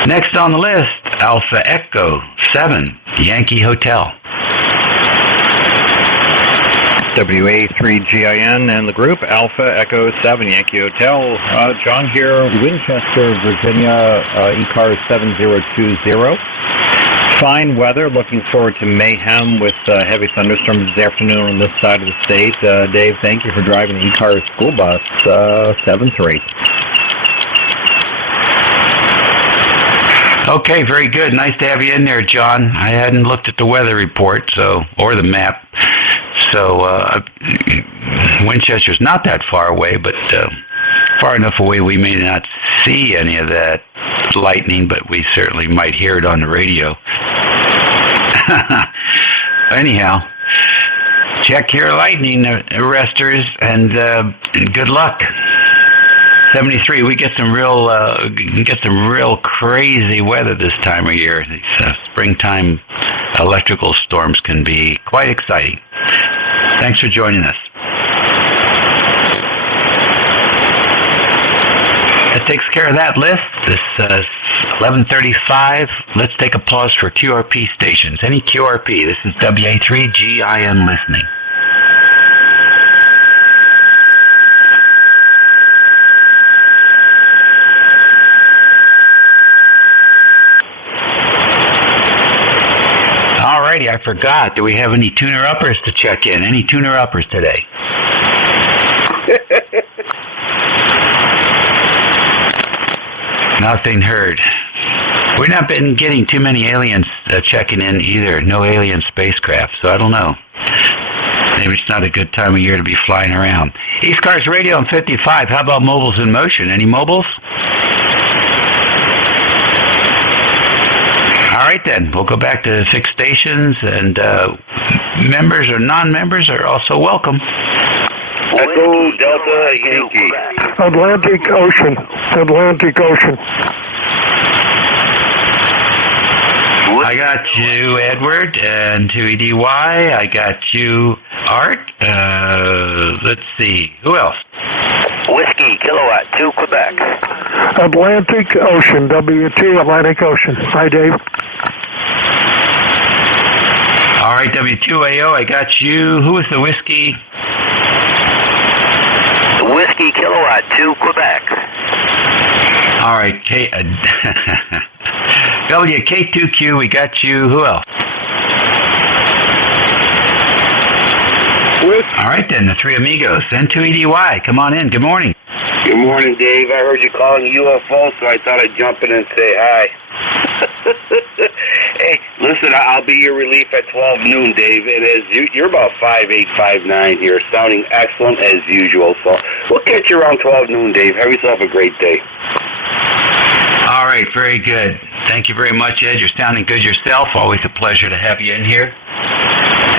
Next on the list, Alpha Echo 7, Yankee Hotel. WA3GIN and the group, Alpha Echo 7, Yankee Hotel. John here, Winchester, Virginia, ECARS 7020. Fine weather, looking forward to mayhem with heavy thunderstorms this afternoon on this side of the state. Dave, thank you for driving the ECARS school bus 7-3. Okay, very good. Nice to have you in there, John. I hadn't looked at the weather report, or the map. So Winchester's not that far away, but far enough away we may not see any of that lightning, but we certainly might hear it on the radio. Anyhow, check your lightning arresters, and good luck. 73. We get some real crazy weather this time of year. These springtime electrical storms can be quite exciting. Thanks for joining us. That takes care of that list. This 11:35. Let's take a pause for QRP stations. Any QRP. This is WA3GIN listening. I forgot. Do we have any tuner-uppers to check in? Any tuner-uppers today? Nothing heard. We've not been getting too many aliens checking in either. No alien spacecraft, so I don't know. Maybe it's not a good time of year to be flying around. ECARS Radio on 55. How about mobiles in motion? Any mobiles? All right, then. We'll go back to 6 stations, and members or non-members are also welcome. Echo Delta Yankee. Atlantic Ocean. I got you, Edward, and 2EDY. I got you, Art. Let's see. Who else? Whiskey Kilowatt 2 Quebec. Atlantic Ocean. W2 Atlantic Ocean. Hi, Dave. All right, W2AO, I got you. Who was the whiskey? Whiskey Kilowatt 2 Quebec. All right, WK2Q, we got you. Who else? All right, then, the 3 amigos. N2EDY, come on in. Good morning. Good morning, Dave. I heard you calling UFO, so I thought I'd jump in and say hi. Hey, listen, I'll be your relief at 12 noon, Dave. You're about 5'8", 5'9" here, sounding excellent as usual. So we'll catch you around 12 noon, Dave. Have yourself a great day. All right, very good. Thank you very much, Ed. You're sounding good yourself. Always a pleasure to have you in here.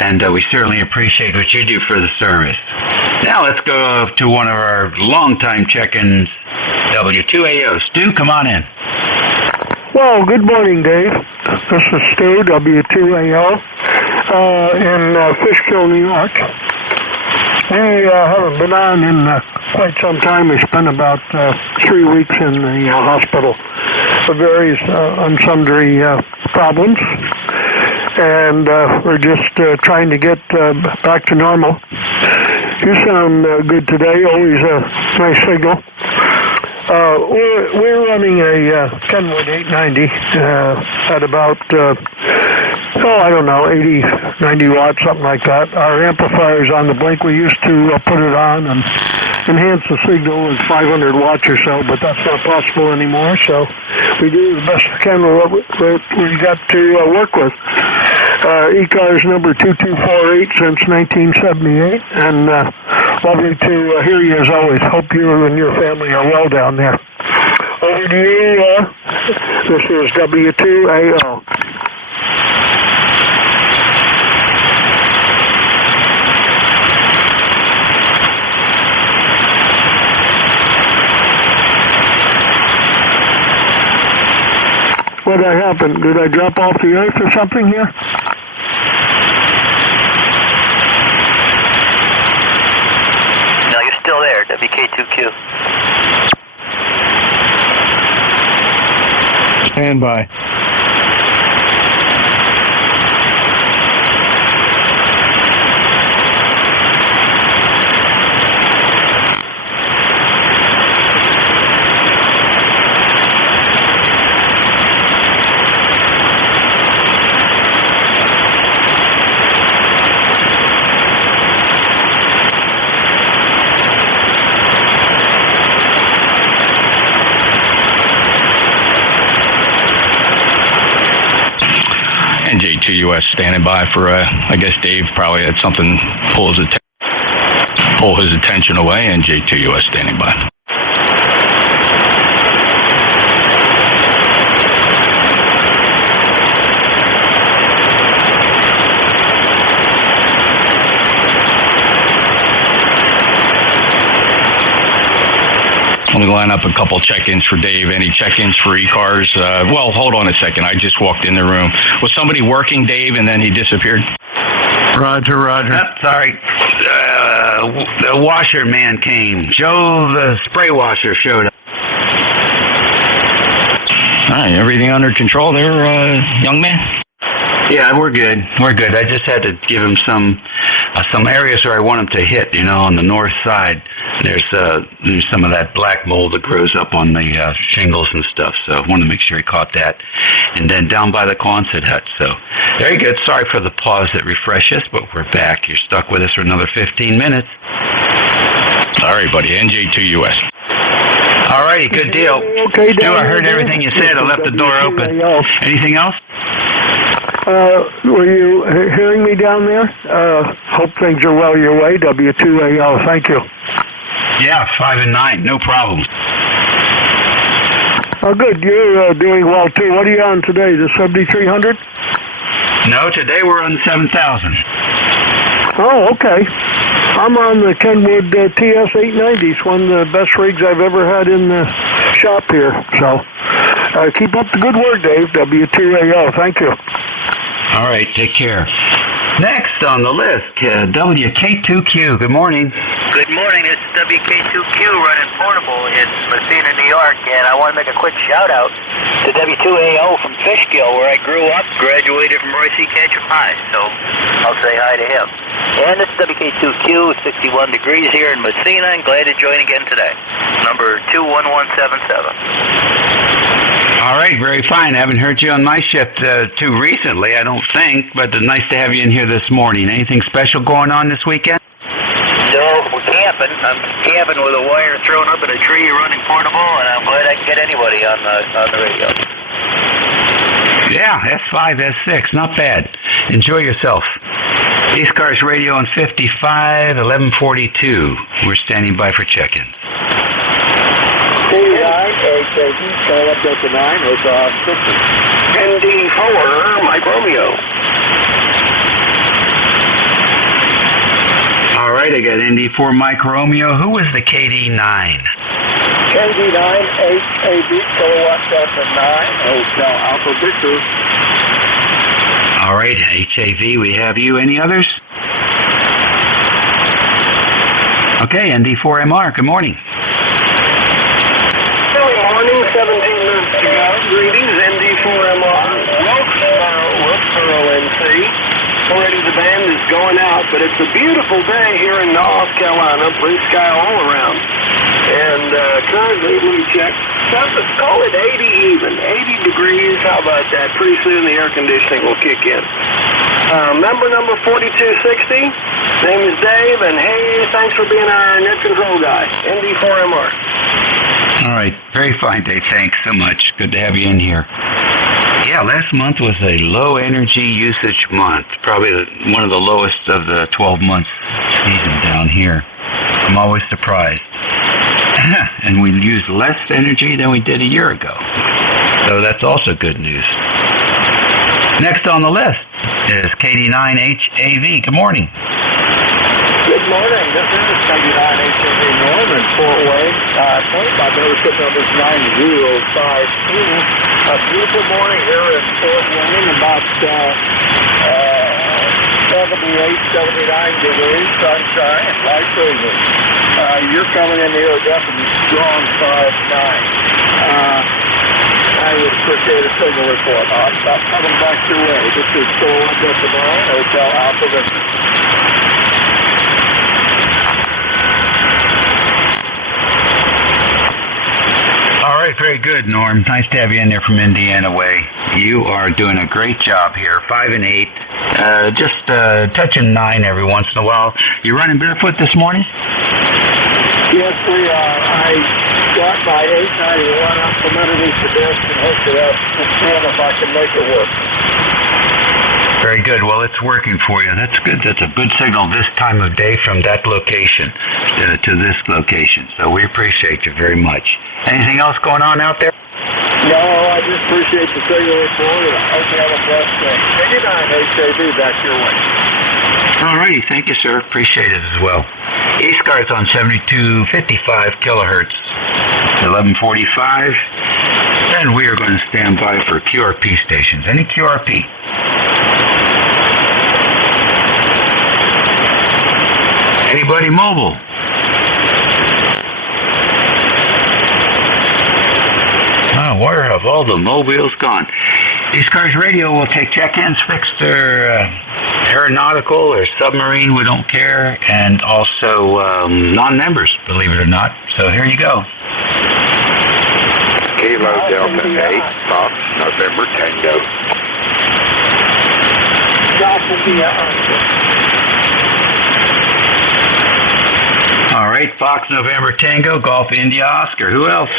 And we certainly appreciate what you do for the service. Now let's go to one of our longtime check-ins, W2AO. Stu, come on in. Well, good morning, Dave. This is Stu, W2AO. in Fishkill, New York. We haven't been on in quite some time. We spent about 3 weeks in the hospital for various sundry problems. And we're just trying to get back to normal. You sound good today. Always a nice signal. We're running a Kenwood 890 at about, 80, 90 watts, something like that. Our amplifier's on the blink. We used to put it on and enhance the signal at 500 watts or so, but that's not possible anymore. So we do the best we can with what we got to work with. ECARS number 2248 since 1978, and lovely to hear you as always. Hope you and your family are well down there. Over to you. This is W2AO. What happened? Did I drop off the earth or something here? No, you're still there, WK2Q. Stand by. NJ2US standing by for, I guess Dave probably had something pull his attention away. NJ2US standing by. Let me line up a couple check-ins for Dave. Any check-ins for ECARS? Well, hold on a second. I just walked in the room. Was somebody working, Dave, and then he disappeared? Roger. Sorry. The washer man came. Joe, the spray washer, showed up. All right, everything under control there, young man? Yeah, we're good. I just had to give him some areas where I want him to hit, on the north side. There's some of that black mold that grows up on the shingles and stuff, so I wanted to make sure he caught that. And then down by the Quonset hut. So very good. Sorry for the pause that refreshed us, but we're back. You're stuck with us for another 15 minutes. Sorry, buddy. NJ2US. All righty, good deal. Okay, Stu, I heard everything you said. I left the door open. Anything else? Were you hearing me down there? Hope things are well your way. W2AL. Thank you. Yeah, 5 and 9, no problem. Oh, good. You're doing well, too. What are you on today, the 7300? No, today we're on the 7000. Oh, okay. I'm on the Kenwood TS890s, one of the best rigs I've ever had in the shop here. So keep up the good work, Dave. W2AO. Thank you. All right, take care. Next on the list, WK2Q. Good morning. Good morning. It's WK2Q running portable in Messina, New York, and I want to make a quick shout-out to W2AO from Fishkill, where I grew up, graduated from Roy C. Ketchum High, so I'll say hi to him. And it's WK2Q, 61 degrees here in Messina, and glad to join again today. Number 21177. All right, very fine. I haven't heard you on my shift too recently, I don't think, but it's nice to have you in here this morning. Anything special going on this weekend? No, we're camping. I'm camping with a wire thrown up in a tree running portable, and I'm glad I can get anybody on the radio. Yeah, S5, S6, not bad. Enjoy yourself. ECARS radio on 55, 1142. We're standing by for check-ins. 49, AKG, call up Delta 9, it's ND4, Mike Romeo. All right, I got ND4 Mike Romeo. Who was the KD9? KD9, HAB, kilowatt Delta 9, Hotel Alpha Victor. All right, HAV, we have you. Any others? Okay, ND4MR, good morning. Good morning, 17 minutes to go. Greetings, ND4MR. Wilkesboro, NC. Already the band is going out, but it's a beautiful day here in North Carolina. Blue sky all around. And currently, let me check. Call it 80 even. 80 degrees. How about that? Pretty soon the air conditioning will kick in. Member number 4260. Name is Dave, and hey, thanks for being our net control guy. ND4MR. All right, very fine, Dave. Thanks so much. Good to have you in here. Yeah, last month was a low energy usage month, probably one of the lowest of the 12 months season down here. I'm always surprised. And we used less energy than we did a year ago. So that's also good news. Next on the list is KD9HAV. Good morning. Good morning. This is KD9HAV Norm in Fort Wayne. My membership number is 9052. A beautiful morning here in Fort Wayne, about 78, 79 degrees, sunshine, and light breezing. You're coming in here definitely strong 5'9". I would appreciate a signal report. I'm coming back your way. This is Soul Delta 9, Hotel Alpha Victor. All right, very good, Norm. Nice to have you in there from Indiana way. You are doing a great job here. 5 and 8, just touching 9 every once in a while. You running barefoot this morning? Yes, we are. I got my 891 up from underneath the desk and hooked it up to see if I can make it work. Very good. Well, it's working for you. That's good. That's a good signal this time of day from that location to this location. So we appreciate you very much. Anything else going on out there? No, I just appreciate the signal report, and I hope you have a blessed day. Good night, HAV, back your way. All righty. Thank you, sir. Appreciate it as well. ECARS on 7255 kilohertz, 1145. And we are going to stand by for QRP stations. Any QRP? Anybody mobile? Oh, where have all the mobiles gone? ECARS Radio will take check-ins, fixed their aeronautical or submarine, we don't care, and also non-members, believe it or not. So here you go. Kilo Delta 8, Fox, November Tango. All right, Fox, November Tango, Golf, India, Oscar. Who else?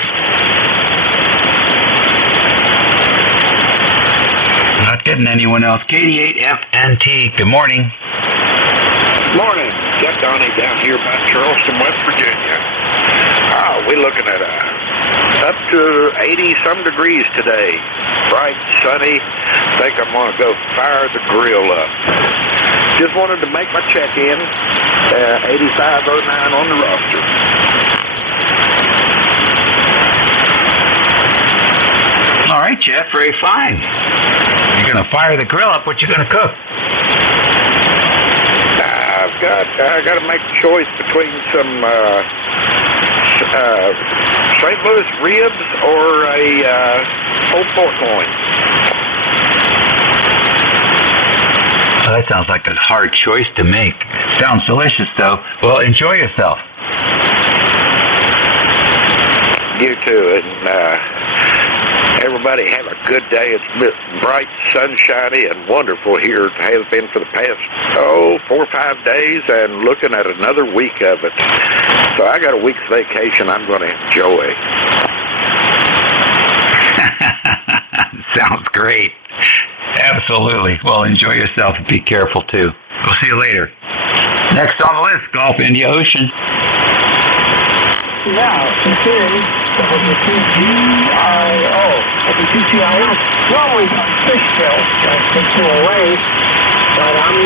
Not getting anyone else. KD8FNT, good morning. Morning. Jeff Donnie down here by Charleston, West Virginia. We're looking at up to 80-some degrees today. Bright, sunny. Think I'm going to go fire the grill up. Just wanted to make my check-in. 8509 on the roster. All right, Jeff, very fine. You're going to fire the grill up. What you going to cook? I got to make a choice between some St. Louis ribs or a whole pork loin. Well, that sounds like a hard choice to make. Sounds delicious, though. Well, enjoy yourself. You too, and everybody have a good day. It's bright, sunshiny, and wonderful here. It has been for the past, 4 or 5 days, and looking at another week of it. So I got a week's vacation I'm going to enjoy. Sounds great. Absolutely. Well, enjoy yourself and be careful, too. We'll see you later. Next on the list, Gulf India Ocean. Now, this is WTGIO. WTGIO. Normally fish kill, takes you away, but I'm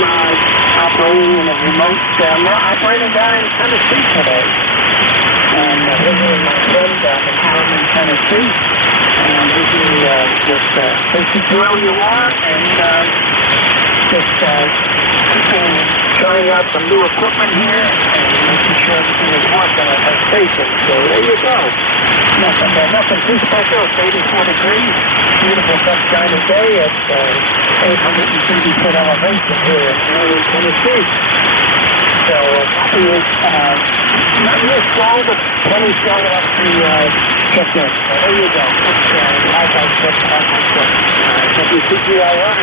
operating a remote camera, operating down in Tennessee today. And visiting my friend down in Harriman, Tennessee. And we can just basically where you are and just trying out some new equipment here and making sure everything is working at that station. So there you go. Nothing too special. It's 84 degrees. Beautiful sunshiny day at 830 foot elevation here in early Tennessee. So not real strong, but plenty strong enough to check in. So there you go. It's like I said, WCGIR,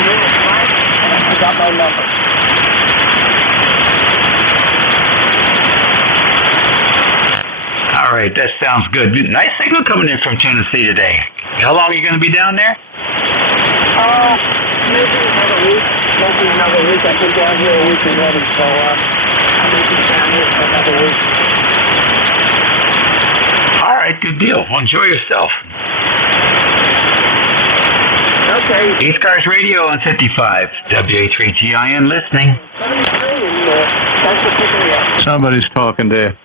it's Mike, and I forgot my number. All right, that sounds good. Nice signal coming in from Tennessee today. How long are you going to be down there? Maybe another week. I've been down here a week already, so I may be down here for another week. All right, good deal. Well, enjoy yourself. Okay. ECARS Radio on 55, WA3GIN listening. Thanks for picking me up. Somebody's talking there.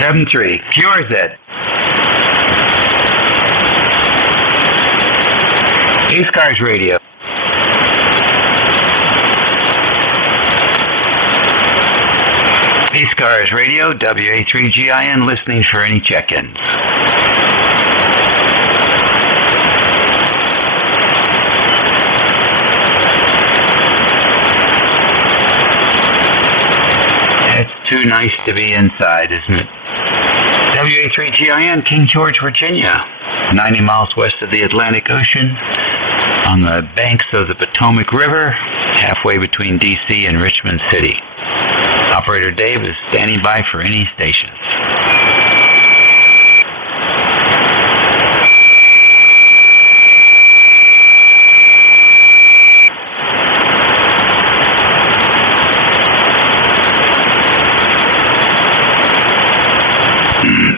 73, QRZ. ECARS Radio. ECARS Radio, WA3GIN, listening for any check-ins. It's too nice to be inside, isn't it? WA3GIN, King George, Virginia, 90 miles west of the Atlantic Ocean, on the banks of the Potomac River, halfway between D.C. and Richmond City. Operator Dave is standing by for any stations.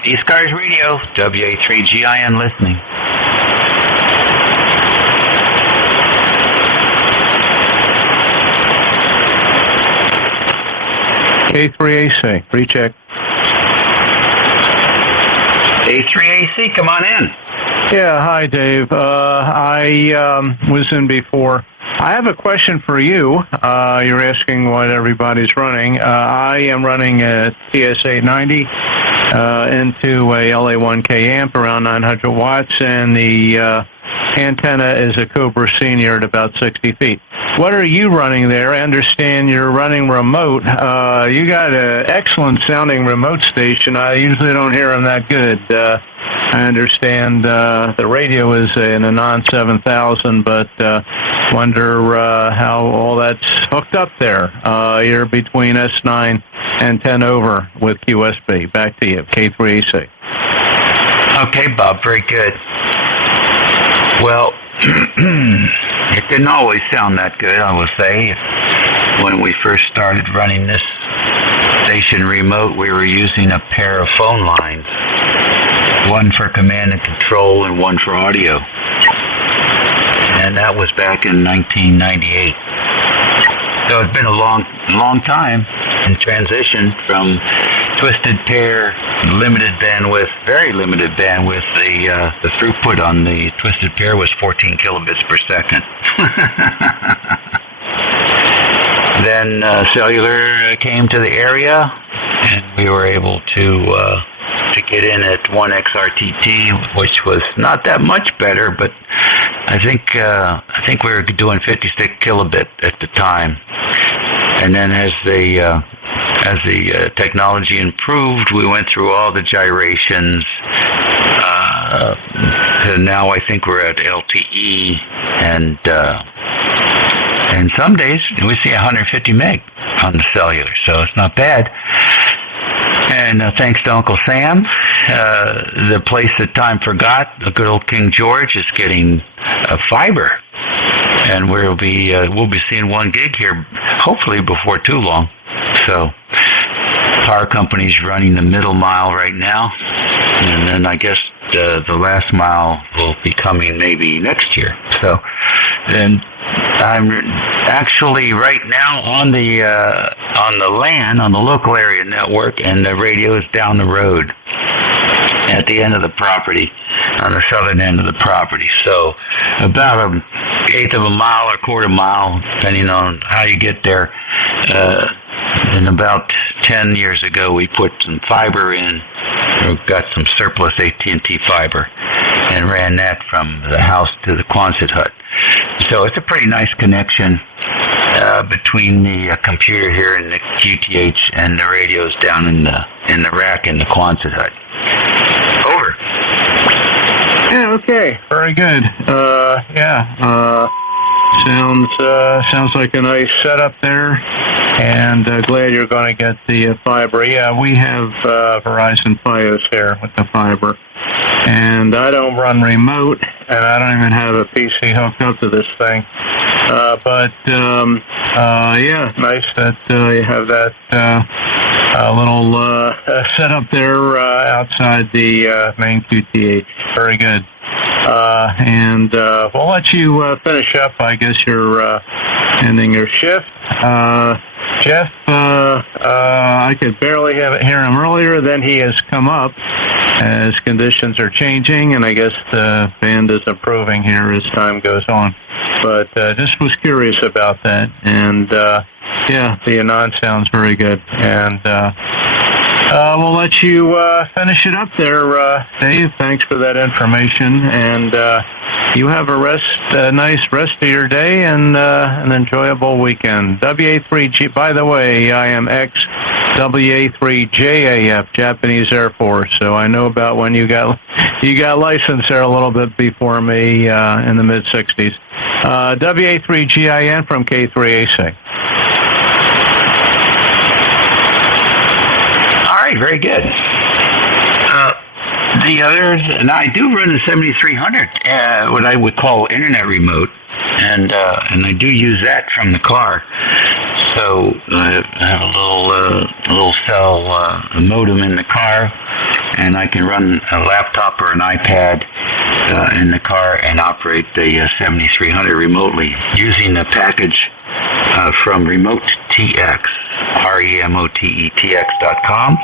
ECARS Radio, WA3GIN listening. K3AC, recheck. A3AC, come on in. Yeah, hi, Dave. I was in before. I have a question for you. You're asking what everybody's running. I am running a TS890 into a LA1K amp around 900 watts, and the antenna is a Cobra Senior at about 60 feet. What are you running there? I understand you're running remote. You got an excellent sounding remote station. I usually don't hear them that good. I understand the radio is in a non-7000, but wonder how all that's hooked up there. You're between S9 and 10 over with QSB. Back to you, K3AC. Okay, Bob, very good. Well, it didn't always sound that good, I will say. When we first started running this station remote, we were using a pair of phone lines, one for command and control and one for audio. And that was back in 1998. So it's been a long time in transition from twisted pair, limited bandwidth, very limited bandwidth. The throughput on the twisted pair was 14 kilobits per second. Then cellular came to the area, and we were able to get in at 1XRTT, which was not that much better, but I think we were doing 56 kilobit at the time. And then as the technology improved, we went through all the gyrations. To now I think we're at LTE, and some days we see 150 meg on the cellular, so it's not bad. And thanks to Uncle Sam, the place that time forgot, the good old King George, is getting fiber, and we'll be seeing 1 gig here, hopefully before too long. So, power company's running the middle mile right now, and then I guess the last mile will be coming maybe next year. So, then I'm actually right now on the LAN, on the local area network, and the radio is down the road at the end of the property, on the southern end of the property. So about eighth of a mile or quarter mile, depending on how you get there. And about 10 years ago, we put some fiber in. We got some surplus AT&T fiber and ran that from the house to the Quonset hut. So it's a pretty nice connection between the computer here and the QTH and the radios down in the rack in the Quonset hut. Over. Yeah, okay. Very good. Sounds like a nice setup there, and glad you're going to get the fiber. Yeah, we have Verizon Fios here with the fiber, and I don't run remote, and I don't even have a PC hooked up to this thing. Yeah, nice that you have that little setup there outside the main QTH. Very good. And we'll let you finish up. I guess you're ending your shift. Jeff, I could barely hear him earlier. Then he has come up as conditions are changing, and I guess the band is improving here as time goes on. But just was curious about that. And, yeah, the Anand sounds very good. And we'll let you finish it up there, Dave. Thanks for that information. And you have a nice rest of your day and an enjoyable weekend. WA3G, by the way, I am ex-WA3JAF, Japanese Air Force, so I know about when you got licensed there a little bit before me in the mid-'60s. WA3GIN from K3AC. All right, very good. The others, and I do run the 7300, what I would call internet remote, and I do use that from the car. So I have a little cell modem in the car, and I can run a laptop or an iPad in the car and operate the 7300 remotely using the package from RemoteTX, RemoteTX.com.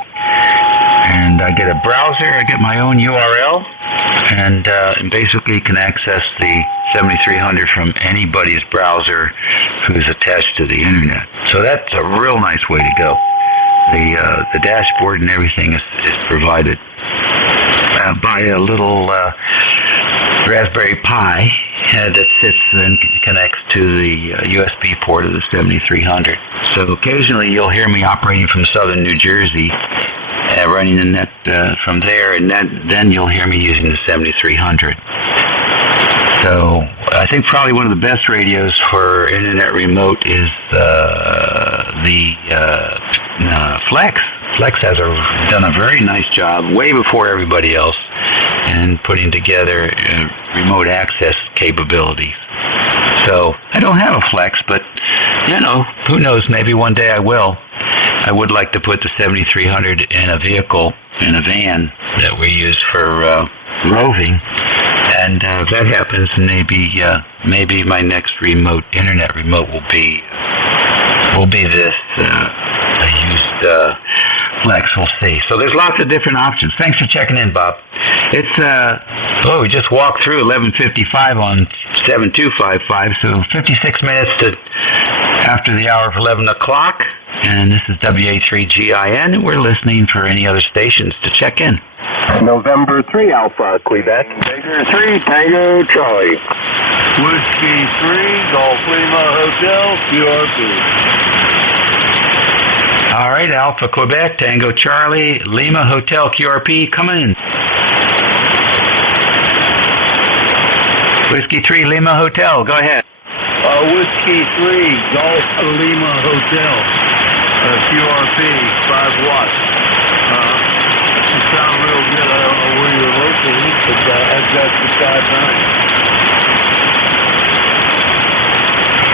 And I get a browser, I get my own URL, and basically can access the 7300 from anybody's browser who's attached to the internet. So that's a real nice way to go. The dashboard and everything is provided by a little Raspberry Pi that sits and connects to the USB port of the 7300. So occasionally you'll hear me operating from southern New Jersey, running the net from there, and then you'll hear me using the 7300. So I think probably one of the best radios for internet remote is the Flex. Flex has done a very nice job, way before everybody else, in putting together remote access capabilities. So I don't have a Flex, but who knows? Maybe one day I will. I would like to put the 7300 in a vehicle, in a van that we use for roving, and if that happens, maybe my next internet remote will be this used Flex. We'll see. So there's lots of different options. Thanks for checking in, Bob. It's we just walked through 11:55 on 7255, so 56 minutes to after the hour of 11 o'clock. And this is WA3GIN, and we're listening for any other stations to check in. November 3 Alpha, Quebec. Baker 3, Tango Charlie. Whiskey 3, Golf Lima Hotel, QRP. All right, Alpha, Quebec, Tango Charlie, Lima Hotel, QRP, coming in. Whiskey 3, Lima Hotel, go ahead. Whiskey 3, Golf Lima Hotel, QRP, 5 watts. You sound real good. I don't know where you're located, but I've got the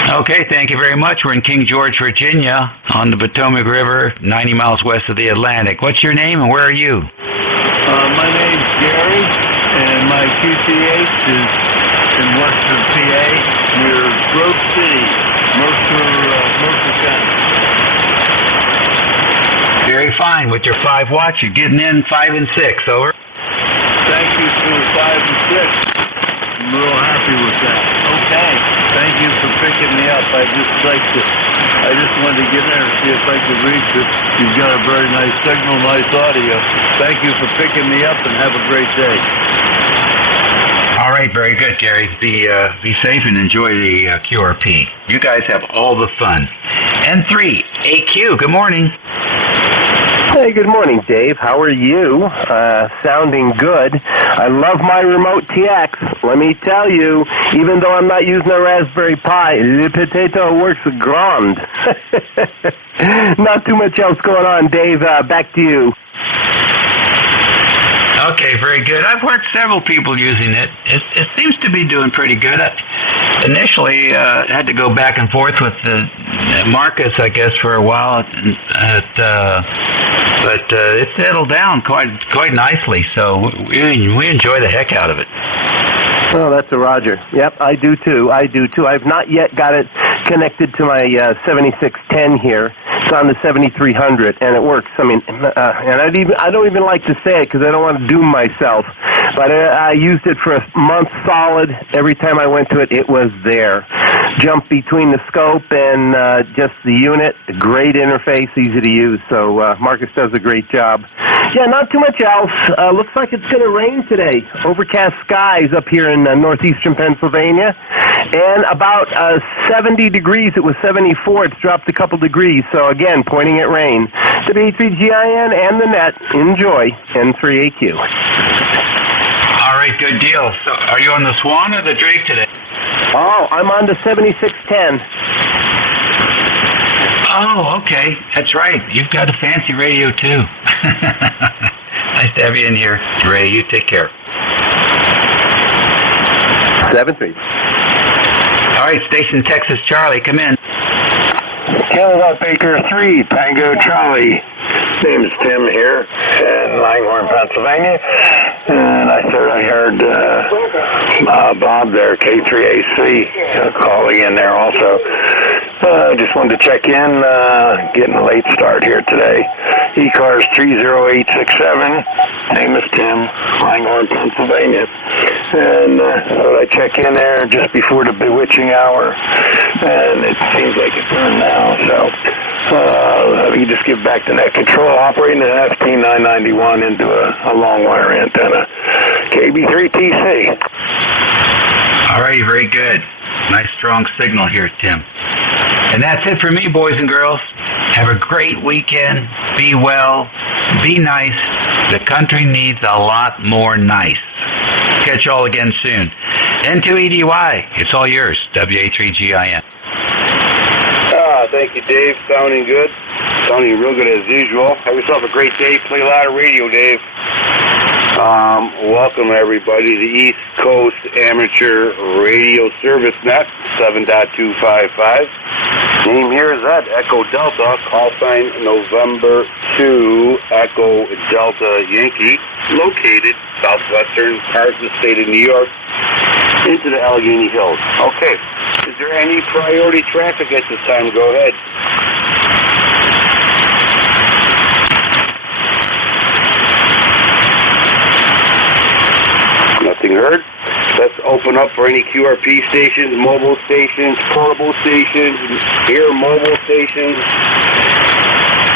5.9. Okay, thank you very much. We're in King George, Virginia, on the Potomac River, 90 miles west of the Atlantic. What's your name and where are you? My name's Gary, and my QTH is in western PA, near Grove City, Mercer County. Very fine. With your 5 watts, you're getting in 5 and 6. Over. Thank you for the 5 and 6. I'm real happy with that. Thank you for picking me up. I just wanted to get in and see if I could reach it. You've got a very nice signal, nice audio. Thank you for picking me up, and have a great day. All right, very good, Gary. Be safe and enjoy the QRP. You guys have all the fun. N3, AQ, good morning. Hey, good morning, Dave. How are you? Sounding good. I love my remote TX. Let me tell you, even though I'm not using a Raspberry Pi, Le Potato works grand. Not too much else going on, Dave. Back to you. Okay, very good. I've heard several people using it. It seems to be doing pretty good. Initially, had to go back and forth with Marcus, I guess, for a while, but it settled down quite nicely. So we enjoy the heck out of it. Oh, that's a Roger. Yep, I do too. I've not yet got it connected to my 7610 here. It's on the 7300, and it works. I mean, and I don't even like to say it because I don't want to doom myself. But I used it for a month solid. Every time I went to it, it was there. Jump between the scope and just the unit. Great interface, easy to use. So Marcus does a great job. Yeah, not too much else. Looks like it's going to rain today. Overcast skies up here in northeastern Pennsylvania. And about 70 degrees. It was 74. It's dropped a couple degrees. So, again, pointing at rain. W3GIN and the net. Enjoy. N3AQ. All right, good deal. So are you on the Swan or the Drake today? Oh, I'm on the 7610. Oh, okay. That's right. You've got a fancy radio, too. Nice to have you in here. Ray, you take care. 7-3. All right, Station Texas Charlie, come in. Canada Baker 3, Tango Charlie. Name's Tim here in Langhorne, Pennsylvania. And I heard Bob there, K3AC, calling in there also. Just wanted to check in, getting a late start here today. ECARS 30867. Name is Tim, Langhorne, Pennsylvania. And so I check in there just before the bewitching hour. And it seems like it's done now. So you just give back the net control, operating an FT991 into a long wire antenna. KB3TC. All right, very good. Nice strong signal here, Tim. And that's it for me, boys and girls. Have a great weekend. Be well. Be nice. The country needs a lot more nice. Catch you all again soon. N2EDY, it's all yours. WA3GIN. Thank you, Dave. Sounding good. Sounding real good as usual. Have yourself a great day. Play a lot of radio, Dave. Welcome, everybody, to East Coast Amateur Radio Service Net 7.255. Name here is that Echo Delta, call sign November 2, Echo Delta Yankee, located southwestern part of the state of New York, into the Allegheny Hills. Okay, is there any priority traffic at this time? Go ahead. Nothing heard. Let's open up for any QRP stations, mobile stations, portable stations, air mobile stations,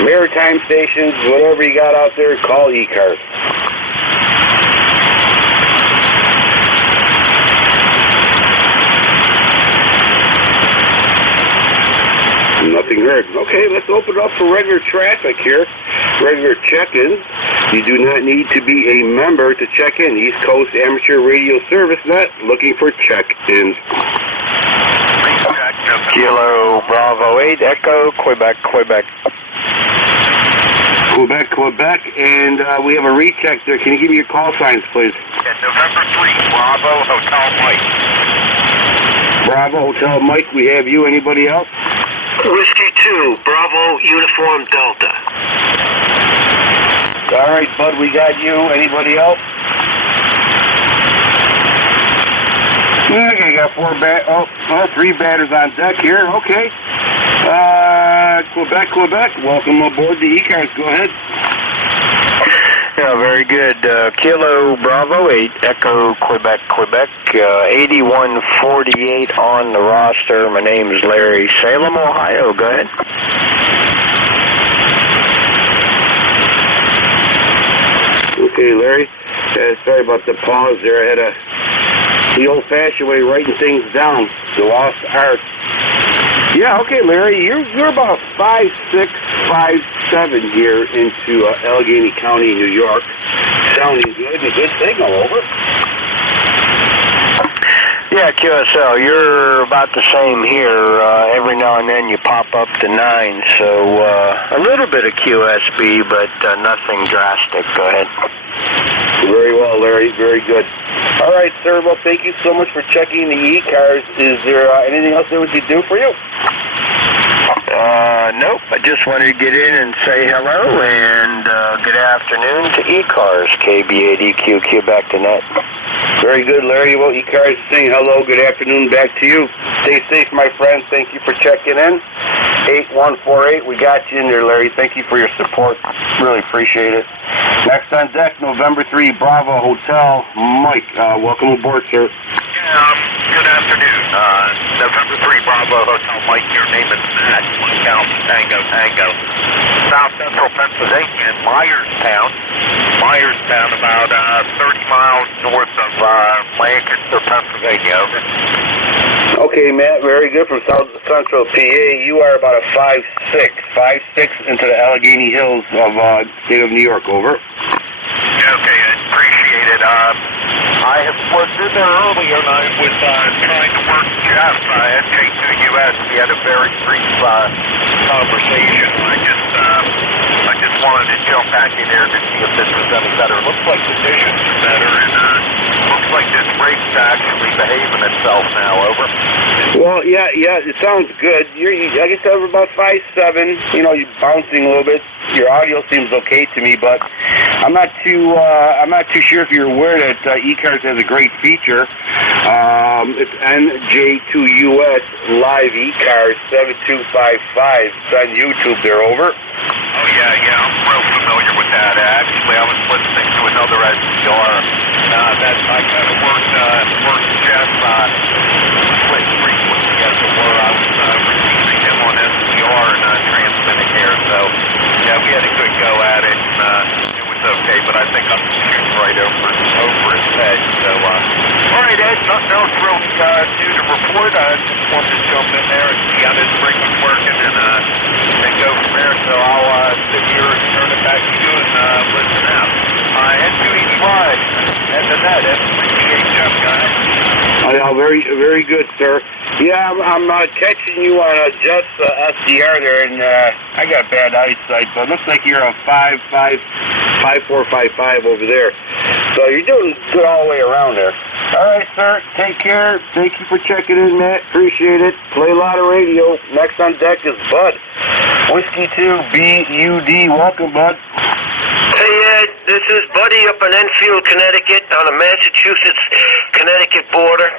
maritime stations, whatever you got out there, call ECARS. Nothing heard. Okay, let's open up for regular traffic here. Regular check-ins. You do not need to be a member to check in. East Coast Amateur Radio Service Net, looking for check-ins. Kilo Bravo 8, Echo, Quebec. Quebec, and we have a recheck there. Can you give me your call signs, please? Yeah, November 3, Bravo Hotel Mike. Bravo Hotel Mike, we have you. Anybody else? Whiskey 2, Bravo Uniform Delta. All right, bud, we got you. Anybody else? Okay, got three batters on deck here. Okay. Quebec. Welcome aboard the ECARS. Go ahead. Yeah, very good. Kilo Bravo 8, Echo Quebec, 8148 on the roster. My name is Larry, Salem, Ohio. Go ahead. Okay, Larry. Sorry about the pause there. I had the old-fashioned way writing things down. The lost art. Yeah, okay, Larry. You're about 5'6", 5'7" here into Allegheny County, New York. Sounding good and a good signal, over. Yeah, QSL, you're about the same here. Every now and then you pop up to 9, so a little bit of QSB, but nothing drastic. Go ahead. Very well, Larry. Very good. All right, sir. Well, thank you so much for checking the ECARS. Is there anything else that we could do for you? Nope. I just wanted to get in and say hello and good afternoon to ECARS, KB8EQ, back to net. Very good, Larry. Well, ECARS is saying hello. Good afternoon back to you. Stay safe, my friend. Thank you for checking in. 8148, we got you in there, Larry. Thank you for your support. Really appreciate it. Next on deck, November 3, Bravo Hotel. Mike, welcome aboard, sir. Good afternoon. November 3, Bravo Hotel. Mike, your name is Matt. Tango. South Central Pennsylvania in Myerstown, about 30 miles north of Lancaster, Pennsylvania. Over. Okay, Matt, very good. From South Central PA, you are about a 5'6" into the Allegheny Hills of state of New York. Over. Okay, I appreciate it. I was in there earlier and I was trying to work Jeff, NJ2US. We had a very brief conversation. I just wanted to jump back in there to see if this was any better. Looks like the visions are better, and looks like this rake's actually behaving itself now. Over. Well, yeah, it sounds good. Like I said, we're about 5'7". You know, you're bouncing a little bit. Your audio seems okay to me, but I'm not too sure if you're aware that ECARS has a great feature. It's NJ2US Live ECARS 7255. It's on YouTube. They're over. Oh yeah, I'm real familiar with that. Actually, I was listening to another SDR that I kind of worked Jeff split frequency as it were. I was receiving him on SDR and transmitting here. So yeah, we had a good go at it. It was okay, but I think I'm shooting right over his head. So all right, Ed, nothing else real new to report. I just wanted to jump in there and see how this rig was working and go from there. So I'll sit here and turn it back to you and listen out. N2EY and the net, appreciate you, guys. Yeah, very good, sir. Yeah, I'm catching you on just SDR there, and I got bad eyesight, but it looks like you're a 5'4", 5'5" over there. So you're doing good all the way around there. All right, sir. Take care. Thank you for checking in, Matt. Appreciate it. Play a lot of radio. Next on deck is Bud. Whiskey 2, BUD. Welcome, Bud. Hey, Ed. This is Buddy up in Enfield, Connecticut, on the Massachusetts-Connecticut border.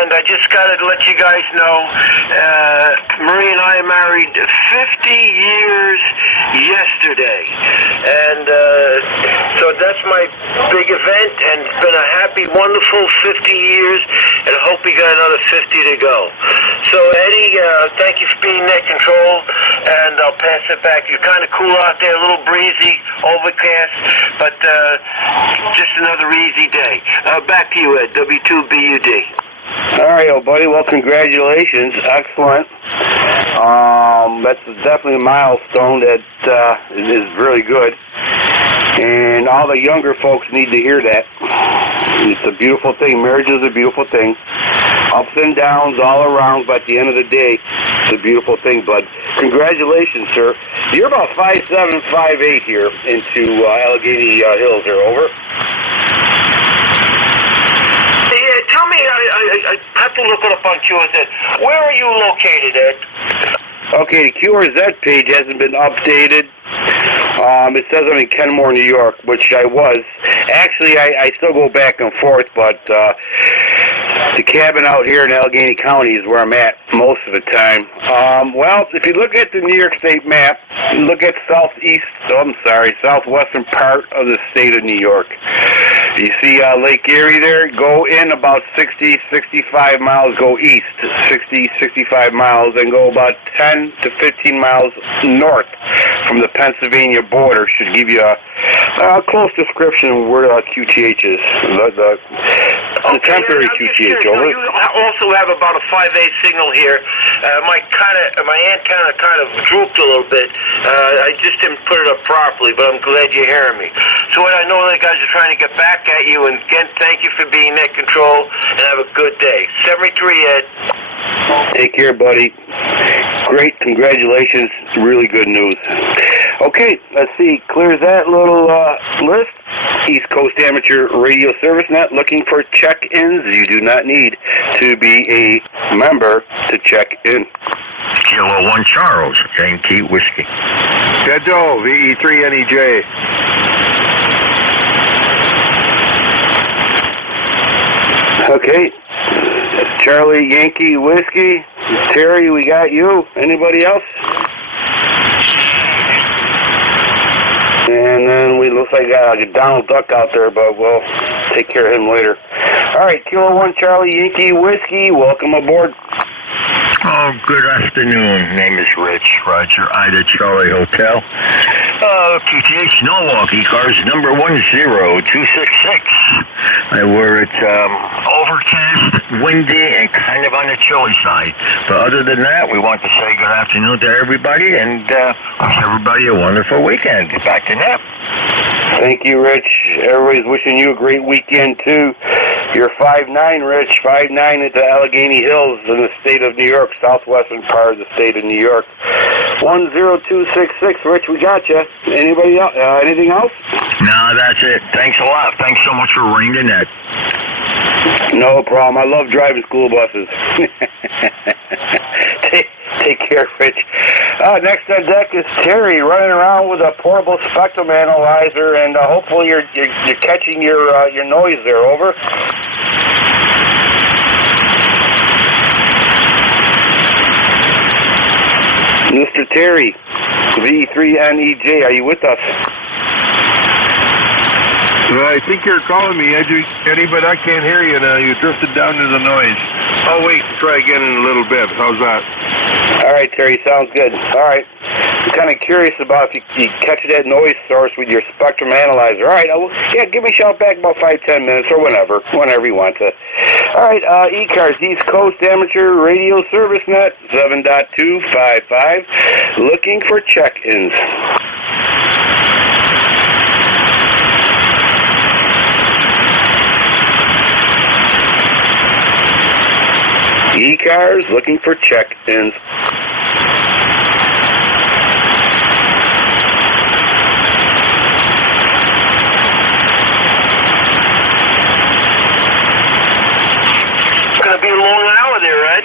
And I just got to let you guys know, Marie and I married 50 years yesterday. And so that's my big event, and it's been a happy, wonderful 50 years, and I hope we got another 50 to go. So, Eddie, thank you for being net control, and I'll pass it back. You're kind of cool out there, a little breezy, overcast, but just another easy day. Back to you, Ed, W2BUD. All right, old buddy. Well, congratulations. Excellent. That's definitely a milestone that is really good. And all the younger folks need to hear that. It's a beautiful thing. Marriage is a beautiful thing. Ups and downs all around, but at the end of the day, it's a beautiful thing, bud. Congratulations, sir. You're about 5'7", 5'8" here into Allegheny Hills here, over. Hey, tell me, I have to look it up on QRZ. Where are you located, Ed? Okay, the QRZ page hasn't been updated. It says I'm in Kenmore, New York, which I was. Actually, I still go back and forth, but The cabin out here in Allegheny County is where I'm at most of the time. Well, if you look at the New York State map, look at southwestern part of the state of New York. You see Lake Erie there? Go in about 60, 65 miles, go east, 60, 65 miles, and go about 10 to 15 miles north from the Pennsylvania border. Should give you a close description of where QTH is, the temporary QTH. Over. You also have about a 5A signal here. My antenna kind of drooped a little bit. I just didn't put it up properly, but I'm glad you're hearing me. So I know that guys are trying to get back at you, and again, thank you for being net control, and have a good day. 73, Ed. Take care, buddy. Great, congratulations. Really good news. Okay, let's see. Clears that little list. East Coast Amateur Radio Service Net, looking for check-ins. You do not need to be a member to check in. Kilo 1 Charles, Yankee Whiskey. Dedo, VE3NEJ. Okay. Charlie Yankee Whiskey. Terry, we got you. Anybody else? And then we looks like a Donald Duck out there, but we'll take care of him later. All right, Kilo 1 Charlie Yankee Whiskey. Welcome aboard. Oh, good afternoon. Name is Rich. Roger, Ida Charlie Hotel. QTH Norwalk, ECARS number 10266. Where it's overcast, windy, and kind of on the chilly side. But other than that, we want to say good afternoon to everybody, and wish everybody a wonderful weekend. Get back to nap. Thank you, Rich. Everybody's wishing you a great weekend, too. You're 5'9", Rich, 5'9" at the Allegheny Hills in the state of New York, southwestern part of the state of New York. 10266, Rich, we got you. Anybody else? Anything else? No, that's it. Thanks a lot. Thanks so much for running the net. No problem. I love driving school buses. Take care, Rich. Next on deck is Terry, running around with a portable spectrum analyzer, and hopefully you're catching your noise there. Over. Mr. Terry, V3NEJ, are you with us? I think you're calling me, Eddie, but I can't hear you now. You drifted down to the noise. Oh, wait, try again in a little bit. How's that? All right, Terry, sounds good. All right. I'm kind of curious about if you catch that noise source with your spectrum analyzer. All right, give me a shout back about 5-10 minutes or whenever you want to. All right, ECARS, East Coast Amateur Radio Service Net, 7.255, looking for check-ins. ECARS, looking for check-ins. It's going to be a long hour there, Ed.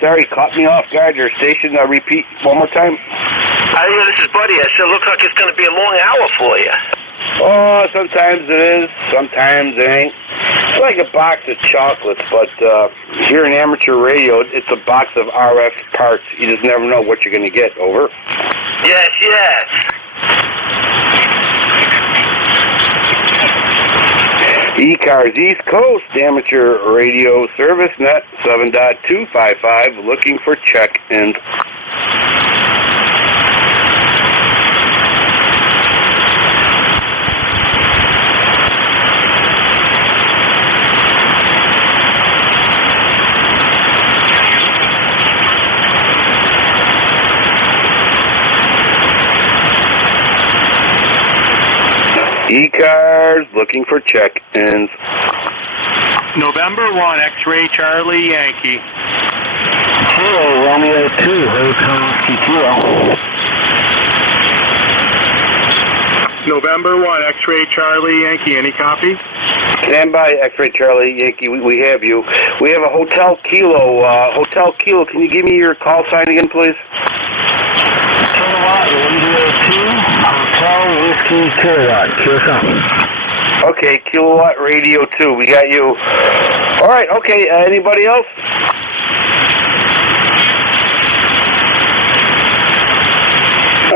Sorry, caught me off guard. Your station, repeat one more time. This is Buddy. I said, looks like it's going to be a long hour for you. Oh, sometimes it is, sometimes it ain't. It's like a box of chocolates, but here in amateur radio, it's a box of RF parts. You just never know what you're going to get. Over. Yes, yes. ECARS East Coast Amateur Radio Service Net, 7.255, looking for check-ins. ECARS looking for check-ins. November 1, X-Ray Charlie Yankee. Kilo Romeo 2, Hotel Kilo. November 1, X-Ray Charlie Yankee. Any copy? Stand by, X-Ray Charlie Yankee. We have you. We have a Hotel Kilo. Hotel Kilo, can you give me your call sign again, please? Kilowatt 102, Hotel Whiskey Kilowatt. Okay, Kilowatt Radio 2. We got you. All right, okay. Anybody else?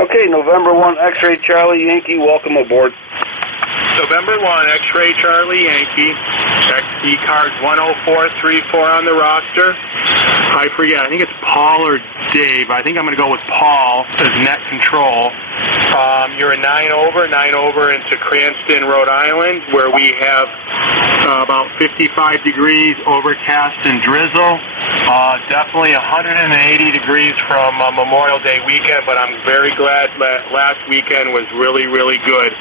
Okay, November 1, X-Ray Charlie Yankee. Welcome aboard. November 1, X-Ray Charlie Yankee. ECARS 10434 on the roster. I forget. I think it's Paul or Dave. I think I'm going to go with Paul as net control. You're a 9 over into Cranston, Rhode Island, where we have about 55 degrees, overcast and drizzle. Definitely 180 degrees from Memorial Day weekend, but I'm very glad that last weekend was really, really good.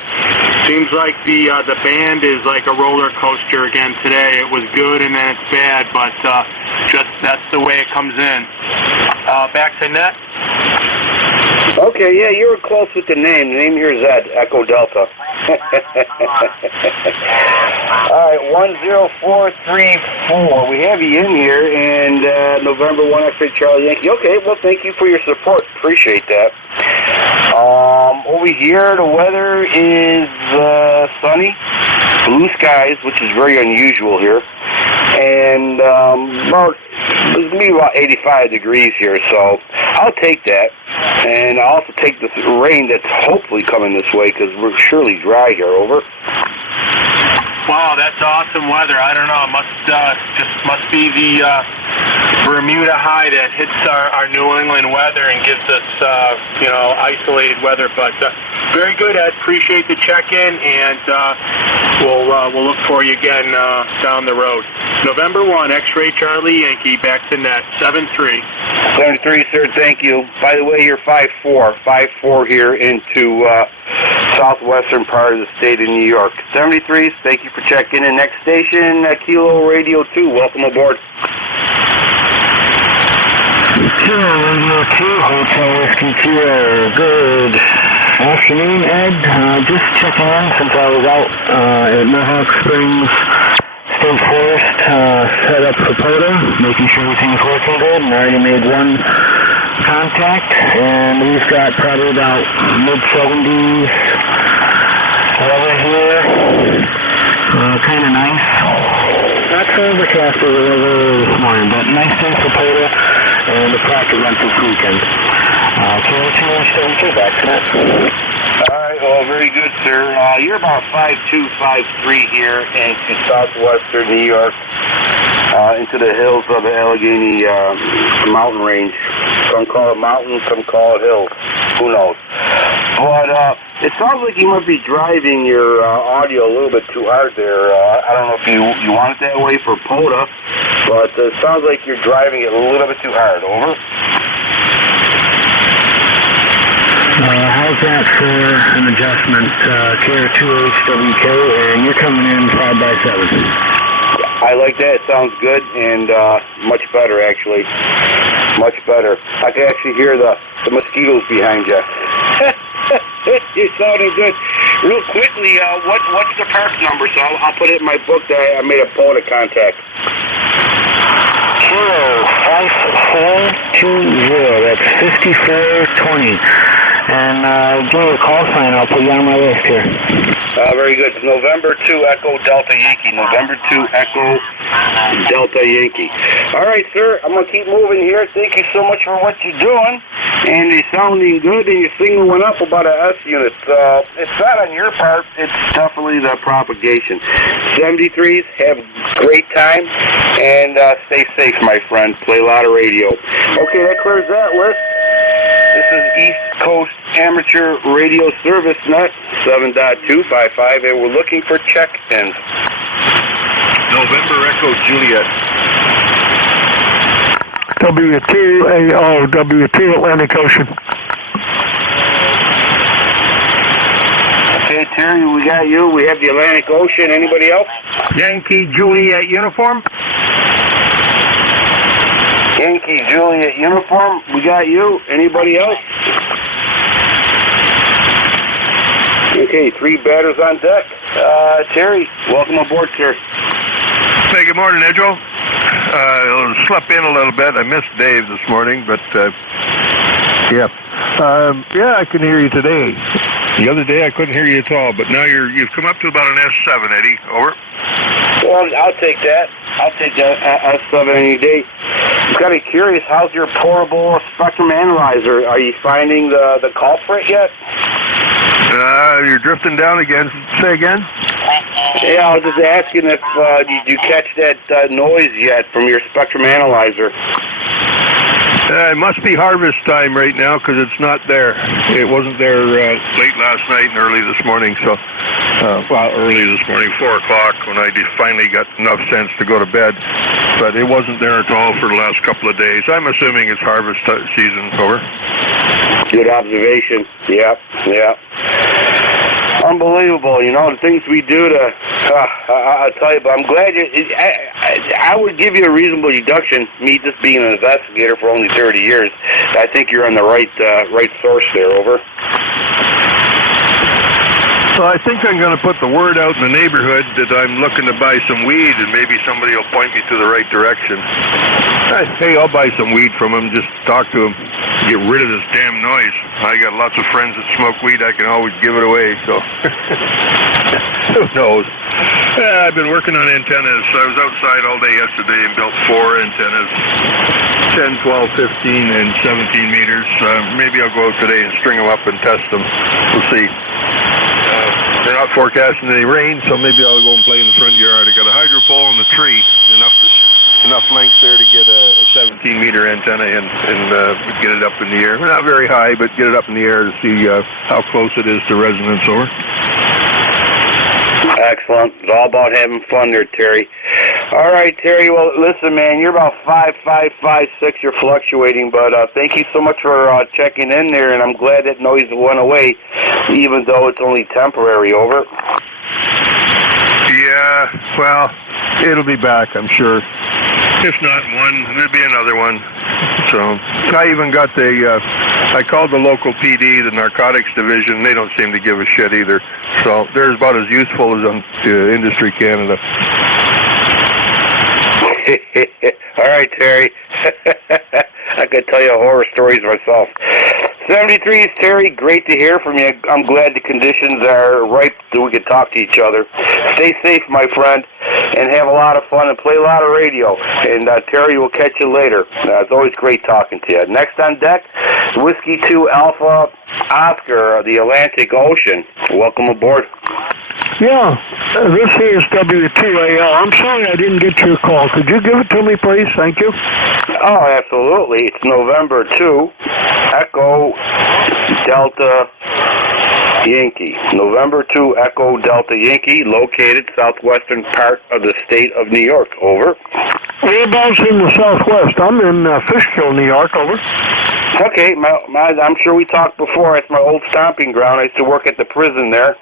Seems like the band is like a roller coaster again today. It was good and then it's bad, but just that's the way it comes in. Back to net. Okay, yeah, you were close with the name. The name here is Ed, Echo Delta. All right, 10434. We have you in here, and November 1, X-Ray Charlie Yankee. Okay, well, thank you for your support. Appreciate that. Over here, the weather is sunny, blue skies, which is very unusual here, and it's going to be about 85 degrees here, so I'll take that. And I'll also take this rain that's hopefully coming this way because we're surely dry here. Over. Wow, that's awesome weather. I don't know. It must be the Bermuda high that hits our New England weather and gives us isolated weather. But very good, Ed. Appreciate the check-in, and we'll look for you again down the road. November 1, X-Ray Charlie Yankee, back to net 73. 73, sir. Thank you. By the way, you're 5'4" here into southwestern part of the state of New York. 73, thank you for checking in. Next station, Kilo Radio 2. Welcome aboard. Kilo Radio 2, Hotel Whiskey Kilo. Good afternoon, Ed. Just checking in since I was out at Mohawk Springs State Forest, set up for POTA, making sure everything's working good, and I already made one contact, and we've got probably about mid-70s weather here. Kind of nice. Not so overcast as it was earlier this morning, but nice day for POTA, and the bracket run this weekend. KO2H back to that. All right, well, very good, sir. You're about 5'2", 5'3" here into southwestern New York, into the hills of the Allegheny mountain range. Some call it mountains, some call it hills. Who knows? But it sounds like you might be driving your audio a little bit too hard there. I don't know if you want it that way for POTA, but it sounds like you're driving it a little bit too hard. Over. How's that for an adjustment? KO2HWK, and you're coming in 5x7. I like that. It sounds good and much better, actually. Much better. I can actually hear the mosquitoes behind you. You're sounding good. Real quickly, what's the park number? So I'll put it in my book that I made a POTA contact. Kilo 5420. That's 5420. And give me a call sign. I'll put you on my list here. Very good. It's November 2 Echo Delta Yankee. November 2 Echo Delta Yankee. All right, sir. I'm going to keep moving here. Thank you so much for what you're doing. And you're sounding good, and your signal went up about an S unit. It's not on your part. It's definitely the propagation. 73s, have a great time, and stay safe, my friend. Play a lot of radio. Okay, that clears that list. This is East Coast Amateur Radio Service Net 7.255, and we're looking for check-ins. November Echo Juliet. WTAO, Atlantic Ocean. Okay, Terry, we got you. We have the Atlantic Ocean. Anybody else? Yankee Juliet uniform. Yankee Juliet uniform. We got you. Anybody else? Okay, 3 batters on deck. Terry, welcome aboard, sir. Hey, good morning, Edgel. Slept in a little bit. I missed Dave this morning, but yeah, I can hear you today. The other day I couldn't hear you at all, but now you've come up to about an S7, Eddie. Over. Well, I'll take that. I'll take that S7 any day. I'm kind of curious, how's your portable spectrum analyzer? Are you finding the culprit yet? You're drifting down again. Say again? Yeah, I was just asking if did you catch that noise yet from your spectrum analyzer? It must be harvest time right now because it's not there. It wasn't there late last night and early this morning. So, early this morning, 4 o'clock, when I finally got enough sense to go to bed. But it wasn't there at all for the last couple of days. I'm assuming it's harvest season. Over. Good observation. Yeah. Unbelievable, the things we do to, I'll tell you, but I'm glad I would give you a reasonable deduction, me just being an investigator for only 30 years. I think you're on the right source there, over. Well, I think I'm going to put the word out in the neighborhood that I'm looking to buy some weed, and maybe somebody will point me to the right direction. Hey, I'll buy some weed from him, just talk to him, get rid of this damn noise. I got lots of friends that smoke weed, I can always give it away, so who knows. I've been working on antennas. I was outside all day yesterday and built 4 antennas, 10, 12, 15, and 17 meters. Maybe I'll go out today and string them up and test them. We'll see. They're not forecasting any rain, so maybe I'll go and play in the front yard. I got a hydro pole in the tree, enough length there to get a 17-meter antenna and get it up in the air. Not very high, but get it up in the air to see how close it is to resonance. Over. Excellent. It's all about having fun there, Terry. All right, Terry. Well, listen, man, you're about 5'5", 5'6". You're fluctuating, but thank you so much for checking in there, and I'm glad that noise went away, even though it's only temporary. Over. Yeah, well, it'll be back, I'm sure. If not one, there'll be another one. So I even got I called the local PD, the narcotics division. They don't seem to give a shit either. So they're about as useful as Industry Canada. All right, Terry. I could tell you horror stories myself. 73 is Terry. Great to hear from you. I'm glad the conditions are ripe so we can talk to each other. Stay safe, my friend, and have a lot of fun and play a lot of radio. And Terry will catch you later. It's always great talking to you. Next on deck, Whiskey 2 Alpha Oscar, the Atlantic Ocean. Welcome aboard. Yeah, this is W2AL. I'm sorry I didn't get your call. Could you give it to me, please? Thank you. Oh, absolutely. It's November 2, Echo Delta Yankee. November 2, Echo Delta Yankee, located southwestern part of the state of New York. Over. Whereabouts in the southwest? I'm in Fishkill, New York. Over. Okay, I'm sure we talked before. It's my old stomping ground. I used to work at the prison there,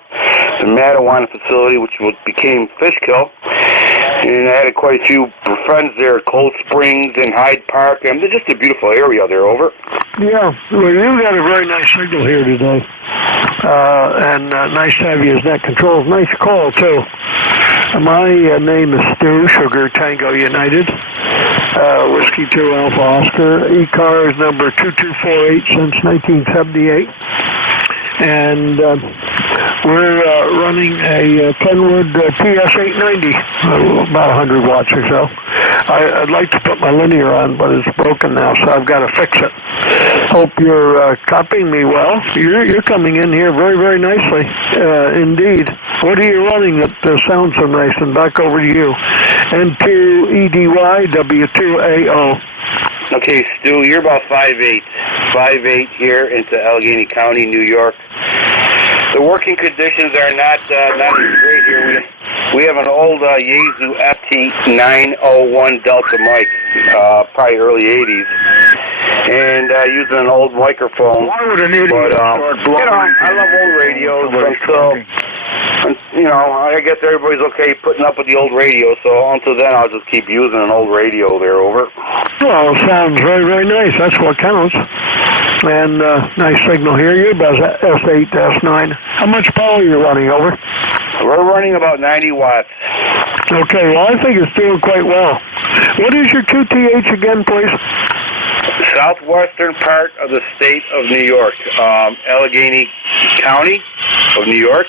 the Madawan facility, which became Fishkill. And I had quite a few friends there, Cold Springs and Hyde Park. And it's just a beautiful area there. Over. Yeah, well, you got a very nice signal here today. And nice to have you as net control. Nice call, too. My name is Stu, Sugar Tango United. Whiskey 2 Alpha Oscar. ECARS number 2248 since 1978. And we're running a Kenwood TS890, about 100 watts or so. I'd like to put my linear on, but it's broken now, so I've got to fix it. Hope you're copying me well. You're coming in here very, very nicely, indeed. What are you running that sounds so nice? And back over to you. N2EDY W2AO. Okay, Stu, you're about 5'8". 5'8" here into Allegheny County, New York. The working conditions are not great here. We have an old Yaesu FT901 Delta mic, probably early 80s, and using an old microphone. Why would an idiot start blowing? I love old radios until, I guess everybody's okay putting up with the old radio, so until then I'll just keep using an old radio there. Over. Well, it sounds very, very nice. That's what counts. And nice signal here. You're about S8, S9. How much power are you running? Over? We're running about 90 watts. Okay, well, I think it's doing quite well. What is your QTH again, please? Southwestern part of the state of New York, Allegheny County, of New York.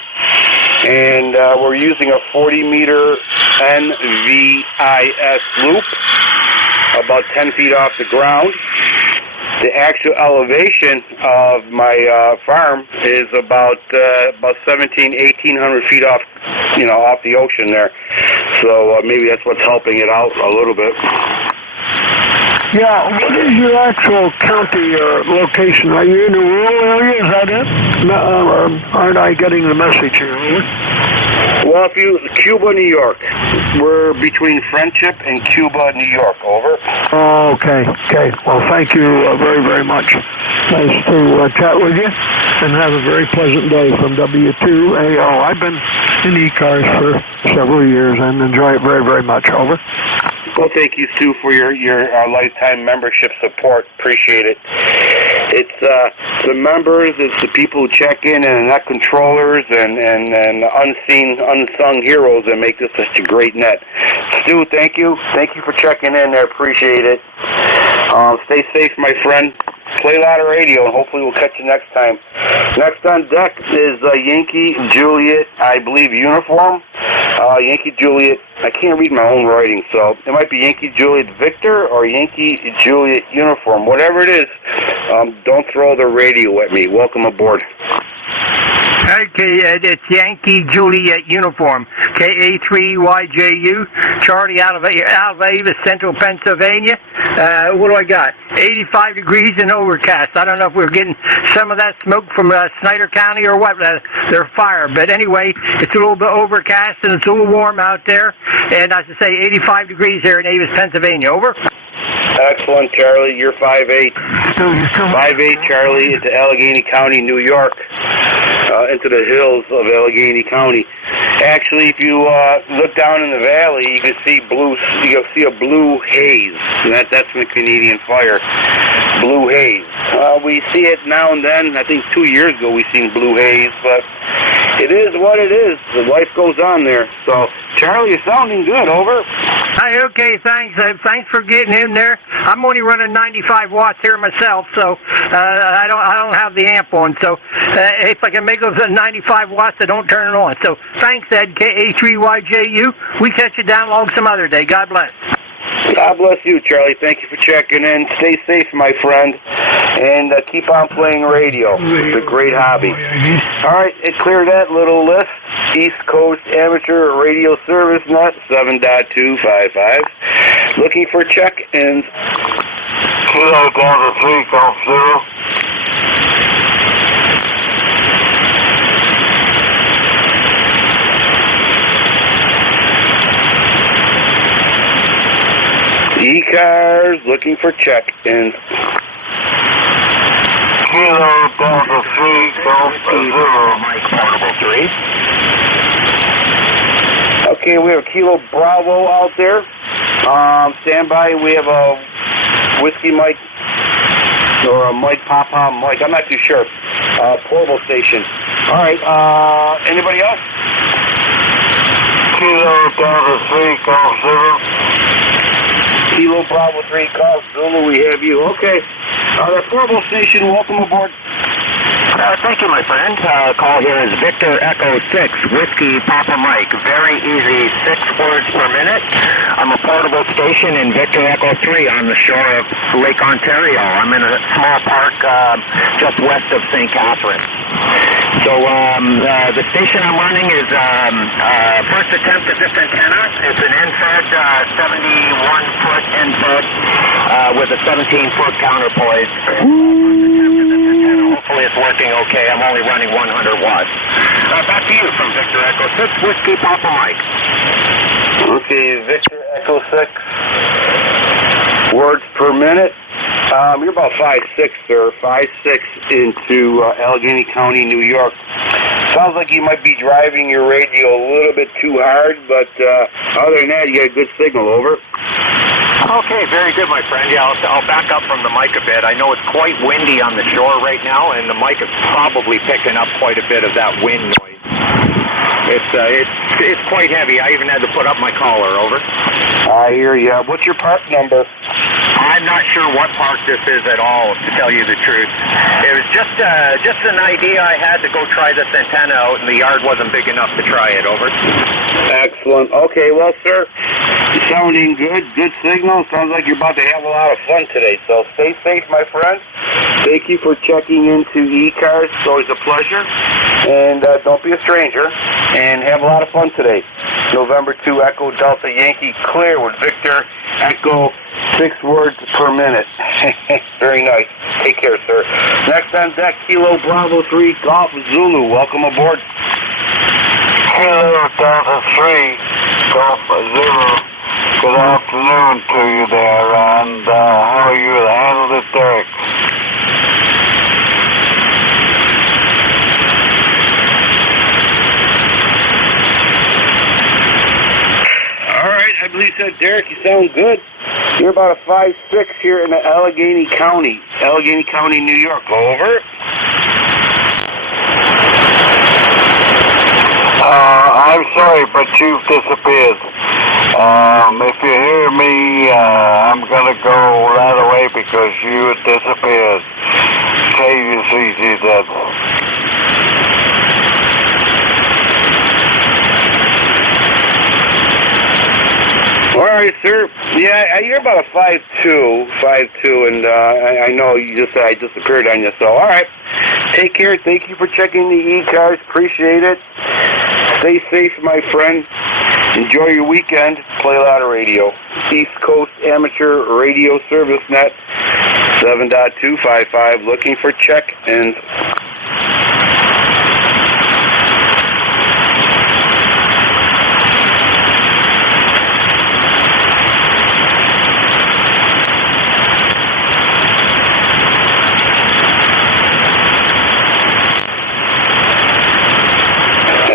And we're using a 40-meter NVIS loop, about 10 feet off the ground. The actual elevation of my farm is about 1,800 feet off, off the ocean there. So maybe that's what's helping it out a little bit. Yeah, what is your actual county or location? Are you in the rural area? Is that it? Aren't I getting the message here? Well, Cuba, New York. We're between Friendship and Cuba, New York. Over. Oh, okay. Well, thank you very, very much. Nice to chat with you, and have a very pleasant day from W2AO. I've been in ECARS for several years and enjoy it very, very much. Over. Well, thank you, Sue, for your lifetime membership support. Appreciate it. It's the members, it's the people who check in, and net controllers, and unsung heroes that make this such a great net. Stu, thank you. Thank you for checking in there. Appreciate it. Stay safe, my friend. Play a lot of radio, and hopefully we'll catch you next time. Next on deck is Yankee Juliet, I believe, uniform. Yankee Juliet, I can't read my own writing, so it might be Yankee Juliet Victor or Yankee Juliet uniform. Whatever it is, don't throw the radio at me. Welcome aboard. Okay, it's Yankee Juliet uniform, KA3YJU, Charlie out of Avis, Central Pennsylvania. What do I got? 85 degrees and overcast. I don't know if we're getting some of that smoke from Snyder County or what, their fire. But anyway, it's a little bit overcast and it's a little warm out there. And as I say, 85 degrees here in Avis, Pennsylvania. Over. Excellent, Charlie. You're 5'8". 5'8", Charlie, into Allegheny County, New York, into the hills of Allegheny County. Actually, if you look down in the valley, you can see you'll see a blue haze. And that's from the Canadian fire. Blue haze. We see it now and then. I think 2 years ago we seen blue haze, but it is what it is. The life goes on there. So, Charlie, you're sounding good. Over. Hi, okay, thanks. Thanks for getting in there. I'm only running 95 watts here myself, so I don't have the amp on. So if I can make those 95 watts, I don't turn it on. So thanks, Ed, KA3YJU. We catch you down along some other day. God bless. God bless you, Charlie. Thank you for checking in. Stay safe, my friend, and keep on playing radio. It's a great hobby. All right, it cleared that little list. East Coast Amateur Radio Service Net 7.255. Looking for check-ins. Kilo Delta 3, Golf 0. ECARS looking for check-ins. Kilo Delta 3, Golf 0. Mike Portable 3. Okay, we have Kilo Bravo out there. Stand by. We have a Whiskey Mike or a Mike Papa Mike. I'm not too sure. Portable station. All right. Anybody else? Kilo Delta 3, Golf 0. Kilo Bravo 3, Golf Zulu. We have you. Okay. The portable station. Welcome aboard. Thank you, my friend. Call here is Victor Echo 6, Whiskey Papa Mike. Very easy, 6 words per minute. I'm a portable station in Victor Echo 3 on the shore of Lake Ontario. I'm in a small park just west of St. Catharines. So the station I'm running is first attempt at this antenna. It's an end-fed 71-foot end-fed with a 17-foot counterpoise. Hopefully it's working okay. I'm only running 100 watts. Back to you from Victor Echo 6, Whiskey Papa Mike. Okay, Victor Echo 6. Words per minute. You're about 5'6", sir. 5'6" into Allegheny County, New York. Sounds like you might be driving your radio a little bit too hard, but other than that, you got a good signal. Over. Okay, very good, my friend. Yeah, I'll back up from the mic a bit. I know it's quite windy on the shore right now, and the mic is probably picking up quite a bit of that wind noise. It's quite heavy. I even had to put up my collar. Over. I hear you. What's your part number? I'm not sure what park this is at all, to tell you the truth. It was just an idea I had to go try this antenna out, and the yard wasn't big enough to try it. Over. Excellent. Okay, well, sir, you're sounding good. Good signal. Sounds like you're about to have a lot of fun today. So stay safe, my friend. Thank you for checking into ECARS. It's always a pleasure. And don't be a stranger. And have a lot of fun today. November 2 Echo Delta Yankee clear with Victor Echo 6 words per minute. Very nice. Take care, sir. Next on deck, Kilo Bravo 3 Golf Zulu. Welcome aboard. Kilo Delta 3 Golf Zulu. Good afternoon to you there, and how are you handled it, Derek? All right, I believe so, Derek. You sound good. You're about a 5'6" here in Allegheny County, New York. Over. I'm sorry, but you've disappeared. If you hear me, I'm gonna go right away because you disappeared. KUCZ. All right, sir. Yeah, you're about a 5'2", and I know I disappeared on you. So, all right. Take care. Thank you for checking the ECARS. Appreciate it. Stay safe, my friend. Enjoy your weekend. Play a lot of radio. East Coast Amateur Radio Service Net 7.255. Looking for check-ins.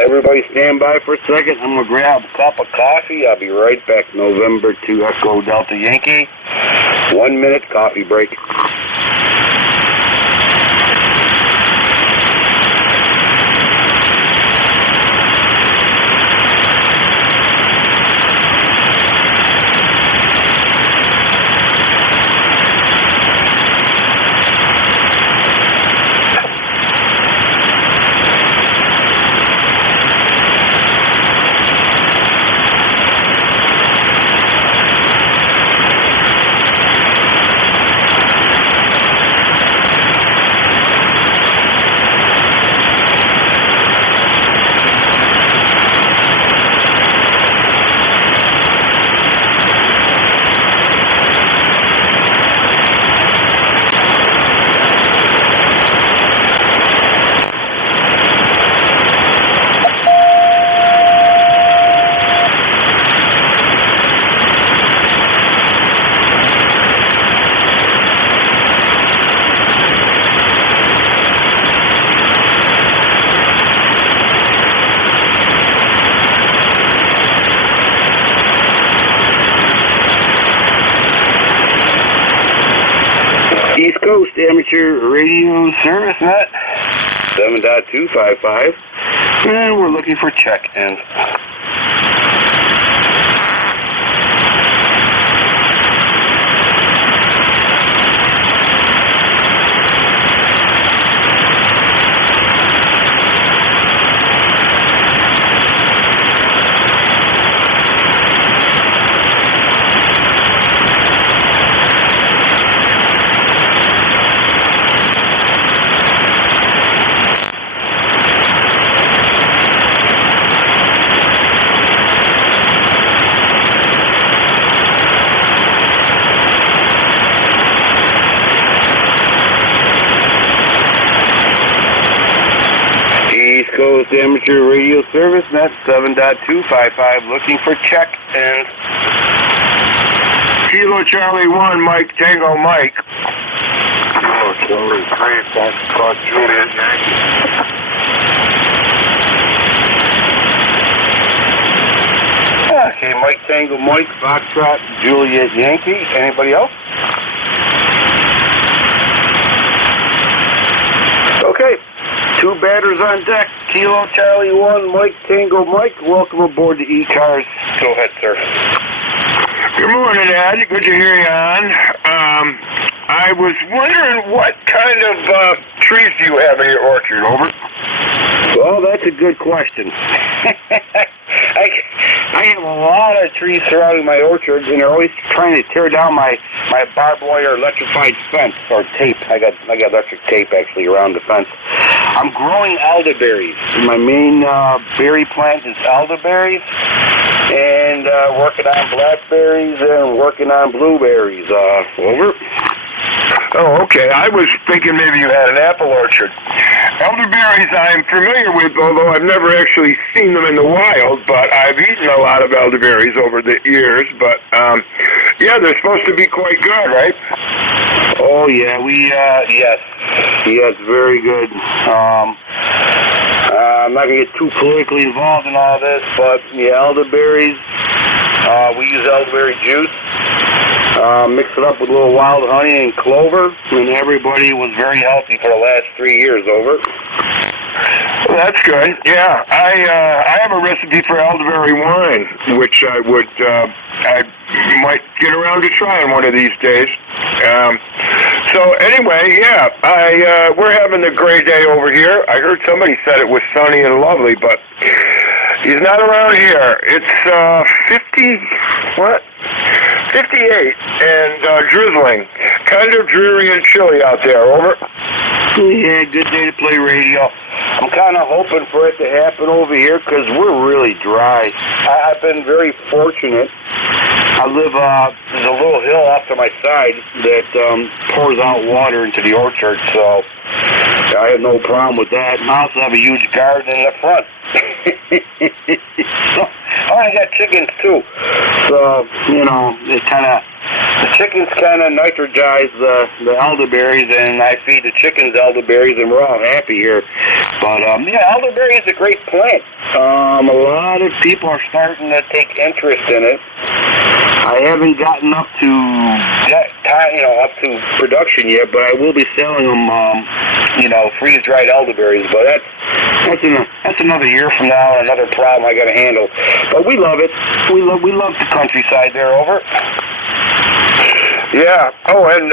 Everybody stand by for a second. I'm going to grab a cup of coffee. I'll be right back. November 2 Echo Delta Yankee. 1 minute coffee break. East Coast Amateur Radio Service Net 7.255, and we're looking for check-ins. Coast Amateur Radio Service Net 7.255, looking for check-ins. Kilo Charlie 1, Mike Tango Mike. Kilo Charlie 3, Foxtrot Juliet Yankee. Okay, Mike Tango Mike, Foxtrot Juliet Yankee. Anybody else? Okay. 2 batters on deck. Kilo Charlie 1, Mike Tango Mike. Welcome aboard the ECARS. Go ahead, sir. Good morning, Ed. Good to hear you on. I was wondering what kind of trees do you have in your orchard, over? Well, that's a good question. I have a lot of trees surrounding my orchard, and they're always trying to tear down my barbed wire electrified fence, or tape. I got electric tape, actually, around the fence. I'm growing elderberries. My main berry plant is elderberries, and working on blackberries and working on blueberries. Over. Oh, okay. I was thinking maybe you had an apple orchard. Elderberries I'm familiar with, although I've never actually seen them in the wild, but I've eaten a lot of elderberries over the years. But, yeah, they're supposed to be quite good, right? Oh, yeah. Yes. Yes, very good. I'm not going to get too politically involved in all this, but, yeah, elderberries, we use elderberry juice. Mix it up with a little wild honey and clover, and everybody was very healthy for the last 3 years, over. Well, that's good. Yeah, I have a recipe for elderberry wine, which I might get around to trying one of these days. So anyway, yeah, we're having a great day over here. I heard somebody said it was sunny and lovely, but he's not around here. It's 58 and drizzling. Kind of dreary and chilly out there, over. Yeah, good day to play radio. I'm kind of hoping for it to happen over here because we're really dry. I've been very fortunate. I live, there's a little hill off to my side that pours out water into the orchard, so I have no problem with that. And I also have a huge garden in the front. I got chickens too, so the chickens kind of nitrogize the elderberries, and I feed the chickens elderberries, and we're all happy here. But yeah, elderberry is a great plant. A lot of people are starting to take interest in it. I haven't gotten up to production yet, but I will be selling them, freeze-dried elderberries. But that's another year from now, another problem I got to handle. But we love it. We love the countryside there, over. Yeah. Oh, and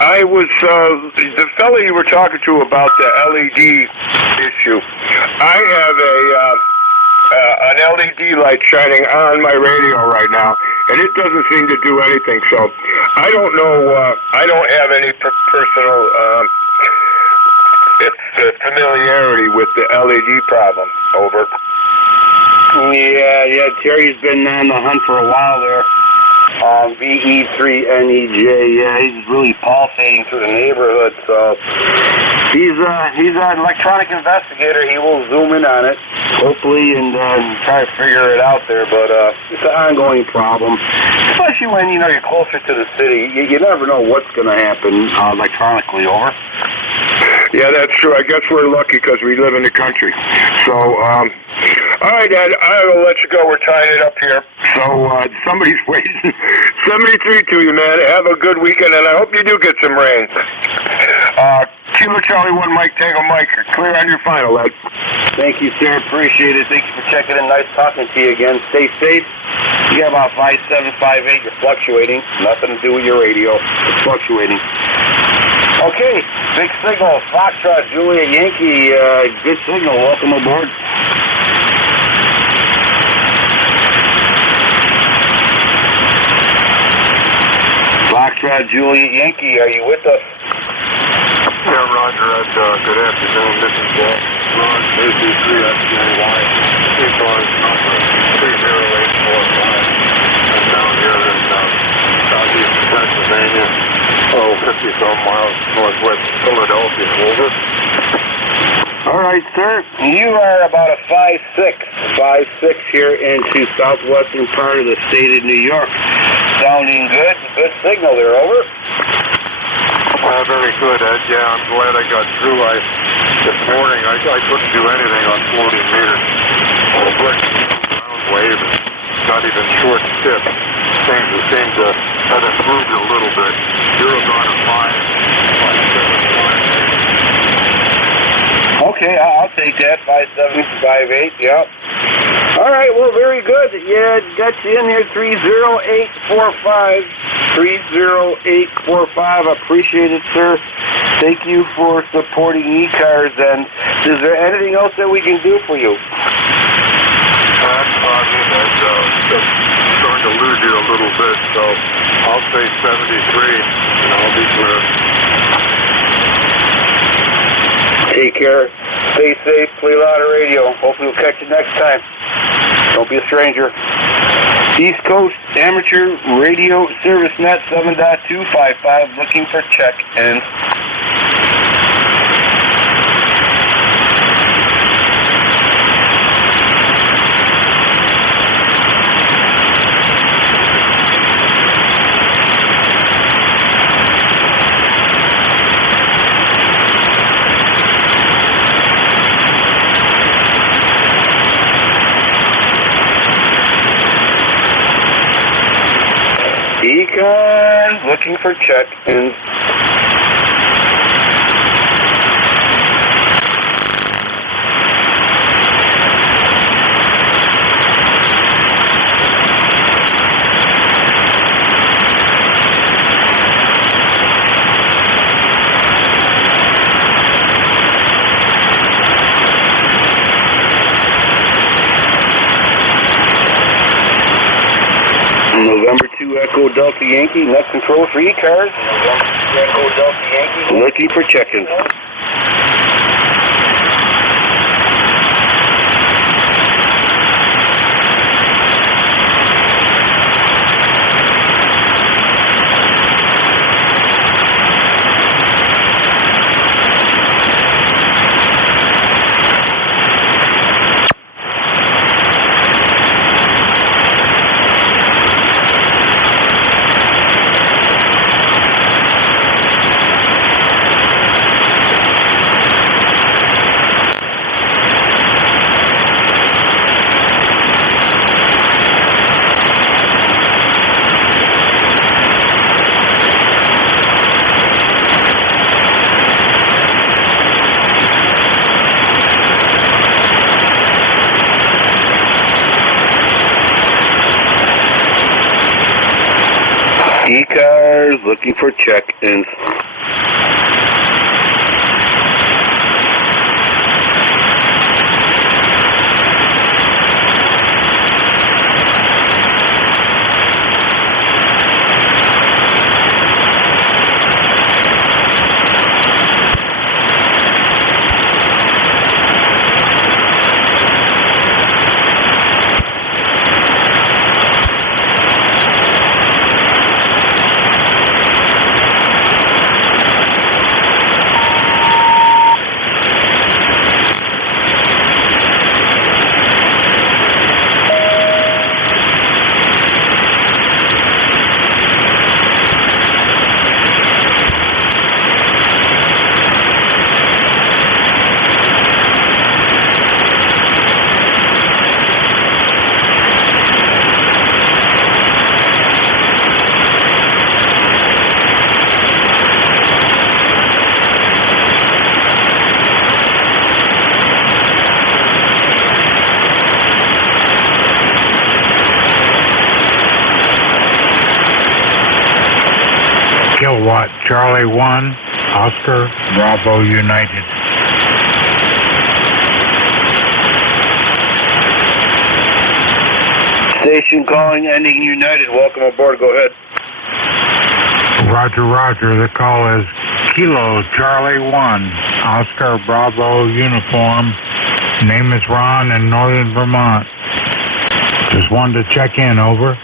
I was the fellow you were talking to about the LED issue. I have an LED light shining on my radio right now, and it doesn't seem to do anything. So I don't know. I don't have any personal familiarity with the LED problem. Over. Yeah. Terry's been on the hunt for a while there. VE3NEJ. Yeah, he's really pulsating through the neighborhood. So he's an electronic investigator. He will zoom in on it, hopefully, and try to figure it out there. But it's an ongoing problem, especially when you're closer to the city. You never know what's going to happen electronically. Over. Yeah, that's true. I guess we're lucky because we live in the country. So, all right, Ed, I will let you go. We're tying it up here. So, somebody's waiting. 73 to you, man. Have a good weekend, and I hope you do get some rain. Kilo Charlie 1, Mike Tango Mike. Clear on your final, Ed. Thank you, sir. Appreciate it. Thank you for checking in. Nice talking to you again. Stay safe. You got about 5'7", 5'8". You're fluctuating. Nothing to do with your radio. It's fluctuating. Okay, big signal. Foxtrot, Juliet Yankee. Good signal. Welcome aboard. Foxtrot, Juliet Yankee. Are you with us? Yeah, Roger. Good afternoon. This is Ron, AC3 FJY. ECARS number 30845. I'm down here in southeast Pennsylvania. 50-some miles northwest Philadelphia. Over. All right, sir. You are about a 5'6" here into southwestern part of the state of New York. Sounding good. Good signal there. Over. Very good, Ed. Yeah, I'm glad I got through. This morning, I couldn't do anything on 40 meters. Ground wave, not even short tip. Things seem to have improved a little bit. You're about a 5'7", 5'8". Okay, I'll take that. 5'7", 5'8". Yep. All right, well, very good. Yeah, got you in here, 30845. 30845. Appreciate it, sir. Thank you for supporting ECARS. And is there anything else that we can do for you? That's talking. That's starting to lose you a little bit, so I'll say 73, and I'll be clear. Take care. Stay safe. Play a lot of radio. Hopefully we'll catch you next time. Don't be a stranger. East Coast Amateur Radio Service Net 7.255 looking for check-ins. ECARS looking for check-ins. November 2 Echo Delta Yankee, net control for ECARS. November 2 Echo Delta Yankee. Looking for check-ins. ECARS looking for check-ins. Kilowatt Charlie 1, Oscar Bravo United. Station calling, ending United. Welcome aboard. Go ahead. Roger, roger. The call is Kilo Charlie 1, Oscar Bravo Uniform. Name is Ron in Northern Vermont. Just wanted to check in, over.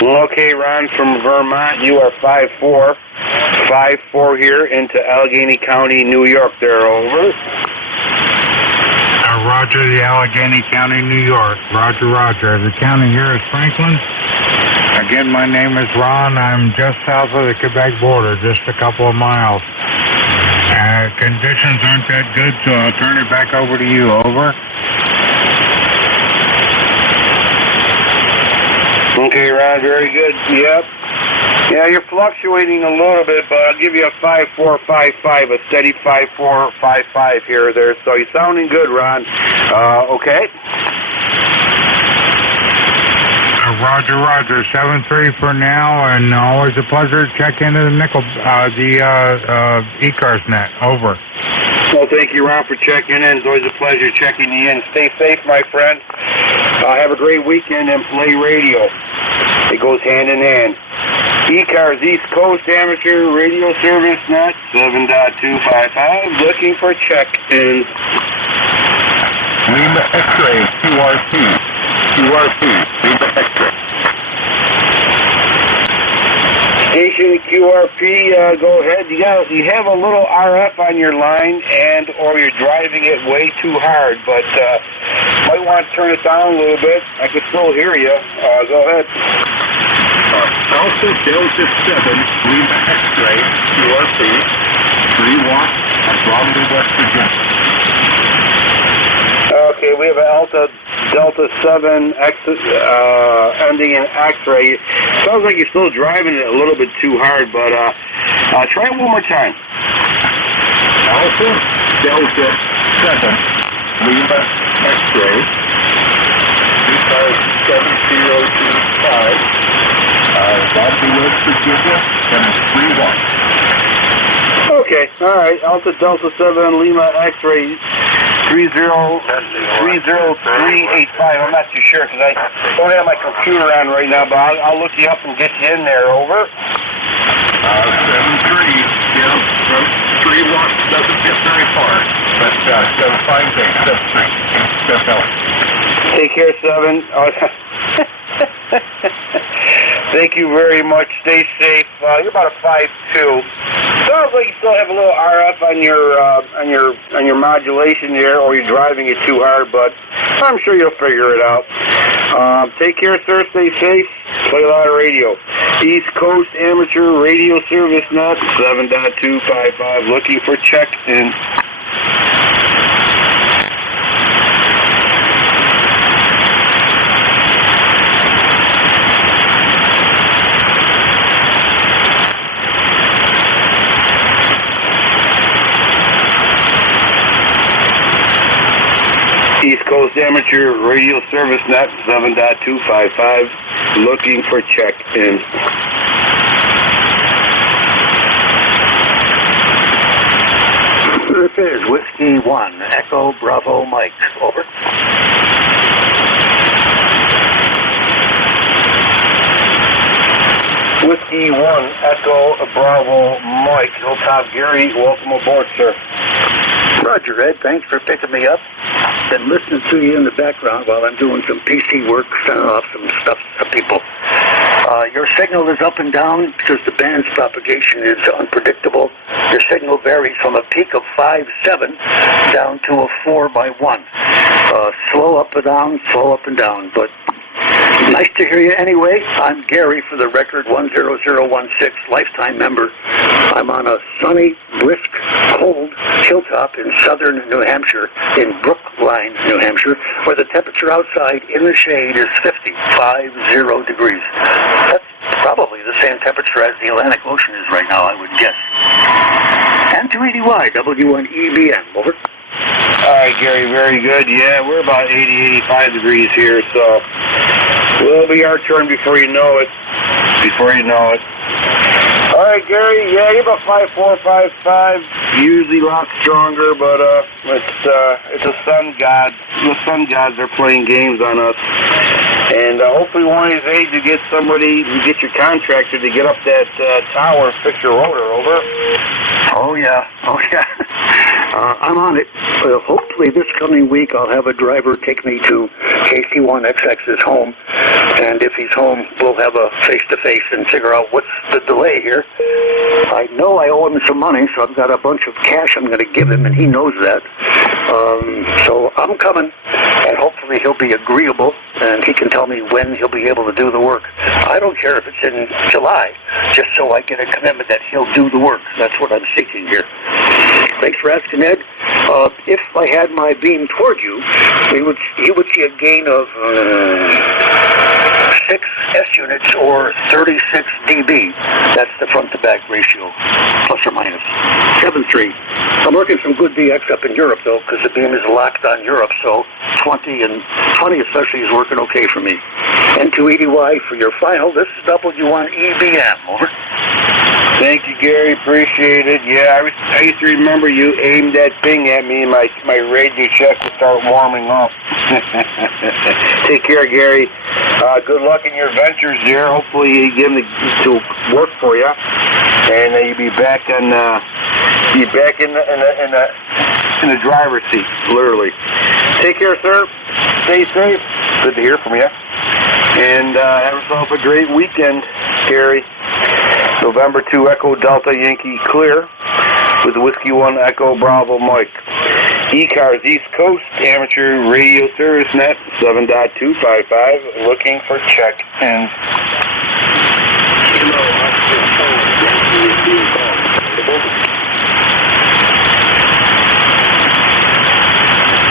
Okay, Ron from Vermont, you are 5-4. 5-4 here into Allegheny County, New York. There, over. Roger, the Allegheny County, New York. Roger, roger. The county here is Franklin. Again, my name is Ron. I'm just south of the Quebec border, just a couple of miles. Conditions aren't that good, so I'll turn it back over to you, over. Okay, Ron, very good. Yep. Yeah, you're fluctuating a little bit, but I'll give you a 5-4-5-5, a steady 5-4-5-5 here or there. So you're sounding good, Ron. Okay. Roger, Roger. 7-3 for now, and always a pleasure to check into the ECARS net. Over. Well, thank you, Ron, for checking in. It's always a pleasure checking you in. Stay safe, my friend. Have a great weekend and play radio. It goes hand in hand. ECARS East Coast Amateur Radio Service Net 7.255. Looking for check-ins. Lima X-ray QRP. Lima X-ray. Station QRP, go ahead. You have a little RF on your line, or you're driving it way too hard, but might want to turn it down a little bit. I can still hear you. Go ahead. Alpha Delta 7, Lima X-ray QRP, 3 watts, Bromley, West Virginia. Okay, we have an Alpha Delta 7 ending in X-ray. Sounds like you're still driving it a little bit too hard, but try it one more time. Alpha Delta 7, Lima X-ray, ECARS 7025, Bromley, West Virginia, and 3 watts. Okay, all right. Alpha Delta 7 Lima X-ray 30385. I'm not too sure because I don't have my computer on right now, but I'll look you up and get you in there. Over. 7-3. Yeah, 3 watts doesn't get very far, but 7-5 days. 7-3. Take care, 7. Thank you very much. Stay safe. You're about a 5'2". Sounds like you still have a little RF on your modulation there, or you're driving it too hard, but I'm sure you'll figure it out. Take care, sir. Stay safe. Play a lot of radio. East Coast Amateur Radio Service Net 7.255. Looking for check-in. East Coast Amateur Radio Service Net 7.255. Looking for check-in. This is Whiskey 1, Echo Bravo Mike. Over. Whiskey 1, Echo Bravo Mike. Hilltop Gary, welcome aboard, sir. Roger, Ed. Thanks for picking me up. Been listening to you in the background while I'm doing some PC work, sending off some stuff to people. Your signal is up and down because the band's propagation is unpredictable. Your signal varies from a peak of 5.7 down to a 4x1. Slow up and down, but nice to hear you anyway. I'm Gary for the record, 10016, lifetime member. I'm on a sunny, brisk, cold hilltop in southern New Hampshire, in Brookline, New Hampshire, where the temperature outside in the shade is 50 degrees. That's probably the same temperature as the Atlantic Ocean is right now, I would guess. And 280Y, W1EBM, over. All right, Gary, very good. Yeah, we're about 85 degrees here, so it'll be our turn before you know it. All right, Gary, yeah, you're about 5'4", 5'5", usually a lot stronger, but it's the sun god. The sun gods are playing games on us. And hopefully one of these days you get somebody, you get your contractor to get up that tower and fix your rotor, over. Oh, yeah. I'm on it. Hopefully this coming week I'll have a driver take me to KC1XX's home, and if he's home, we'll have a face-to-face and figure out what's the delay here. I know I owe him some money, so I've got a bunch of cash I'm going to give him, and he knows that. So I'm coming, and hopefully he'll be agreeable, and he can tell me when he'll be able to do the work. I don't care if it's in July, just so I get a commitment that he'll do the work. That's what I'm seeking here. Thanks for asking, Ed. If I had my beam toward you, he would see a gain of 6 S units or 36 dB. That's the front-to-back ratio, plus or minus. 7.3. I'm working some good DX up in Europe, though, because the beam is locked on Europe, so 20 and 20 especially is working okay for me. N280Y for your final. This is W1EBM. Over. Thank you, Gary. Appreciate it. Yeah, I used to remember you aimed that thing at me, and my radio check would start warming up. Take care, Gary. Good luck in your ventures there. Hopefully you get them to work for you, and you'll be back in the driver's seat, literally. Take care, sir. Stay safe. Good to hear from you. And have yourself a great weekend, Gary. November 2 Echo Delta Yankee clear with Whiskey 1 Echo Bravo Mike. ECARS East Coast Amateur Radio Service Net 7.255 looking for check in.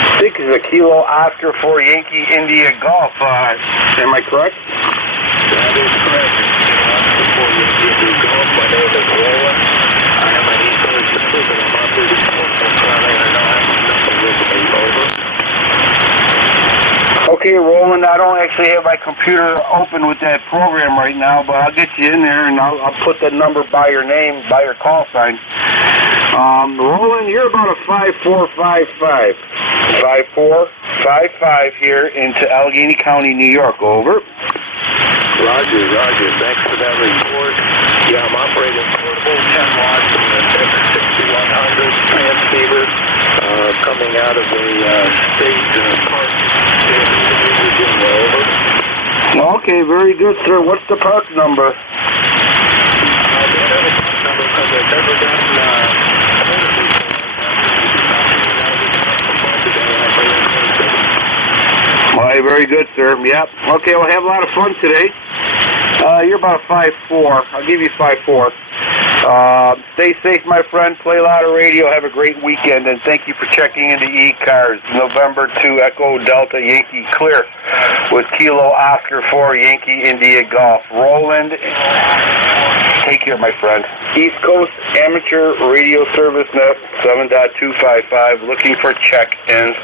I think it's a Kilo Oscar 4 Yankee India Golf. Am I correct? That is correct. Oscar 4 Yankee India Golf. My name is Roland. I am an ECARS member, but I'm operating from Friday. I don't have nothing with me. Over. Okay, Roland, I don't actually have my computer open with that program right now, but I'll get you in there and I'll put that number by your name, by your call sign. Roland, you're about a 5455. 5455 here into Allegheny County, New York. Over. Roger. Thanks for that report. Yeah, I'm operating portable 10 watts and an F6100 transceiver coming out of a state park in Virginia. Over. Okay, very good, sir. What's the park number? I don't have a park number because I've never gotten All right, very good, sir. Yep. Okay, we'll have a lot of fun today. You're about a 5'4". I'll give you 5'4". Stay safe, my friend. Play a lot of radio. Have a great weekend, and thank you for checking into ECARS. November 2 Echo Delta Yankee clear with Kilo Oscar 4 Yankee India Golf. Roland, take care, my friend. East Coast Amateur Radio Service Net 7.255. Looking for check-ins.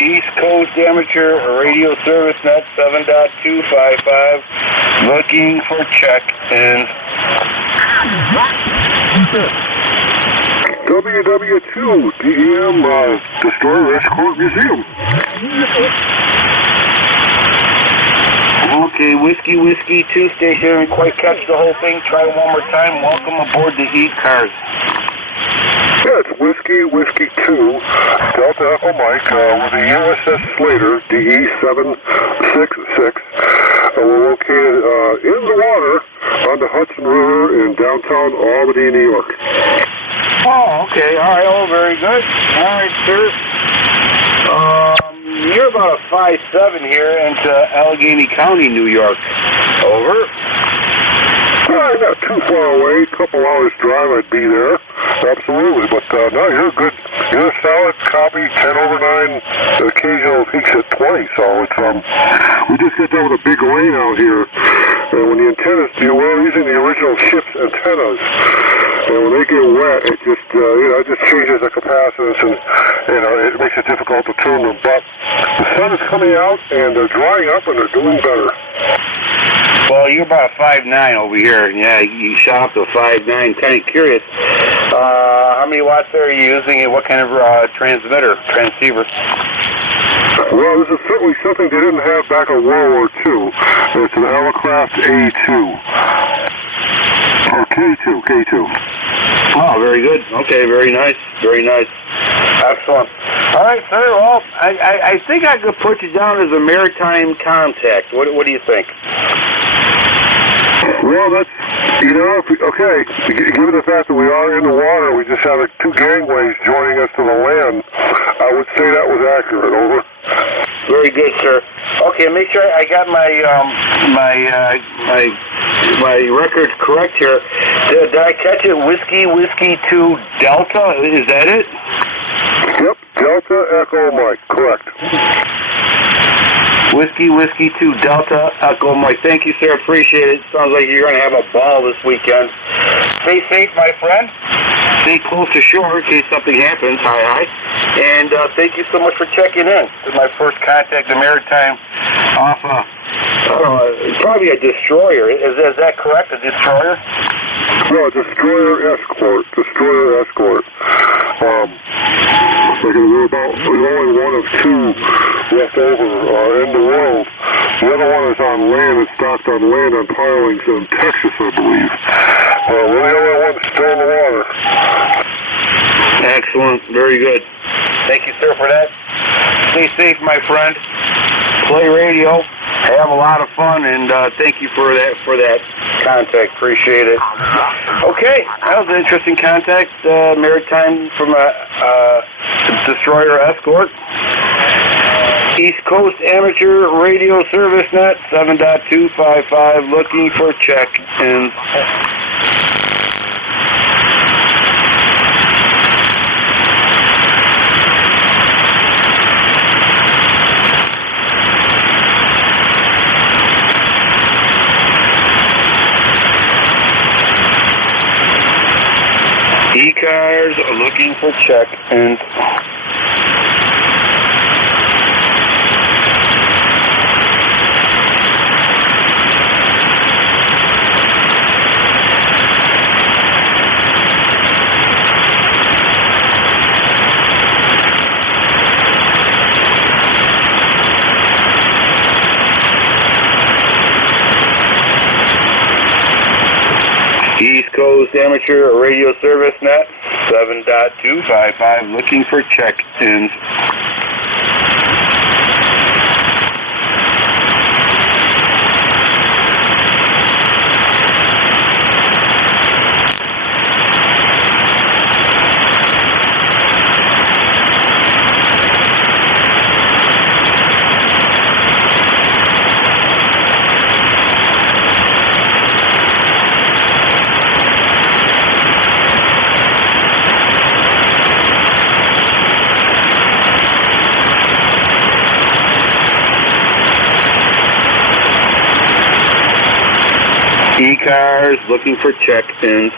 East Coast Amateur Radio Service Net 7.255. Looking for check-in. WW2 DEM Destroyer Escort Museum. Okay, Whiskey 2 station. Didn't quite catch the whole thing. Try it one more time. Welcome aboard the ECARS. Yeah, it's Whiskey 2 Delta Echo Mike with the USS Slater DE-766. We're located in the water on the Hudson River in downtown Albany, New York. Oh, okay. All right. Oh, very good. All right, sir. You're about a 5'7" here into Allegheny County, New York. Over. Not too far away. A couple hours drive, I'd be there. Absolutely. But no, you're good. You're a solid copy, 10/9. Occasional peaks at 20. So it's we just get done with a big rain out here. And when the antennas, we're using the original ship's antennas. And when they get wet, it just it just changes the capacitance, and it makes it difficult to tune them. But the sun is coming out, and they're drying up, and they're doing better. Well, you're about a 5'9" over here. Yeah, you shot up to 5'9". Kind of curious. How many watts are you using, and what kind of transceiver? Well, this is certainly something they didn't have back in World War II. It's an Aircraft A2. Or K2. Oh, very good. Okay, very nice. Excellent. All right, sir. Well, I think I could put you down as a maritime contact. What do you think? Well, that's You know, given the fact that we are in the water, we just have 2 gangways joining us to the land, I would say that was accurate, over. Very good, sir. Okay, make sure I got my records correct here. Did I catch it? Whiskey 2 Delta, is that it? Yep, Delta Echo Mike, correct. Whiskey 2 Delta Echo Mike. Thank you, sir. Appreciate it. Sounds like you're going to have a ball this weekend. Stay safe, my friend. Stay close to shore in case something happens. Hi. And thank you so much for checking in. This is my first contact the Maritime off probably a destroyer. Is that correct? A destroyer? No, destroyer escort. We're only one of 2 left over in the world. The other one is on land. It's docked on land on pilings in Texas, I believe. We're the only one still in the water. Excellent. Very good. Thank you, sir, for that. Stay safe, my friend. Play radio. Have a lot of fun, and thank you for that contact. Appreciate it. Okay, that was an interesting contact. Maritime from a destroyer escort. East Coast Amateur Radio Service Net 7.255 looking for check-ins. ECARS looking for check-ins. East Coast Amateur Radio Service Net 7.255 looking for check-ins. ECARS looking for check-ins.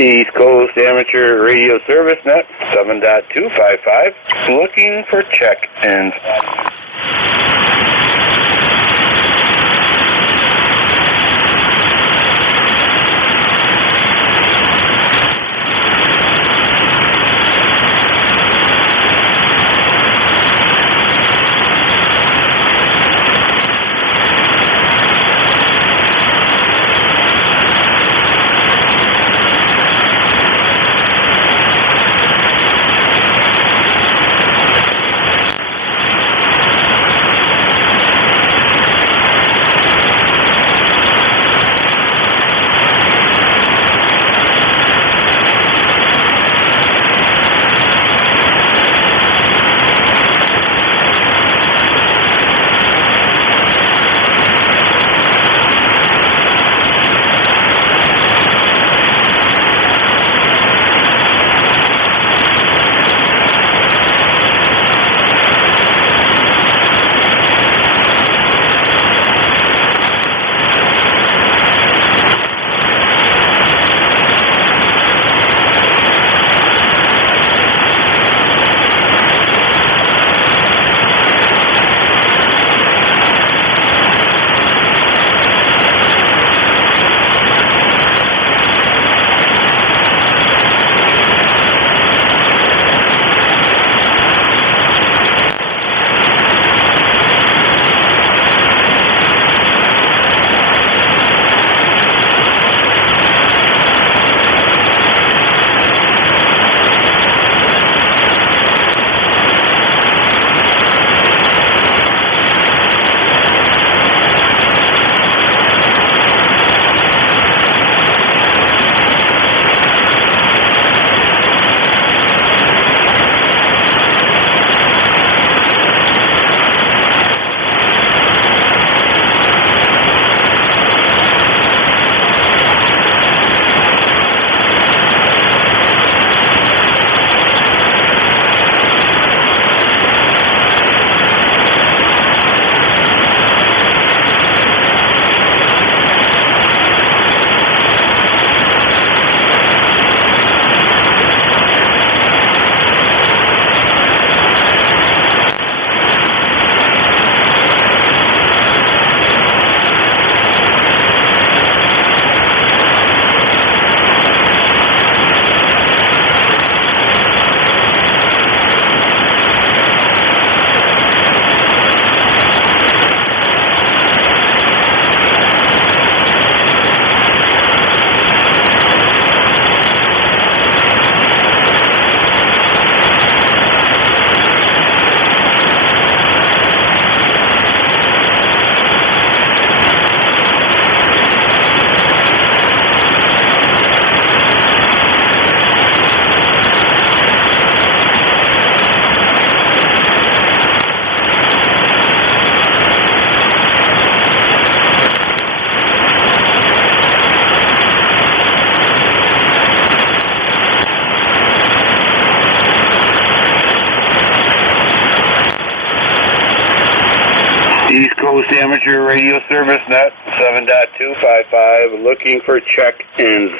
East Coast Amateur Radio Service Net 7.255 looking for check-ins. East Coast Amateur Radio Service Net 7.255, looking for check-ins.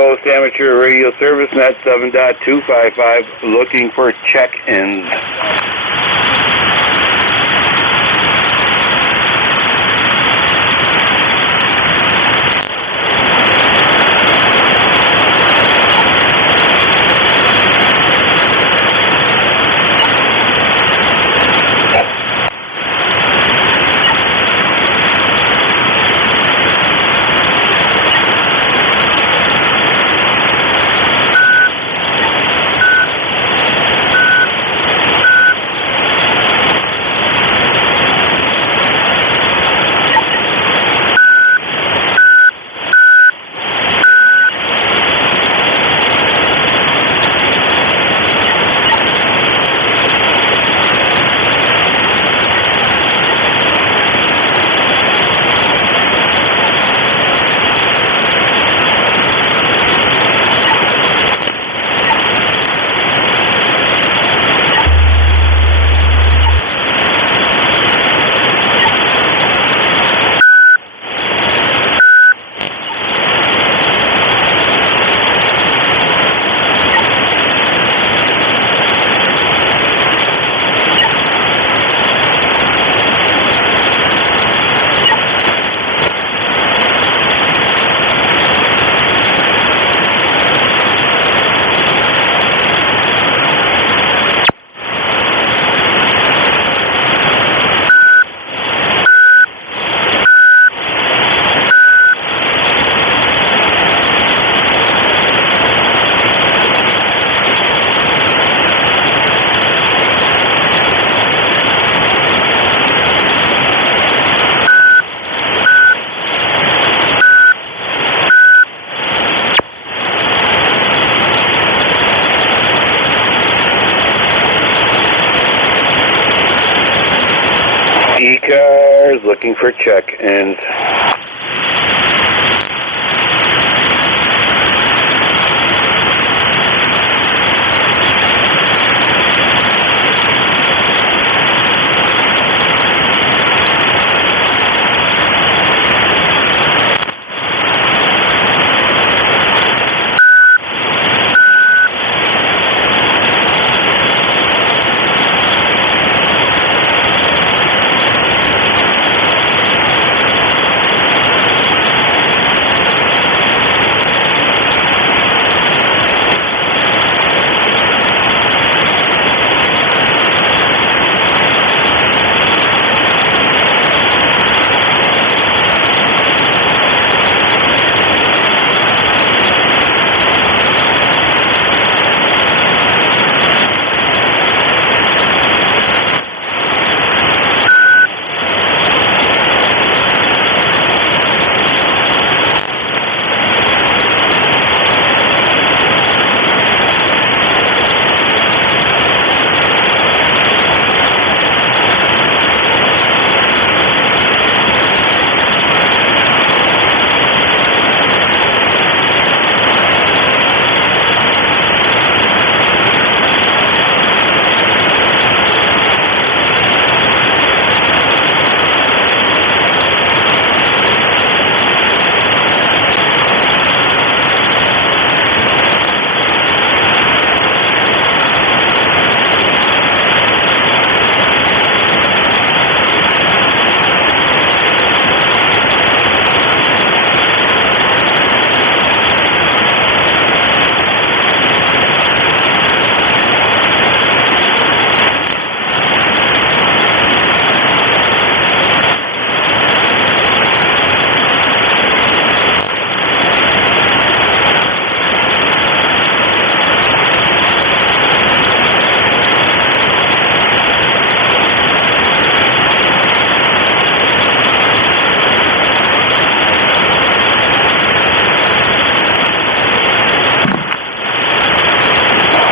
Coast Amateur Radio Service Net 7.255, looking for check-ins. ECARS, looking for check-ins.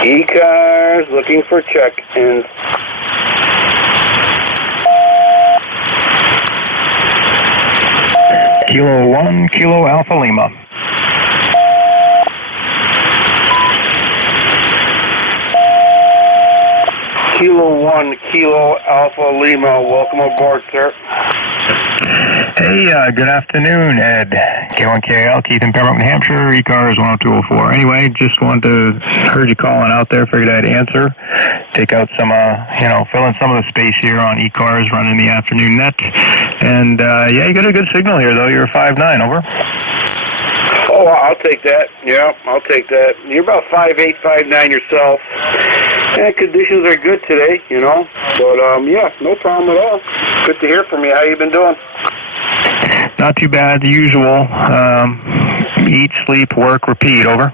ECARS looking for check-ins. Kilo 1, Kilo Alpha Lima. Kilo 1, Kilo Alpha Lima. Welcome aboard, sir. Hey, good afternoon, Ed. K1KL, Keith in Pembroke, New Hampshire, ECARS 10204. Anyway, just heard you calling out there, figured I'd answer. Take out some, fill in some of the space here on ECARS running the afternoon net. And, yeah, you got a good signal here, though. You're 5'9", over. Oh, I'll take that. Yeah, I'll take that. You're about 5'8", 5'9" yourself. Yeah, conditions are good today, But, yeah, no problem at all. Good to hear from you. How you been doing? Not too bad, the usual. Eat, sleep, work, repeat, over.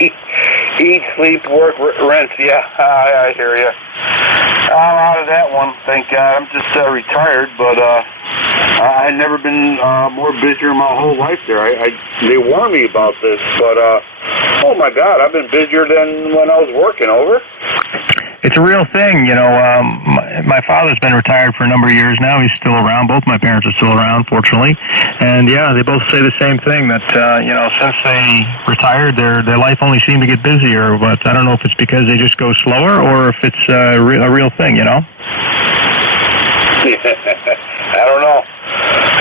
Eat, sleep, work, rinse. Yeah, I hear you. I'm out of that one, thank God. I'm just retired, but I've never been more busier in my whole life there. They warned me about this, but oh my God, I've been busier than when I was working, over. It's a real thing, my father's been retired for a number of years now. He's still around. Both my parents are still around, fortunately. And, yeah, they both say the same thing, that, since they retired, their life only seemed to get busier. But I don't know if it's because they just go slower or if it's a real thing, I don't know.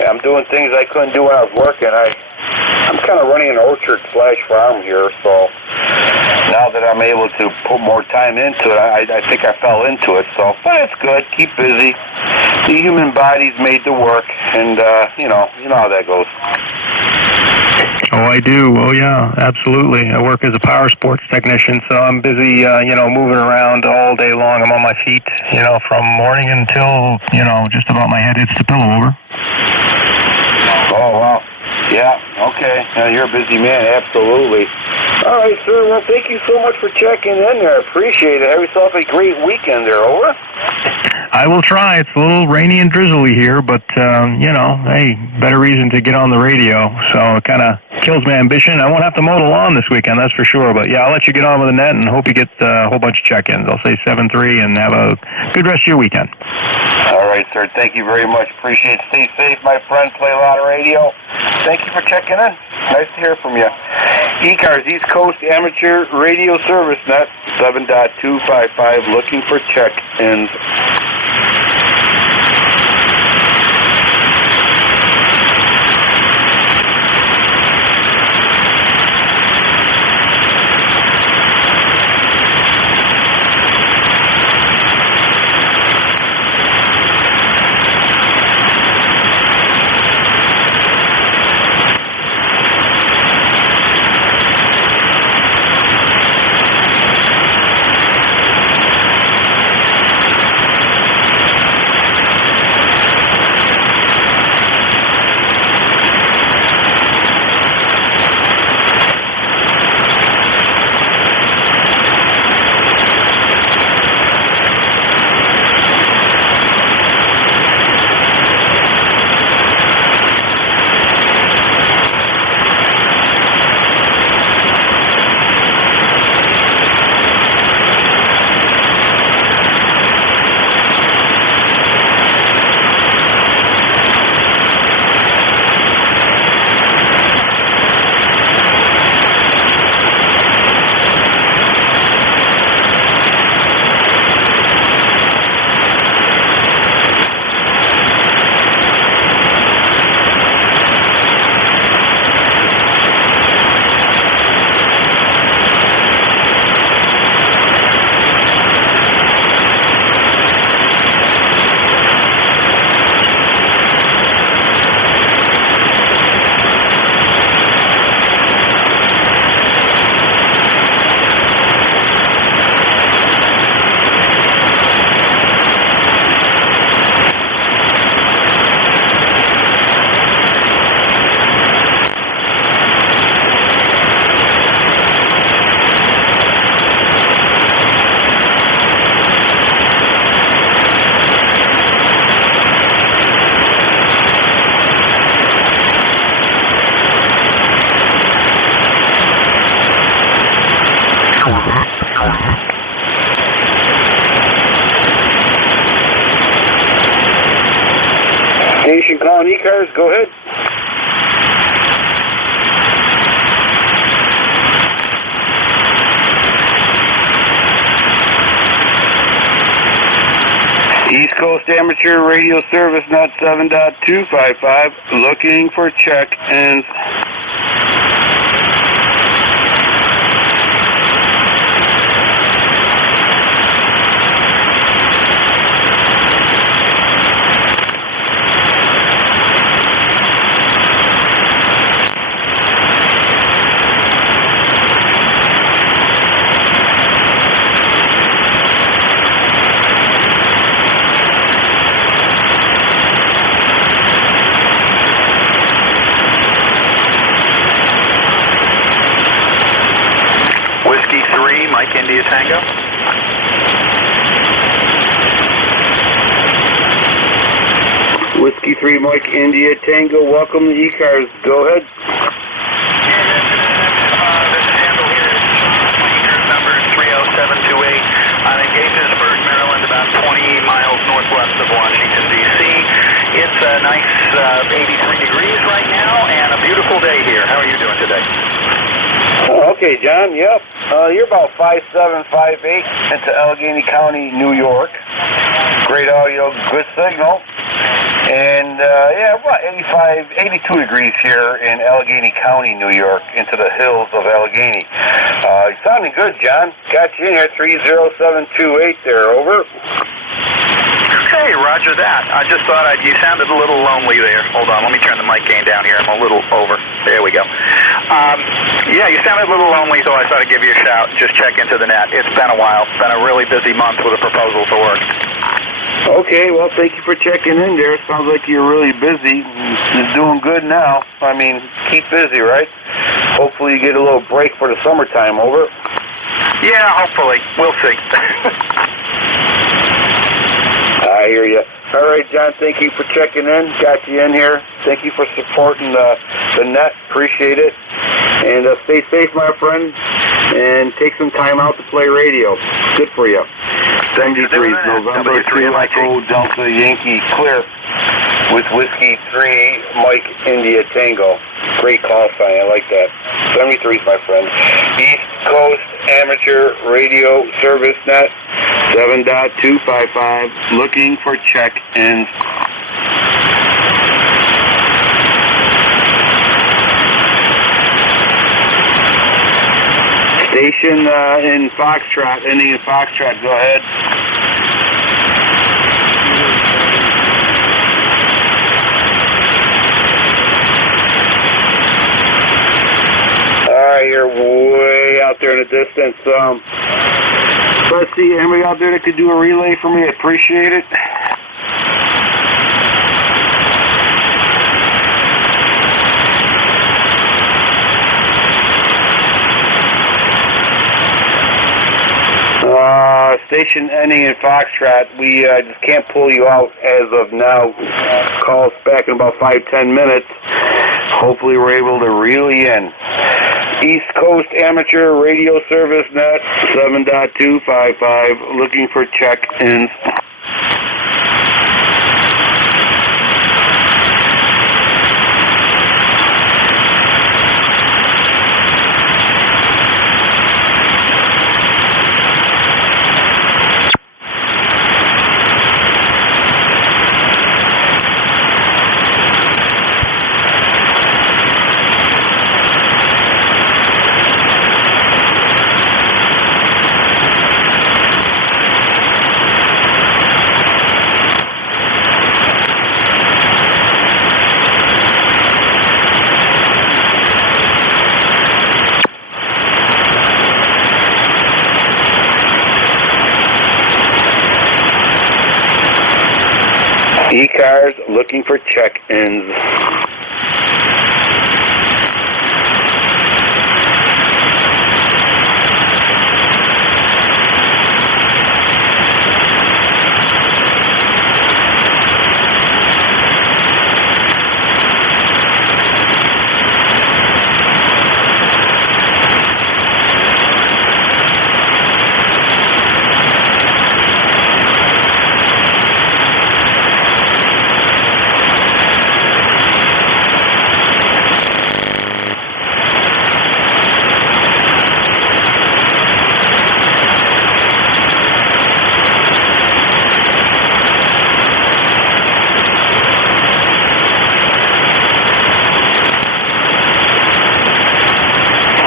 I'm doing things I couldn't do when I was working. I'm kind of running an orchard/farm here, so now that I'm able to put more time into it, I think I fell into it. So, but it's good. Keep busy. The human body's made to work, and you know how that goes. Oh, I do. Oh, yeah, absolutely. I work as a power sports technician, so I'm busy, moving around all day long. I'm on my feet, from morning until, just about my head hits the pillow, over. Oh, wow. Yeah, okay. Now, you're a busy man, absolutely. All right, sir. Well, thank you so much for checking in there. I appreciate it. Have yourself a great weekend there, over. I will try. It's a little rainy and drizzly here, but, hey, better reason to get on the radio. So it kind of kills my ambition. I won't have to mow the lawn this weekend, that's for sure. But, yeah, I'll let you get on with the net and hope you get a whole bunch of check-ins. I'll say 7-3 and have a good rest of your weekend. All right, sir. Thank you very much. Appreciate it. Stay safe, my friend. Play a lot of radio. Thank you for checking in. Nice to hear from you. ECARS, East Coast Amateur Radio Service Net, 7.255, looking for check-ins. Station calling ECARS, go ahead. East Coast Amateur Radio Service, not 7.255, looking for check-ins. India Tango. Whiskey 3 Mike India Tango, welcome to ECARS, go ahead. This is Handle here. ECARS number 30728. I'm in Gaithersburg, Maryland, about 20 miles northwest of Washington, D.C. It's a nice 83 degrees right now and a beautiful day here. How are you doing today? Okay, John, yep. You're about 5'7", 5'8", into Allegheny County, New York. Great audio, good signal. And, yeah, about 82 degrees here in Allegheny County, New York, into the hills of Allegheny. You're sounding good, John. Got you in here, 30728 there, over. Hey, roger that. I just thought you sounded a little lonely there. Hold on, let me turn the mic gain down here. I'm a little over. There we go. Yeah, you sounded a little lonely, so I thought I'd give you a shout. Just check into the net. It's been a while. It's been a really busy month with a proposal for work. Okay, well, thank you for checking in there. Sounds like you're really busy. You're doing good now. I mean, keep busy, right? Hopefully you get a little break for the summertime, over. Yeah, hopefully. We'll see. I hear you. All right, John, thank you for checking in. Got you in here. Thank you for supporting the net. Appreciate it. And stay safe, my friend, and take some time out to play radio. Good for you. 73, November 3 Echo Delta Yankee clear with Whiskey 3 Mike India Tango. Great call sign. I like that. 73, my friend. East Coast Amateur Radio Service Net 7.255. Looking for check-ins. Station in Foxtrot, ending in Foxtrot, go ahead. Alright, you're way out there in the distance. Let's see, anybody out there that could do a relay for me? I appreciate it. Station ending in Foxtrot, we just can't pull you out as of now. Call us back in about 5-10 minutes. Hopefully we're able to reel you in. East Coast Amateur Radio Service Net 7.255, looking for check-ins. ECARS looking for check-ins.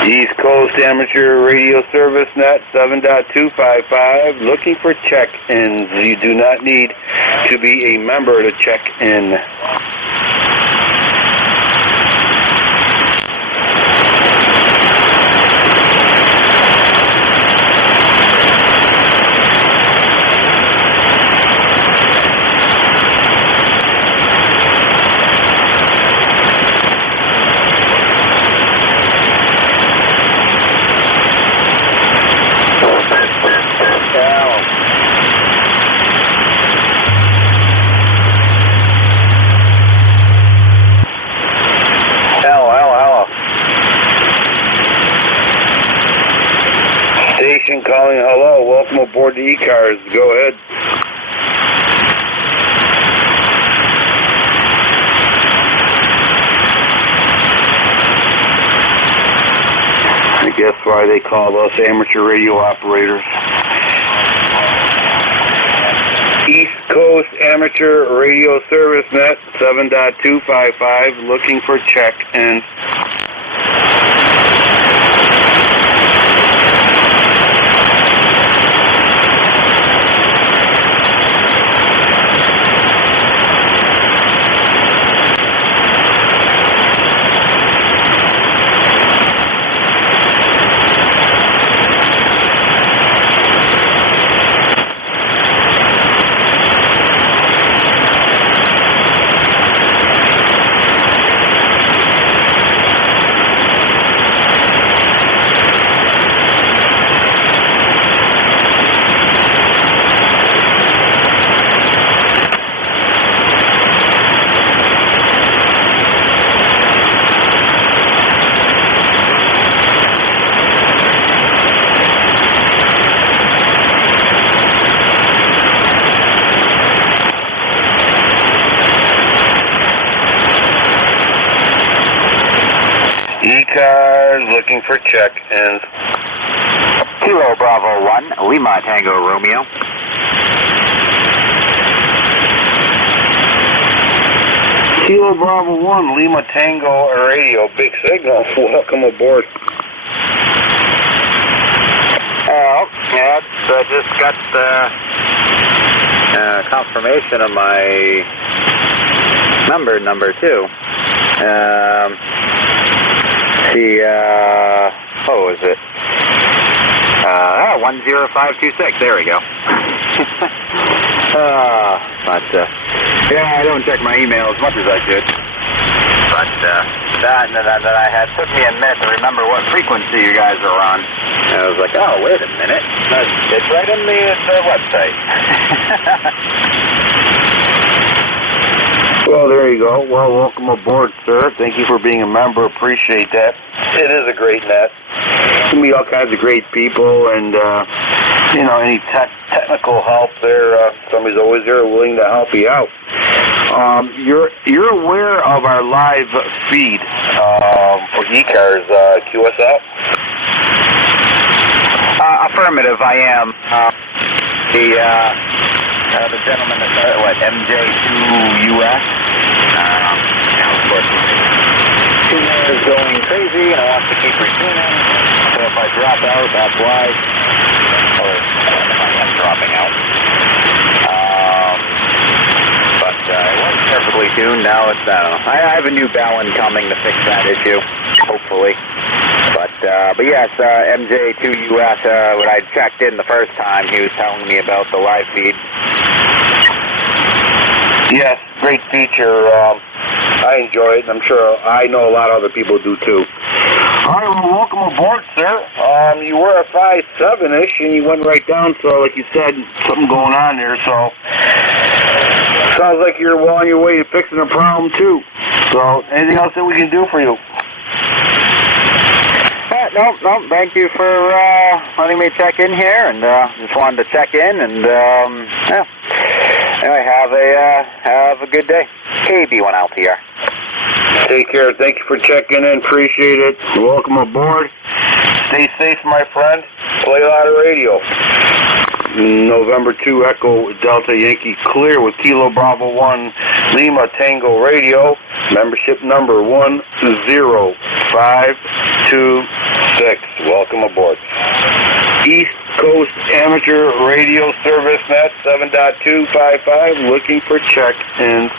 East Coast Amateur Radio Service Net 7.255, looking for check-ins. You do not need to be a member to check in. Station calling hello. Welcome aboard the ECARS. Go ahead. I guess why they call us amateur radio operators. East Coast Amateur Radio Service Net 7.255, looking for check-in. ECARS looking for check-ins. Kilo Bravo 1, Lima Tango Romeo. Kilo Bravo 1, Lima Tango Radio, big signal. Welcome aboard. Oh, yeah, I just got confirmation of my number 2. What was it? 10526, there we go. Yeah, I don't check my email as much as I should. But that I had took me a minute to remember what frequency you guys are on. And I was like, oh, wait a minute. It's right in the website. Well, there you go. Well, welcome aboard, sir. Thank you for being a member. Appreciate that. It is a great net. You meet all kinds of great people, and any technical help there. Somebody's always there, willing to help you out. You're aware of our live feed for ECARS QSL? Affirmative, I am. The gentleman that's NJ2US. Of course, tuner is going crazy, and I want to keep retuning. So if I drop out, that's why. Or if I am dropping out. But it was perfectly tuned. Now it's, I don't know. I have a new Ballon coming to fix that issue, hopefully. But yes, NJ2US, when I checked in the first time, he was telling me about the live feed. Yes, great feature. I enjoy it, and I'm sure I know a lot of other people do too. All right, well, welcome aboard, sir. You were a 5'7"-ish, and you went right down, so like you said, something going on there, so sounds like you're well on your way to fixing the problem too. So, anything else that we can do for you? No, thank you for letting me check in here, and just wanted to check in, and anyway, have a good day. KB1LTR. Take care. Thank you for checking in. Appreciate it. Welcome aboard. Stay safe, my friend. Play a lot of radio. November 2 Echo Delta Yankee clear with Kilo Bravo 1 Lima Tango Radio. Membership number 1052. 6, welcome aboard. East Coast Amateur Radio Service Net 7.255, looking for check-ins.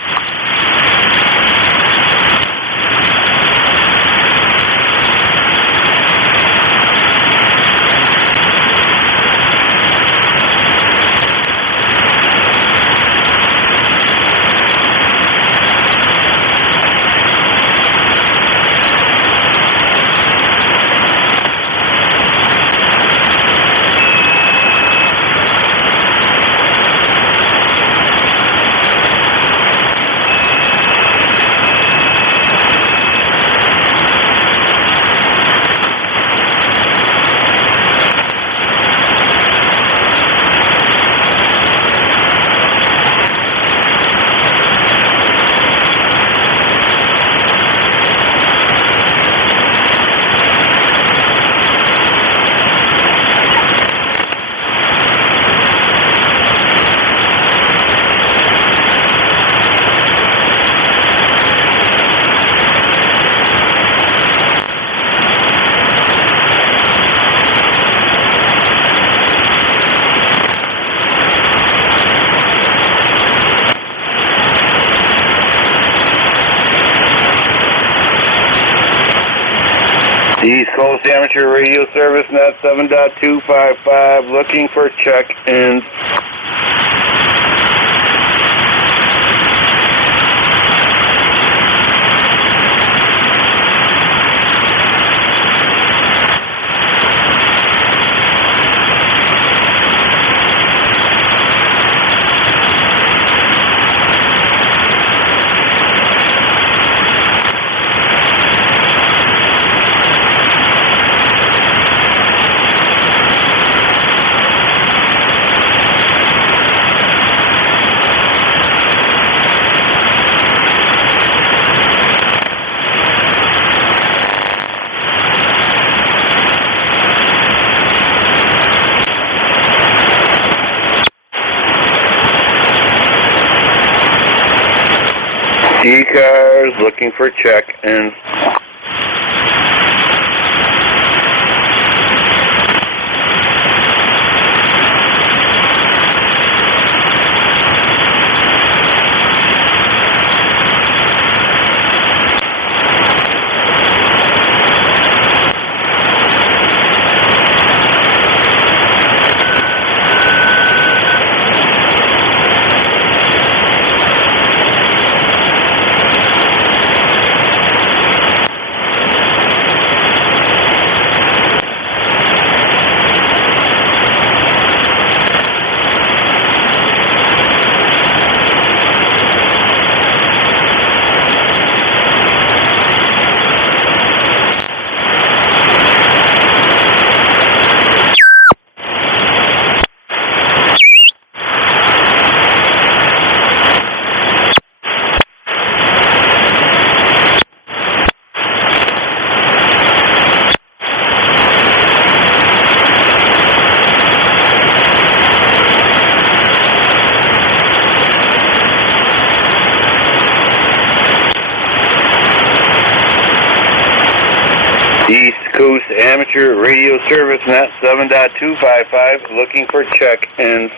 East Coast Amateur Radio Service Net 7.255, looking for check-ins. ECARS, looking for check-ins. East Coast Amateur Radio Service Net 7.255, looking for check-ins.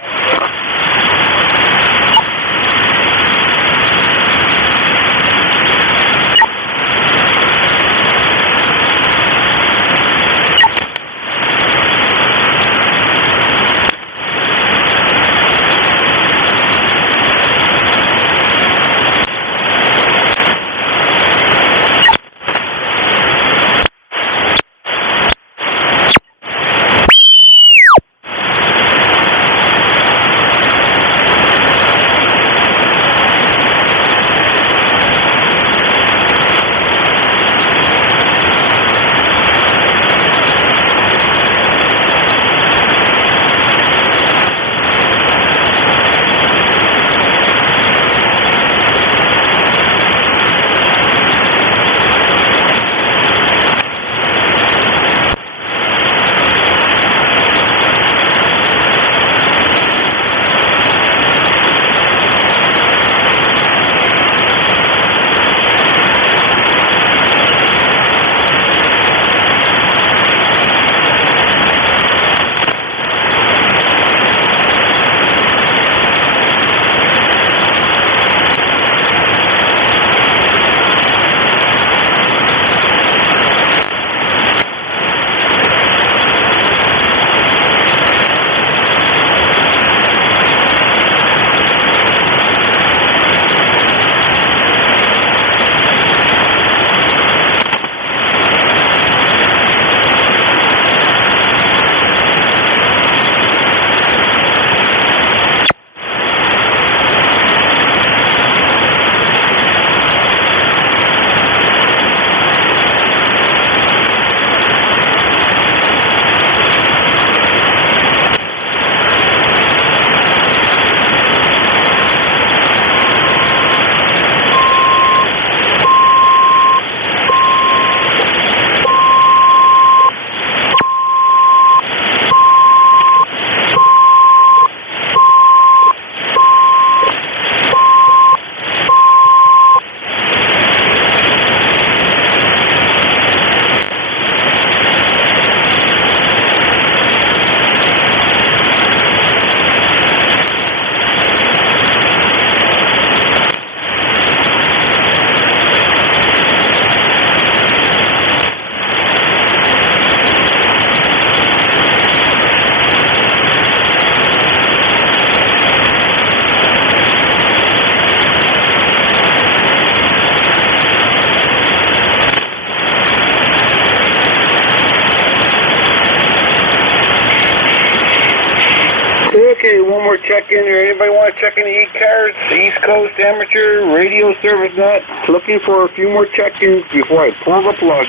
check in here? Anybody want to check in the ECARS, East Coast Amateur Radio Service Net? Looking for a few more check-ins before I pull the plug.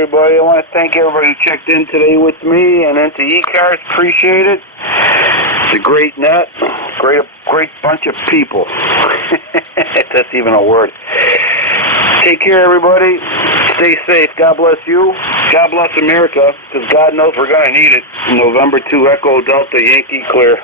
Everybody, I want to thank everybody who checked in today with me and into ECARS. Appreciate it. It's a great net, great bunch of people. If that's even a word. Take care, everybody. Stay safe. God bless you. God bless America, because God knows we're going to need it. November 2 Echo Delta Yankee clear.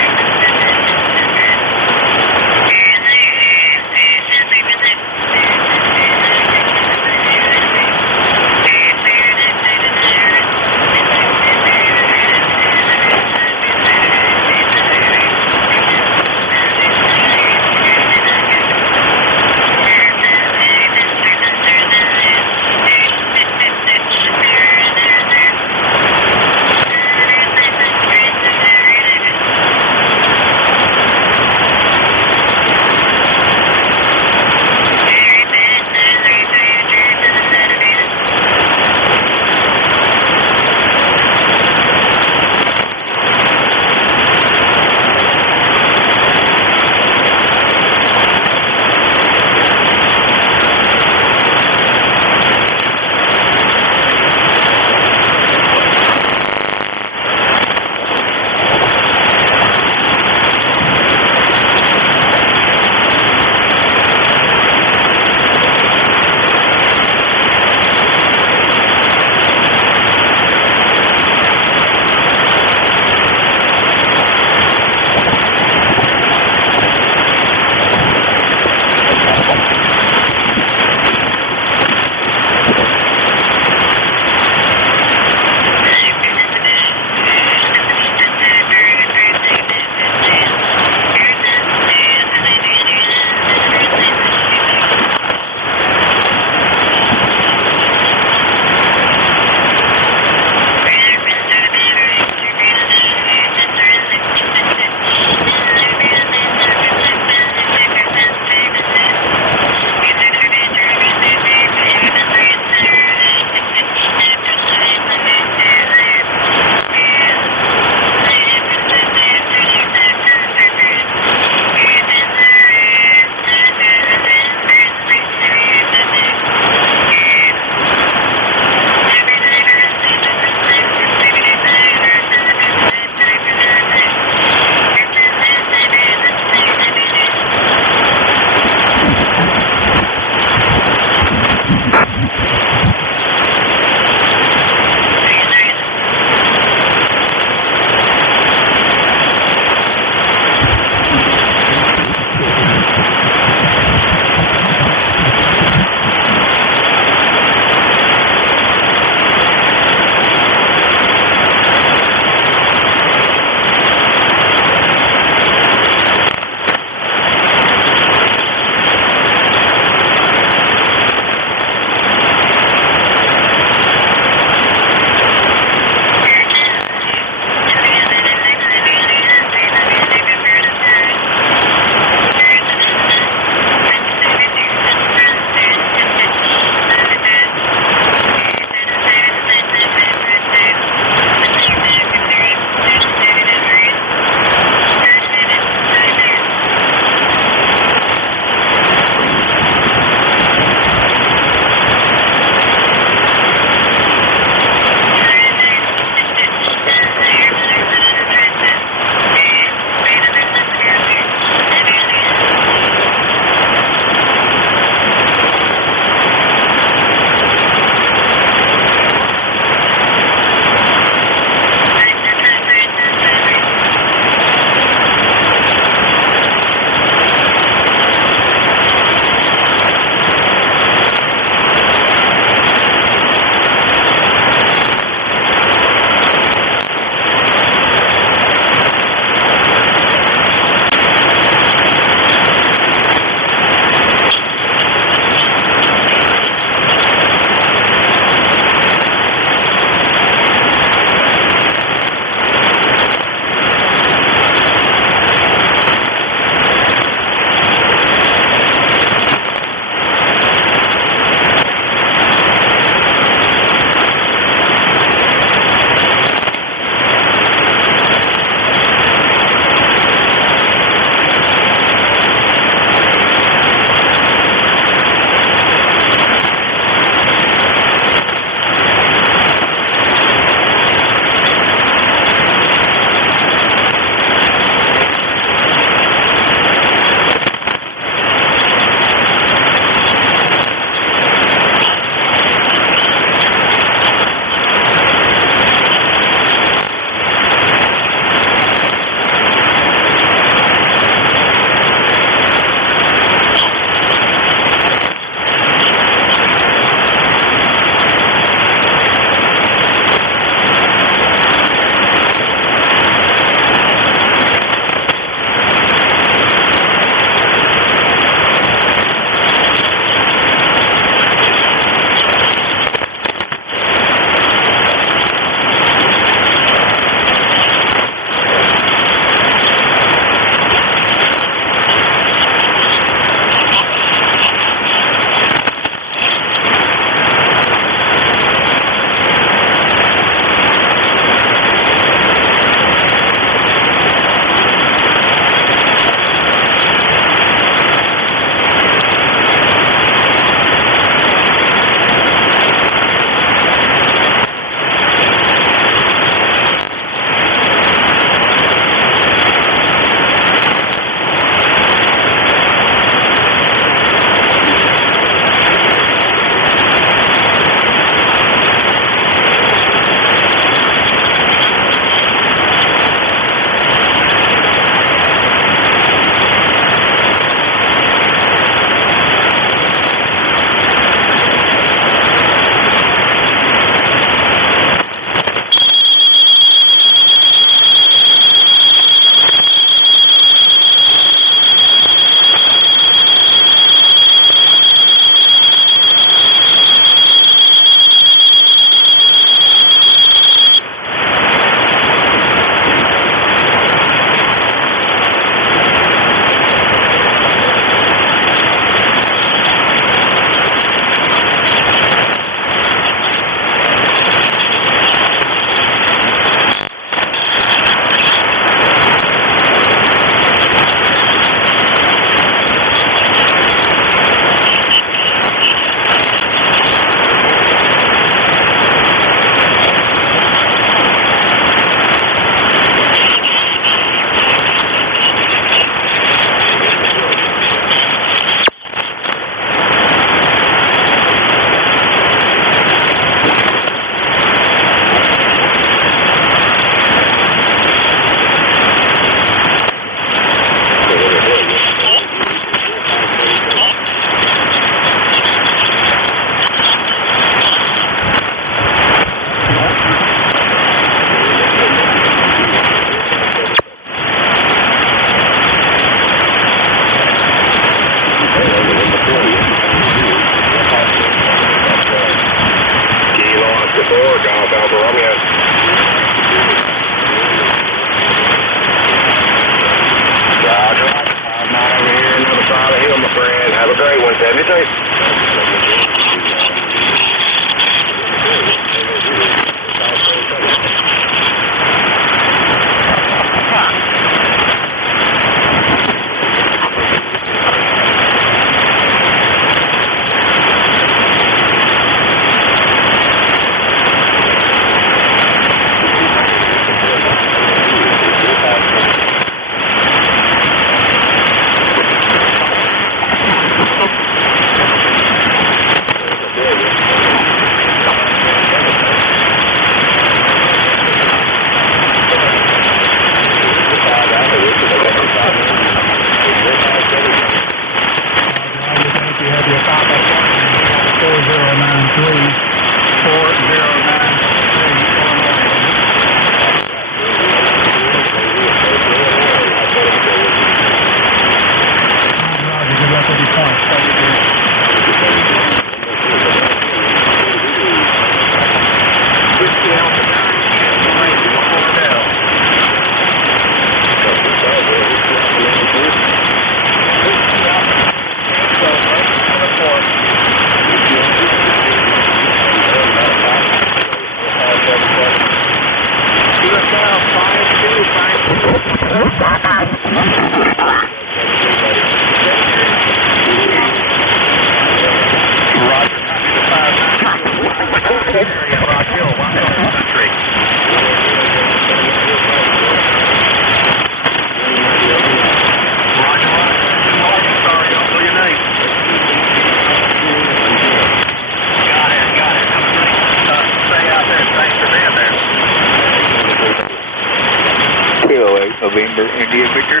November, India Victor.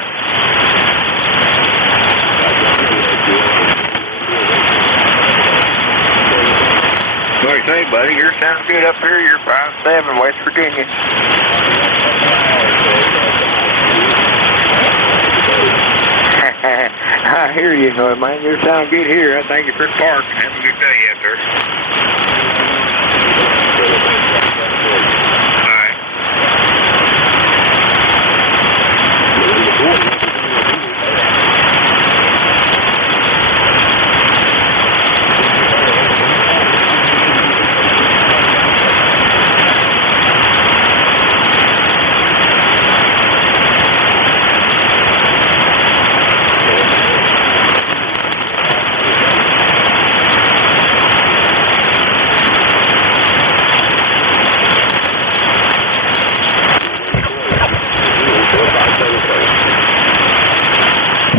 What do you say, buddy? Yours sounds good up here. You're 5-7, West Virginia. I hear you, man. You sound good here. I thank you for the park. Have a good day out there.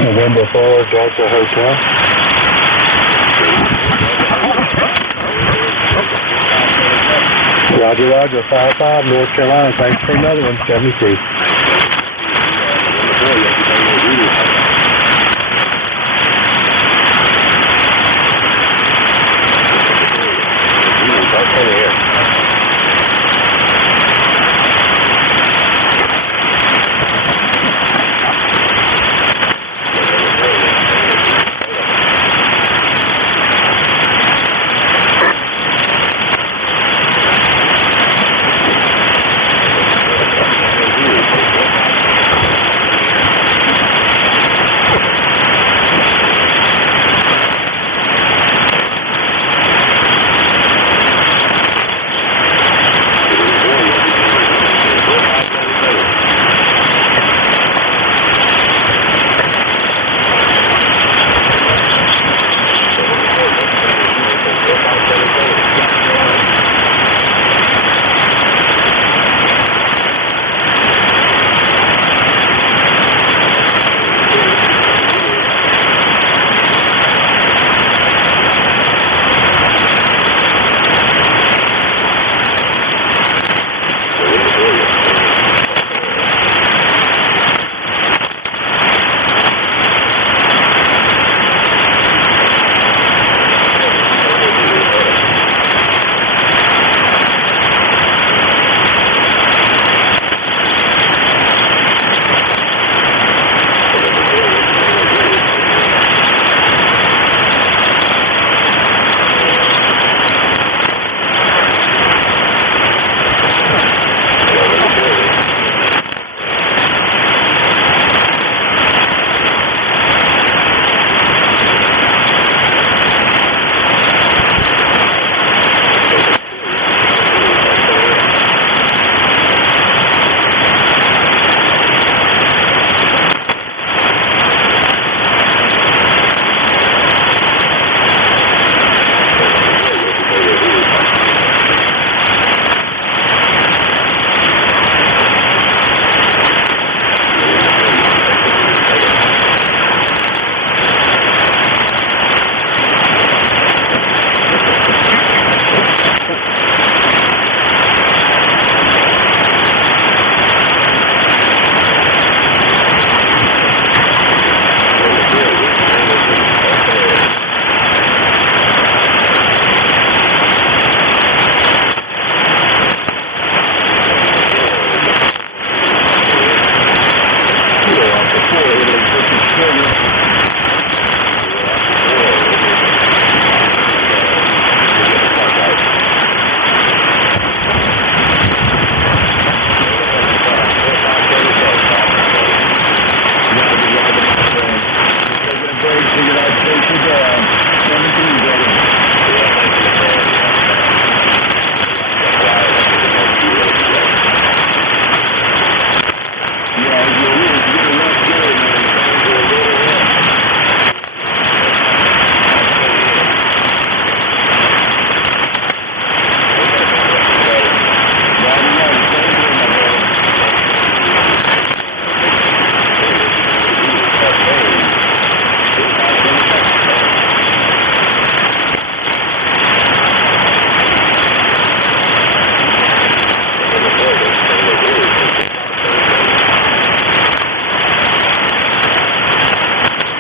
November 4, Delta Hotel. Roger, Roger, 5-5, North Carolina. Thanks for another one, 72.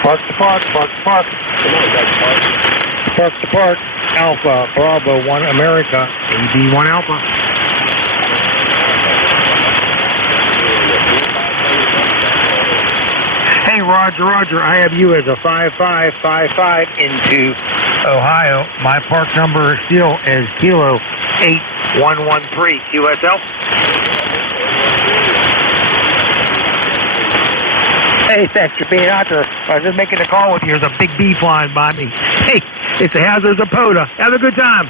Park to park, park to park. Park to park. Alpha, Bravo, 1 America, AD 1 Alpha. Hey, Roger, I have you as a 5555 into Ohio. My park number still is Kilo 8113 QSL. Hey, thanks for being out there. I was just making a call with you. There's a big bee flying by me. Hey, it's the hazards of POTA. Have a good time.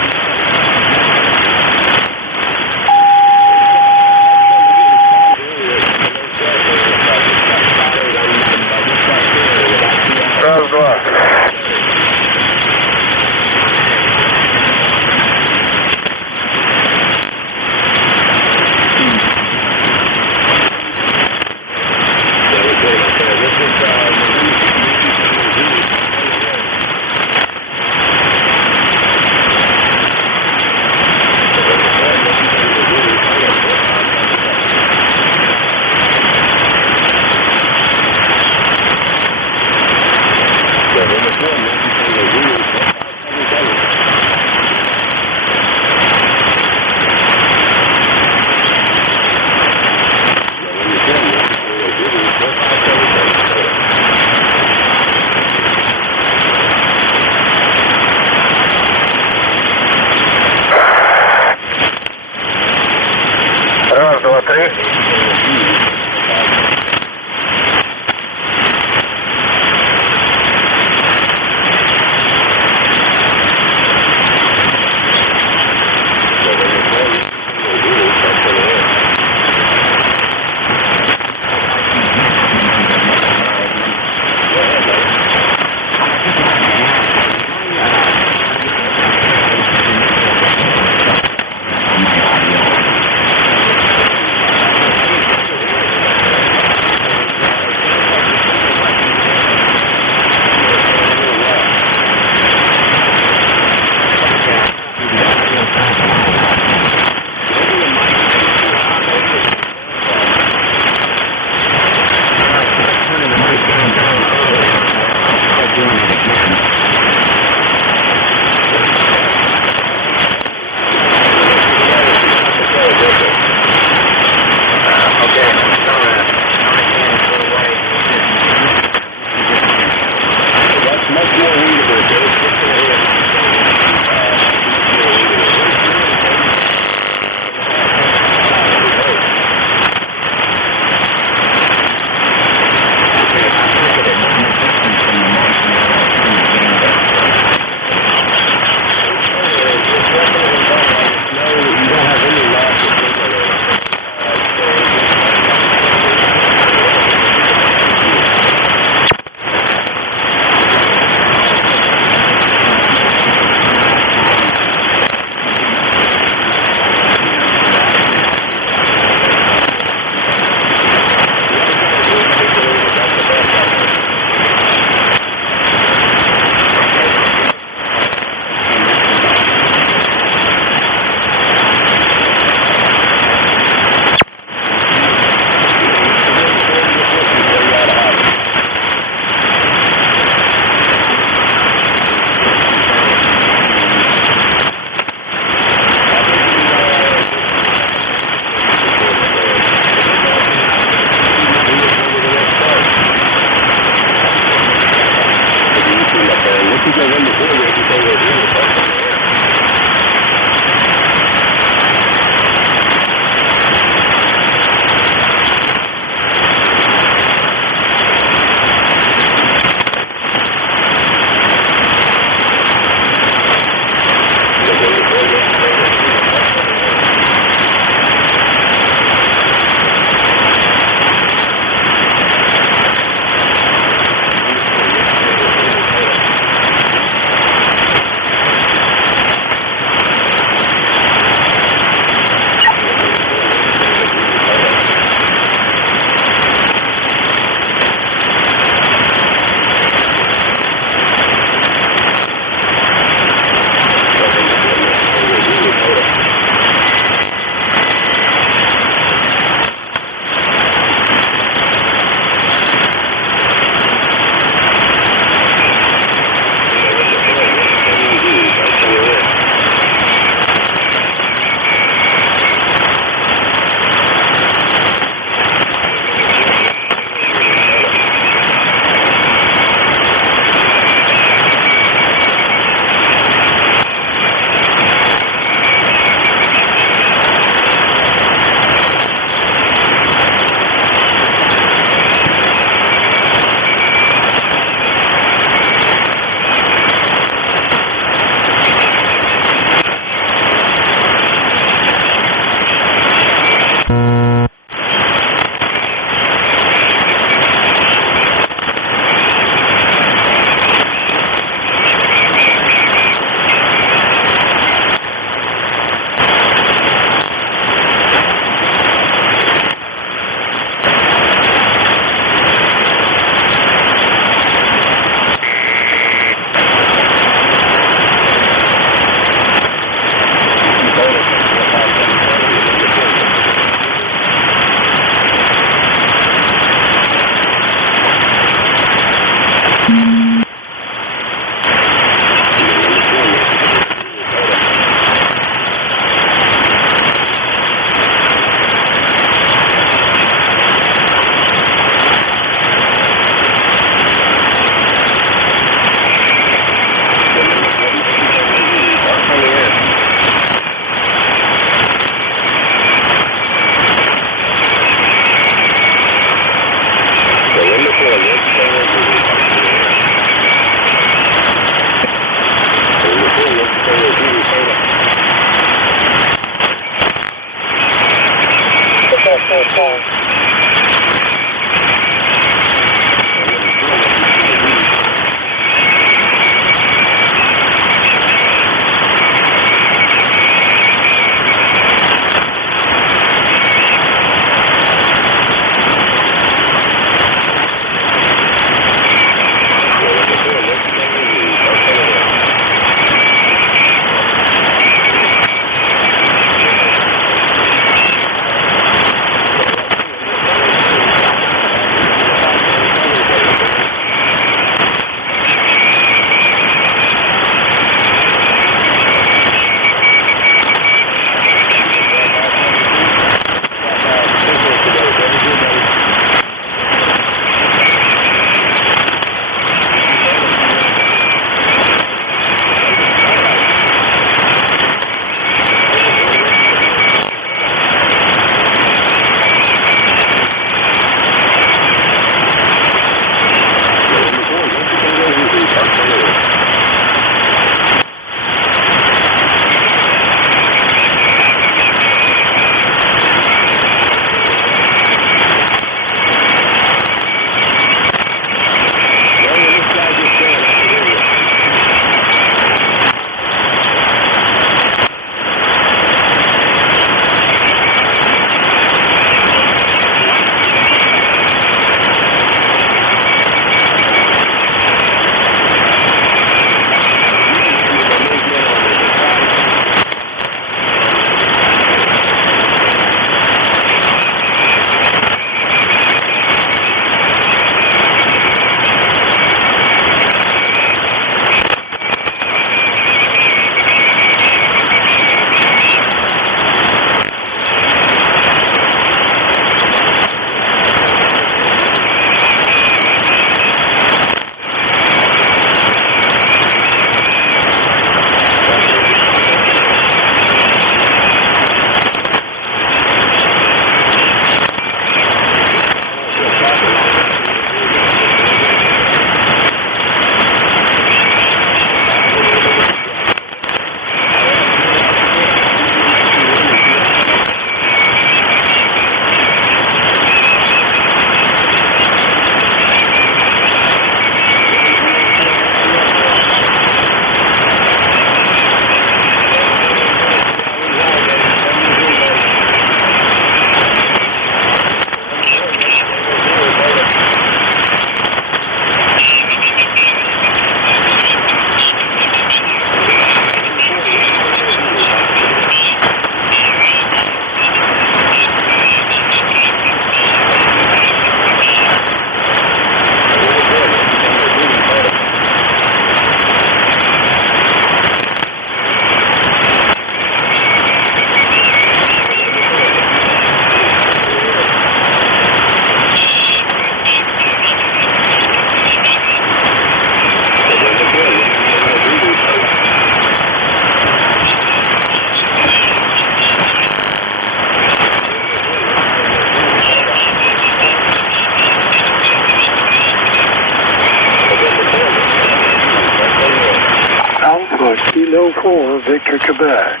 Kilo 4, Victor, Quebec.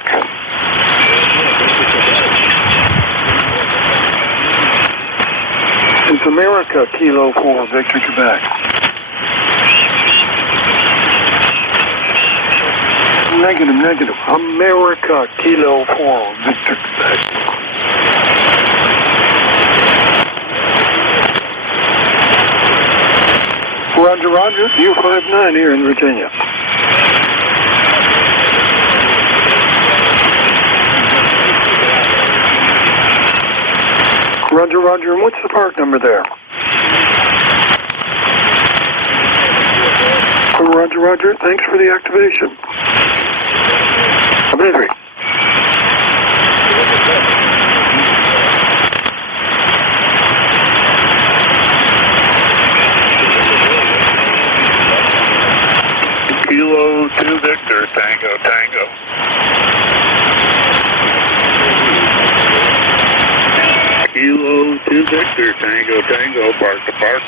It's America, Kilo 4, Victor, Quebec. Negative. America, Kilo 4, Victor, Quebec. Roger. U59 here in Virginia. Roger. And what's the park number there? Roger. Thanks for the activation. Delivery. Kilo 2 Victor, Tango. Kilo 2 Victor, Tango, park to park.